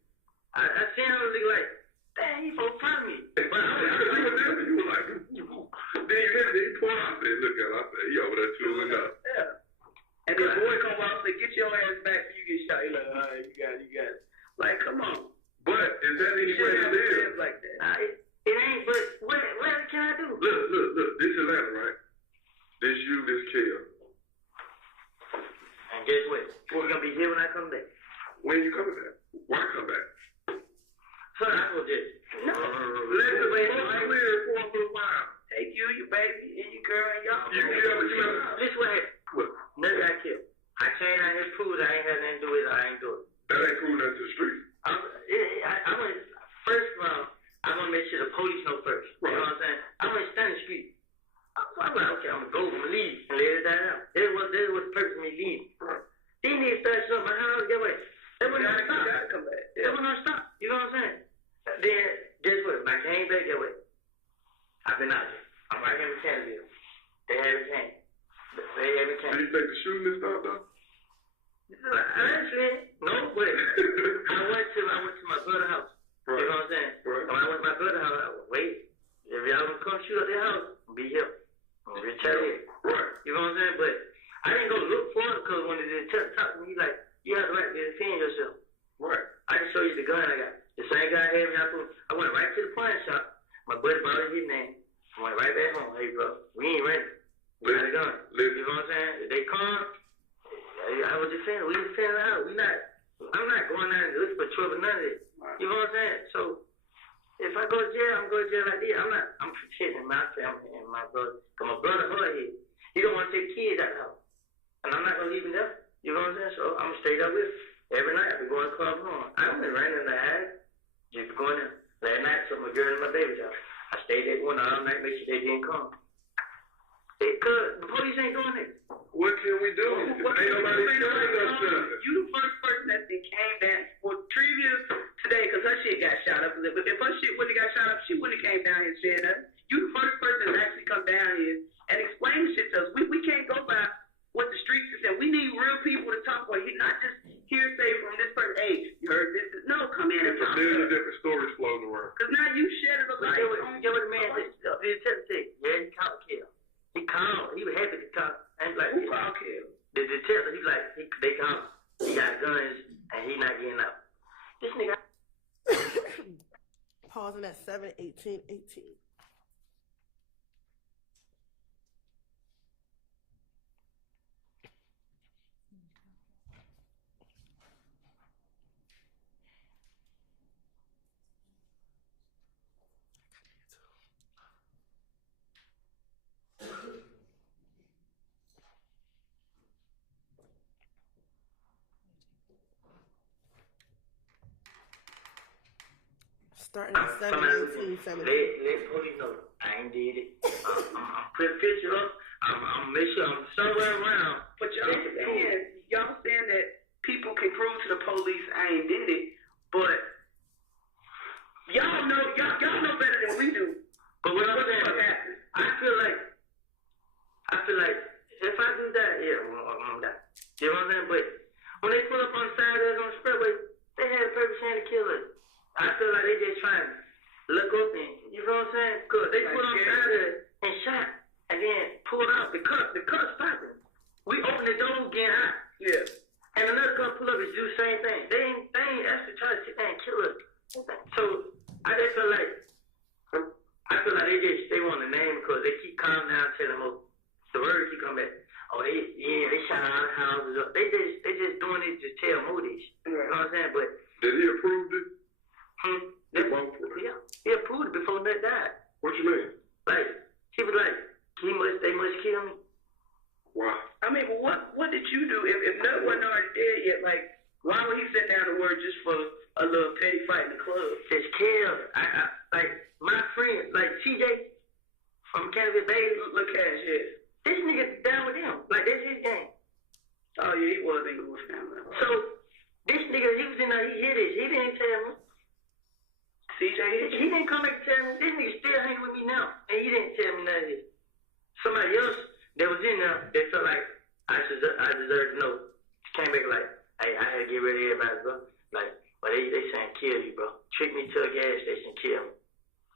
I seen him look like, dang, he so proud of me. But you were there, you were like, then you pulled out there. Look at him. I said, he over there tooling up. Yeah. And then boy come out and say, get your ass back before you get shot. You're like, all right, you got it. Like, come on. But is that any way to live? Like that. It ain't, but what can I do? Look. This is Atlanta, right? This you, this kill. And guess what? We're going to be here when I come back. When you coming back? Why come back? So I will just, no. Listen, wait, I'm clear for a little while. Take you, your baby, and your girl, and y'all. You ever. This way. Never got killed. I came out here to prove that I ain't had nothing to do with it. I ain't do it. That ain't proving that to the street. I went, first of all, I want to make sure the police know first. Right. You know what I'm saying? I went stand in the street. I'm like, okay, I'm going to go, I'm going to leave and let it die out. This was the purpose of me leaving. Right. They need to start showing my house. Get away. They wouldn't You stop. gotta come back. They wouldn't stop. You know what I'm saying? Then, guess what? When I came back, get away. I've been out there. I'm right here in Canada. They haven't came. They haven't came. Do you think the shooting is stopped, though? Honestly, no, but I went to my brother's house. Right. You know what I'm saying? Right. When I went to my brother's house, I was wait. If y'all want to come shoot up their house, be here. Retaliate. Right. You know what I'm saying? But I didn't go look for it because when they talk to me, like, you have the right to defend yourself. Right. I can show you the gun I got. The same guy had me. I went right to the pawn shop. My buddy brought his name. I went right back home. Hey, bro, we ain't ready. We got a gun. You know what I'm saying? If they come, I was defending. We defending the house. I'm not going out and looking for trouble, none of it. You know what I'm saying? So, if I go to jail, I'm going to jail like this. I'm protecting my family and my brother. Because my brother hard here. He don't want to take kids out of the house. And I'm not going to leave him there. You know what I'm saying? So, I'm going to stay there with him. Every night, I be going to club home. I don't run in the house. Just going in. Last night, I took my girl and my baby out. I stayed there one all night, make sure they didn't come. Because the police ain't doing it. What can we do? Ain't nobody telling us nothing. You the first person that came down. Well, previous today, because her shit got shot up a little bit. If her shit wouldn't have got shot up, she wouldn't have came down here and said nothing. You the first person that actually come down here and explain the shit to us. We can't go by what the streets are saying. We need real people to talk about it, not just hearsay from this person. Hey, you heard this? No, come in and There's a talk. million different stories floating around. Because now you shed it a light on Get what the man said. Yeah, he called kill. He called. He was happy to call. And he's like, who called kill? The detective, he's like, they called. He got guns and he not getting out. This nigga. Pausing at 7:18:18. Starting at 7:18:17. Let police know I ain't did it. I'm put a picture up. I'm make sure I'm somewhere around. But y'all saying that people can prove to the police I ain't did it, but y'all know better than we do. But what I'm saying, I feel like if I do that, yeah, I'm gonna die. You know what I'm saying? But when they pull up on the side of us on the expressway, they had a purpose to kill us. I feel like they just trying to look up and, you know what I'm saying? Cause they put on the side of us and shot and then pulled out. The cup stopped them. We opened the door, getting hot. Yeah. And another cup pull up and do the same thing. They ain't actually try to sit there and kill us. So I just feel like they want to name because they keep calling down, telling them, the word keep coming back. Oh, they shot our houses up. They just doing it to tell Moody's. You know what I'm saying? But Did he approve it? Yeah, he approved it before Nut died. What you mean? Like, he was like, they must kill me. Why? I mean, but what did you do if Nut wasn't already dead yet? Like, why would he send down the word just for a little petty fight in the club? Just kill. I like my friend, like CJ from Canada Bay. Look, Cash, yes. This nigga down with him. Like, that's his game. Oh yeah, he was in with family. So this nigga, he was in there. He hit it. He didn't tell me. CJ, he didn't come back and tell me. This nigga still hanging with me now, and he didn't tell me nothing. Somebody else that was in there, they felt like I deserved to know. Came back like, hey, I had to get rid of everybody, bro. Like, but they saying kill you, bro. Trick me to a gas station, kill me.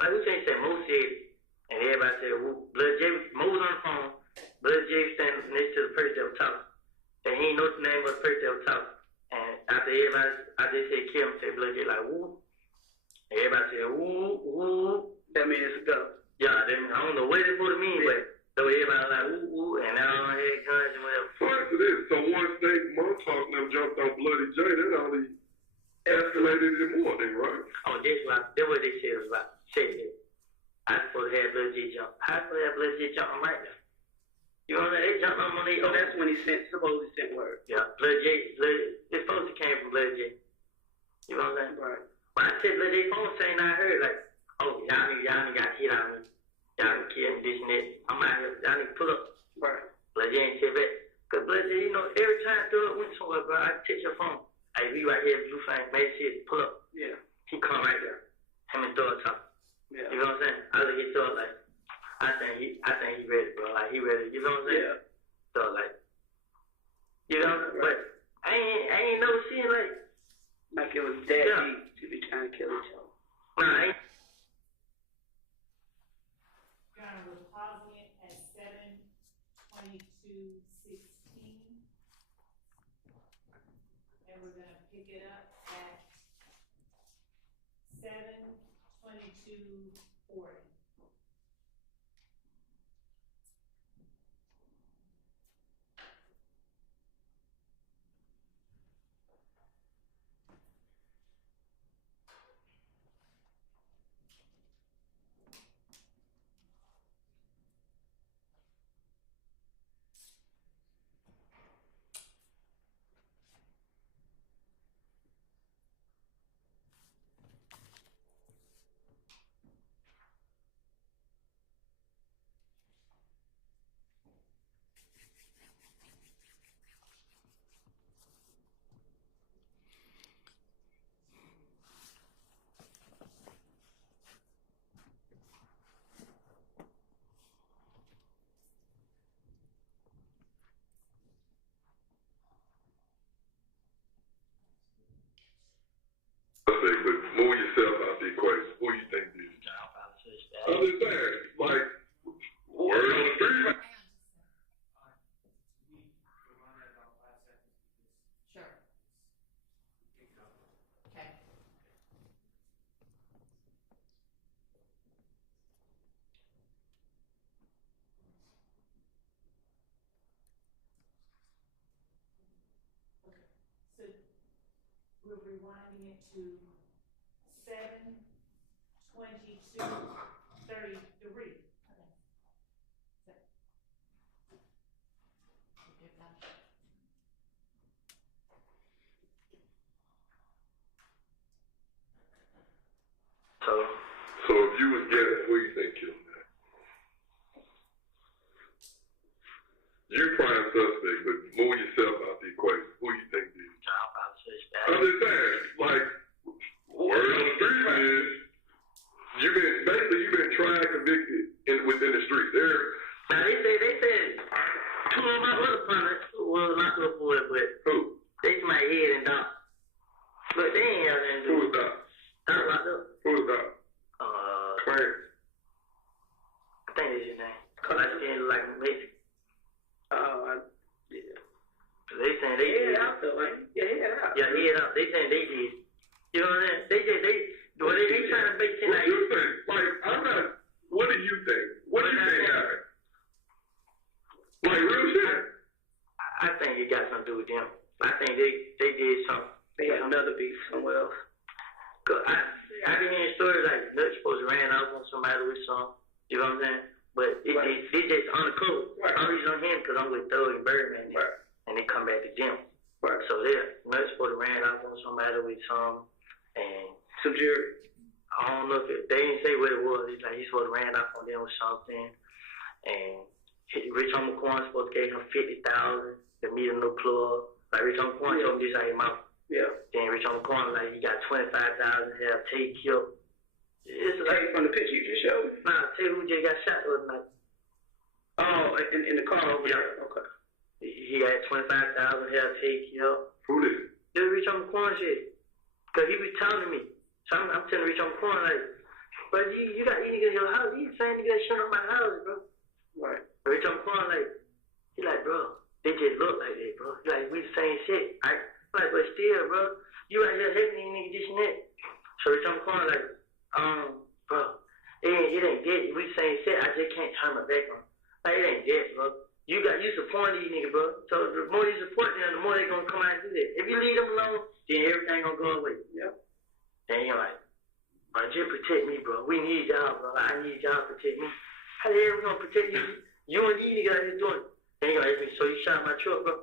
Like we said Mo said it, and everybody said, well, Blood J, Mo was on the phone. Blood J standing next to the person that was talking. And he ain't know the name of the person that was talking. And after everybody, I just said kill him, said Blood J like, woo. Everybody said, woo, woo. That means it's a go. Yeah, I don't know what it would mean, but so everybody was like, woo, woo, and now I had guns and whatever. First of this, so once they Montauk and them jumped on Bloody J, that only escalated it more then, right? Oh, that's what they said was about. I supposed to have Blood J jump. I supposed to have Blood J jump on right now. You know what I'm saying? They jumped on when they. So that's when he supposedly sent word. Yeah, Blood J. It's supposed to came from Blood J. You know what I'm saying? Right. But I said Blood J phone saying I heard like, oh, y'all niggas got hit on me. Y'all can kill me, this and that. I'm out here. Y'all need to pull up. Right. Blood J ain't said that. Cause Blood J, you know, every time Thug went somewhere, bro, I text your phone. Hey, we right here, Blue Flame, made shit, pull up. Yeah. He come right there. Him and Thug talk. Yeah. You know what I'm saying? I look at Thug like, I think he ready, bro. Like he ready. You know what I'm saying? Yeah. So like, you know, but I ain't never seen like it was that deep to be trying to kill each other. Nah, I ain't. Ghana, we're pausing it at 7:22:16, and we're gonna pick it up at 7:22:40. But move yourself out the equation. Who you think this? I'm just saying, like, word on the street. Sure. Okay. So we're rewinding it to 7:22:33. So if you was guessing, who you think killed that? You prime suspect, but move yourself out the equation. Who you think did? I'm just saying, like, word on the street is, you've been tried, convicted within the street. Now they said two of my other partners was locked up for it, but Who? they my head and Doc. But they ain't have nothing to do. Who was that? Doc locked up. Who was that? Clarence. I think that's his name. Cause I skin look like Mexican. Yeah. So they saying they did. Head out though, ain't he? Yeah, head out. Yeah, head up. They saying they did. You know what I'm saying? They trying to make it What like. you think? Like, I'm not, what do you to do with them. I think they did something. They had another beef somewhere else. Cause I been hearing stories like Nut's supposed to ran off on somebody with some, you know what I'm saying? But it just undercover. Right. I'm reason on him because I'm with Doug and Birdman, and they come back to them. Right. So Nut's supposed to ran off on somebody with some, and some jury. I don't know if they didn't say what it was. It's like he's supposed to ran off on them or something, and Rich on McCoy supposed to give him $50,000 to meet a new club. Like Rich on McCoy told me this out his mouth. Yeah. Then Rich on McCoy like he got $25,000 to have Tate killed. It's Tate from the picture you just showed me? Nah, Tate who just got shot the other night. Oh, in the car over there. Okay. He had $25,000 to have Tate killed. Who did? Just Rich on McCoy shit. Cause he was telling me. So I'm telling Rich on McCoy like, bro, you got these niggas in your house. You saying you got shit on my house, bro. Right. Rich on McCoy like, he like, bro, they just look like that, bro. He like, we the same shit. I'm like, but still, bro, you out here helping these niggas this and that. So Rich on McCoy like, bro, it ain't dead. We the same shit. I just can't turn my back on. Like, it ain't dead, bro. You support these niggas, bro. So the more you support them, the more they gonna come out and do that. If you leave them alone, then everything gonna go away. Yep. And you're like, bro, just protect me, bro. We need y'all, bro. I need y'all to protect me. How the hell we gonna protect you? You and these niggas out here doing it. And you're like, so you shot my truck, bro.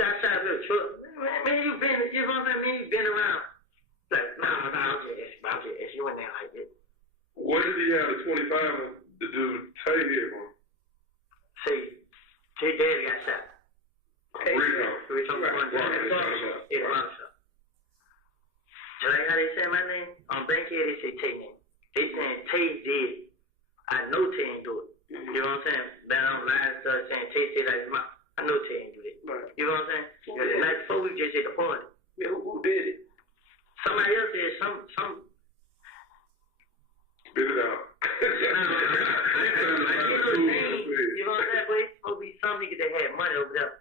That shot your truck. Man, you been, you know what I'm saying? Man, you been around. Like, nah, I'm just asking. You went there like that. What did he have the 25 to do Tay here for? See, Tay daddy got shot. RICO. Rich on the front. It's wrong shot. Just like how they say my name, on Bankhead they say Tay name. They saying Tay did. I know Tay ain't do it. You know what I'm saying? Then on line stuff saying Tay said like his mouth. I know Tay ain't do that. Right. You know what I'm saying? Because the night before we just at the party. Yeah, who did it? Somebody else did some. Spit it out. You know what I'm saying? But it's supposed to be some nigga that had money over there.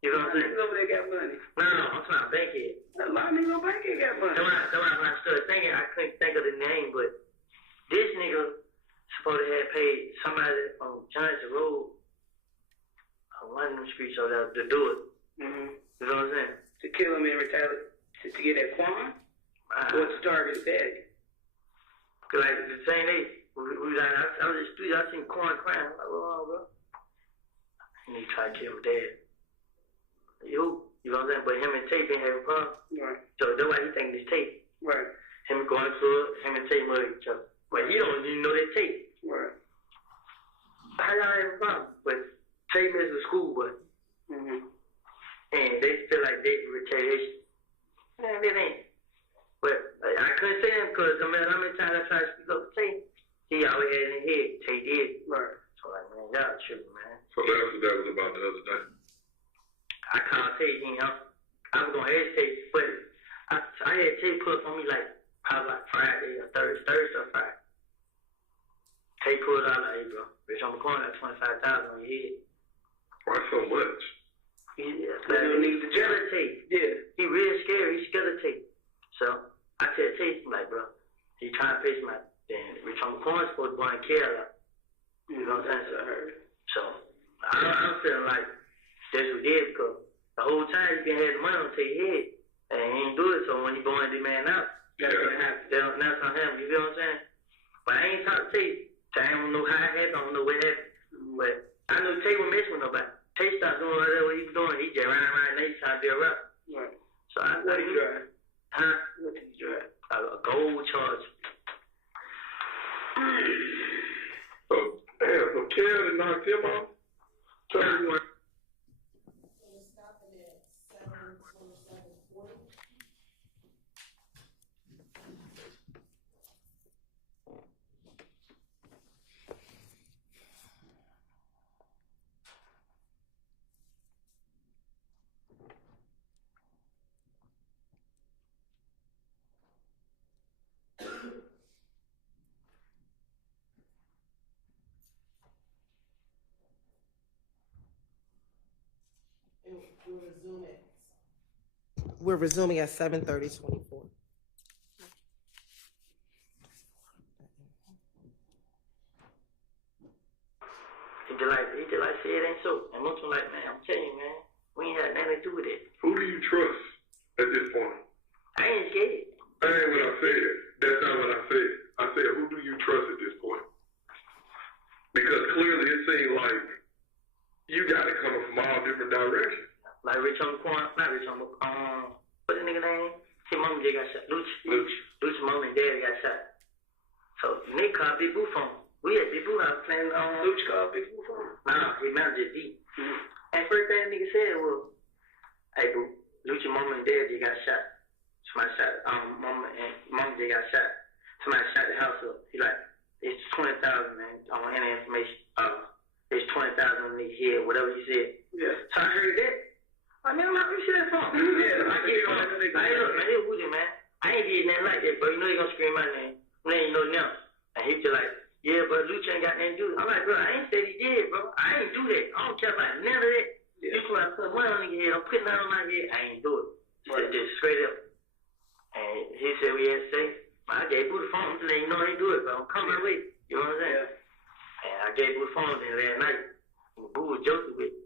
You know what I'm saying? Niggas over there got money. No, I'm talking about Bankhead. A lot of niggas on Bankhead got money. That's why when I started thinking, I couldn't think of the name, but this nigga supposed to have paid somebody on Johnson Road on one of them streets over there to do it. Mm-hmm. You know what I'm saying? To kill him and retaliate, to get that Quan? Or to target his daddy? Cause like the same day, we was out, I was in the street, I seen Corn crying. I'm like, what's wrong, bro? And he tried to kill my dad. You know what I'm saying? But him and Tate been having problems. Right. So that's why he thinking it's Tate. Right. Him going through it, him and Tate murder each other. But he don't even know that Tate. Right. How y'all having a problem? But Tate messed with school, but and they feel like they retaliation. Man, it ain't. But I couldn't say him because no matter how many times I tried to speak up to Tate, he always had in his head, Tate did. Right. So like, man, y'all tripping, man. So that's what that was about the other day. I called Tate, you know. I was gonna hesitate, but I had Tate pull up on me like probably like Friday or Thursday or Friday. Tate pulled out like, hey bro, bitch, I'm going at 25,000 on your head. Why so much? He needs to scared of Tate. Yeah. He real scared, he's scared of Tate. So I tell Tate, I'm like, bro, he trying to face my damn Rich on the corner supposed to go and kill her. You know what I'm saying? So I'm feeling like that's what he did because the whole time he been having money on Tate's head and he ain't do it. So when he go and demand out, that's on him. You feel what I'm saying? But I ain't talked to Tate. I don't know how it happened. I don't know what happened. But I know Tate wasn't messing with nobody. Tate stopped doing whatever he was doing. He just ran around and he trying to be a rap. Right. So I What did he drive? Huh? What did he drive? A gold charge. So, damn, so Kelly knocked him off? So he went. We're resuming at 7:30:24. He just like say it ain't so. And Moon like, man, I'm telling you, man, We ain't had nothing to do with it. Who do you trust at this point? I ain't scared. That ain't what I said. That's not what I said. I said, who do you trust at this point? Because clearly it seems like you got it coming from all different directions. Like Rich on the corner, not Rich on the, what's the nigga name? His mama just got shot. Luch mom and dad got shot. So Nick called Big Boo phone. We at Big Boo house playing Luch called Big Boo phone. Nah, his manager D. And first thing nigga said was, hey Boo, Luch mama and dad just got shot. Somebody shot, mama just got shot. Somebody shot the house up. He like, it's 20,000, man. I don't want any information. It's 20,000 on his head, whatever he said. Yeah. So I heard that. I mean, I'm not really sure that's wrong. Yeah, I get it. Man, it was it, man. I ain't did nothing like that, bro. You know they gonna scream my name. They ain't know now. And he just like, yeah, but Lucha ain't got nothing to do with it. I'm like, bro, I ain't said he did, bro. I ain't do that. I don't care about none of that. Yeah. You try to put money on your head. I'm putting that on my head. I ain't do it. Right. Just straight up. And he said we had to say, I gave Boo the phone to let you know I ain't do it, bro. I'm coming away. You know what I'm saying? Yeah. And I gave Boo the phone to him last night. And Boo was joking with me.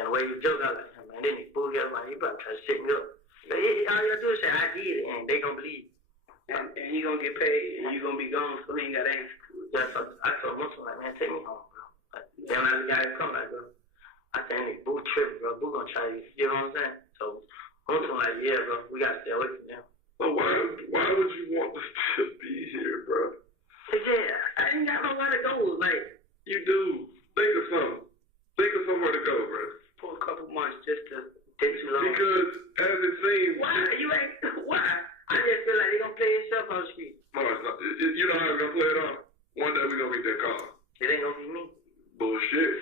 And the way he joked, I was like, man, then he Boo got my, he about to try to set me up. But all you gotta do is say, I did it, and they gonna believe. And he gonna get paid, and you gonna be gone, so he ain't got answer to it. Yeah, so I told Muslim, like, man, take me home, bro. Like, then I got to come back, bro. I said, Boo tripping, bro. Boo gonna try to, you know what I'm saying? So Muslim, like, yeah, bro, we gotta stay away from them. Well, why would you want us to be here, bro? Yeah, I ain't got nowhere to go. Like, you do. Think of something. Think of somewhere to go, bro. For a couple months, just to take too long. Because as it seems, why you ain't? Why? I just feel like they gonna play himself on the street. No, it's not. You know how we're gonna play it off. One day we gonna get that call. It ain't gonna be me. Bullshit.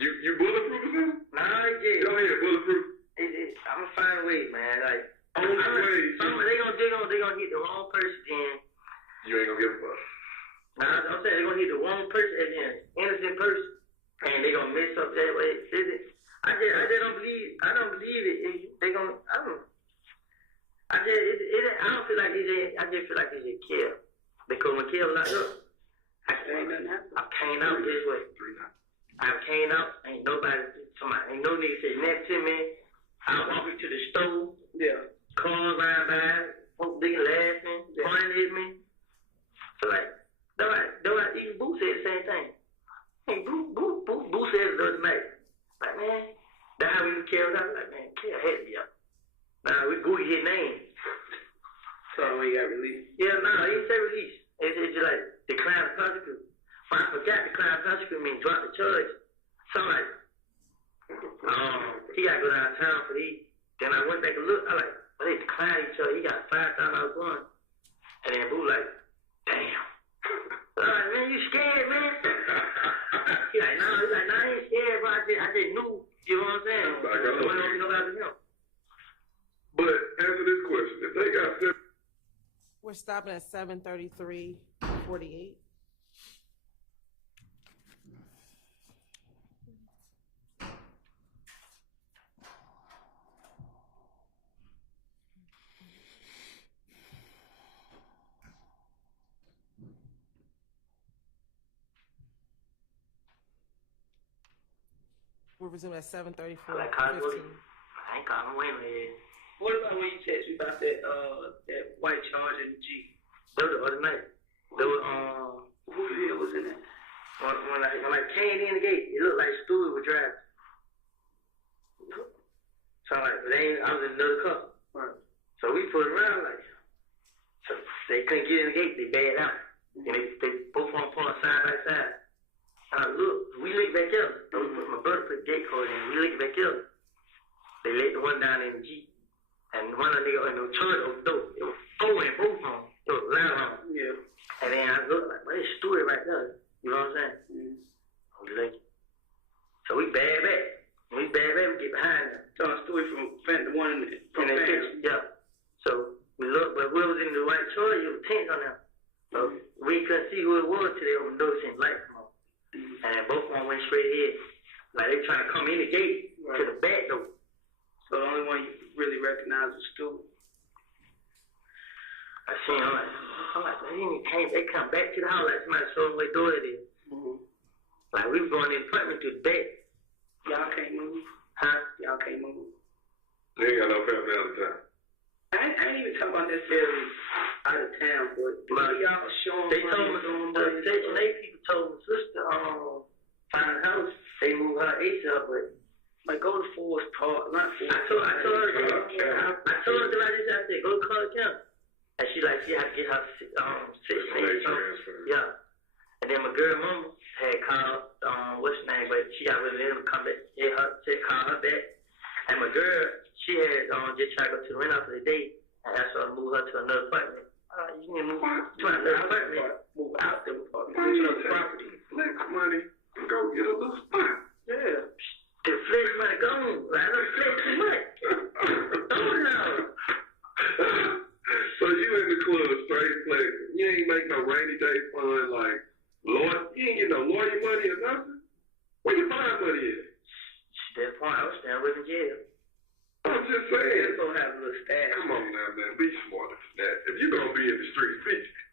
You bulletproof or something? Nah, yeah. Go ahead, bulletproof. I'm gonna find a way, man. Like. They gonna hit the wrong person then. You ain't gonna give a fuck. Nah, I'm saying they gonna hit the wrong person and then innocent person, and they gonna mess up that way. I just don't believe. I don't believe it. They gonna. I don't feel like it. I just feel like it's a kill because when kill locked up, I came out this way. I came out. Ain't nobody. Ain't no nigga say nothing to me. I walk into the store. Yeah. Cars riding by, folks digging, laughing, pointing at me. So like, even Boo said the same thing. Hey, Boo said it the other night. Like, man, that's how we killed out. Like, man, kill had me up. Nah, we Boo his name. So when he got released? Yeah, nah, he didn't say release. It's just like decline the prosecute. But I forgot decline the prosecute means drop the charge. So like, he gotta go downtown for these. Then I went back and looked. I like, they declined each other. He got $5,000 going. And then Boo like, damn. Man, you scared, man? He like, nah, I ain't scared, but I just knew, you know what I'm saying? I don't know about him. But answer this question. If they got We're stopping at 7:33:48. We're resuming at 7:34:15. I ain't calling Wayne here. What about when you text me about that white charge in the G? That was the other night. There was who the hell was in that? When I came in the gate, it looked like Stewie was driving. So like, I was in another car. Right. So we put around like, so they couldn't get in the gate. They bailed out, and they both on parked side by side. Look, we linked back up. So my brother put the gate code in. We linked back up. They let the one down in the Jeep. And one of the niggas in the church opened the door. It was four in both of them. It was loud on them. Yeah. And then I looked like, well, it's Stewie right there. You know what I'm saying? Mm-hmm. We linked. So we bad back. When we bad back, we get behind them. Telling Stewie from the one from that picture. Yeah. So we looked, but whoever was in the white church, it was tents on them. So we couldn't see who it was till they opened the door and light come on. And both of them went straight ahead. Like they trying to come in the gate to the back door. So the only one you really recognize was Stewie. I seen him like, they come back to the house like somebody showed them where door it is. Mm-hmm. Like we was going in the apartment to the back. Y'all can't move. Huh? Y'all can't move. You ain't got no family out of town. I ain't even talking about necessarily out of town, but y'all showing. They told me the Section 8 people told my sister find a house. They moved her ASAP, but like go to Forest Park, not Forest. I told her that I said go to Clark County, and she had to get her Section 8 transfer. Yeah, and then my girl mama had called what's her name, but she got rid of them to come back. Call her back, and my girl she had just tried to go to the rent out for the day, and asked her to move her to another apartment. You need to move to another apartment. Move out the apartment. Why you take flex money and go get a little spot? Yeah. The flex money gone. I don't flex too much. Don't know. So you in the club straight flexing. You ain't make no rainy day fund like lawyer. You ain't get no lawyer money or nothing. Where you find money at? That point, I was staying with in jail. I'm just saying. It's gonna have a little stash. Come on now, man. Be smarter than that. If you're gonna be in the street,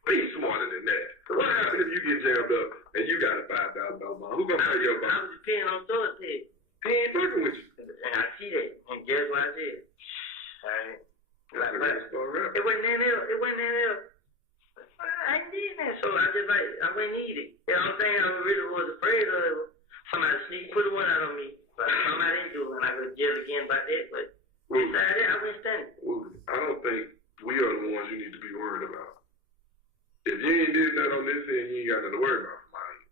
be smarter than that. What happens if you get jammed up and you got a $5,000 bond? Who gonna pay your I bond? was depending on toilet paper. He ain't fucking with you. And I see that. And guess what I did? Alright. It wasn't in there. I ain't did that. So I just I wouldn't need it. You know what I'm saying? I really was afraid of somebody sneak put one out on me. But somebody didn't do it, and I go to jail again about that. But besides that, I wouldn't stand it. I don't think we are the ones you need to be worried about. If you ain't did that on this end, you ain't got nothing to worry about from my end.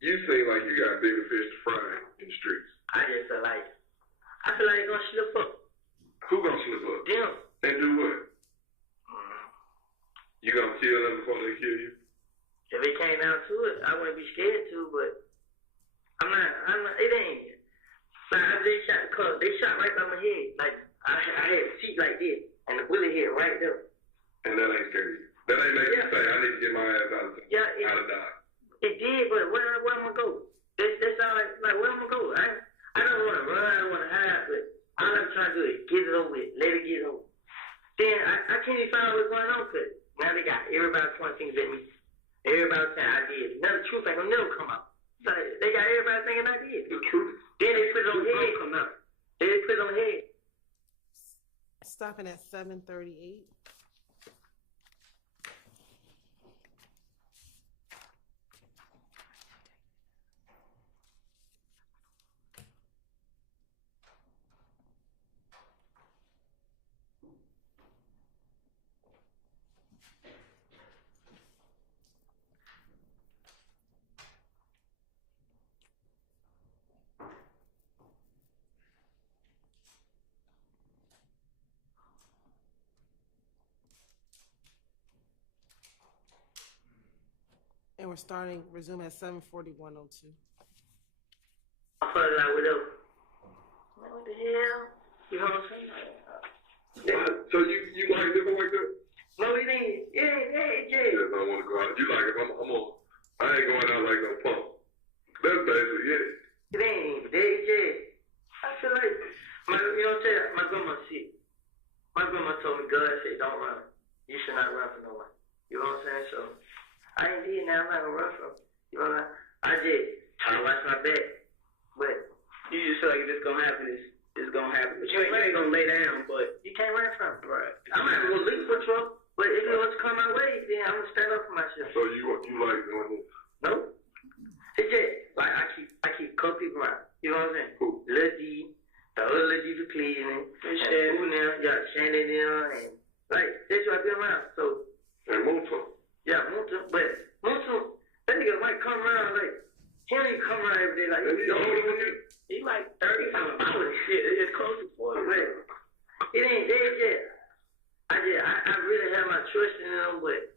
You seem like you got bigger fish to fry in the streets. I just feel like they're gonna slip up. Who gonna slip up? Them. And do what? You gonna kill them before they kill you? If it came down to it, I wouldn't be scared to, but I'm not, it ain't. Like, after they shot the car, they shot right by my head. Like, I had a seat like this, and the bullet hit right there. And that ain't scary. That ain't make you say, I need to get my ass out of town. Out of Dodge. It did, but where am I gonna go? That's all like where am I gonna go? I don't wanna run, I don't wanna hide, but all I'm trying to do is get it over with, let it get over. Then I can't even find out what's going on, cause now they got everybody pointing fingers at me. Everybody saying I did. Now the truth ain't gonna never come out. Like, they got everybody thinking I did. The truth. Then they put it on head. Come out. Then they put it on head. Stopping at 7:38. And we're resume at 7:41:02. I felt like whatever. What the hell? You know what I'm saying? So you like living like that? No, it ain't. Yeah. Yes, I want to go out. You like it? I ain't going out like no punk. That's basically it. It ain't. Yeah. I feel like, you know what I'm saying? My grandma sick. My grandma told me, God said, don't run. You should not run for no one. You know what I'm saying? So, I ain't did now. I'm not going to run from. You know what I'm saying? I just try to watch my back. But you just feel like if it's going to happen, it's going to happen. But you ain't going to lay down, but you can't run from it. Right. I'm not going to leave for trouble. But if it was to come my way, then I'm going to stand up for myself. So you like doing this? No. It's just, like, I keep a couple people around. You know what I'm saying? Who? Lil D, the other Lil D for Cleveland, and Shannon now, yeah, Shannon now, and, like, that's what I be around, so. And Moonton. Yeah, Moonton, but Moonton, that nigga might come around, like, he don't even come around every day, like, he like 30 something hours, shit, it's close to 40, right? It ain't dead yet. I really have my trust in him, but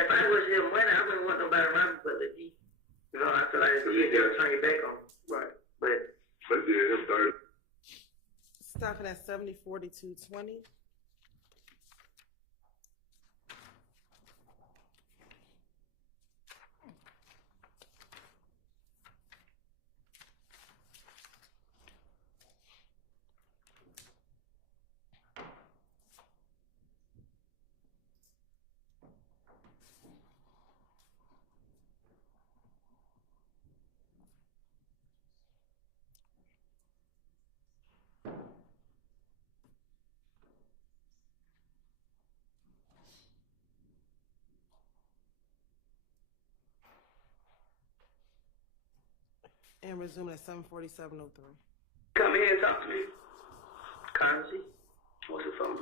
if I was him money, I wouldn't want nobody around me but the D. You know, I feel like they'll turn your back on me. Right. But yeah, him 30. Stopping at 70:42:20. And resume at 7:47:03. Come here and talk to me. Currency. What's the phone?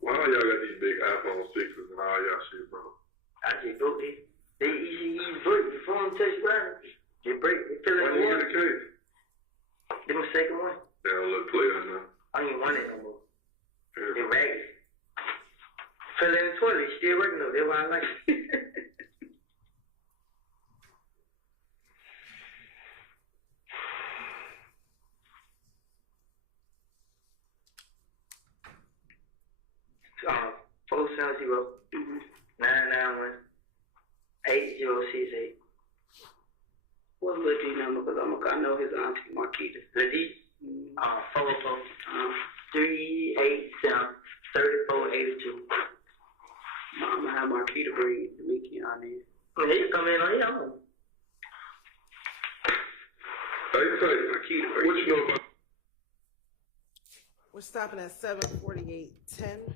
Why y'all got these big iPhone 6s and all y'all shit, bro? I just broke it. They easy break. The phone touch button. They break. They fill in Why the you get water. the case? Give me a second one. They don't look clear enough. I don't even want it no more. Yeah. They ragged. Fill in the toilet. Still working though. That's why I like it. Um, 470 991 8068. What's Lil D number? Because I know his auntie Marquita. Lil D? 404 387 3482. I'm gonna have Marquita bring Mickey on in. Well, they can come in on your own. Hey, say, what you know about? We're stopping at 7:48:10.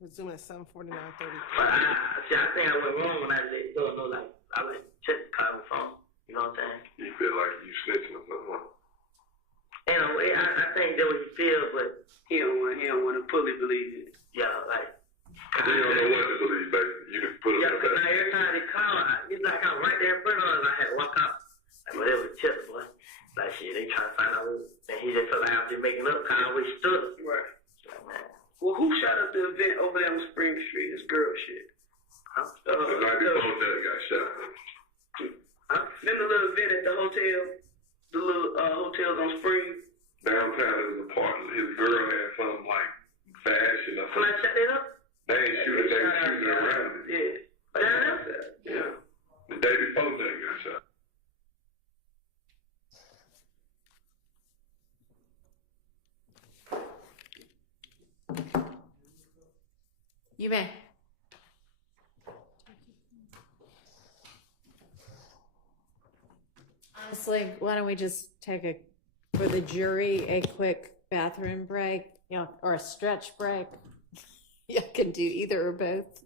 Resume at 7:49:30. But I think I went wrong when I said, no, like, I would check the car on the phone. You know what I'm saying? You feel like you snitching or something? In a way, I think that what he feels, but he don't want to fully believe it. Yeah, like. You don't know what to believe, baby. You just put it Yeah, in because the now every time they call, it's like I'm right there in front of us. I had to walk out. Like, well, it was chill, boy. Like, shit, they trying to find out who. And he just felt like I was just making up kind of where he stood. Right. Like, man. Well, who shot up the event over there on Spring Street? This girl shit. Huh? night before that got shot. Huh? Then the little event at the hotel, the little hotels on Spring. Downtown in the park, his girl had something like fashion or Somebody something. shut that up? They ain't shooting, they were shooting around it. Yeah. Down there? Yeah. The day before that got shot. You may. Honestly, why don't we just take for the jury, a quick bathroom break, or a stretch break? You can do either or both.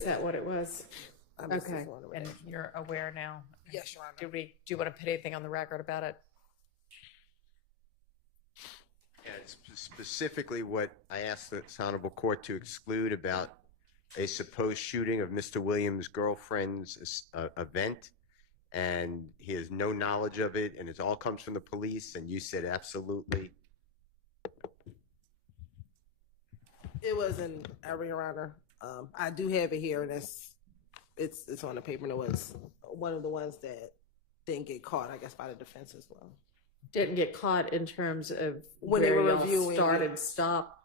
Is that what it was? Okay, and you're aware now? Yes, Your Honor. Do you want to put anything on the record about it? Yeah, it's specifically what I asked the honorable court to exclude about a supposed shooting of Mr. Williams' girlfriend's event, and he has no knowledge of it, and it all comes from the police, and you said absolutely. It was an error, Your Honor. I do have it here, and it's on the paper, and it was one of the ones that didn't get caught, I guess, by the defense as well. Didn't get caught in terms of When where they were y'all reviewing start it. and stop?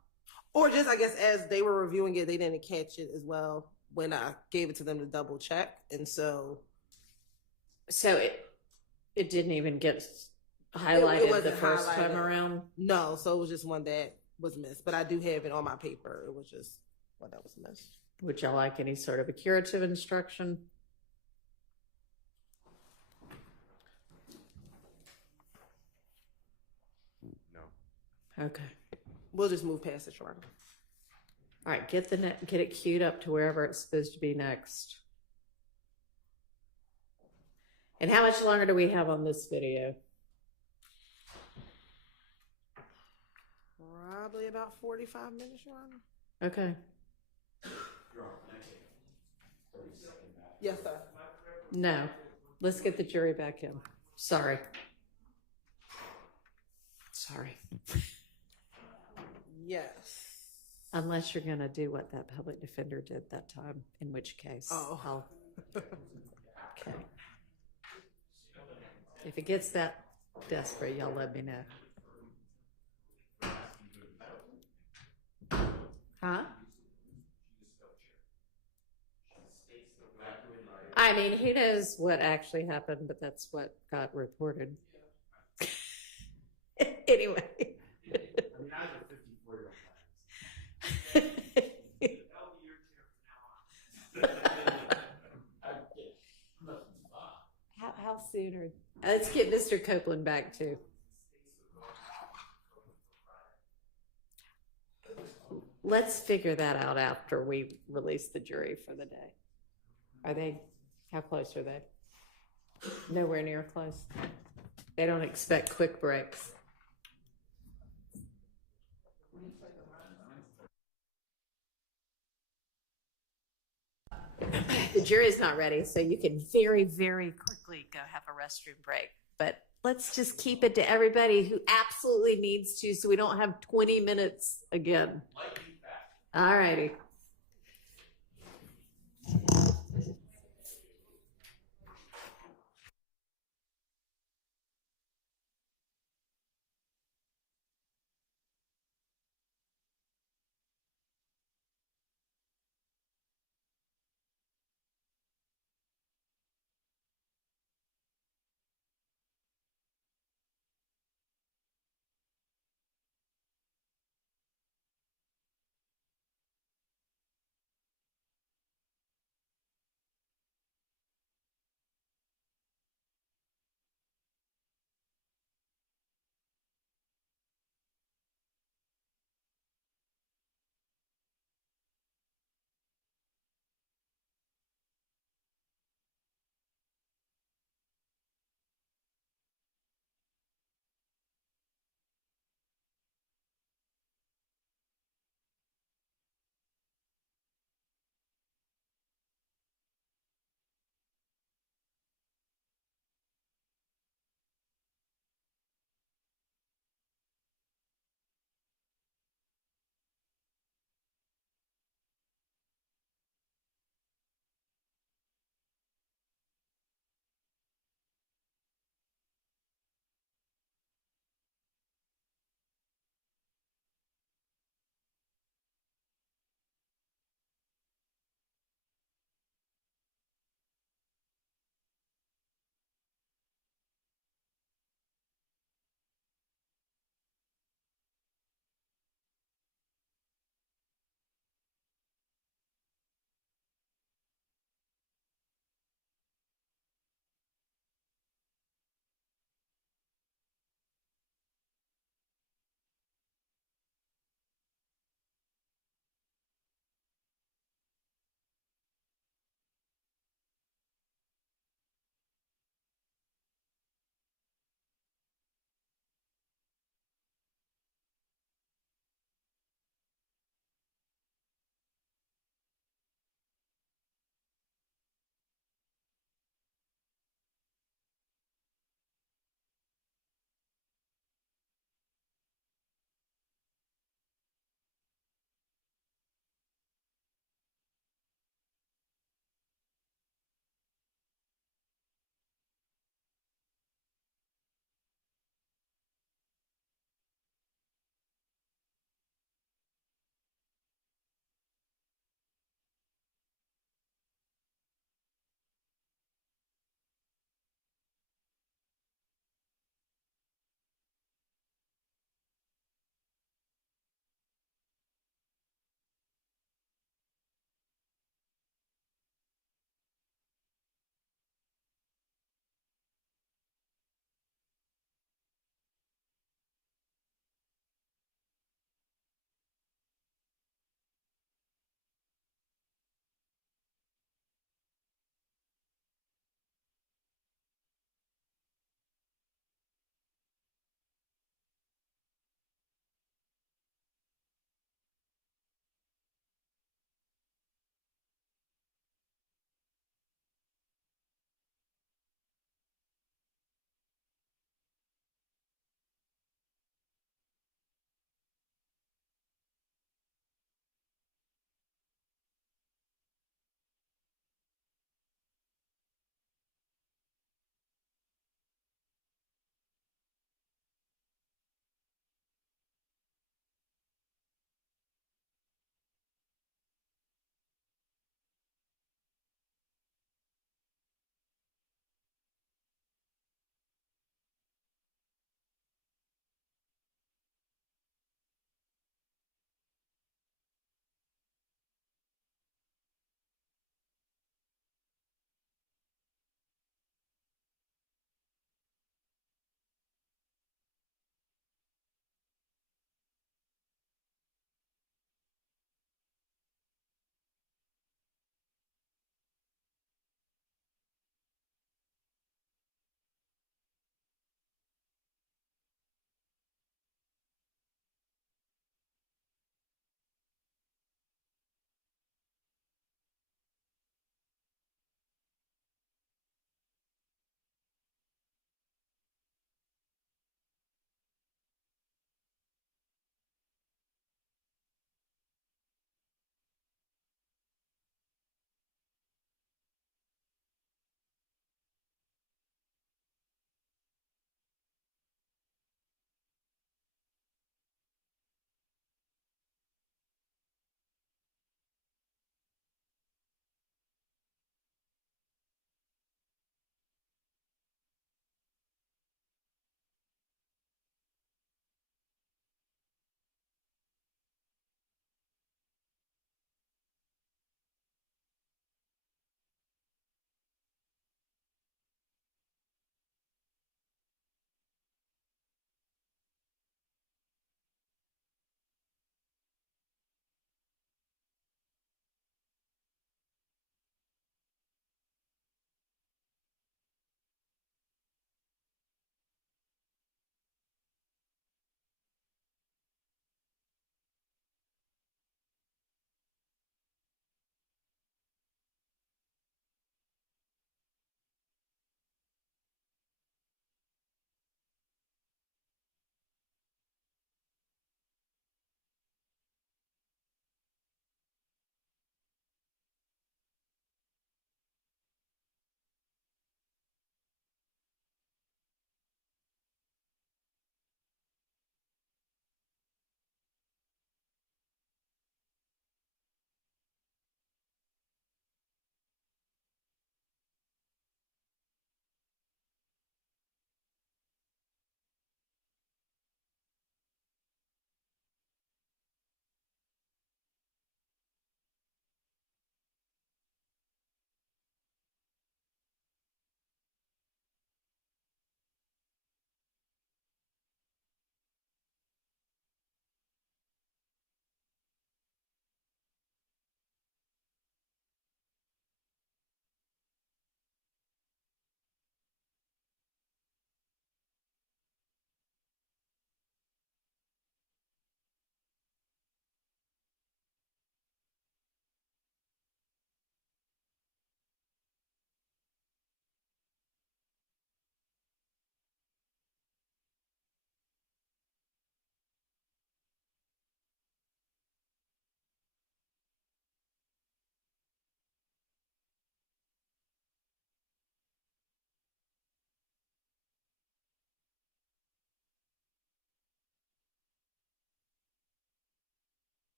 Or just, I guess, as they were reviewing it, they didn't catch it as well when I gave it to them to double check. And so it didn't even get it highlighted wasn't the first time highlighted. around. No, so it was just one that was missed. But I do have it on my paper. It was just one that was missed. Would y'all like any sort of a curative instruction? No. Okay. We'll just move past it, Sharon. All right, get it queued up to wherever it's supposed to be next. And how much longer do we have on this video? Probably about 45 minutes, Sharon. Okay. Yes, sir. No. Let's get the jury back in. Sorry. Yes. Unless you're going to do what that public defender did that time, in which case I'll... Okay. If it gets that desperate, y'all let me know. Huh? I mean, who knows what actually happened, but that's what got reported. Anyway. I mean, I was a 54-year-old That'll be your chair from now on. How soon are... Let's get Mr. Copeland back too. Let's figure that out after we release the jury for the day. How close are they? Nowhere near close. They don't expect quick breaks. The jury's not ready, so you can very, very quickly go have a restroom break. But let's just keep it to everybody who absolutely needs to, so we don't have 20 minutes again. All righty.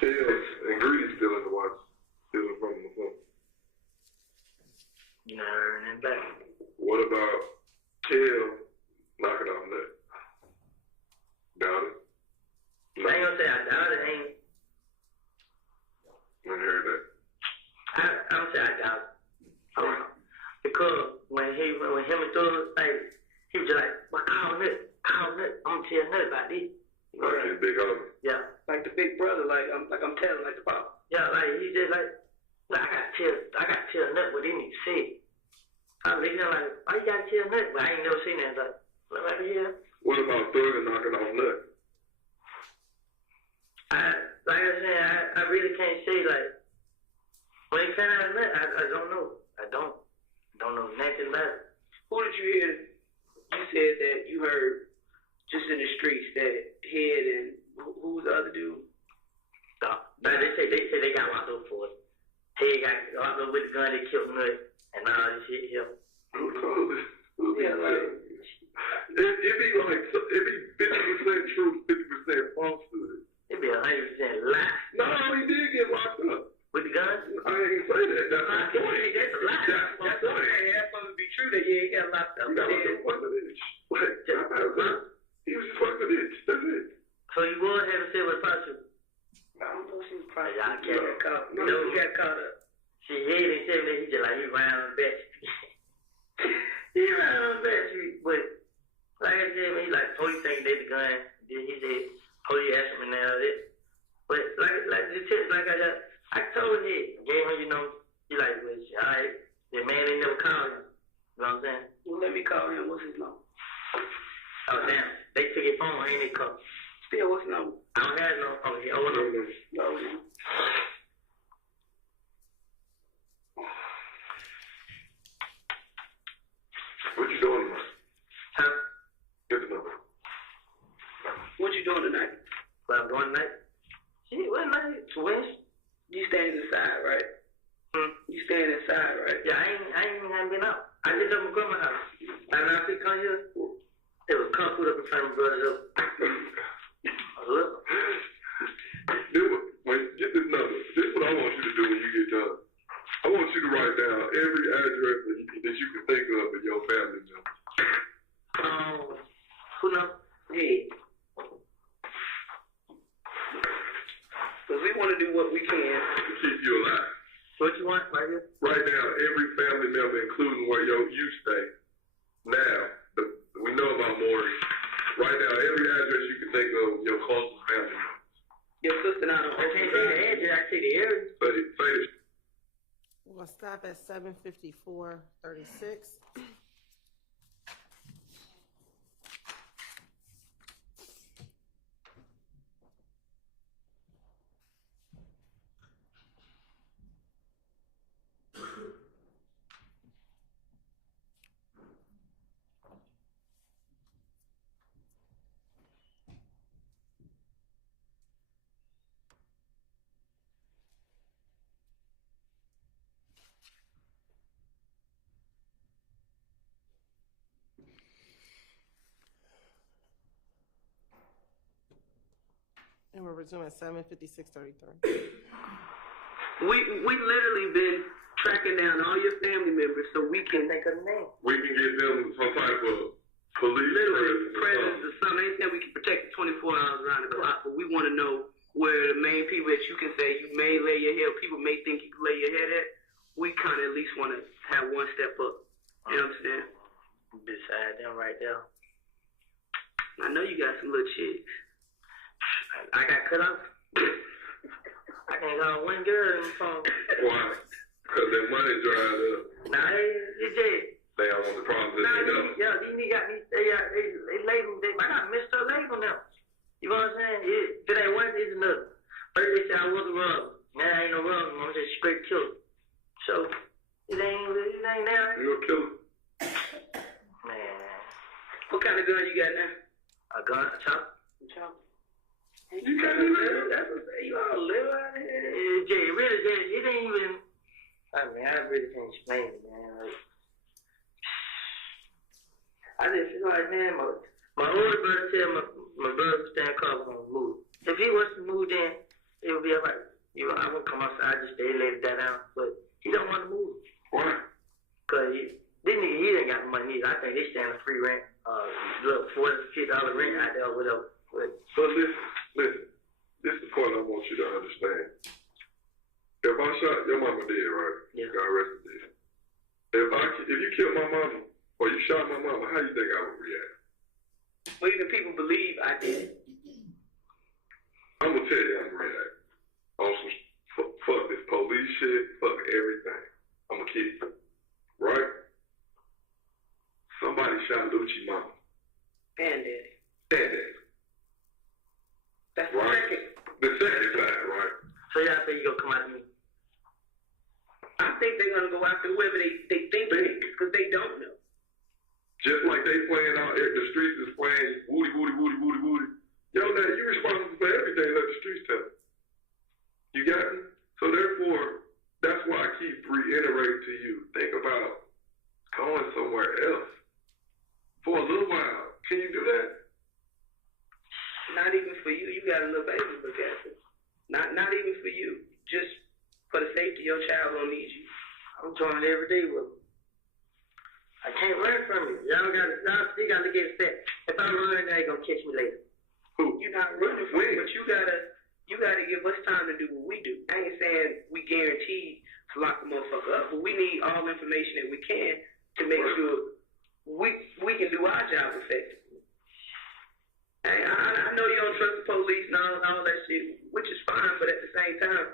Kale's and Greedy's still in the watch, still in front of the phone. You know, heard nothing back. What about Kale knocking off Nut? Doubt it. I ain't gonna say I doubt it. I heard that. I don't say I doubt it. I don't know. Because when him and Thug, like, he was just like, well, call Nut. I'm gonna tell Nut about this. You know what I mean? Big homie. Yeah. Like the big brother, like I'm telling like the pop. Yeah, like he just like I gotta tell Nut what he need to say. I was looking at like, why you gotta tell Nut? But I ain't never seen that. Like right here. What about Thug and knocking off Nut? Like I said, I really can't say like when it came out of Nut, I don't know. I don't know nothing about it. Who did you hear? You said that you heard just in the streets that Head and who was the other dude? But they say they got locked up for it. Head got locked up with the gun. They killed Nut and all this shit here. Yeah, like It'd be 50% true, 50% falsehood. It'd be 100% lie. No, he did get locked up. With the gun? I ain't say that. That's my point. That's a lie. That's my point. that's supposed to be true that he got locked up. He got locked up for the bitch. He was just fucking the bitch. That's it. So you would have said what prostitute? I don't know if she was probably Y'all got caught. No, He got caught up. She hid and said that he just like he ran on the back street. He ran on the back street, but like I said, man, he like police think they the gun. Then he said police asked him and all this. But I told him, gave him, you know, he like, well, alright, the man ain't never called him. You know what I'm saying? Well, let me call him. What's his number? Oh damn, they took his phone, ain't they called? Still, what's his number? I don't have no phone here. Oh no. No. What you doing tonight? Huh? Get the number. What you doing tonight? What I'm doing tonight? Shit, what night? Wednesday? You staying inside, right? You staying inside, right? Yeah, I ain't even been out. I just up my grandma's house. And when I picked on here, it was kung fu up in front of my brother's up. Look. Get this number. This is what I want you to do when you get done. I want you to write down every address that you can think of in your family member. Who knows? Yeah. Because we want to do what we can to keep you alive. What you want right here? Write down every family member, including where you stay. Now, we know about Maury. Write down every address you can think of your closest family members. Your sister not on. I can't say the address. I say the area. Say it. We're going to stop at 7:54:36. And we're resuming at 7:56:33. We literally been tracking down all your family members so we can think of the name. We can get them some type of police presence or something. Anything we can protect 24 hours around the clock, but we want to know where the main people that you can say you may lay your head, people may think you can lay your head at. We kind of at least want to have one step up. You know what I'm saying? Beside them right there. I know you got some little chicks. I got cut off. I can't go one girl in the phone. Why? Because their money dried up. Nah, they did. They don't want the problems that they know. Yeah, these niggas got me. They label. I got messed up label now. You know what I'm saying? If it ain't one, it's another. First they said I was a rub. Now I ain't no rub. I'm just straight killer. So it ain't now. You a killer? Man. What kind of gun you got now? A gun, a chop. You can't live. That's what you all live out here. Jay, really, it ain't even. I mean, I really can't explain it, man. Like, I just feel like, man, my older brother tell my brother to stand cover on the move. If he was to move in, it would be all right. You know, I won't come outside, just stay, lay that down. But he don't want to move. Why? Because he didn't got the money either. I think they stand a free rent, $40, $50 rent out there or whatever. But listen. This is the point I want you to understand. If I shot your mama dead, right? Yeah. God rest her dead. If you killed my mama or you shot my mama, how you think I would react? Well, even people believe I did it. I'm gonna tell you I'm gonna react. On some fuck this police shit, fuck everything. I'm gonna kill you. Right? Somebody shot Lucci mama. And daddy. Daddy. That's Right. the second. The second time, right? so y'all think you gonna come after me? I think they're gonna go after whoever they think it is, because they don't know. Just like they playing out there, the streets is playing woody, woody, woody, woody, woody. Yo, now you responsible for everything, let the streets tell it. You got me? So therefore, that's why I keep reiterating to you, think about going somewhere else for a little while. Can you do that? Not even for you. You got a little baby to look after. Not even for you. Just for the safety your child don't need you. I'm joining every day with them. I can't run from you. Y'all still gotta look at it set. If I run, they ain't gonna catch me later. Who? You're not running from it, but you gotta give us time to do what we do. I ain't saying we guaranteed to lock the motherfucker up, but we need all the information that we can to make sure we can do our job effectively. I know you don't trust the police and all that shit, which is fine, but at the same time,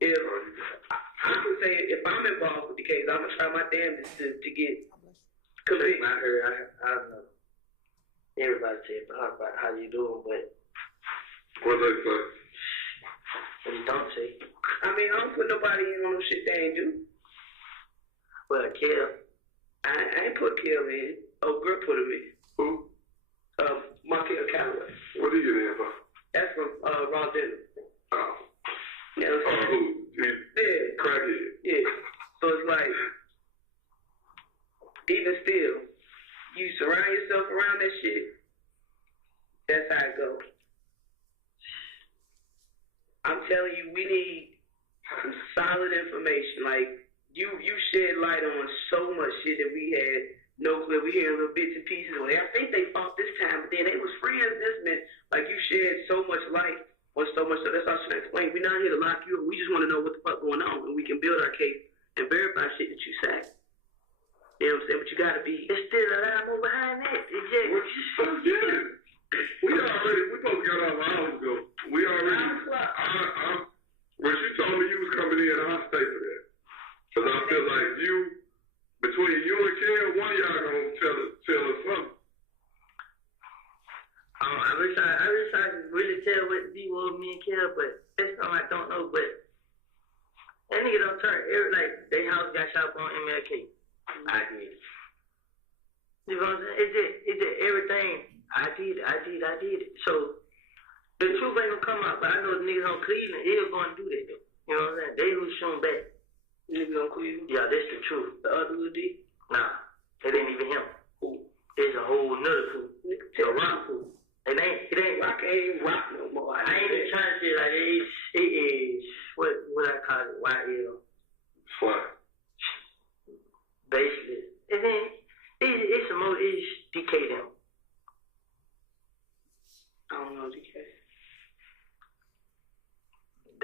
if I can say if I'm involved with the case, I'm gonna try my damnedest to get convicted. I don't know. Everybody say about how you doing, but What they say? what you don't say. I mean, I don't put nobody in on no shit they ain't do. Well, kill. I ain't put Kill in. Oh, girl put him in. Who? Markel Calloway. What did he get in for? That's from Ron Denton. Oh. Yeah, Who? yeah. Crackhead. Yeah. So it's like, even still, you surround yourself around that shit, that's how it goes. I'm telling you, we need some solid information. Like, you shed light on so much shit that we had no clue. We hear little bits and pieces. Well, I think they fought this time, but then they was friends this minute. Like, you shed so much light on so much stuff. That's all I'm trying to explain. We're not here to lock you up. We just want to know what the fuck going on, and we can build our case and verify shit that you say. You know what I'm saying? But you gotta be. There's still a lot more behind that. It's just, What you supposed to get? We supposed to got off hours ago. We already. When you told me you was coming in, I'll stay for that. Because I feel like between you and Ken, one of y'all gonna tell us something. I wish I could really tell what the was me and Kel, but that's something I don't know. But that nigga don't turn like they house got shot up on MLK. I did. You know what I'm saying? It's just everything. I did it. So the truth ain't gonna come out, but I know the niggas on Cleveland, they was gonna do that though. You know what I'm saying? They was shooting back. Niggas on Cleveland? Yeah, that's the truth. The other little D? Nah, it ain't even him. Who? It's a whole nother fool. It's a rock fool. It ain't Rock ain't rock no more. I ain't even trying to say like it is what I call it, YL. Slime. Basically. And then it's DK them. I don't know DK.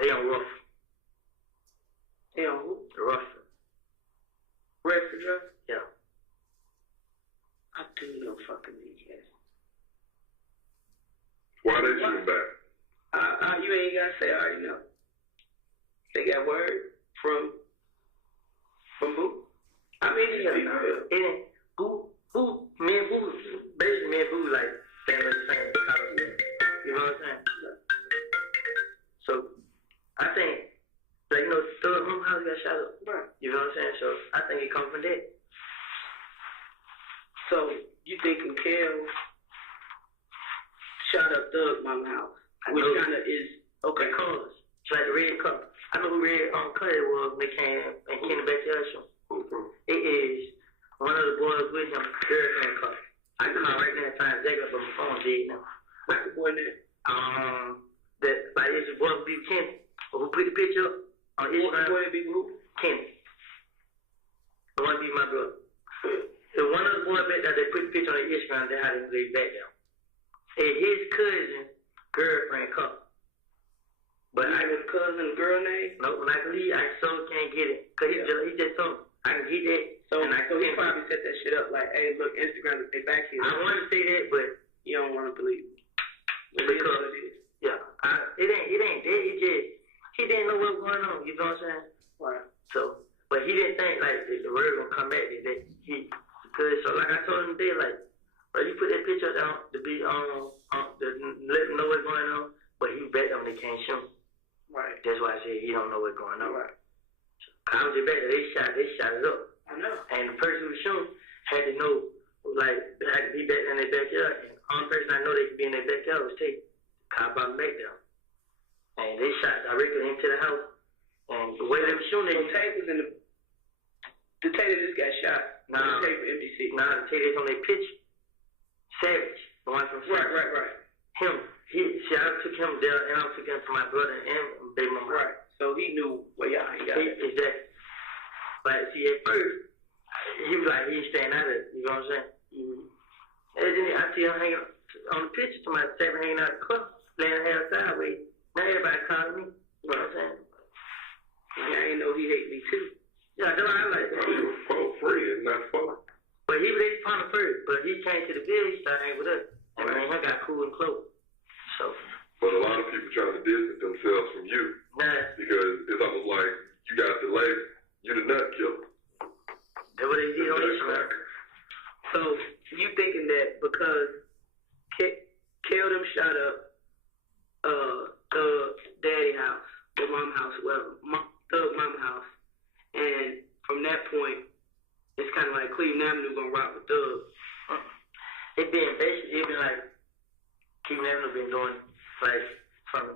They on rough. They on who? The rough. Redford? Yeah. I do know fucking DK. Why they shooting back? You ain't gotta say I already know. They got word from who? I mean, Yeah, and Boo, me and Boo, basically me and Boo like same color. You know what I'm saying? So I think, like, you know, Thug Home House got shot up. Right. You know what I'm saying? So I think it comes from that. So you thinking Kel shot up Thug Mama House, which kind of is okay. Colors. It's like the red color. I know who red color it was when they came and came back to us. It is one of the boys with him, girlfriend color. I can call right now and find Jacob, but my phone dead now. What's the boy name? that like it's one be Kenny who put the picture up on Instagram. Would it be who? Kenny. The one be my brother. And one of the boys back there, they put the picture on their Instagram, they had him lay back down. And his cousin, girlfriend come. But I his cousin girl name? No, when I leave, I so can't get it. Cause he just told me, I can get that. So, and I so he probably set that shit up like, hey, look, Instagram, they back here. I want to say that, but you don't want to believe it. Because, yeah, it ain't that. It just, he didn't know what was going on. You know what I'm saying? Right. So, but he didn't think like the word gonna come back. That he, cause so like I told him today, like, bro, you put that picture down to be to let him know what's going on. But he bet them they can't shoot. Right. That's why I said he don't know what's going on. Right. I was just betting they shot it up. I know. And the person who shooting had to know, like, they had to be back in their backyard. And the only person I know they could be in their backyard was Tate. Cop brought him back there. And they shot directly into the house. And the way they were shooting, so Tate was in the Tate that just got shot. Nah. The Tate from MDC. Nah, the Tate that's on their picture. Savage. The one from Savage. Right. Him. I took him there, and I took him to my brother and baby mama. Right. So he knew where y'all got it. Exactly. But see, at first, he was like, he ain't staying out of it. You know what I'm saying? Mm-hmm. And then I see him hanging on the picture to my seven hanging out the car, laying half sideways. Now everybody calling me. You know what I'm saying? I ain't know he hate me too. Yeah, that's what I like. He was friend, not foe. But he was upon the first. But he came to the village, started hanging with us. And man, he got cool and close. So. But a lot of people trying to distance themselves from you. Nah. Because it's almost like you got the label. You're the nut killer. That's what they did on Instagram. So you thinking that because Kel them shot up daddy house, the mom house, well, Thug mom house, and from that point, it's kind of like Cleveland Avenue gonna rock with Thug. It been like Cleveland Avenue been doing like from.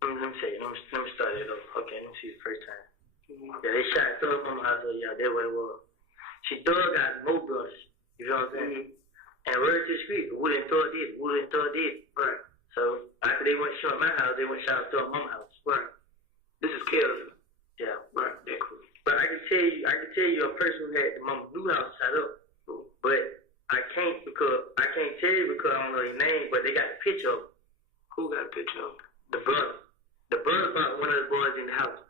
Let me start it off. Okay, let me see the first time. Mm-hmm. Yeah, they shot Thug from my house. Yeah, that's what it was. She Thug got more brothers. You know what I'm saying? Mm-hmm. And word to the street, Wood and Thug did. Right. So after they went shot my house, they went shot Thug mama house. Right. This is Kelly. Yeah. Right. That's cool. But I can tell you a person who had the mama new house shot up. But I can't tell you because I don't know his name. But they got a picture of. Who got a picture of? The brother. The brother brought one of the boys in the house.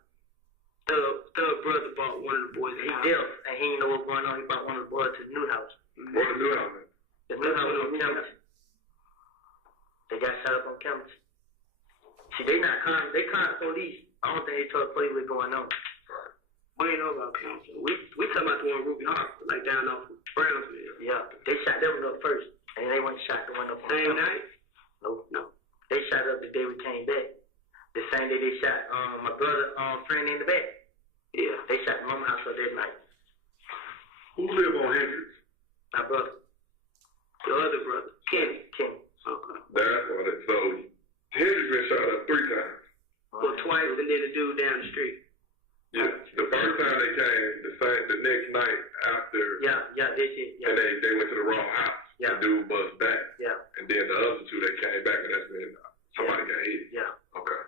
Thug brother brought one of the boys in the house. He deaf, and he didn't know what's going on. He brought one of the boys to the new house. What the new house? The new house on campus. They got shot up on campus. See, they called the police. I don't think they told the police what's going on. We ain't know about campus. We talking about the one Ruby Hospital, like down off Brownsville. Yeah, they shot them up first, and then they went and shot the one up on same campus. night? No. They shot up the day we came back. The same day they shot my brother friend in the back. Yeah, they shot my mama house up that night. Who live on Hendricks? My brother. The other brother. Kenny. Okay. That's what it. So Hendricks been shot up 3 times. Well, twice, and then the dude down the street. Yeah, the first time they came, the next night after. Yeah, this is. Yeah. And they went to the wrong house. Yeah. The dude buzzed back. Yeah. And then the other 2 they came back, and that's when somebody got hit. Yeah. Okay.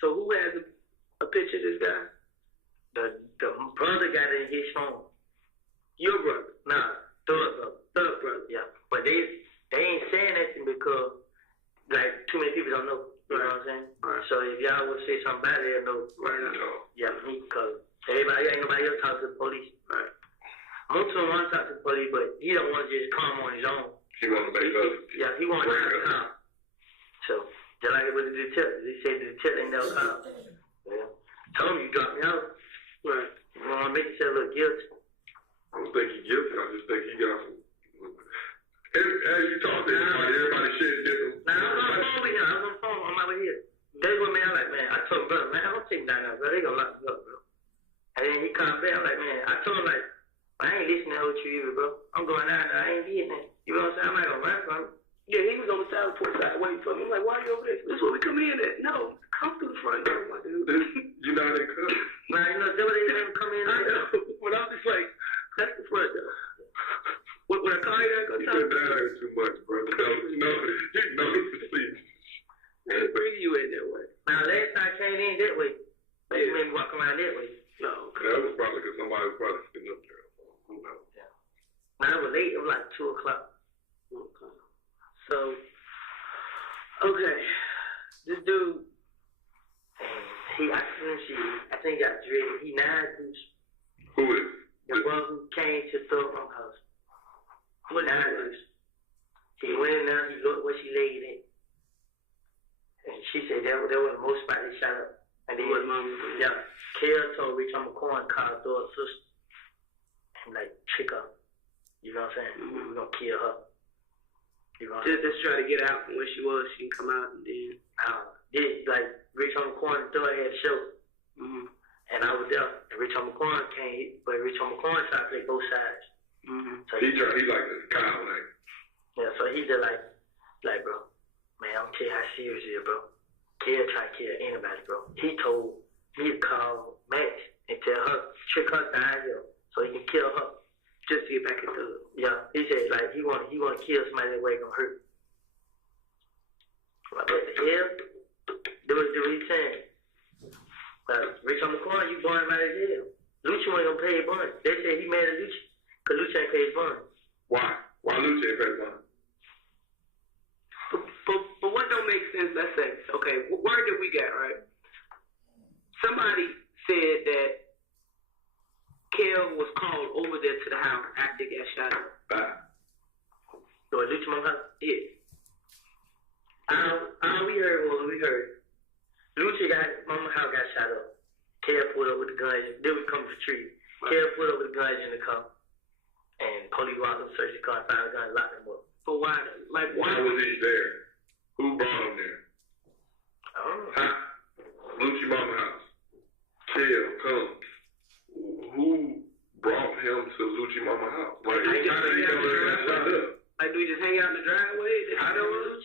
So who has a picture of this guy? The brother got it in his phone. Your brother? Nah, Thug brother. Yeah, but they ain't saying anything because like too many people don't know. You know what I'm saying? Right. So if y'all would say something about it, they'll know right now. Yeah, because ain't nobody else talk to the police. Right. Montone wants to talk to the police, but he don't want to just come on his own. He want to make others. Yeah, he want to come. So just like it was the detective, they said the detective ain't never come. Yeah. Told him you dropped me out. Right. You want to make yourself look guilty. I don't think he's guilty. I just think he got some. As you talk to everybody sharing different. Nah, I'm on the phone with him. I'm on the phone. I'm over here. That's what man, I'm like, man, I told him, brother, man, I don't take him down there, bro. They gonna lock me up, bro. And then he calmed down, like, man, I told him, like, I ain't listening to what you either, bro. I'm going down there. I ain't getting it. You know what I'm saying? I'm not gonna run from him. Yeah, he was on the side porch side waiting for me. I'm like, why are you over there? This is where we come in at. No, come through the front door, my dude. You know they could. Nah, you know, that's what they let him come in. I know. But I'm just like, that's the front door. When I call you, I go talk. You been down there too much, brother. You know, he see Okay, this dude, I think he got dread. He 9 deuce. Who is? The one who came to throw my house. What 9 deuce? He went in there, he looked where she laid it. And she said that was the most spot they shot up. And then, yeah, Kale told Rich on McCoy and called her sister. And like, trick her. You know what I'm saying? Mm-hmm. We're gonna kill her. You know Just try to get out from where she was. She can come out and then. Like Rich on McCoy and Thor had a show. Mm-hmm. And I was there. And Rich on McCoy came, but Rich on McCoy tried to play both sides. Mm-hmm. So he like this guy, like. Yeah, so he just like, bro, man, I'm tell you how serious it is, bro. Kill trying to kill anybody, bro. He told me to call Max and tell her, trick her down here so he can kill her. Just to get back into it. Yeah, he said like he want to kill somebody that way gonna hurt. Like, what the hell? Do what he saying. Rich on the corner, you born him out of jail. Lucci ain't gonna pay his bond. They said he mad at Lucci because Lucci ain't pay his bond. Why? Why Lucci ain't pay his bond? But what don't make sense, let's say, okay, what word did we get, right? Somebody said that Kel was called over there to the house after he got shot up. So Lucci mama house? Yeah. All we heard was Lucci mama house got shot up. Kel pulled up with the guns. They was coming for trees. Kel pulled up with the guns in the car. And police walked up, searched the car, and found the guns, locked them up. But why? Like, why was he there? Who brought him there? I don't know. Huh? Lucci mama house. Kel comes. Who brought him to Lucci mama house? Like, how did he come there and got shot up? Like, do we just hang out in the driveway? I don't know.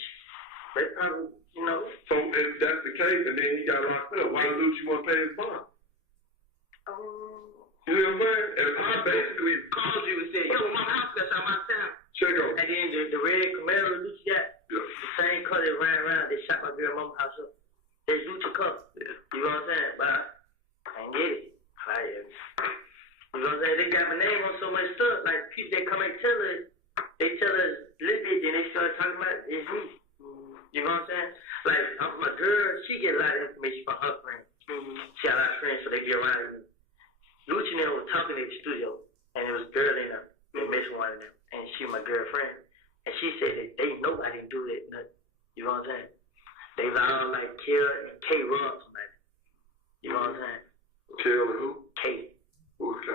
They probably, you know. So if that's the case, and then he got locked up, why did Lucci want to pay his bond? You know what I'm saying? And I basically called you and said, yo, my house got shot my town. Check out. And then the red Camaro Lucci got, the same car that ran around, they shot my girl mama house up. They Lucci car. Yeah. You know what I'm saying? But I ain't get it. You know what I'm saying? They got my name on so much stuff. Like, people that come and tell us, they tell us a little bit, then they start talking about it's me. You know what I'm saying? Like, my girl, she get a lot of information from her friends. She got a lot of friends, so they get around me. Lucci and them was talking in the studio, and there was a girl in there, Miss one of them, and she was my girlfriend. And she said that they know I didn't do that, nothing. You know what I'm saying? They was all like Kill and K Rob somebody. You know what I'm saying? Kill and who? K. Who's K?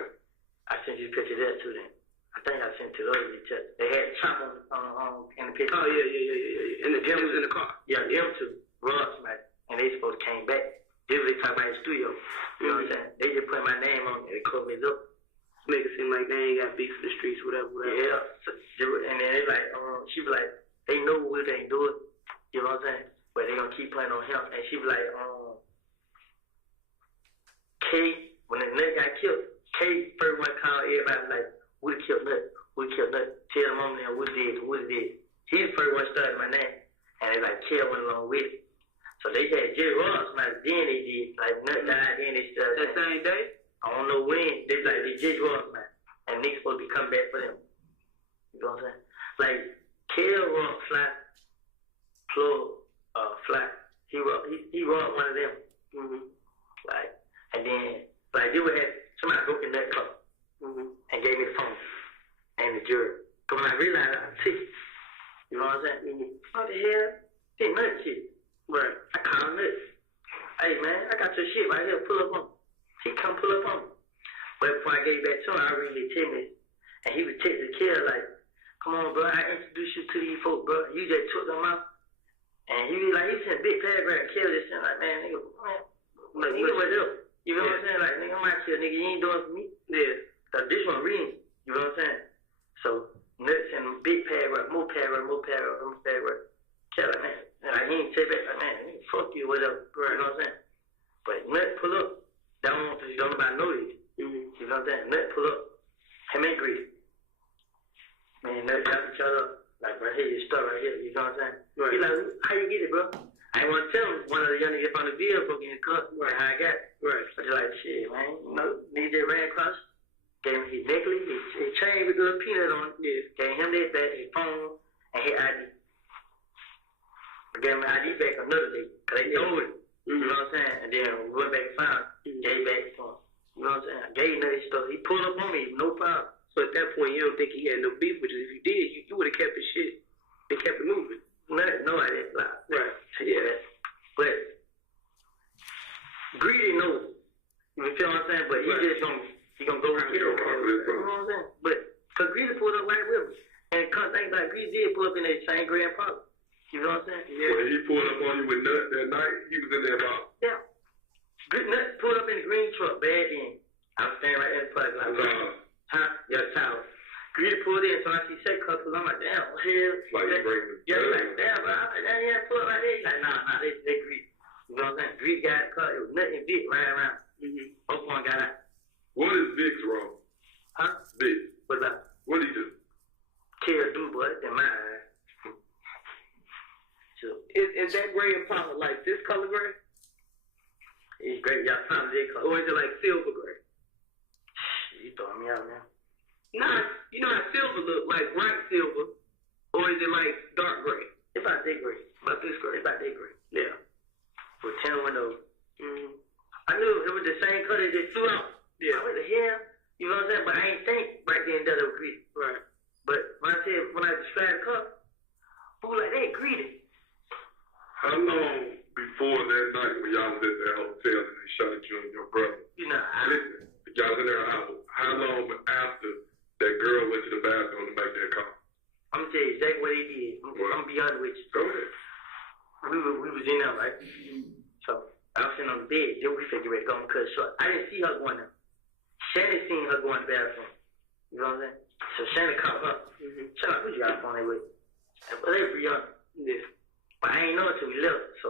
I sent you a picture of that too then. I think I sent it to the other picture. They had Chop on in the picture. Oh, yeah. And the gym was in the car. Yeah, them two. Rob somebody. And they supposed to came back. They was talking about the studio. You know what I'm saying? They just put my name on it. They covered me up. Make it seem like they ain't got beef in the streets, whatever. Yeah. So, and then they like, she be like, they know we ain't do it. You know what I'm saying? But they gonna keep playing on him. And she be like, K, when the nut got killed, K first one called everybody like, we killed Nut. We killed Nut. Tell the mom now what it did. He the first one started my name. And they like, Kill went along with it. So they had Jerry Ross, like, then they did, like, Nut died, then they started. That same day? I don't know when. They like, they Jerry Ross, man. And niggas supposed to be coming back for them. You know what I'm saying? Like, Kill Ross, Fly, Plug, Fly. He robbed one of them. Like, and then, like, they would have, somebody broke in that car. And gave me the phone. And the jury. But when I realized I was sick, you know what I'm saying? What the hell? Ain't nothing shit. Right. I called him this. Hey, man, I got your shit right here. Pull up on me. He come pull up on me. But before I gave back to him, I really timid. And he was texting the kid like, come on, bro, I introduced you to these folks, bro. You just took them out. And he was like, he sent a big paragraph and killed this shit. Like, man, nigga, nigga, what's up? You know what I'm saying? Like, nigga, I'm out here, nigga, you ain't doing it for me. Yeah. So this one reading, you know what I'm saying? So, Nuts and big paragraph, more paragraph. Tell like, man, like, he ain't say back, like, man, fuck you, whatever. You know what I'm saying? But Nut pull up. That one, because you don't nobody know it. You know what I'm saying? Nut pull up. Him and Grease. Man, Nut got each other. Like, bro, here's your stuff right here. You know what I'm saying? Right. He like, how you get it, bro? I ain't want to tell him one of the young niggas on the video broke in his car. Right. How I got it. Right. But you're like, shit, man. You know, nigga just ran across. Gave him his necklace, his chain with a little peanut on it. Yeah. Gave him that, his phone, and his ID. I gave my ID back another day, cause they stole it. You know what I'm saying? And then we went back and found it, gave back to him. You know what I'm saying? I gave another stuff. He pulled up on me, no problem. So at that point, you don't think he had no beef with you? If you did, you would have kept his shit and kept it moving. No, I didn't. Like, Right. yeah, but Greedy knows. You feel what I'm saying? But he just gonna go and get it. You know what I'm saying? But cause Greedy pulled up right with me, and come think about it, Greedy did pull up in that same Grand Park. You know what I'm saying? Yeah. When he pulled up on you with Nut that night, he was in there about. Yeah. Good Nut pulled up in the green truck, bad then. I was standing right there in the parking lot. Huh? Yeah, tower. Greedy pulled in, so I see set cuffs, I'm like, damn, what the hell? Like you bring the yeah, like, damn, but I'm like, damn, yeah, pull up right there. He's like, nah, they Greedy. You know what I'm saying? Greedy got the car, it was nothing Vic riding around. Both one got out. What is Vic's wrong? Huh? Vic. What's that? What did he do? Kill a dude, boy, in my eyes. So, Is that gray Impala like this color gray? it's great, y'all found that color. Or is it like silver gray? You throwing me out, man. Nah, you know how silver look, like bright silver. Or is it like dark gray? It's about that gray. About this gray. It's about that gray. Yeah. With 10 windows. I knew it was the same color that flew out. Yeah. What the hell? You know what I'm saying? But I ain't think right then that it was greedy. Right. But when I described the car, who was like, they greedy. How long before that night when y'all was at that hotel and they shot at you and your brother? You know, Listen, y'all was in there an hour. How long after that girl went to the bathroom to make that call? I'm gonna tell you exactly what he did. I'm gonna be honest with you. Go ahead. We was in there, right? So I was sitting on the bed, then we figured we'd go and cut it short. I didn't see her going there. Shannon seen her going to the bathroom. You know what I'm saying? So Shannon called her. Shannon, who you got on there with? But they were young. Yeah. But I ain't know until we left. So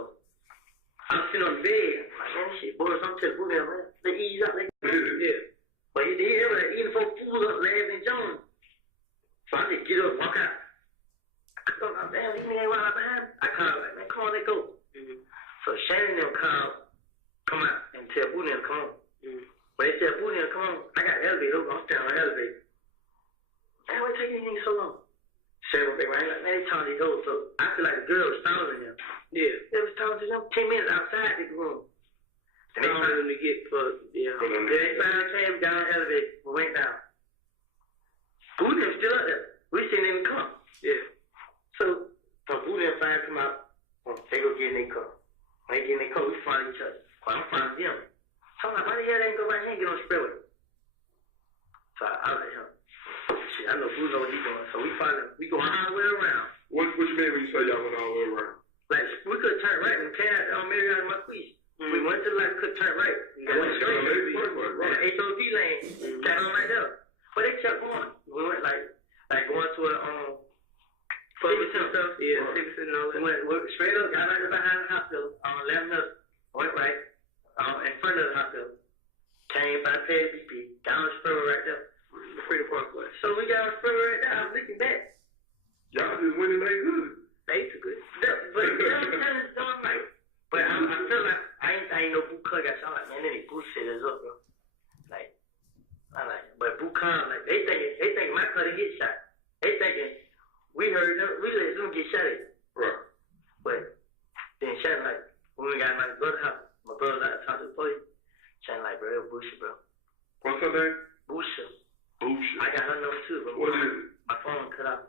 I was sitting on the bed. Like, man, shit, boys, I'm telling you, man. They ease up. Yeah. But he did everything. Even folk fool up, laughing Jones. So I just get up, walk out. I thought, oh, damn, these niggas ain't right behind me. I called, like, man, come on, let's go. So Shannon them called, come out, and tell Booty them, come on. When they tell Booty them, come on, I got the elevator open, I'm standing on the elevator. Man, why take these niggas so long? Shannon went back right, like, man, they talking these hoes, so I feel like the girl was stalling them. Yeah. They was talking to them 10 minutes outside the room. And they found them to get fucked, yeah. Then they finally came down the elevator, we went down. Booty them still up there. We sitting in the car. Yeah. So Booty them finally come out, they go get in their car. When they get in their car, we find each other. Well, I'm finding them. So I'm like, why the hell they ain't go right here and get on the spread with him? So I was like, shit, I know Boo know what he's doing. So we go all the way around. What you mean when you say y'all went all the way around? Like, we could turn right and came out Mariana and Marquise. We went to the left, could turn right. And went straight. Right. HOD lane, got on right there. But they kept going. We went like going to a, Ferguson stuff. Yeah, Ferguson and all that. Went straight up, got right behind the hospital, left us, went right, in front of the hospital. Came by Pay BP, got on the spur right there. Freedom Parkway. So we got on the spur right there, I was looking back. Y'all just went in they good. Basically. But you know what I'm saying? I'm like, but I feel like I ain't no Boo Cut got shot. Like, man, they bullshit us up, bro. Like, I'm like, but Boo Con, like, they thinking my cut get shot. They thinking we heard them, we let them get shot at. Right. But then Shannon, like, when we got my brother's house, my brother's out to talk to the police. Shannon, like, bro, it was bullshit, bro. What's her name? Bullshit. Bullshit. I got her number too, bro. What is it? My phone cut off.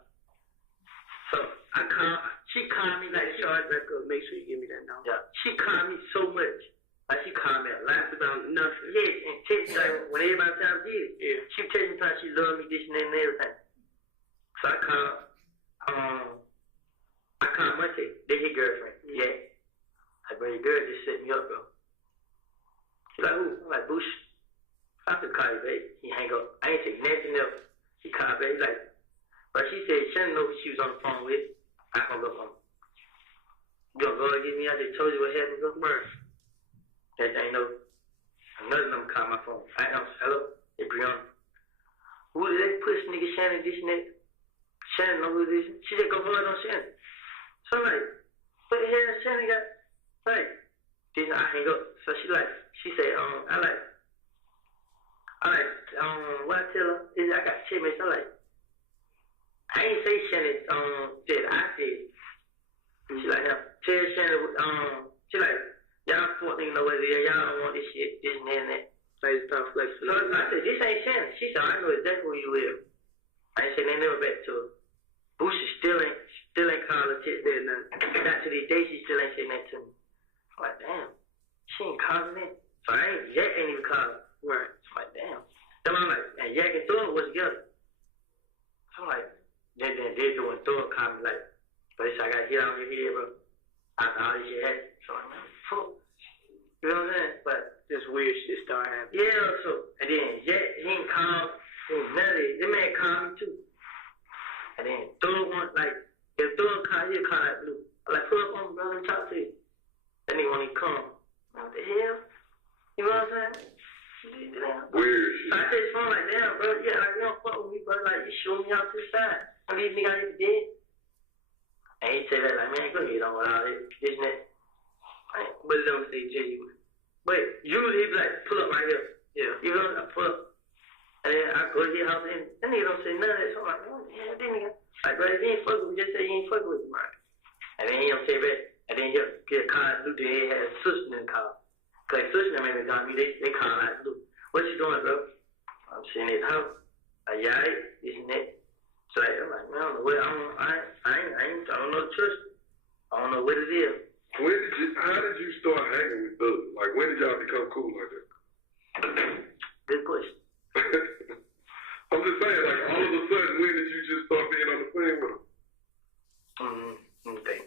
So she called me like, Charge back up, make sure you give me that number. yeah, she called me so much. Like, she called me a lot about nothing. Yeah, and text me, like, when everybody time did it. Yeah. She text me how she loved me, this and that and everything. So I called Monte, they his girlfriend. Yeah. Like, bro, your girl just set me up, bro. She's like, who? I'm like, Bush. I said, call you, babe. He hang up. I ain't say nothing else. He called, babe. He's like, but she said she didn't know who she was on the phone with. I hung up on her. You gonna go and get me out there? Told you what happened, go murder. That ain't no. Another number called my phone. I know. Hello? It's Brianna. Who did they push nigga Shannon, this and that? Shannon know who it is. She said, go blood on Shannon. So I'm like, what the hell Shannon got? Like, then I hang up. So she said, what I tell her is I got checkmates. I'm like, I ain't say Shannon said I said. She like, yeah, tell Shannon, she like, y'all fuck nigga know what it is. Y'all don't want this shit, this and that and that. Like, stop flexing. So I said, this ain't Shannon. She said, I know exactly where you live. I ain't said they never back to her. Boosie still ain't called her tit there nothing. Not to this day, she still ain't saying that to me. I'm like, damn, she ain't calling it. So Jack ain't even called her. Right. I'm like, damn. Then I'm like, and Jack and Thor was together. So I'm like, then they're doing Thor call me like, but I gotta get out of your head, bro. After all this shit happened. So I'm like, fuck. You know what I'm saying? But This weird shit started happening. yeah, so and then Jack, he ain't called. None of it. The man called me too. And then Thor want like, if Thor call, he'll call like Blue. I'm like, pull up on me, bro, and talk to you. Then he want to come. What the hell? You know what I'm saying? Weird So I take his phone like, damn, bro, yeah, like, you don't fuck with me, bro. Like, you show me out to the side. And these niggas ain't dead. And he say that, like, man, go ahead on with all this and that. But it don't say genuine. But usually he be like, pull up right here. Yeah. You know, I pull up. And then I go to his house and that nigga don't say none of that. So I'm like, oh, yeah, that nigga. Like, bro, if you ain't fucking with me, just say you ain't fucking with me, right? And then he don't say that. And then he'll get a call out of Blue. Then he had his sister in the call. Cause his sister made me call me. They call out Blue. What you doing, bro? I'm sitting in his house. Like, yeah, this and that. So like, I'm like, man, I don't know what, I don't know the truth. I don't know what it is. How did you start hanging with Doug? Like, when did y'all become cool like that? Good question. I'm just saying, like, all of a sudden, when did you just start being on the scene with him? Let me think.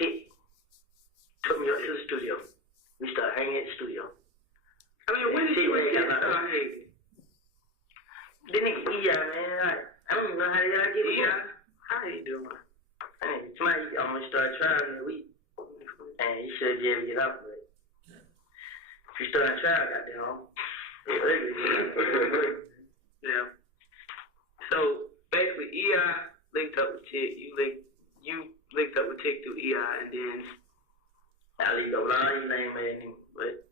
Tick took me up to the studio. We started hanging at the studio. I mean, when did you get started hanging? The nigga E.I., man, I don't even know how y'all get E.I. How you doing? Hey, somebody almost started trial in a week. And he should be able to get out of it. If you start a trial, goddamn, it's ugly. Yeah. So basically, E.I. linked up with Tick. You linked up with Tick through E.I. and then I leave the line, you name it, but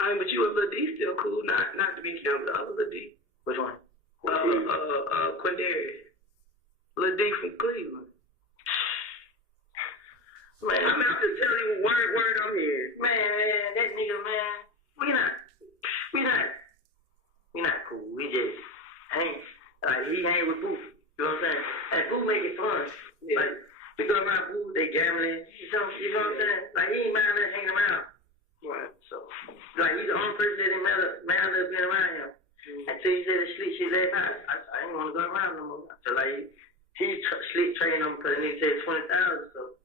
I mean, but you and Lil D still cool, not to be counted, the other Lil D. Which one? Quindarius. Lil D from Cleveland. Man, I mean, I'm just telling you word on here. Man, that nigga, man, we not cool. We just hang, like, he hang with Boo. You know what I'm saying? And Boo make it fun. Yeah. Like, we go around Boo, they gambling. You know what I'm saying? Like, he ain't mind us hanging around. Right. So, like, he's the only person that didn't matter being around him. Until he said the sleep shit last night, I didn't want to go around no more. So, like, he sleep training him because the nigga said 20,000, so.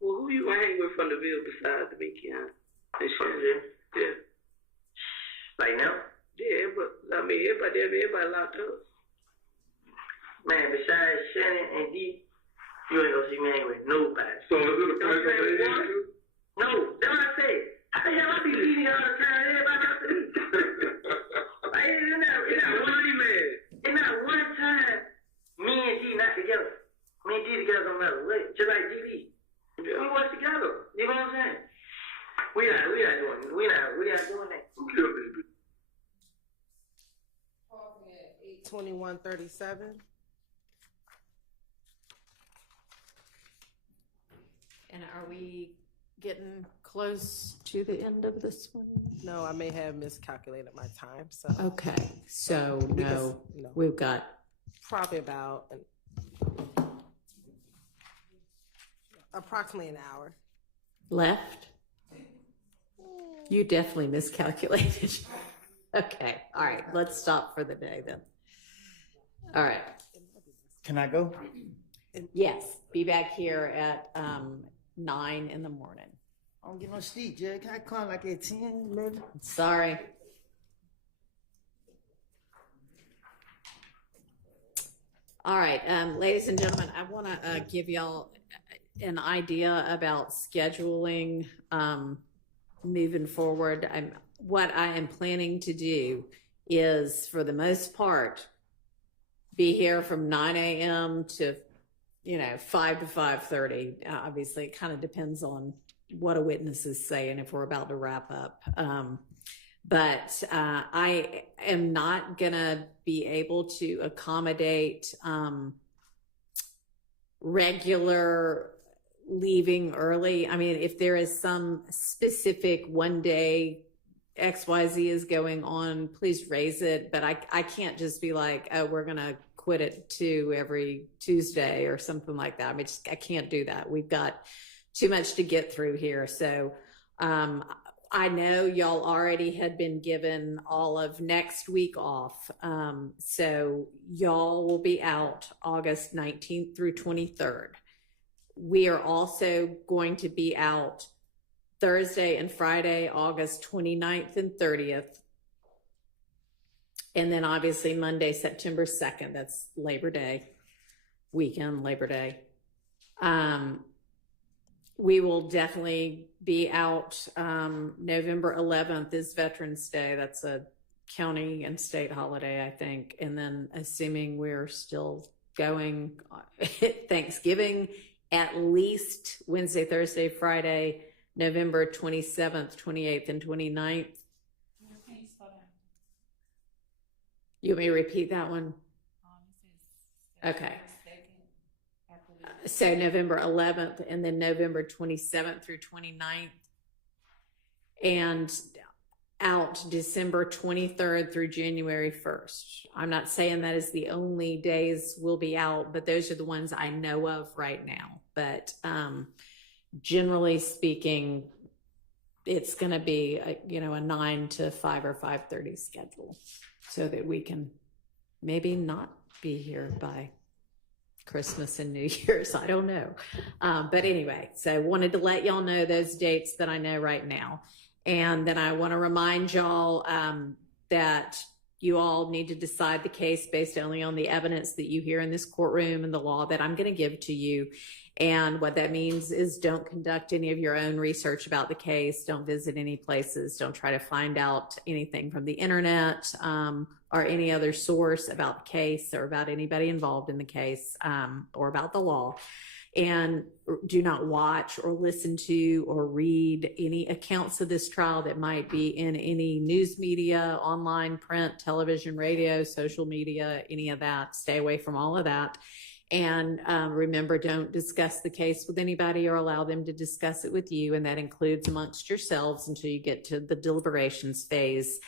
Well, who you hang with from the Ville besides the big Keon? Yeah. Like now? Yeah, but I mean, everybody locked up. Man, besides Shannon and D, you ain't gonna see me hang with nobody. So is it a place on the end? No, that's what I said. How the hell I be leaving all the time? Everybody else to eat. Like, it's not one time me and D not together. Me and D together no matter what. Just like DB. Yeah. We was together. You know what I'm saying? We not doing that. Who killed DB? At 8/21/37. And are we getting close to the end of this one? No, I may have miscalculated my time. So Okay, so Because, no, we've got probably about approximately an hour. left. You definitely miscalculated. Okay, all right, let's stop for the day then. All right, Can I go? yes, be back here at 9 in the morning. I don't get no sleep, Jay. Can I come like at 10, 11? Sorry. All right, ladies and gentlemen, I want to give y'all an idea about scheduling moving forward. What I am planning to do is, for the most part, be here from 9 a.m. to 5 to 5:30. Obviously, it kind of depends on what a witness is saying if we're about to wrap up. But I am not going to be able to accommodate regular leaving early. I mean, if there is some specific one day XYZ is going on, please raise it. But I can't just be like, oh, we're going to quit at 2 every Tuesday or something like that. I mean, I can't do that. We've got too much to get through here. So I know y'all already had been given all of next week off. So y'all will be out August 19th through 23rd. We are also going to be out Thursday and Friday, August 29th and 30th. And then obviously Monday, September 2nd, that's Labor Day weekend, Labor Day. We will definitely be out. November 11th is Veterans Day. That's a county and state holiday, I think. And then assuming we're still going, Thanksgiving, at least Wednesday, Thursday, Friday, November 27th, 28th, and 29th. You want me to repeat that one? Okay. So November 11th and then November 27th through 29th, and out December 23rd through January 1st. I'm not saying that is the only days we'll be out, but those are the ones I know of right now. But generally speaking, it's going to be a 9 to 5 or 5:30 schedule, so that we can maybe not be here by Christmas and New Year's. I don't know. But anyway, so wanted to let y'all know those dates that I know right now. And then I want to remind y'all that you all need to decide the case based only on the evidence that you hear in this courtroom and the law that I'm going to give to you. And what that means is don't conduct any of your own research about the case. Don't visit any places. Don't try to find out anything from the internet or any other source about the case or about anybody involved in the case or about the law. And do not watch or listen to or read any accounts of this trial that might be in any news media, online, print, television, radio, social media, any of that. Stay away from all of that. And remember, don't discuss the case with anybody or allow them to discuss it with you. And that includes amongst yourselves until you get to the deliberations phase.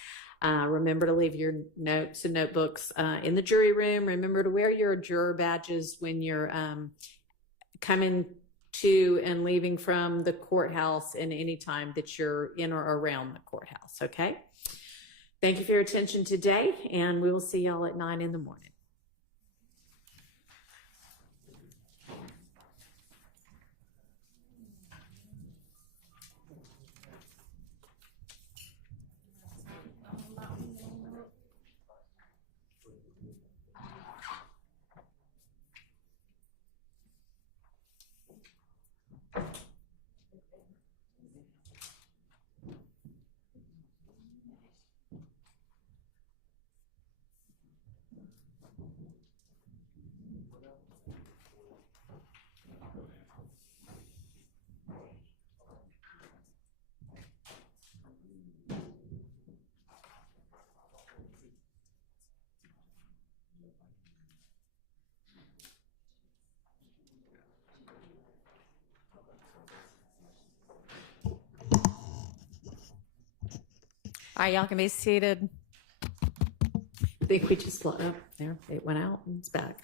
Remember to leave your notes and notebooks in the jury room. Remember to wear your juror badges when you're coming to and leaving from the courthouse and any time that you're in or around the courthouse. Okay. Thank you for your attention today, and we will see y'all at 9 in the morning. All right, y'all can be seated. I think we just let up there. It went out and it's back.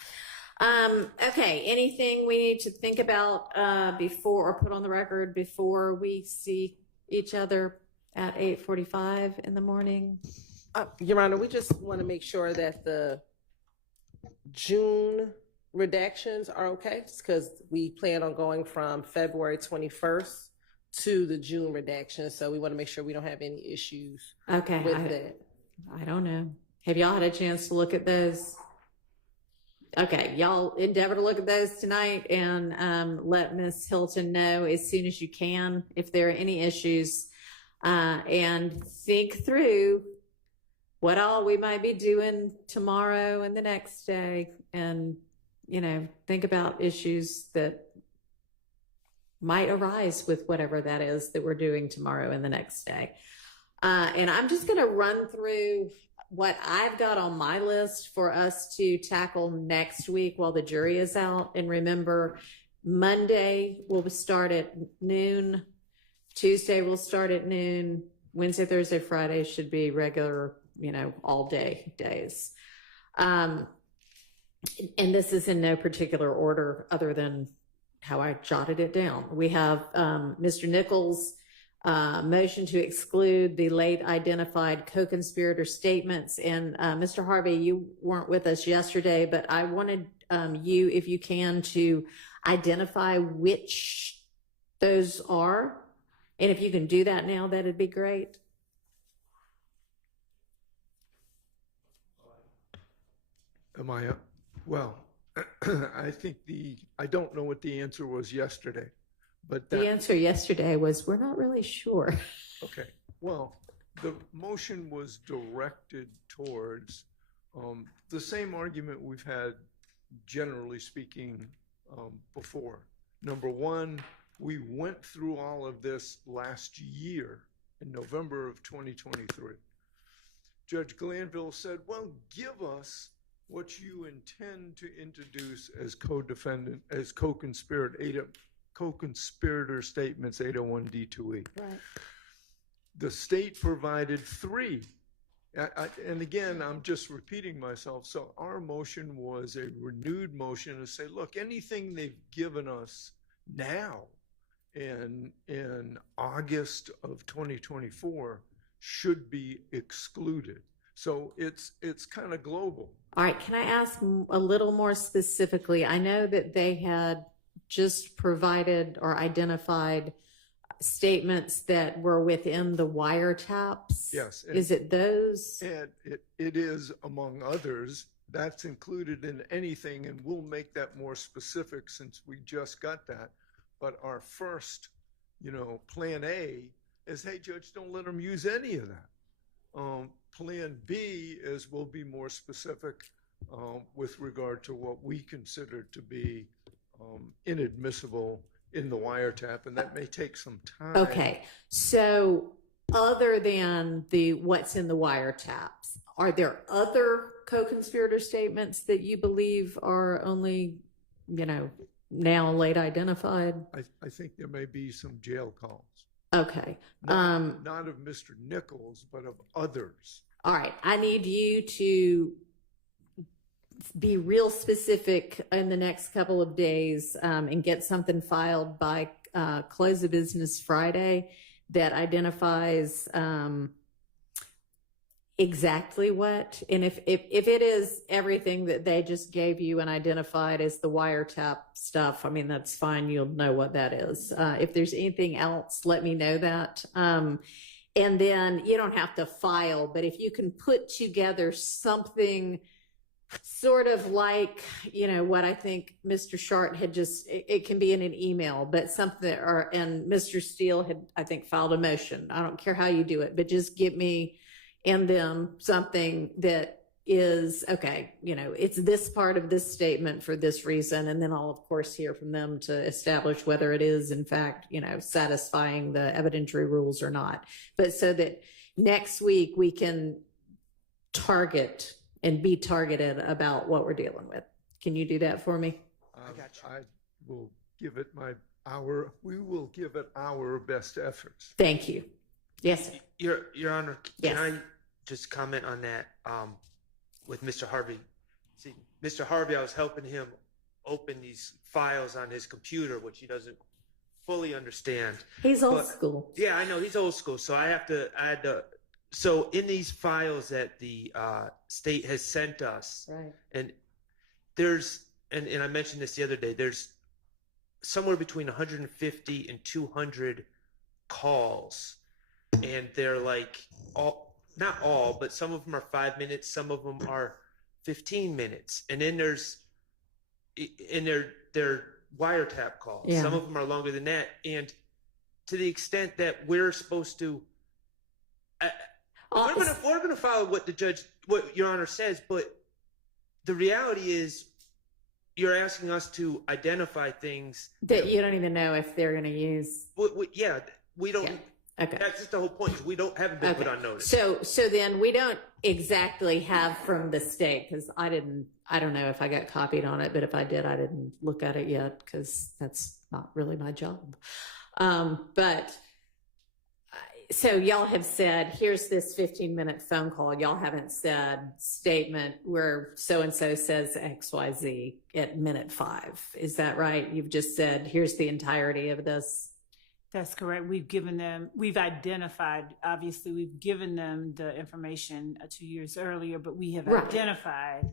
Okay, anything we need to think about before or put on the record before we see each other at 8:45 in the morning? Your Honor, we just want to make sure that the June redactions are okay, because we plan on going from February 21st to the June redaction, so we want to make sure we don't have any issues with it. I don't know. Have y'all had a chance to look at those? Okay, y'all endeavor to look at those tonight and let Ms. Hilton know as soon as you can if there are any issues, and think through what all we might be doing tomorrow and the next day, and think about issues that might arise with whatever that is that we're doing tomorrow and the next day. And I'm just going to run through what I've got on my list for us to tackle next week while the jury is out. And remember, Monday will start at noon. Tuesday will start at noon. Wednesday, Thursday, Friday should be regular, all day days. And this is in no particular order other than how I jotted it down. We have Mr. Nichols' motion to exclude the late identified co-conspirator statements. And Mr. Harvey, you weren't with us yesterday, but I wanted you, if you can, to identify which those are. And if you can do that now, that'd be great. Am I up? Well, I think I don't know what the answer was yesterday, but The answer yesterday was, we're not really sure. okay. Well, the motion was directed towards the same argument we've had, generally speaking, before. Number one, we went through all of this last year in November of 2023. Judge Glanville said, well, give us what you intend to introduce as co-defendant, as co-conspirator statements 801D2E. Right. The state provided 3. And again, I'm just repeating myself. So our motion was a renewed motion to say, look, anything they've given us now in August of 2024 should be excluded. So it's kind of global. All right. Can I ask a little more specifically? I know that they had just provided or identified statements that were within the wiretaps. Yes. Is it those? And it is, among others. That's included in anything, and we'll make that more specific since we just got that. But our first, plan A is, hey, Judge, don't let them use any of that. Plan B is we'll be more specific with regard to what we consider to be inadmissible in the wiretap, and that may take some time. Okay. So other than what's in the wiretaps, are there other co-conspirator statements that you believe are only, now late identified? I think there may be some jail calls. Okay. Not of Mr. Nichols, but of others. All right. I need you to be real specific in the next couple of days and get something filed by close of business Friday that identifies exactly what. And if it is everything that they just gave you and identified as the wiretap stuff, I mean, that's fine. You'll know what that is. If there's anything else, let me know that. And then you don't have to file, but if you can put together something sort of like, what I think Mr. Shart had it can be in an email, but something, and Mr. Steele had, I think, filed a motion. I don't care how you do it, but just give me and them something that is, okay, it's this part of this statement for this reason. And then I'll, of course, hear from them to establish whether it is, in fact, satisfying the evidentiary rules or not. But so that next week we can target and be targeted about what we're dealing with. Can you do that for me? I will give it we will give it our best efforts. Thank you. Yes. Your Honor, yes. Can I just comment on that with Mr. Harvey? See, Mr. Harvey, I was helping him open these files on his computer, which he doesn't fully understand. He's old school. Yeah, I know, he's old school. So I had to, so in these files that the state has sent us, right, and there's, and I mentioned this the other day, there's somewhere between 150 and 200 calls. And they're like not all, but some of them are 5 minutes, some of them are 15 minutes. And then they're wiretap calls. Yeah. Some of them are longer than that. And to the extent that we're supposed to, we're going to follow what Your Honor says, but the reality is you're asking us to identify things that you don't even know if they're going to use. Yeah, we don't. Yeah. Okay. That's just the whole point. We haven't been put on notice. So then we don't exactly have from the state, because I don't know if I got copied on it, but if I did, I didn't look at it yet because that's not really my job. So y'all have said, here's this 15-minute phone call. Y'all haven't said statement where so-and-so says XYZ at minute 5. Is that right? You've just said, here's the entirety of this. That's correct. We've identified, obviously we've given them the information 2 years earlier, but we have identified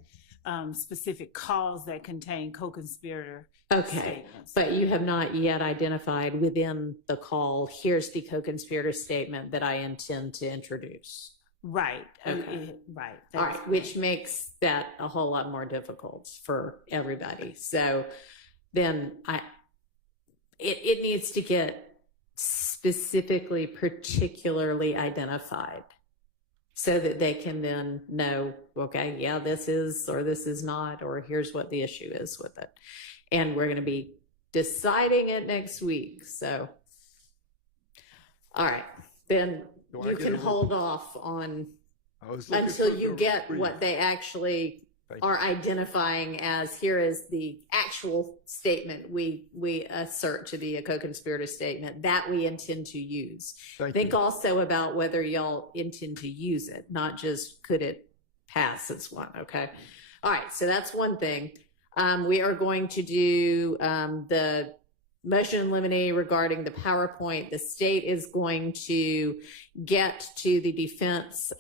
specific calls that contain co-conspirator statements. But you have not yet identified within the call, here's the co-conspirator statement that I intend to introduce. Right. Okay. Right. All right, which makes that a whole lot more difficult for everybody. So then it needs to get specifically, particularly identified so that they can then know, okay, yeah, this is, or this is not, or here's what the issue is with it. And we're going to be deciding it next week. So, all right, then you can hold off on until you get what they actually are identifying as, here is the actual statement we assert to be a co-conspirator statement that we intend to use. Think also about whether y'all intend to use it, not just could it pass as one, okay? All right, so that's one thing. We are going to do the motion in limine regarding the PowerPoint. The state is going to get to the defense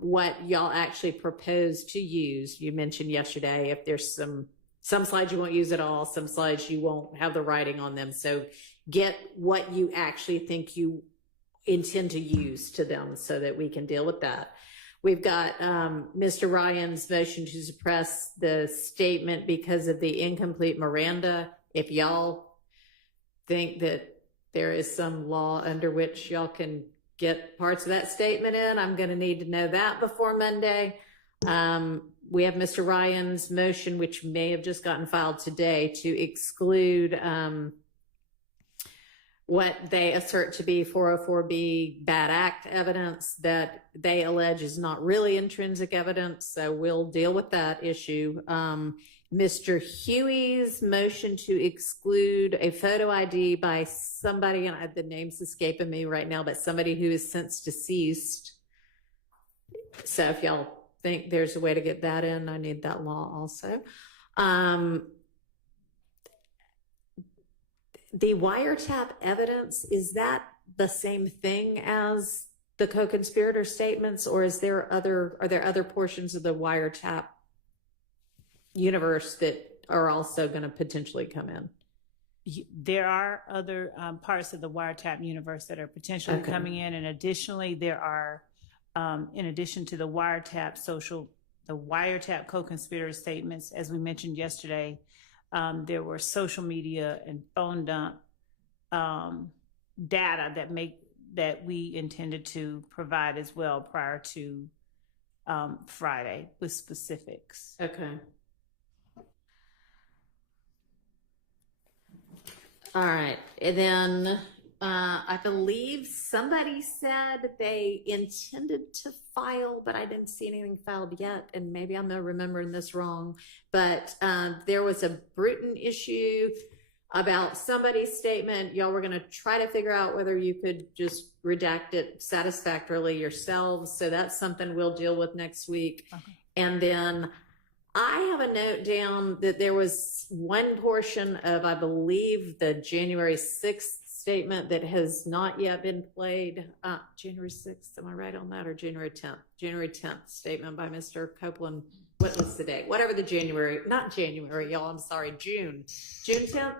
what y'all actually propose to use. You mentioned yesterday if there's some slides you won't use at all, some slides you won't have the writing on them. So get what you actually think you intend to use to them so that we can deal with that. We've got Mr. Ryan's motion to suppress the statement because of the incomplete Miranda. If y'all think that there is some law under which y'all can get parts of that statement in, I'm going to need to know that before Monday. We have Mr. Ryan's motion, which may have just gotten filed today, to exclude what they assert to be 404B bad act evidence that they allege is not really intrinsic evidence. So we'll deal with that issue. Mr. Huey's motion to exclude a photo ID by somebody, and the name's escaping me right now, but somebody who is since deceased. So if y'all think there's a way to get that in, I need that law also. The wiretap evidence, is that the same thing as the co-conspirator statements, or are there other portions of the wiretap universe that are also going to potentially come in? There are other parts of the wiretap universe that are potentially coming in, and additionally, there are, in addition to the wiretap co-conspirator statements, as we mentioned yesterday, there were social media and phone dump data that we intended to provide as well prior to Friday with specifics. Okay. All right, and then I believe somebody said they intended to file, but I didn't see anything filed yet, and maybe I'm remembering this wrong, but there was a Bruton issue about somebody's statement. Y'all were going to try to figure out whether you could just redact it satisfactorily yourselves, so that's something we'll deal with next week. And then I have a note down that there was one portion of, I believe, the January 6th statement that has not yet been played. January 6th, am I right on that, or January 10th? January 10th statement by Mr. Copeland. What was the date? Whatever the January, not January, y'all, I'm sorry, June 10th?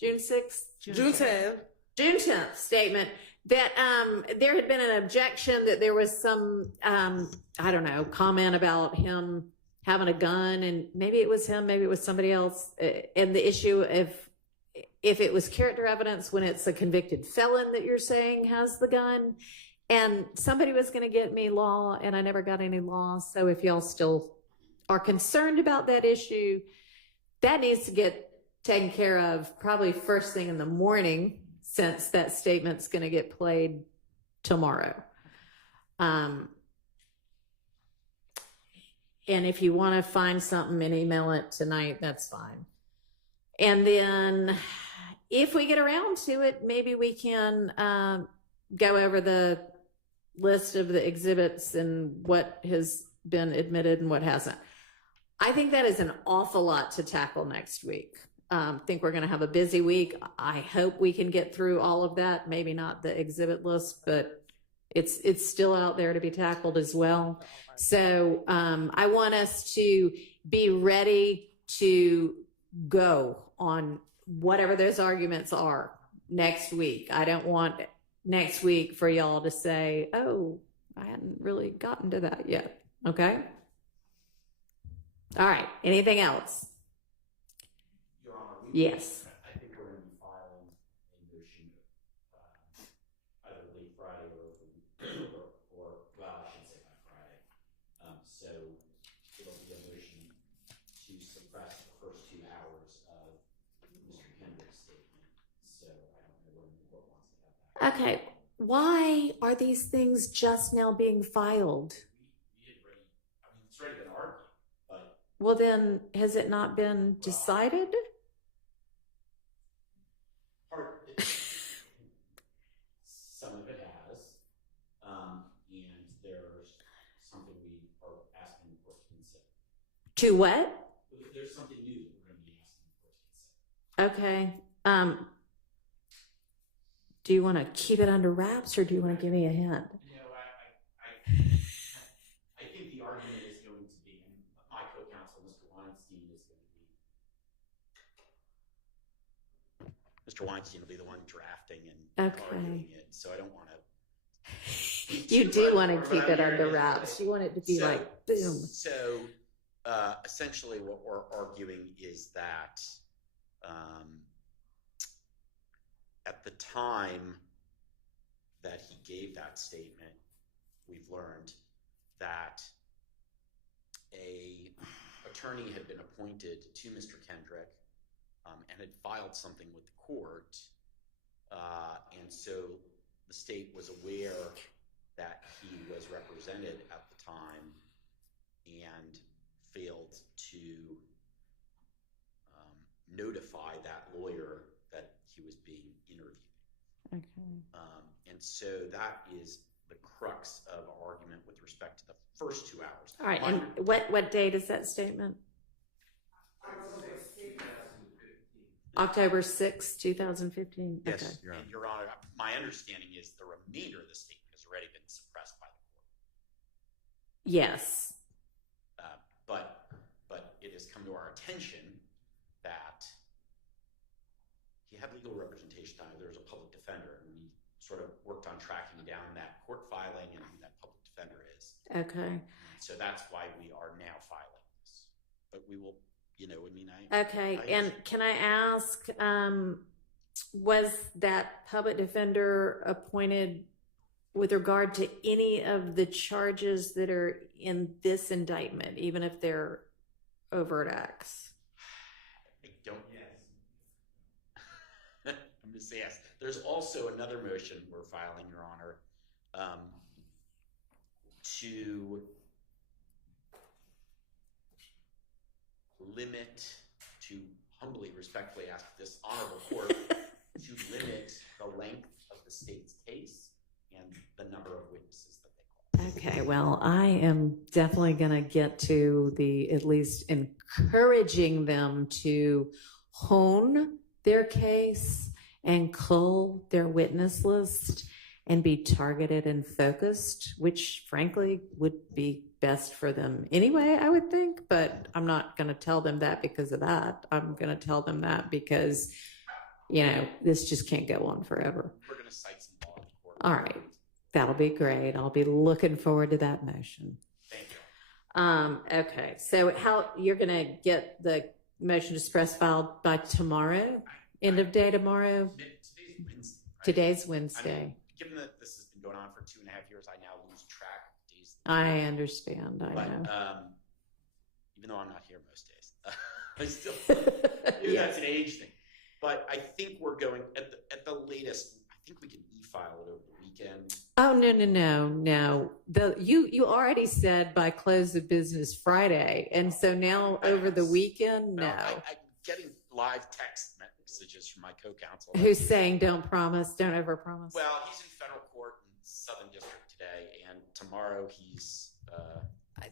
June 6th? June 10th. June 10th statement that there had been an objection that there was some, I don't know, comment about him having a gun, and maybe it was him, maybe it was somebody else, and the issue of if it was character evidence when it's a convicted felon that you're saying has the gun, and somebody was going to get me law, and I never got any law. So if y'all still are concerned about that issue, that needs to get taken care of probably first thing in the morning, since that statement's going to get played tomorrow. And if you want to find something and email it tonight, that's fine. And then if we get around to it, maybe we can go over the list of the exhibits and what has been admitted and what hasn't. I think that is an awful lot to tackle next week. I think we're going to have a busy week. I hope we can get through all of that. Maybe not the exhibit list, but it's still out there to be tackled as well. So I want us to be ready to go on whatever those arguments are next week. I don't want next week for y'all to say, oh, I hadn't really gotten to that yet. Okay? All right. Anything else? Your Honor, yes. I think we're going to be filing a motion either late Friday or well, I should say by Friday. So it'll be a motion to suppress the first 2 hours of Mr. Kendrick's statement. So I don't know when the court wants to have that. Okay. Why are these things just now being filed? It's ready to argue. Well, then, has it not been decided? Some of it has, and there's something we are asking the court to consider. To what? There's something new that we're going to be asking the court to consider. Okay. Do you want to keep it under wraps, or do you want to give me a hint? I think the argument is going to be, and my co-counsel, Mr. Weinstein, is going to be. Mr. Weinstein will be the one drafting and arguing it, so I don't want to. You do want to keep it under wraps. You want it to be like boom. So essentially, what we're arguing is that at the time that he gave that statement, we've learned that a attorney had been appointed to Mr. Kendrick and had filed something with the court. And so the state was aware that he was represented at the time and failed to notify that lawyer that he was being interviewed. Okay. And so that is the crux of our argument with respect to the first 2 hours. All right. And what date is that statement? October 6, 2015. Yes, Okay. Your Honor, my understanding is the remainder of the statement has already been suppressed by the court. Yes. But it has come to our attention that he had legal representation. There was a public defender, and we sort of worked on tracking down that court filing and who that public defender is. Okay. So that's why we are now filing this. But we will, Okay. And can I ask, was that public defender appointed with regard to any of the charges that are in this indictment, even if they're overt acts? I don't. Yes. I'm going to say yes. There's also another motion we're filing, Your Honor, to limit, to humbly, respectfully ask this honorable court to limit the length of the state's case and the number of witnesses that they call. Okay, well, I am definitely going to get to the at least encouraging them to hone their case and cull their witness list and be targeted and focused, which frankly would be best for them anyway, I would think, but I'm not going to tell them that because of that. I'm going to tell them that because, this just can't go on forever. We're going to cite some law in court. All right. That'll be great. I'll be looking forward to that motion. Thank you. Okay. So how you're going to get the motion to suppress filed by tomorrow? End of day tomorrow? Today's Wednesday. Right? Today's Wednesday. I mean, given that this has been going on for 2.5 years, I now lose track of days. I understand. I know. Even though I'm not here most days, I still maybe that's an age thing. But I think we're going at the latest. I think we can e-file it over the weekend. Oh, no. You already said by close of business Friday. And so now over the weekend, no. I'm getting live text messages from my co-counsel. Who's saying don't promise, don't overpromise? Well, he's in federal court in Southern District today, and tomorrow he's...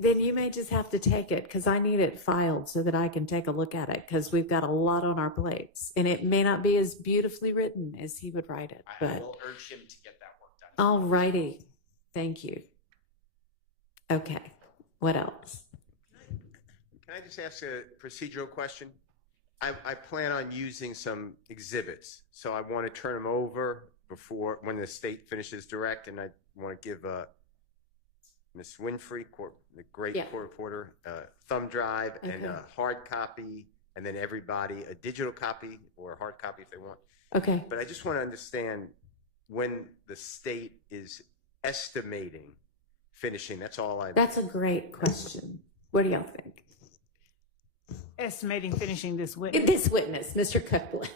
Then you may just have to take it because I need it filed so that I can take a look at it because we've got a lot on our plates. And it may not be as beautifully written as he would write it. I will urge him to get that work done. All righty. Thank you. Okay. What else? Can I just ask a procedural question? I plan on using some exhibits, so I want to turn them over before when the state finishes direct, and I want to give Ms. Winfrey, the great court reporter, thumb drive and a hard copy, and then everybody a digital copy or a hard copy if they want. Okay. But I just want to understand when the state is estimating finishing. That's all That's a great question. What do y'all think? Estimating finishing this witness. This witness, Mr. Copeland.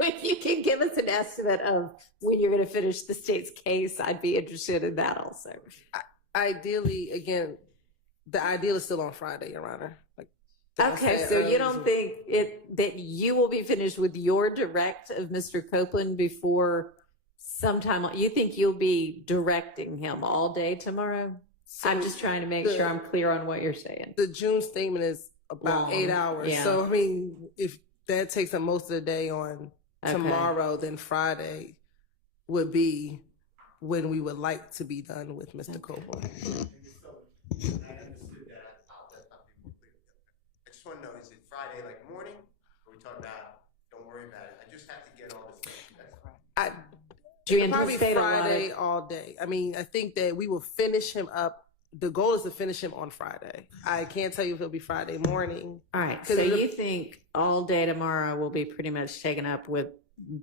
If you can give us an estimate of when you're going to finish the state's case, I'd be interested in that also. Ideally, again, the ideal is still on Friday, Your Honor. Okay, so you don't think that you will be finished with your direct of Mr. Copeland before sometime? You think you'll be directing him all day tomorrow? So I'm just trying to make sure I'm clear on what you're saying. The June statement is about Long. 8 hours. Yeah. So, I mean, if that takes up most of the day on tomorrow, then Friday would be when we would like to be done with Mr. Copeland. I understood that. I just want to know, is it Friday like morning? Or we talk about, don't worry about it. I just have to get all this stuff. Do you Probably anticipate Friday all day. I mean, I think that we will finish him up. The goal is to finish him on Friday. I can't tell you if it'll be Friday morning. All right. So you think all day tomorrow will be pretty much taken up with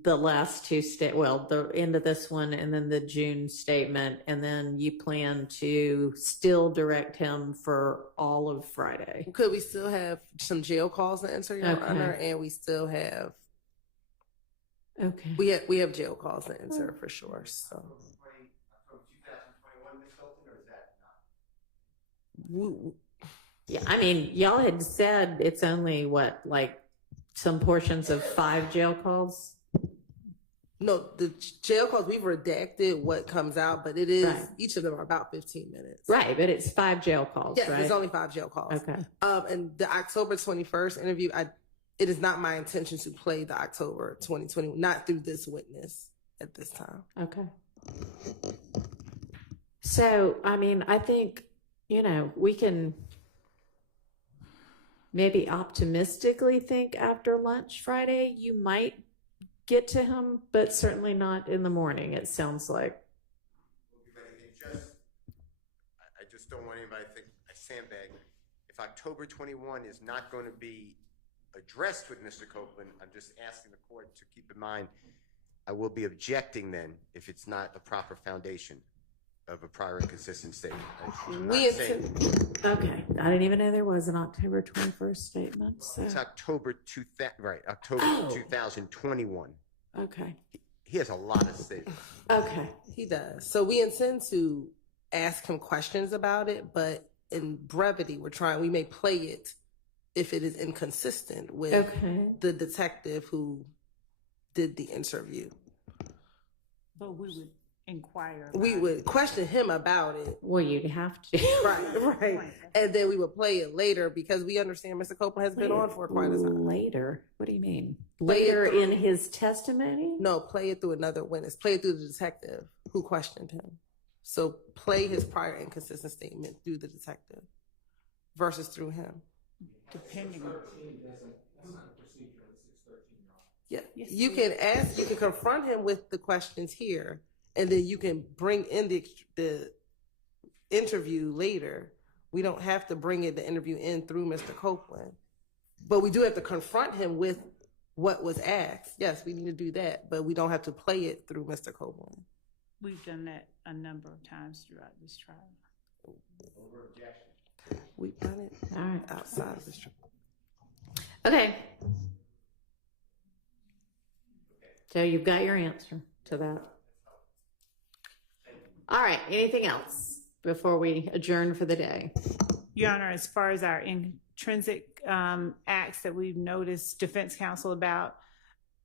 the last two the end of this one and then the June statement, and then you plan to still direct him for all of Friday? Could we still have some jail calls to answer, Your Honor? And we still have we have jail calls to answer for sure. So yeah, I mean, y'all had said it's only like some portions of 5 jail calls. No, the jail calls, we've redacted what comes out, but it is, each of them are about 15 minutes. Right, but it's 5 jail calls, yes, right? it's only 5 jail calls. Okay. And the October 21st interview, it is not my intention to play the October 2020, not through this witness at this time. Okay. So, I mean, I think, we can maybe optimistically think after lunch Friday, you might get to him, but certainly not in the morning, it sounds like. I just don't want anybody to think I sandbag. If October 21 is not going to be addressed with Mr. Copeland, I'm just asking the court to keep in mind, I will be objecting then if it's not a proper foundation of a prior inconsistent statement. Okay, I didn't even know there was an October 21st statement. So. It's October 2021. Okay. He has a lot of statements. Okay. He does. So we intend to ask him questions about it, but in brevity, we may play it if it is inconsistent with the detective who did the interview. But we would inquire. We would question him about it. Well, you'd have to. Right. And then we would play it later because we understand Mr. Copeland has been on for quite a time. Later? What do you mean? Later in his testimony? No, play it through another witness. Play it through the detective who questioned him. So play his prior inconsistent statement through the detective versus through him. Depending on. Yeah, you can confront him with the questions here, and then you can bring in the interview later. We don't have to bring the interview in through Mr. Copeland, but we do have to confront him with what was asked. Yes, we need to do that, but we don't have to play it through Mr. Copeland. We've done that a number of times throughout this trial. We've done it outside of this trial. Okay. So you've got your answer to that. All right, anything else before we adjourn for the day? Your Honor, as far as our intrinsic acts that we've noticed defense counsel about,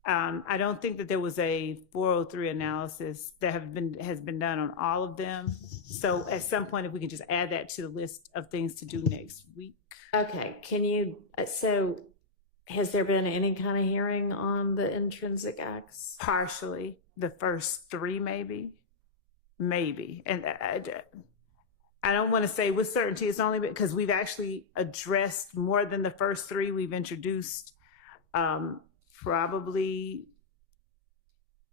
I don't think that there was a 403 analysis that has been done on all of them. So at some point, if we can just add that to the list of things to do next week. Okay, can you, so has there been any kind of hearing on the intrinsic acts? Partially, the first three maybe. And I don't want to say with certainty, it's only because we've actually addressed more than the first three. We've introduced probably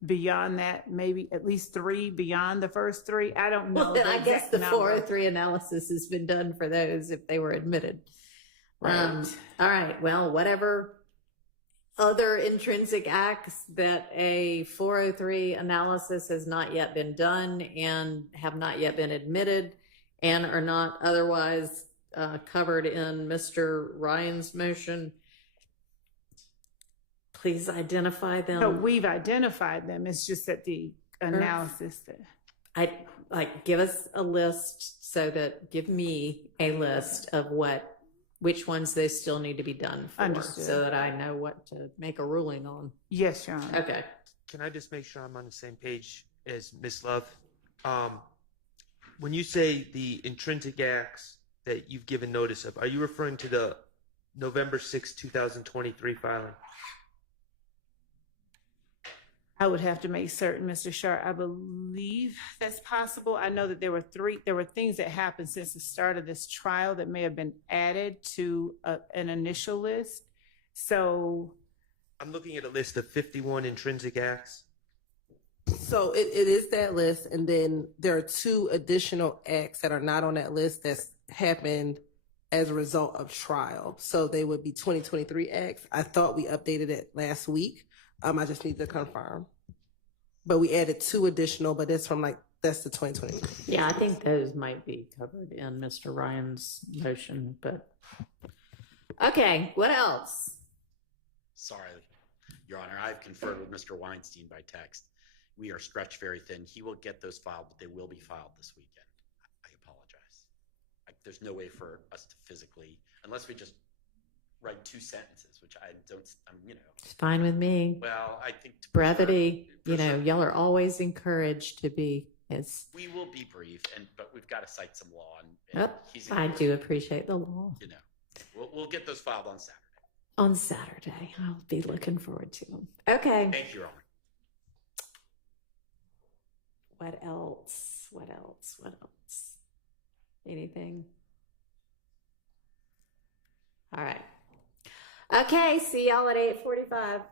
beyond that, maybe at least three beyond the first three. I don't know. Well, then I guess the 403 analysis has been done for those if they were admitted. Right. All right. Well, whatever other intrinsic acts that a 403 analysis has not yet been done and have not yet been admitted and are not otherwise covered in Mr. Ryan's motion, please identify them. No, we've identified them. It's just that the analysis that give us a list give me a list of which ones they still need to be done for. Understood. So that I know what to make a ruling on. Yes, Your Honor. Okay. Can I just make sure I'm on the same page as Ms. Love? When you say the intrinsic acts that you've given notice of, are you referring to the November 6, 2023 filing? I would have to make certain, Mr. Sharp. I believe that's possible. I know that there were things that happened since the start of this trial that may have been added to an initial list. So I'm looking at a list of 51 intrinsic acts. So it is that list, and then there are 2 additional acts that are not on that list that's happened as a result of trial. So they would be 2023 acts. I thought we updated it last week. I just need to confirm. But we added 2 additional, but that's the 2023. Yeah, I think those might be covered in Mr. Ryan's motion, but okay, what else? Sorry, Your Honor, I've conferred with Mr. Weinstein by text. We are stretched very thin. He will get those filed, but they will be filed this weekend. I apologize. There's no way for us to physically, unless we just write 2 sentences, which I don't, It's fine with me. Well, I think Brevity, y'all are always encouraged to be as. We will be brief, but we've got to cite some law. And I do appreciate the law. We'll get those filed on Saturday. On Saturday, I'll be looking forward to them. Okay. Thank you, Your Honor. What else? Anything? All right. Okay, see y'all at 8:45.